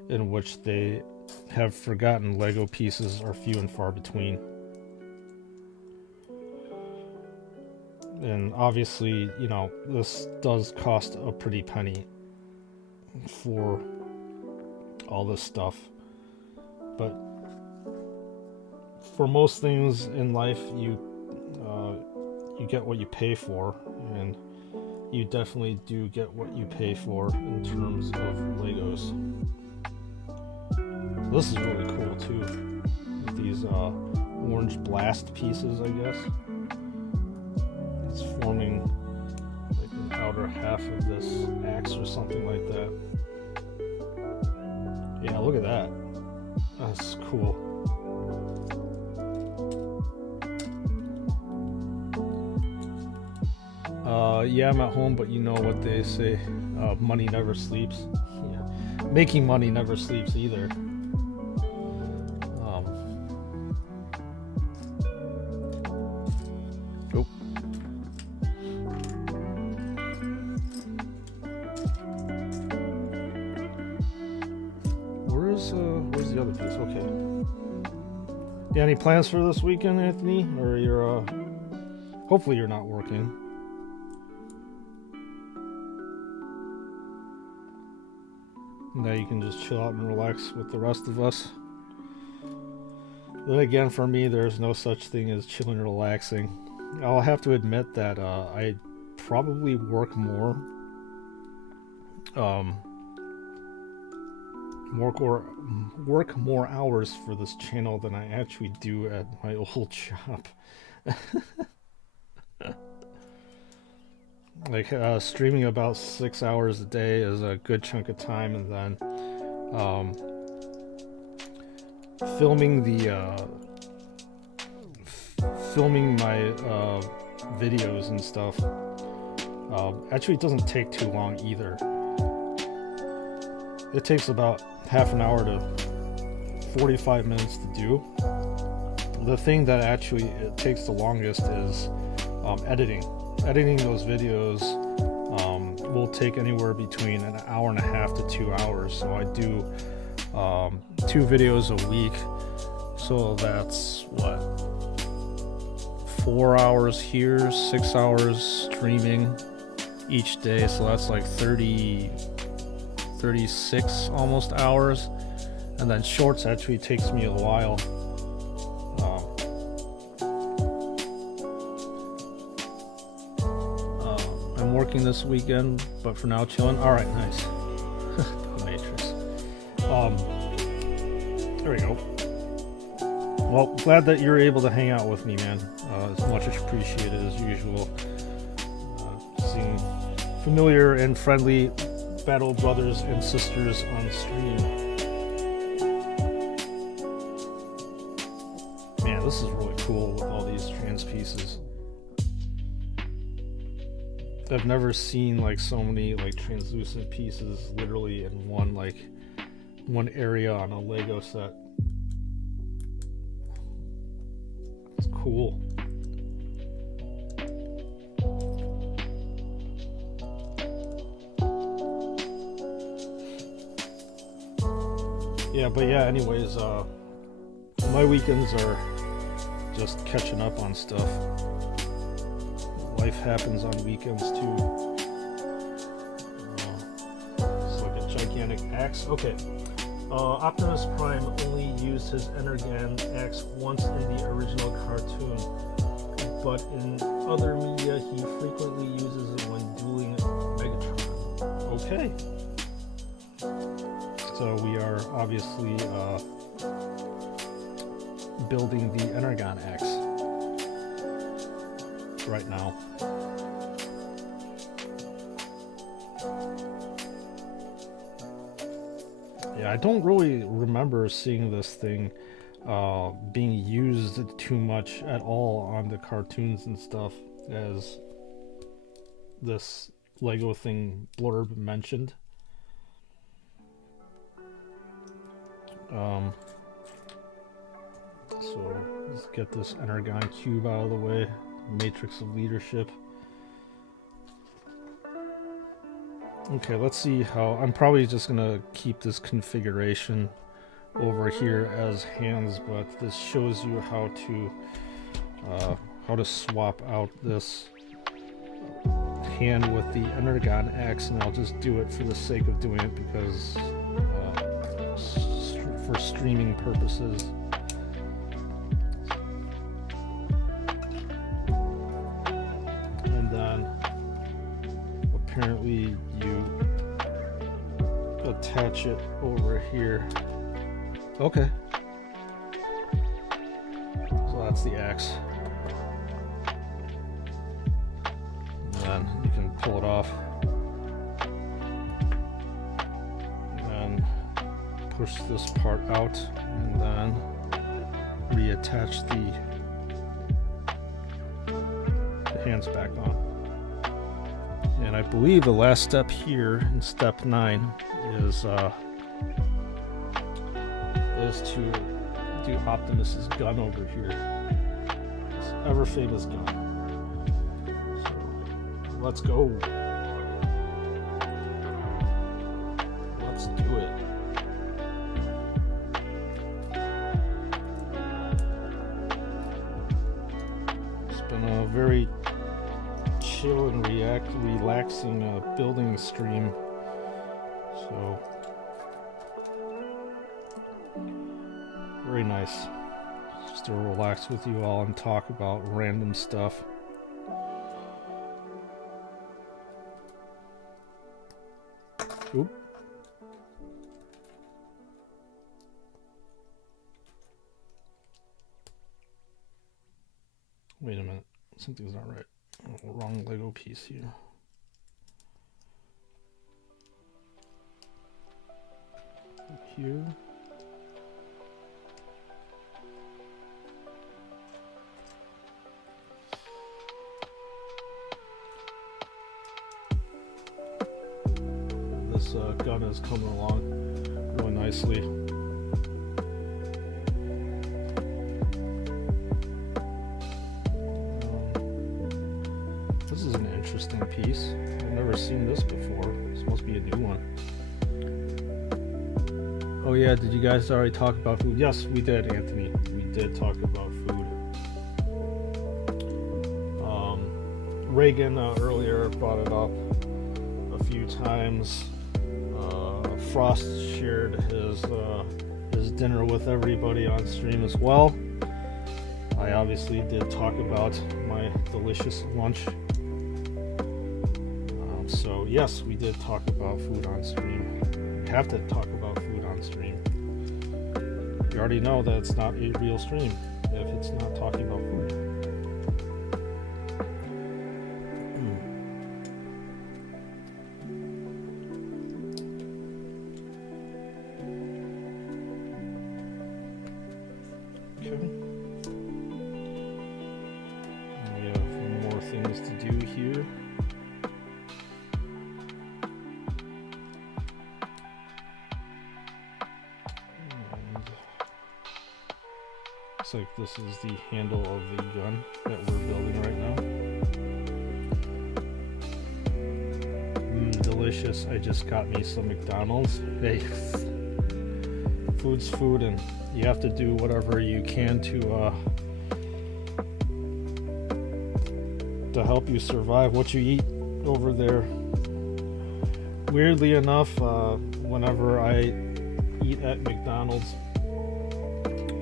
in which they have forgotten Lego pieces are few and far between. And obviously, you know, this does cost a pretty penny for all this stuff. But for most things in life, you get what you pay for, and you definitely do get what you pay for in terms of Legos. This is really cool too. These orange blast pieces, I guess. It's forming like an outer half of this axe or something like that. Yeah, look at that. That's cool. Yeah, I'm at home, but you know what they say, money never sleeps. Yeah. Making money never sleeps either. Oh. Where's the other piece? Okay. Yeah, any plans for this weekend, Anthony? Or you're, hopefully you're not working. Now you can just chill out and relax with the rest of us. Then again, for me, there's no such thing as chilling and relaxing. I'll have to admit that I probably work more hours for this channel than I actually do at my old job. Like streaming about 6 hours a day is a good chunk of time, and then filming my videos and stuff actually doesn't take too long either. It takes about half an hour to 45 minutes to do. The thing that actually it takes the longest is editing. Editing those videos will take anywhere between an hour and a half to 2 hours. So I do 2 videos a week. So that's what, 4 hours here, 6 hours streaming each day. So that's like 36 almost hours. And then shorts actually takes me a while. I'm working this weekend, but for now chilling. All right, nice. Matrix. There we go. Well, glad that you're able to hang out with me, man. It's much appreciated as usual. Seeing familiar and friendly battle brothers and sisters on stream. Man, this is really cool with all these trans pieces. I've never seen like so many like translucent pieces literally in one like one area on a Lego set. It's cool. Yeah, but yeah, anyways, my weekends are just catching up on stuff. Life happens on weekends too. It's like a gigantic axe. Okay. Optimus Prime only used his Energon axe once in the original cartoon, but in other media he frequently uses it when dueling Megatron. Okay. So we are obviously building the Energon axe right now. Yeah, I don't really remember seeing this thing being used too much at all on the cartoons and stuff, as this Lego thing blurb mentioned. So let's get this Energon cube out of the way. Matrix of leadership. Okay, let's see how. I'm probably just gonna keep this configuration over here as hands, but this shows you how to swap out this hand with the Energon axe, and I'll just do it for the sake of doing it because for streaming purposes. And then apparently you attach it over here. Okay. So that's the axe. And then you can pull it off. And push this part out, and then reattach the hands back on. And I believe the last step here in step 9 is to do Optimus's gun over here. This ever famous gun. So let's go. Let's do it. It's been a very chill and relaxing building stream. So very nice. Just to relax with you all and talk about random stuff. Oop. Wait a minute. Something's not right. Oh, wrong Lego piece here. Here. This gun is coming along really nicely. This is an interesting piece. I've never seen this before. This must be a new one. Oh yeah, did you guys already talk about food? Yes, we did, Anthony. We did talk about food. Reagan earlier brought it up a few times. Frost shared his dinner with everybody on stream as well. I obviously did talk about my delicious lunch. So yes, we did talk about food on stream. We have to talk about food on stream. You already know that it's not a real stream if it's not talking about food. Okay. We have more things to do here. looks like this is the handle of the gun that we're building right now. Delicious. I just got me some McDonald's. Hey, food's food, and you have to do whatever you can to help you survive. What you eat over there. Weirdly enough, whenever I eat at McDonald's,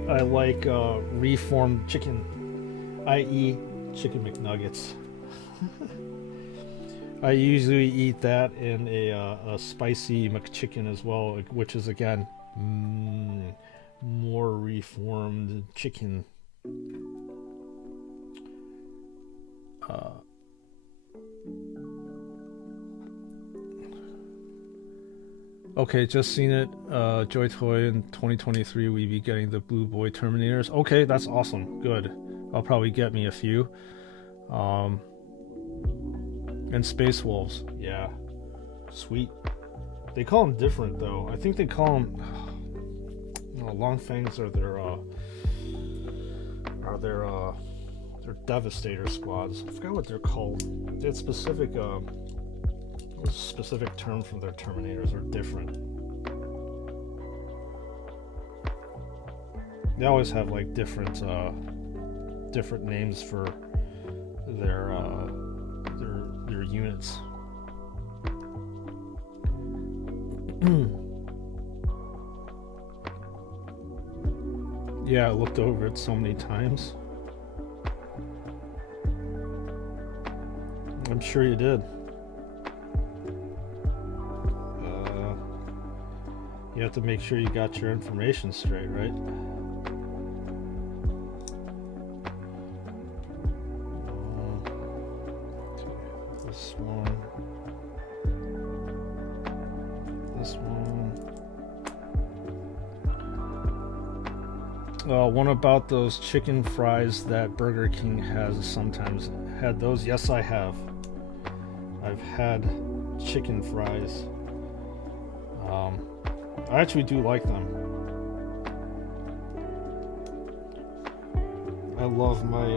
I like reformed chicken, i.e. chicken McNuggets. I usually eat that in a spicy McChicken as well, which is again more reformed chicken. Okay, just seen it. Joy Toy in 2023, we be getting the Blue Boy Terminators. Okay, that's awesome. Good. I'll probably get me a few. And Space Wolves. Yeah. Sweet. They call them different though. I think they call them. Long Fangs are their Devastator squads. I forgot what they're called. It's specific. Specific term for their Terminators are different. They always have like different names for their units. Yeah, I looked over it so many times. I'm sure you did. You have to make sure you got your information straight, right? This one. This one. One about those chicken fries that Burger King has sometimes had those. Yes, I have. I've had chicken fries. I actually do like them. I love my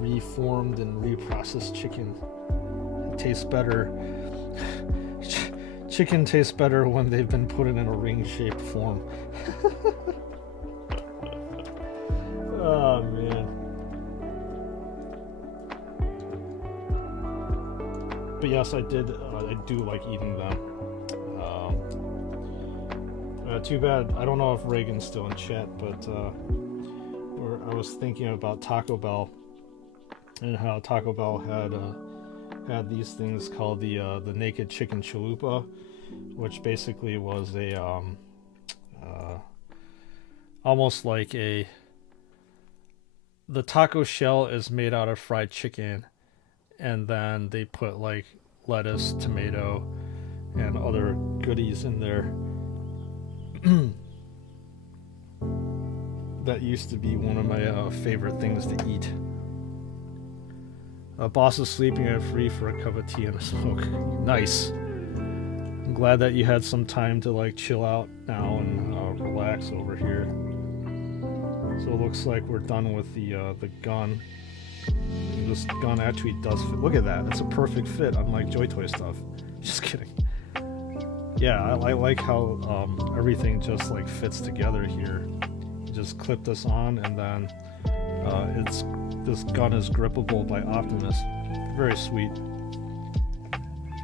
reformed and reprocessed chicken. It tastes better. Chicken tastes better when they've been put in a ring-shaped form. Oh man. But yes, I do like eating them. Too bad. I don't know if Reagan's still in chat, but I was thinking about Taco Bell and how Taco Bell had these things called the naked chicken chalupa, which basically was a almost like the taco shell is made out of fried chicken, and then they put like lettuce, tomato, and other goodies in there. That used to be one of my favorite things to eat. Boss is sleeping and free for a cup of tea and a smoke. Nice. I'm glad that you had some time to like chill out now and relax over here. So it looks like we're done with the gun. This gun actually does fit. Look at that. It's a perfect fit, unlike Joy Toy stuff. Just kidding. Yeah, I like how everything just like fits together here. You just clip this on, and then this gun is grippable by Optimus. Very sweet.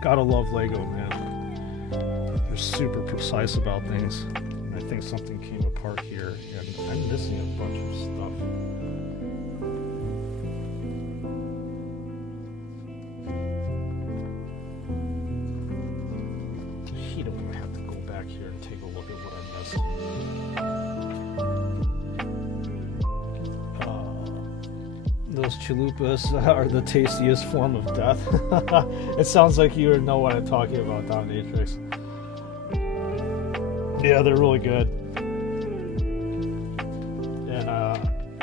Gotta love Lego, man. They're super precise about things. I think something came apart here, and I'm missing a bunch of stuff. Here and take a look at what I missed. Those chalupas are the tastiest form of death. It sounds like you know what I'm talking about, Dominatrix. Yeah, they're really good.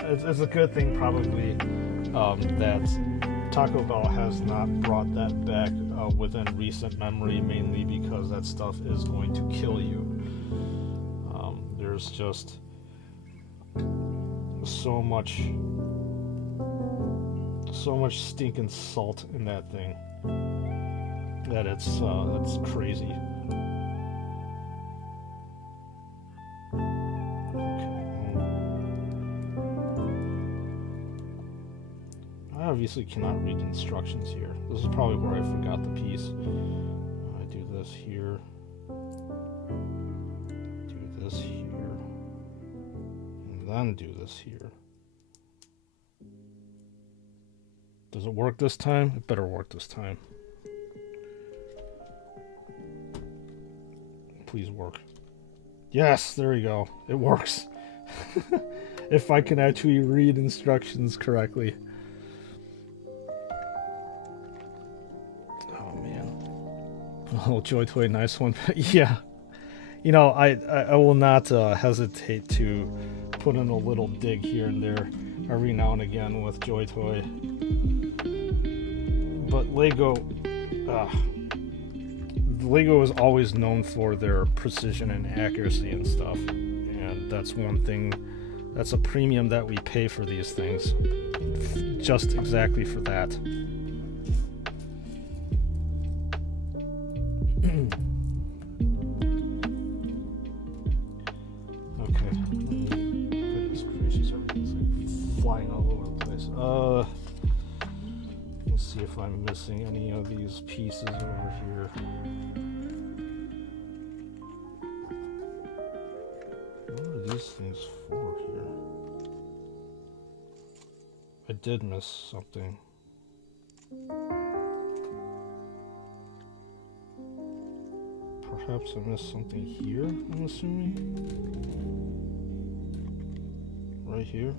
And it's a good thing probably that Taco Bell has not brought that back within recent memory, mainly because that stuff is going to kill you. There's just so much stinking salt in that thing that it's crazy. I obviously cannot read instructions here. This is probably where I forgot the piece. I do this here. Do this here. And then do this here. Does it work this time? It better work this time. Please work. Yes, there we go. It works. If I can actually read instructions correctly. Oh, Joy Toy, nice one. Yeah. You know, I will not hesitate to put in a little dig here and there every now and again with Joy Toy. But Lego is always known for their precision and accuracy and stuff. And that's one thing, that's a premium that we pay for these things. Just exactly for that. Let's see if I'm missing any of these pieces over here. What are these things for here? I did miss something. Perhaps I missed something here, I'm assuming. Right here.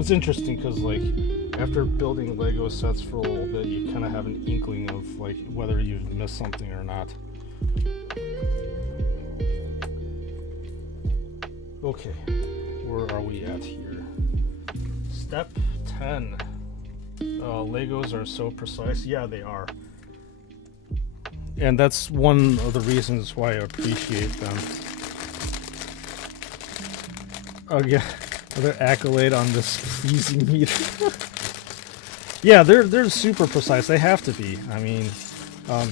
It's interesting because, like, after building Lego sets for a little bit, you kind of have an inkling of, like, whether you've missed something or not. Okay, where are we at here? Step 10. Legos are so precise. Yeah, they are. And that's one of the reasons why I appreciate them. Oh, yeah. Another accolade on this pleasing meter. Yeah, they're super precise. They have to be. I mean,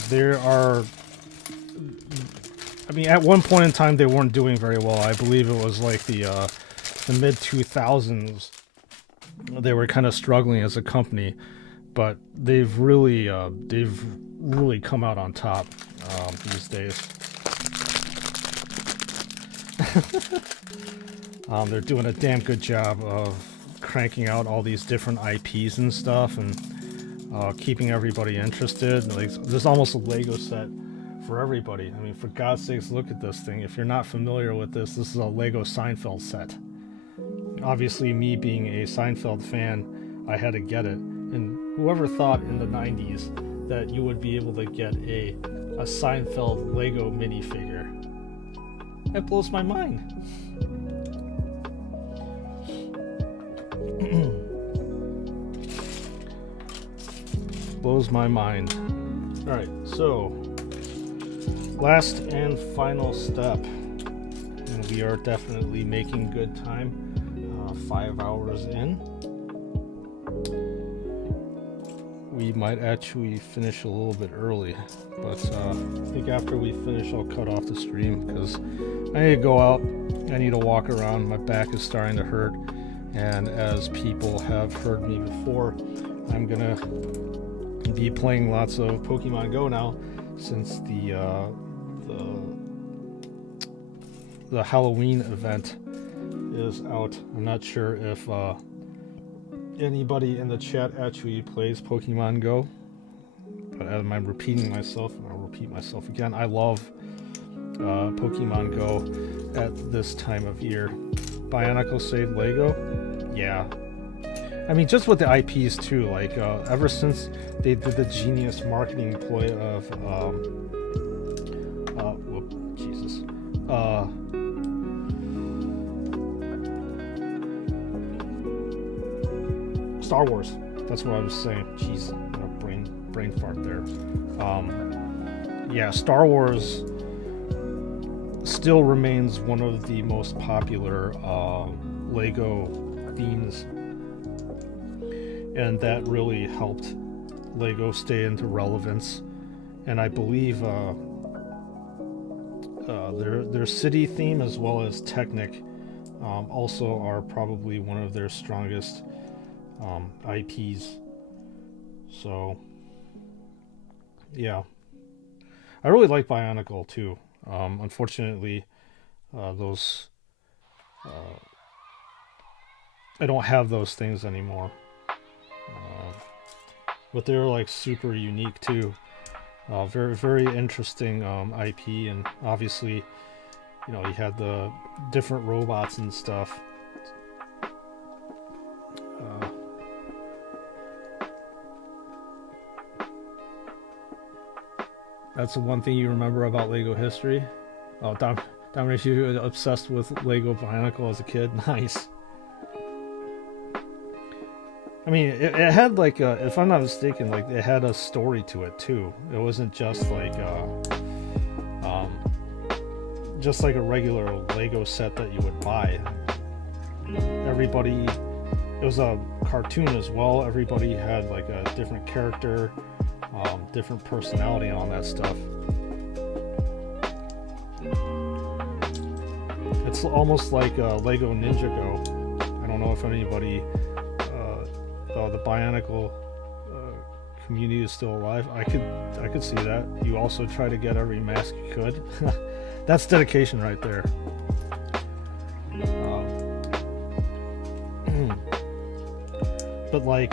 there are. I mean, at one point in time, they weren't doing very well. I believe it was like the mid 2000s. They were kind of struggling as a company, but they've really come out on top these days. They're doing a damn good job of cranking out all these different IPs and stuff, and keeping everybody interested. Like, there's almost a Lego set for everybody. I mean, for God's sakes, look at this thing. If you're not familiar with this is a Lego Seinfeld set. Obviously, me being a Seinfeld fan, I had to get it. And whoever thought in the 90s that you would be able to get a Seinfeld Lego minifigure? That blows my mind. Blows my mind. Alright, so last and final step, and we are definitely making good time. 5 hours in. We might actually finish a little bit early, but I think after we finish I'll cut off the stream because I need to go out, I need to walk around, my back is starting to hurt, and as people have heard me before, I'm gonna be playing lots of Pokemon Go now since the Halloween event is out. I'm not sure if anybody in the chat actually plays Pokemon Go, but as I'm repeating myself, and I'll repeat myself again, I love Pokemon Go at this time of year. Bionicle Save Lego? Yeah. I mean, just with the IPs too, like, ever since they did the genius marketing ploy of, Jesus. Star Wars. That's what I was saying. Jeez, brain fart there. Yeah, Star Wars still remains one of the most popular Lego themes, and that really helped Lego stay into relevance. And I believe their city theme as well as Technic also are probably one of their strongest IPs. So yeah, I really like Bionicle too. Unfortunately, those I don't have those things anymore. But they're like super unique too. Very, very interesting IP, and obviously, you know, you had the different robots and stuff. That's the one thing you remember about Lego history. Oh, Dominic, you were obsessed with Lego Bionicle as a kid. Nice. I mean, it had like if I'm not mistaken, like it had a story to it too. It wasn't just like a regular Lego set that you would buy. Everybody, it was a cartoon as well. Everybody had like a different character, different personality, and all that stuff. It's almost like Lego Ninjago. I don't know if anybody. The Bionicle community is still alive. I could see that. You also try to get every mask you could. That's dedication right there. But like,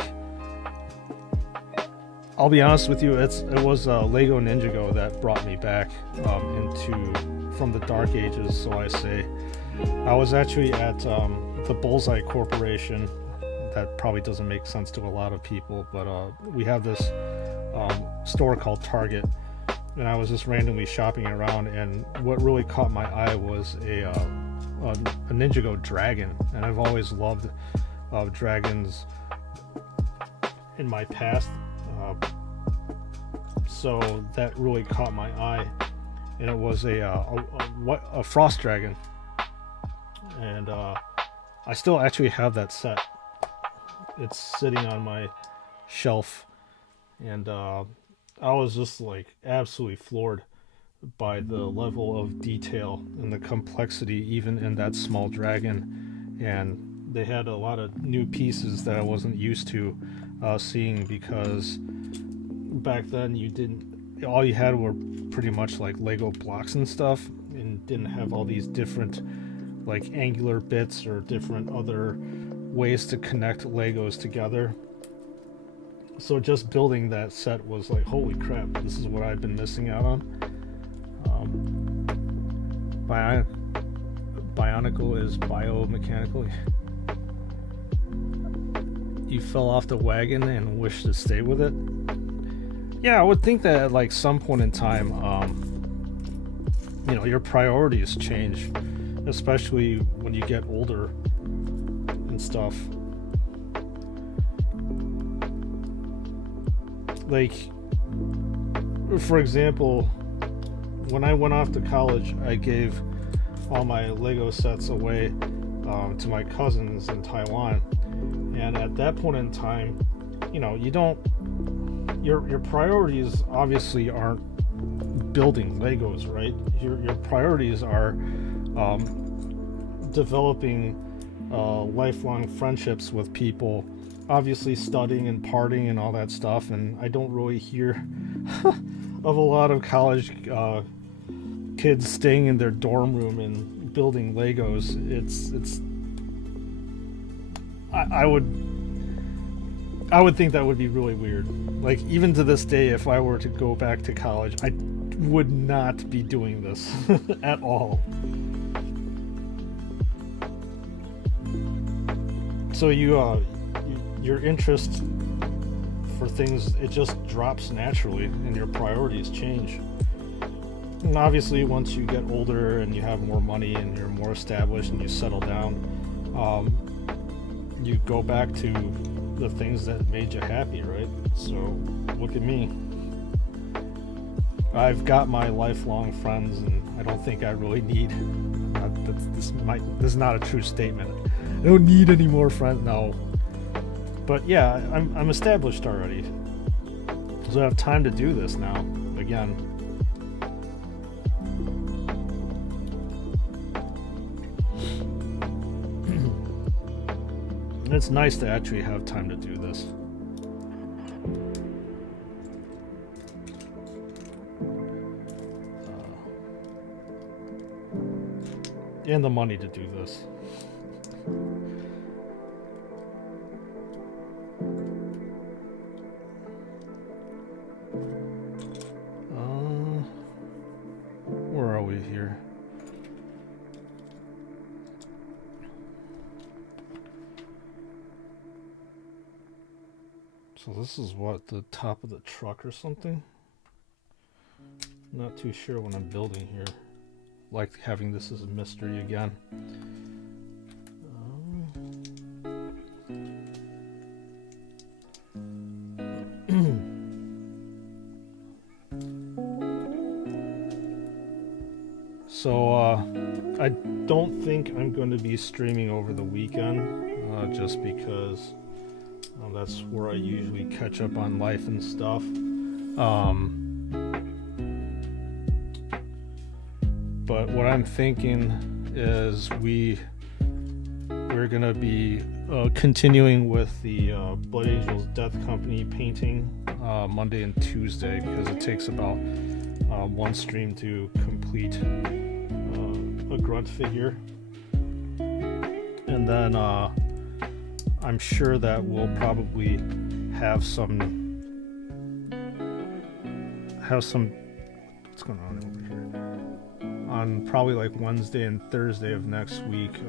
I'll be honest with you, it was Lego Ninjago that brought me back from the dark ages, so I say. I was actually at the Bullseye Corporation. That probably doesn't make sense to a lot of people, but we have this store called Target, and I was just randomly shopping around, and what really caught my eye was a Ninjago dragon, and I've always loved dragons in my past, so that really caught my eye, and it was a frost dragon, and I still actually have that set. It's sitting on my shelf, and I was just like absolutely floored by the level of detail and the complexity even in that small dragon. And they had a lot of new pieces that I wasn't used to seeing, because back then all you had were pretty much like Lego blocks and stuff, and didn't have all these different like angular bits or different other ways to connect Legos together. So just building that set was like, holy crap, this is what I've been missing out on. Bionicle is biomechanical. You fell off the wagon and wish to stay with it. Yeah, I would think that at like some point in time, you know, your priorities change, especially when you get older and stuff. Like, for example, when I went off to college, I gave all my Lego sets away to my cousins in Taiwan, and at that point in time, you know, your priorities obviously aren't building Legos, right? Your priorities are developing lifelong friendships with people, obviously studying and partying and all that stuff. And I don't really hear of a lot of college kids staying in their dorm room and building Legos. I would think that would be really weird. Like, even to this day, if I were to go back to college, I would not be doing this at all. So your interest for things, it just drops naturally, and your priorities change. And obviously, once you get older and you have more money and you're more established and you settle down, you go back to the things that made you happy, right? So look at me. I've got my lifelong friends, and I don't think I really need. This is not a true statement. I don't need any more friends. No, but yeah, I'm established already, so I have time to do this now. Again. It's nice to actually have time to do this. And the money to do this. Where are we here? So this is what, the top of the truck or something? Not too sure what I'm building here. Like having this as a mystery again. So I don't think I'm going to be streaming over the weekend, just because that's where I usually catch up on life and stuff. But what I'm thinking is we're gonna be continuing with the Blood Angels Death Company painting Monday and Tuesday, because it takes about one stream to complete a grunt figure, and then I'm sure that we'll probably have some what's going on over here, on probably like Wednesday and Thursday of next week,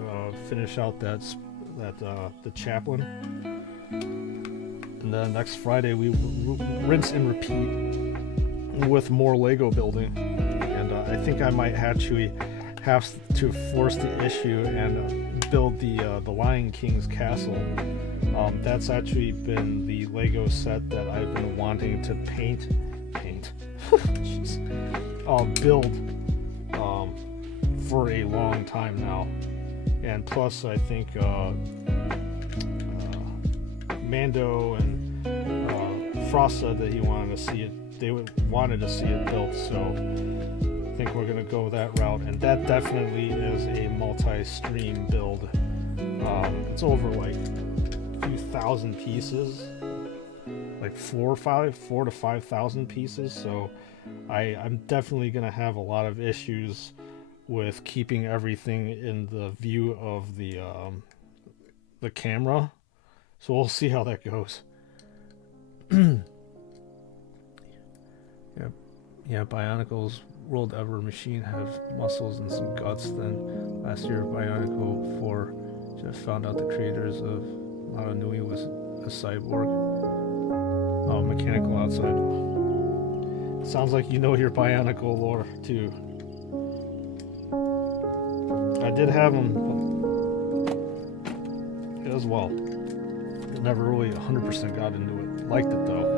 finish out the chaplain, and then next Friday we rinse and repeat with more Lego building. And I think I might actually have to force the issue and build the Lion King's castle. That's actually been the Lego set that I've been wanting to build for a long time now. And plus, I think Mando and Frost said that he wanted to see it. They wanted to see it built, so I think we're gonna go that route. And that definitely is a multi-stream build. It's over like a few thousand pieces, like 4 to 5,000 pieces. So I'm definitely gonna have a lot of issues with keeping everything in the view of the camera. So we'll see how that goes. Yeah, Bionicle's World Ever machine has muscles and some guts. Then last year, Bionicle 4 just found out the creators of Mata Nui was a cyborg. Oh, mechanical outside. Sounds like you know your Bionicle lore too. I did have them as well. Never really 100% got into it. Liked it though.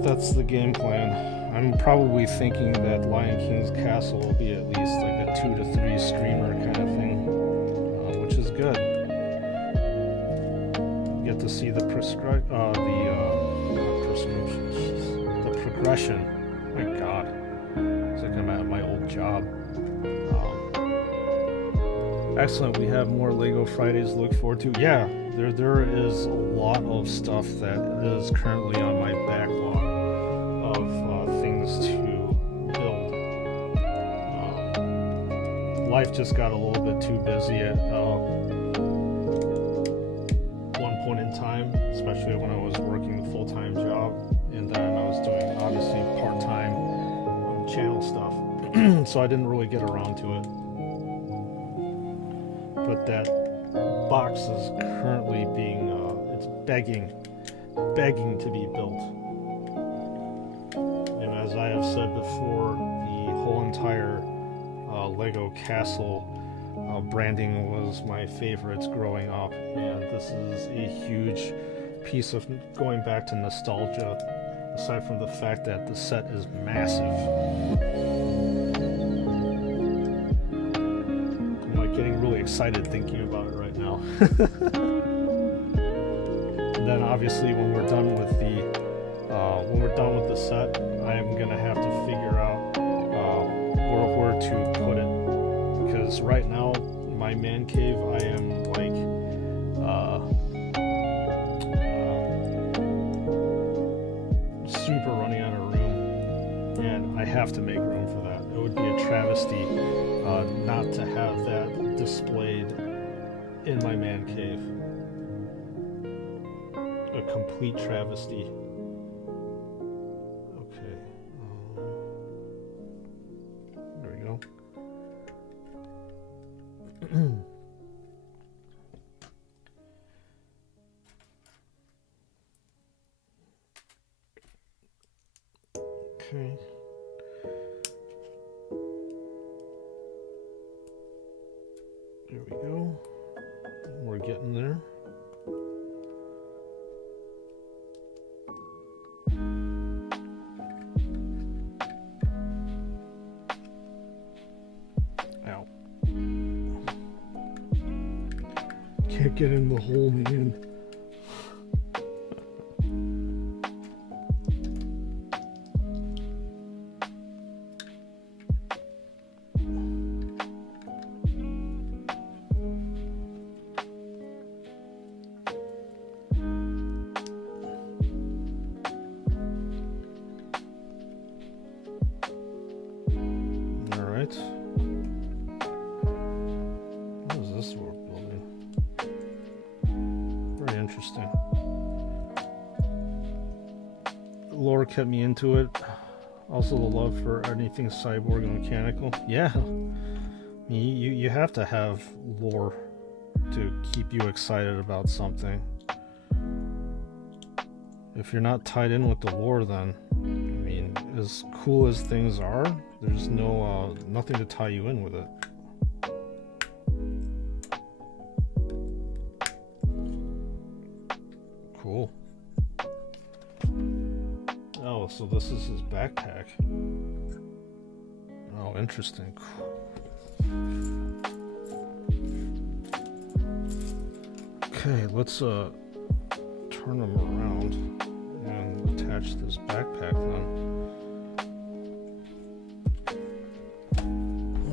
That's the game plan. I'm probably thinking that Lion King's castle will be at least like a 2 to 3 streamer kind of thing, which is good. Get to see the progression. My God, it's like I'm at my old job. Excellent. We have more Lego Fridays to look forward to. Yeah, there is a lot of stuff that is currently on my backlog of things to build. Life just got a little bit too busy at one point in time, especially when I was working a full-time job, and then I was doing obviously part-time channel stuff, so I didn't really get around to it. But that box is currently being, it's begging to be built. And as I have said before, the whole entire Lego castle branding was my favorites growing up, and this is a huge piece of going back to nostalgia, aside from the fact that the set is massive. I'm like getting really excited thinking about it right now. And then obviously when we're done with the set, I am gonna have to figure out where to put it, because right now my man cave, I am like super running out of room, and I have to make room for that. It would be a travesty not to have that displayed in my man cave. A complete travesty. Okay. There we go. Okay. There we go. We're getting there. Ow. Can't get in the hole, man. What is this we're building? Very interesting. The lore kept me into it. Also the love for anything cyborg and mechanical. Yeah. You have to have lore to keep you excited about something. If you're not tied in with the lore, then as cool as things are, there's nothing to tie you in with it. Cool. Oh, so this is his backpack. Oh, interesting. Okay, let's turn him around and attach this backpack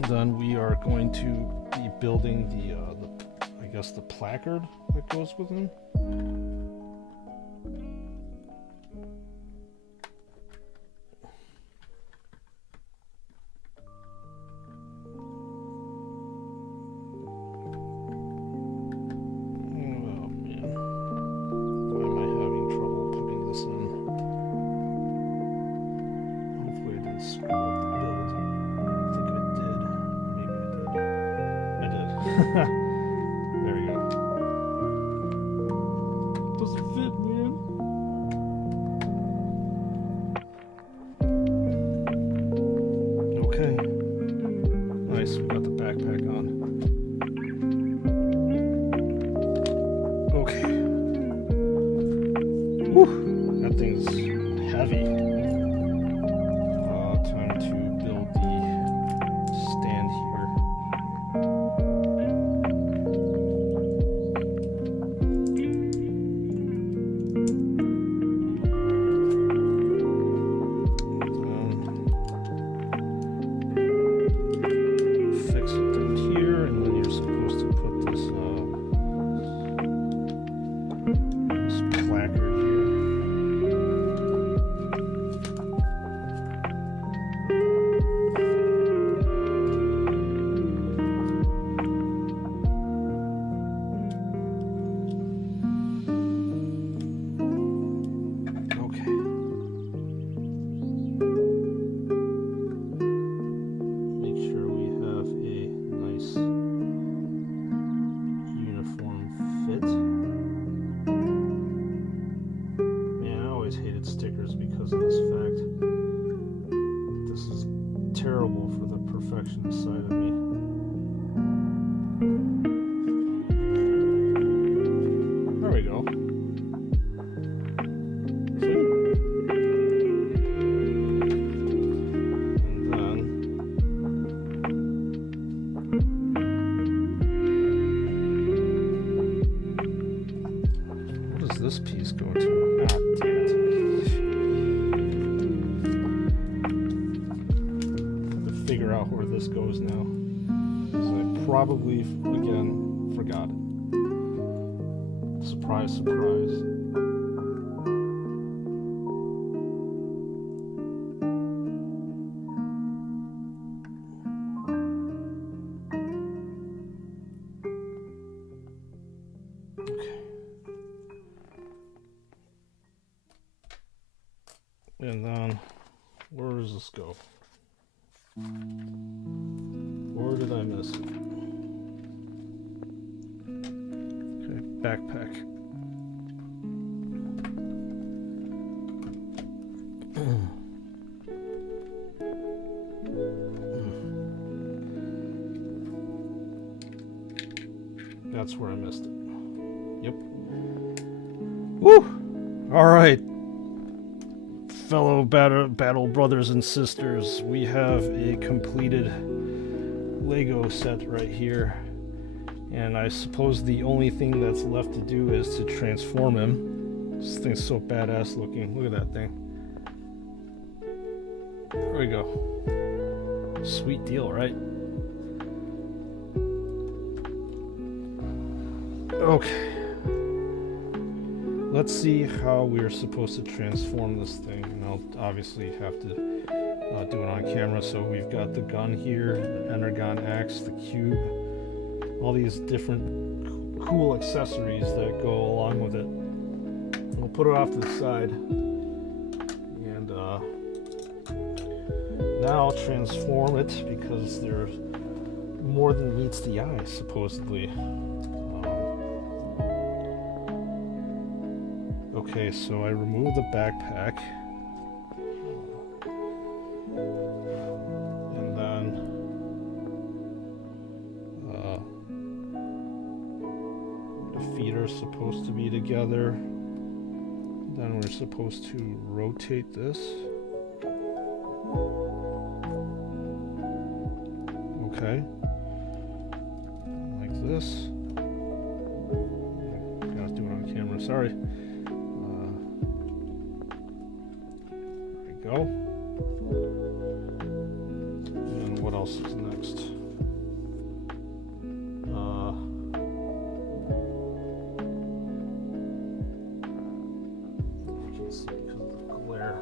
then we are going to be building the I guess the placard that goes with him. There you go. Doesn't fit, man. Okay. Nice, we got the backpack on. Okay. Whew, that thing's heavy. Time to build the stand here. this piece go to? Ah, damn it. I have to figure out where this goes now. So I probably, again, forgot it. Surprise, surprise. And then, where does this go? Or did I miss it? Okay, backpack. That's where I missed it. Yep. Woo! All right. Fellow battle brothers and sisters, we have a completed Lego set right here, and I suppose the only thing that's left to do is to transform him. This thing's so badass looking. Look at that thing. There we go. Sweet deal, right? Okay. Let's see how we're supposed to transform this thing. And I'll obviously have to do it on camera. So we've got the gun here, the energon axe, the cube, all these different cool accessories that go along with it. We'll put it off to the side. And now transform it, because there's more than meets the eye, supposedly. Okay, so I remove the backpack, and then the feet are supposed to be together. Then we're supposed to rotate this. Okay, like this. Gotta do it on camera, sorry. Go. And what else is next? I can't see because of the glare.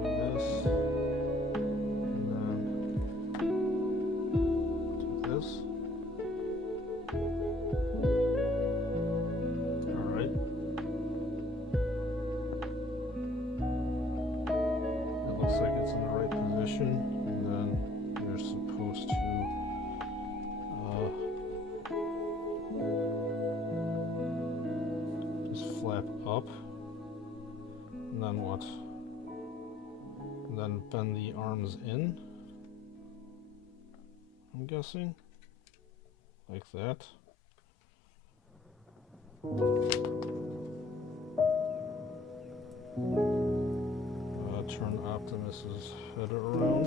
Do this. And then do this. Looks like it's in the right position, and then you're supposed to just flap up, and then what? And then bend the arms in, I'm guessing, like that. Turn Optimus's head around.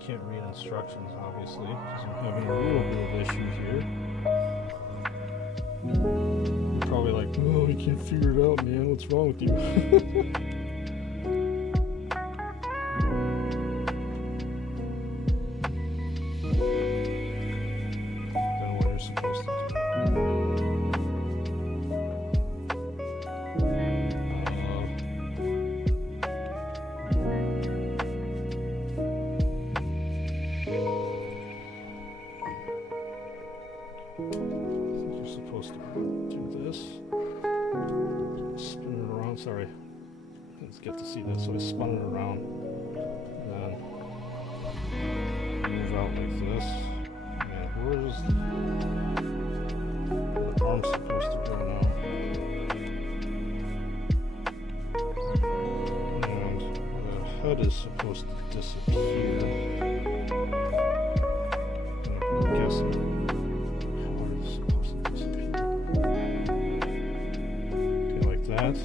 Can't read instructions, obviously, because I'm having a little bit of issue here. You're probably like, oh, you can't figure it out, man. What's wrong with you? Then what you're supposed to do. Supposed to do this. Spin it around. Sorry, let's get to see this. So I spun it around, then move out like this. And where's the arm supposed to go now? And the hood is supposed to disappear. I'm guessing how it's supposed to disappear. Okay, like that.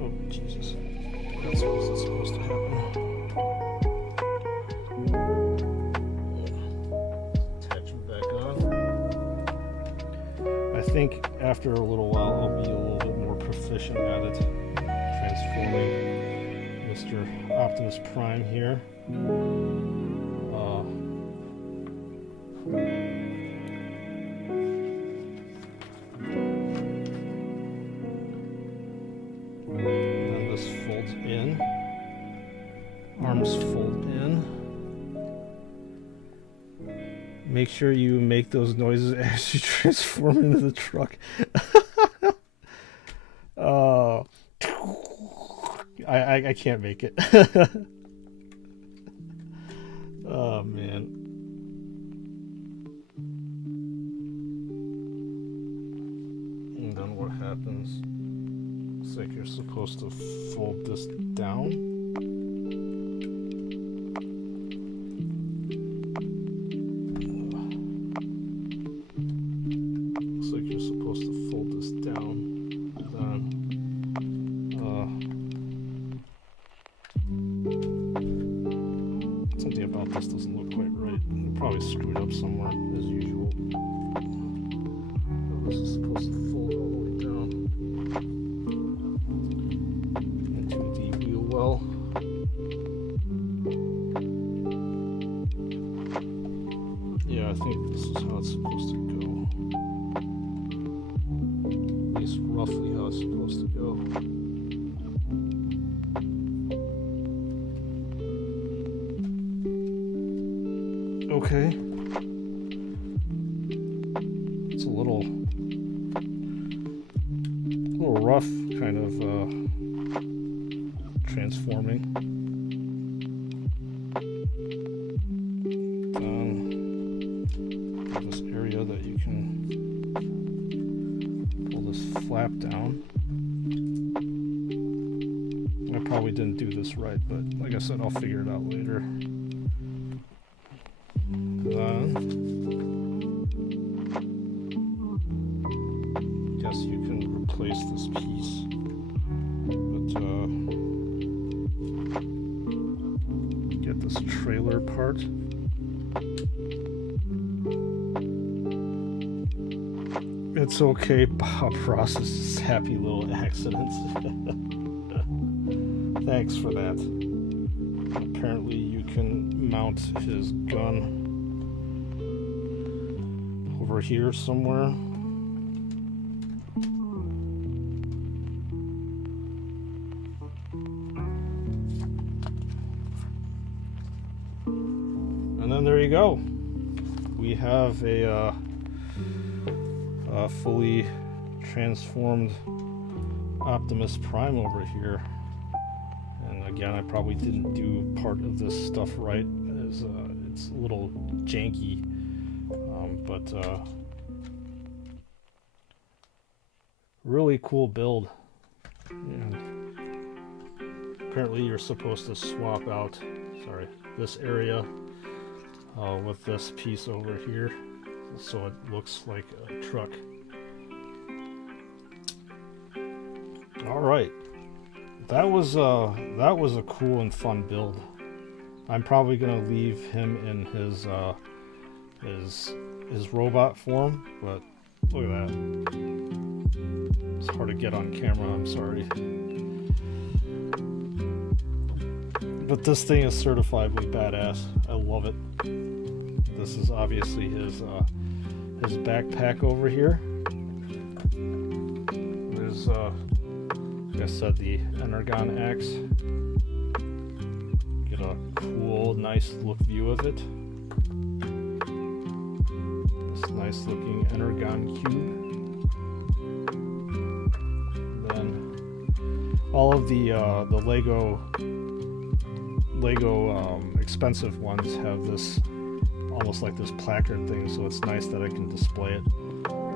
Oh, Jesus. That's what's supposed to happen. Attach them back on. I think after a little while I'll be a little bit more proficient at it. Transforming Mr. Optimus Prime here. Then this folds in. Arms fold in. Make sure you make those noises as you transform into the truck. I can't make it. Oh man. And then what happens? Looks like you're supposed to fold this down. Looks like you're supposed to fold this down. Then something about this doesn't look quite right. I probably screwed up somewhere as usual. Oh, this is supposed to fold all the way down into the wheel well. Yeah, I think this is how it's supposed to go. At least roughly how it's supposed to go. Okay. It's a little rough, kind of transforming. This area that you can pull this flap down. I probably didn't do this right, but like I said, I'll figure it out later. Guess you can replace this piece, but get this trailer part. It's okay, Bob Ross is just happy little accidents. Thanks for that. Apparently you can mount his gun over here somewhere. And then there you go. We have a fully transformed Optimus Prime over here. And again, I probably didn't do part of this stuff right, as it's a little janky, but really cool build. And apparently you're supposed to swap out, this area with this piece over here, so it looks like a truck. All right, that was a cool and fun build. I'm probably gonna leave him in his robot form, but look at that. It's hard to get on camera, I'm sorry. But this thing is certifiably badass. I love it. This is obviously his backpack over here. There's like I said, the Energon axe. Get a cool, nice look view of it. This nice looking Energon cube. Then all of the Lego expensive ones have this almost like this placard thing, so it's nice that I can display it.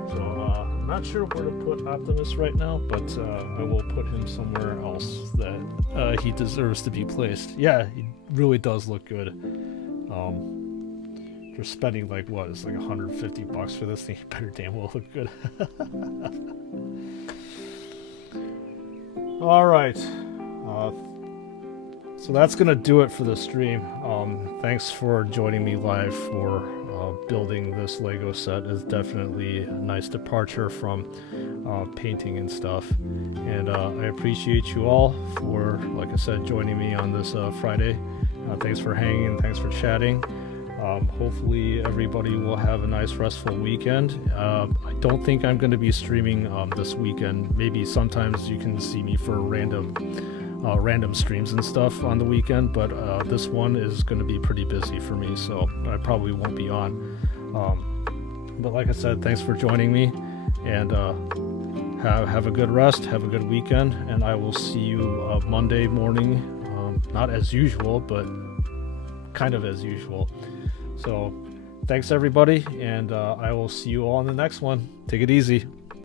So I'm not sure where to put Optimus right now, but I will put him somewhere else that he deserves to be placed. Yeah, he really does look good. For spending like what, it's like $150 for this thing, he better damn well look good. All right. So that's gonna do it for the stream. Thanks for joining me live for building this Lego set. It's definitely a nice departure from painting and stuff. And I appreciate you all for, like I said, joining me on this Friday. Thanks for hanging, thanks for chatting. Hopefully everybody will have a nice restful weekend. I don't think I'm going to be streaming this weekend. Maybe sometimes you can see me for random streams and stuff on the weekend, but this one is going to be pretty busy for me, so I probably won't be on. But like I said, thanks for joining me, and have a good rest, have a good weekend, and I will see you Monday morning. Not as usual, but kind of as usual. So thanks everybody, and I will see you all in the next one. Take it easy.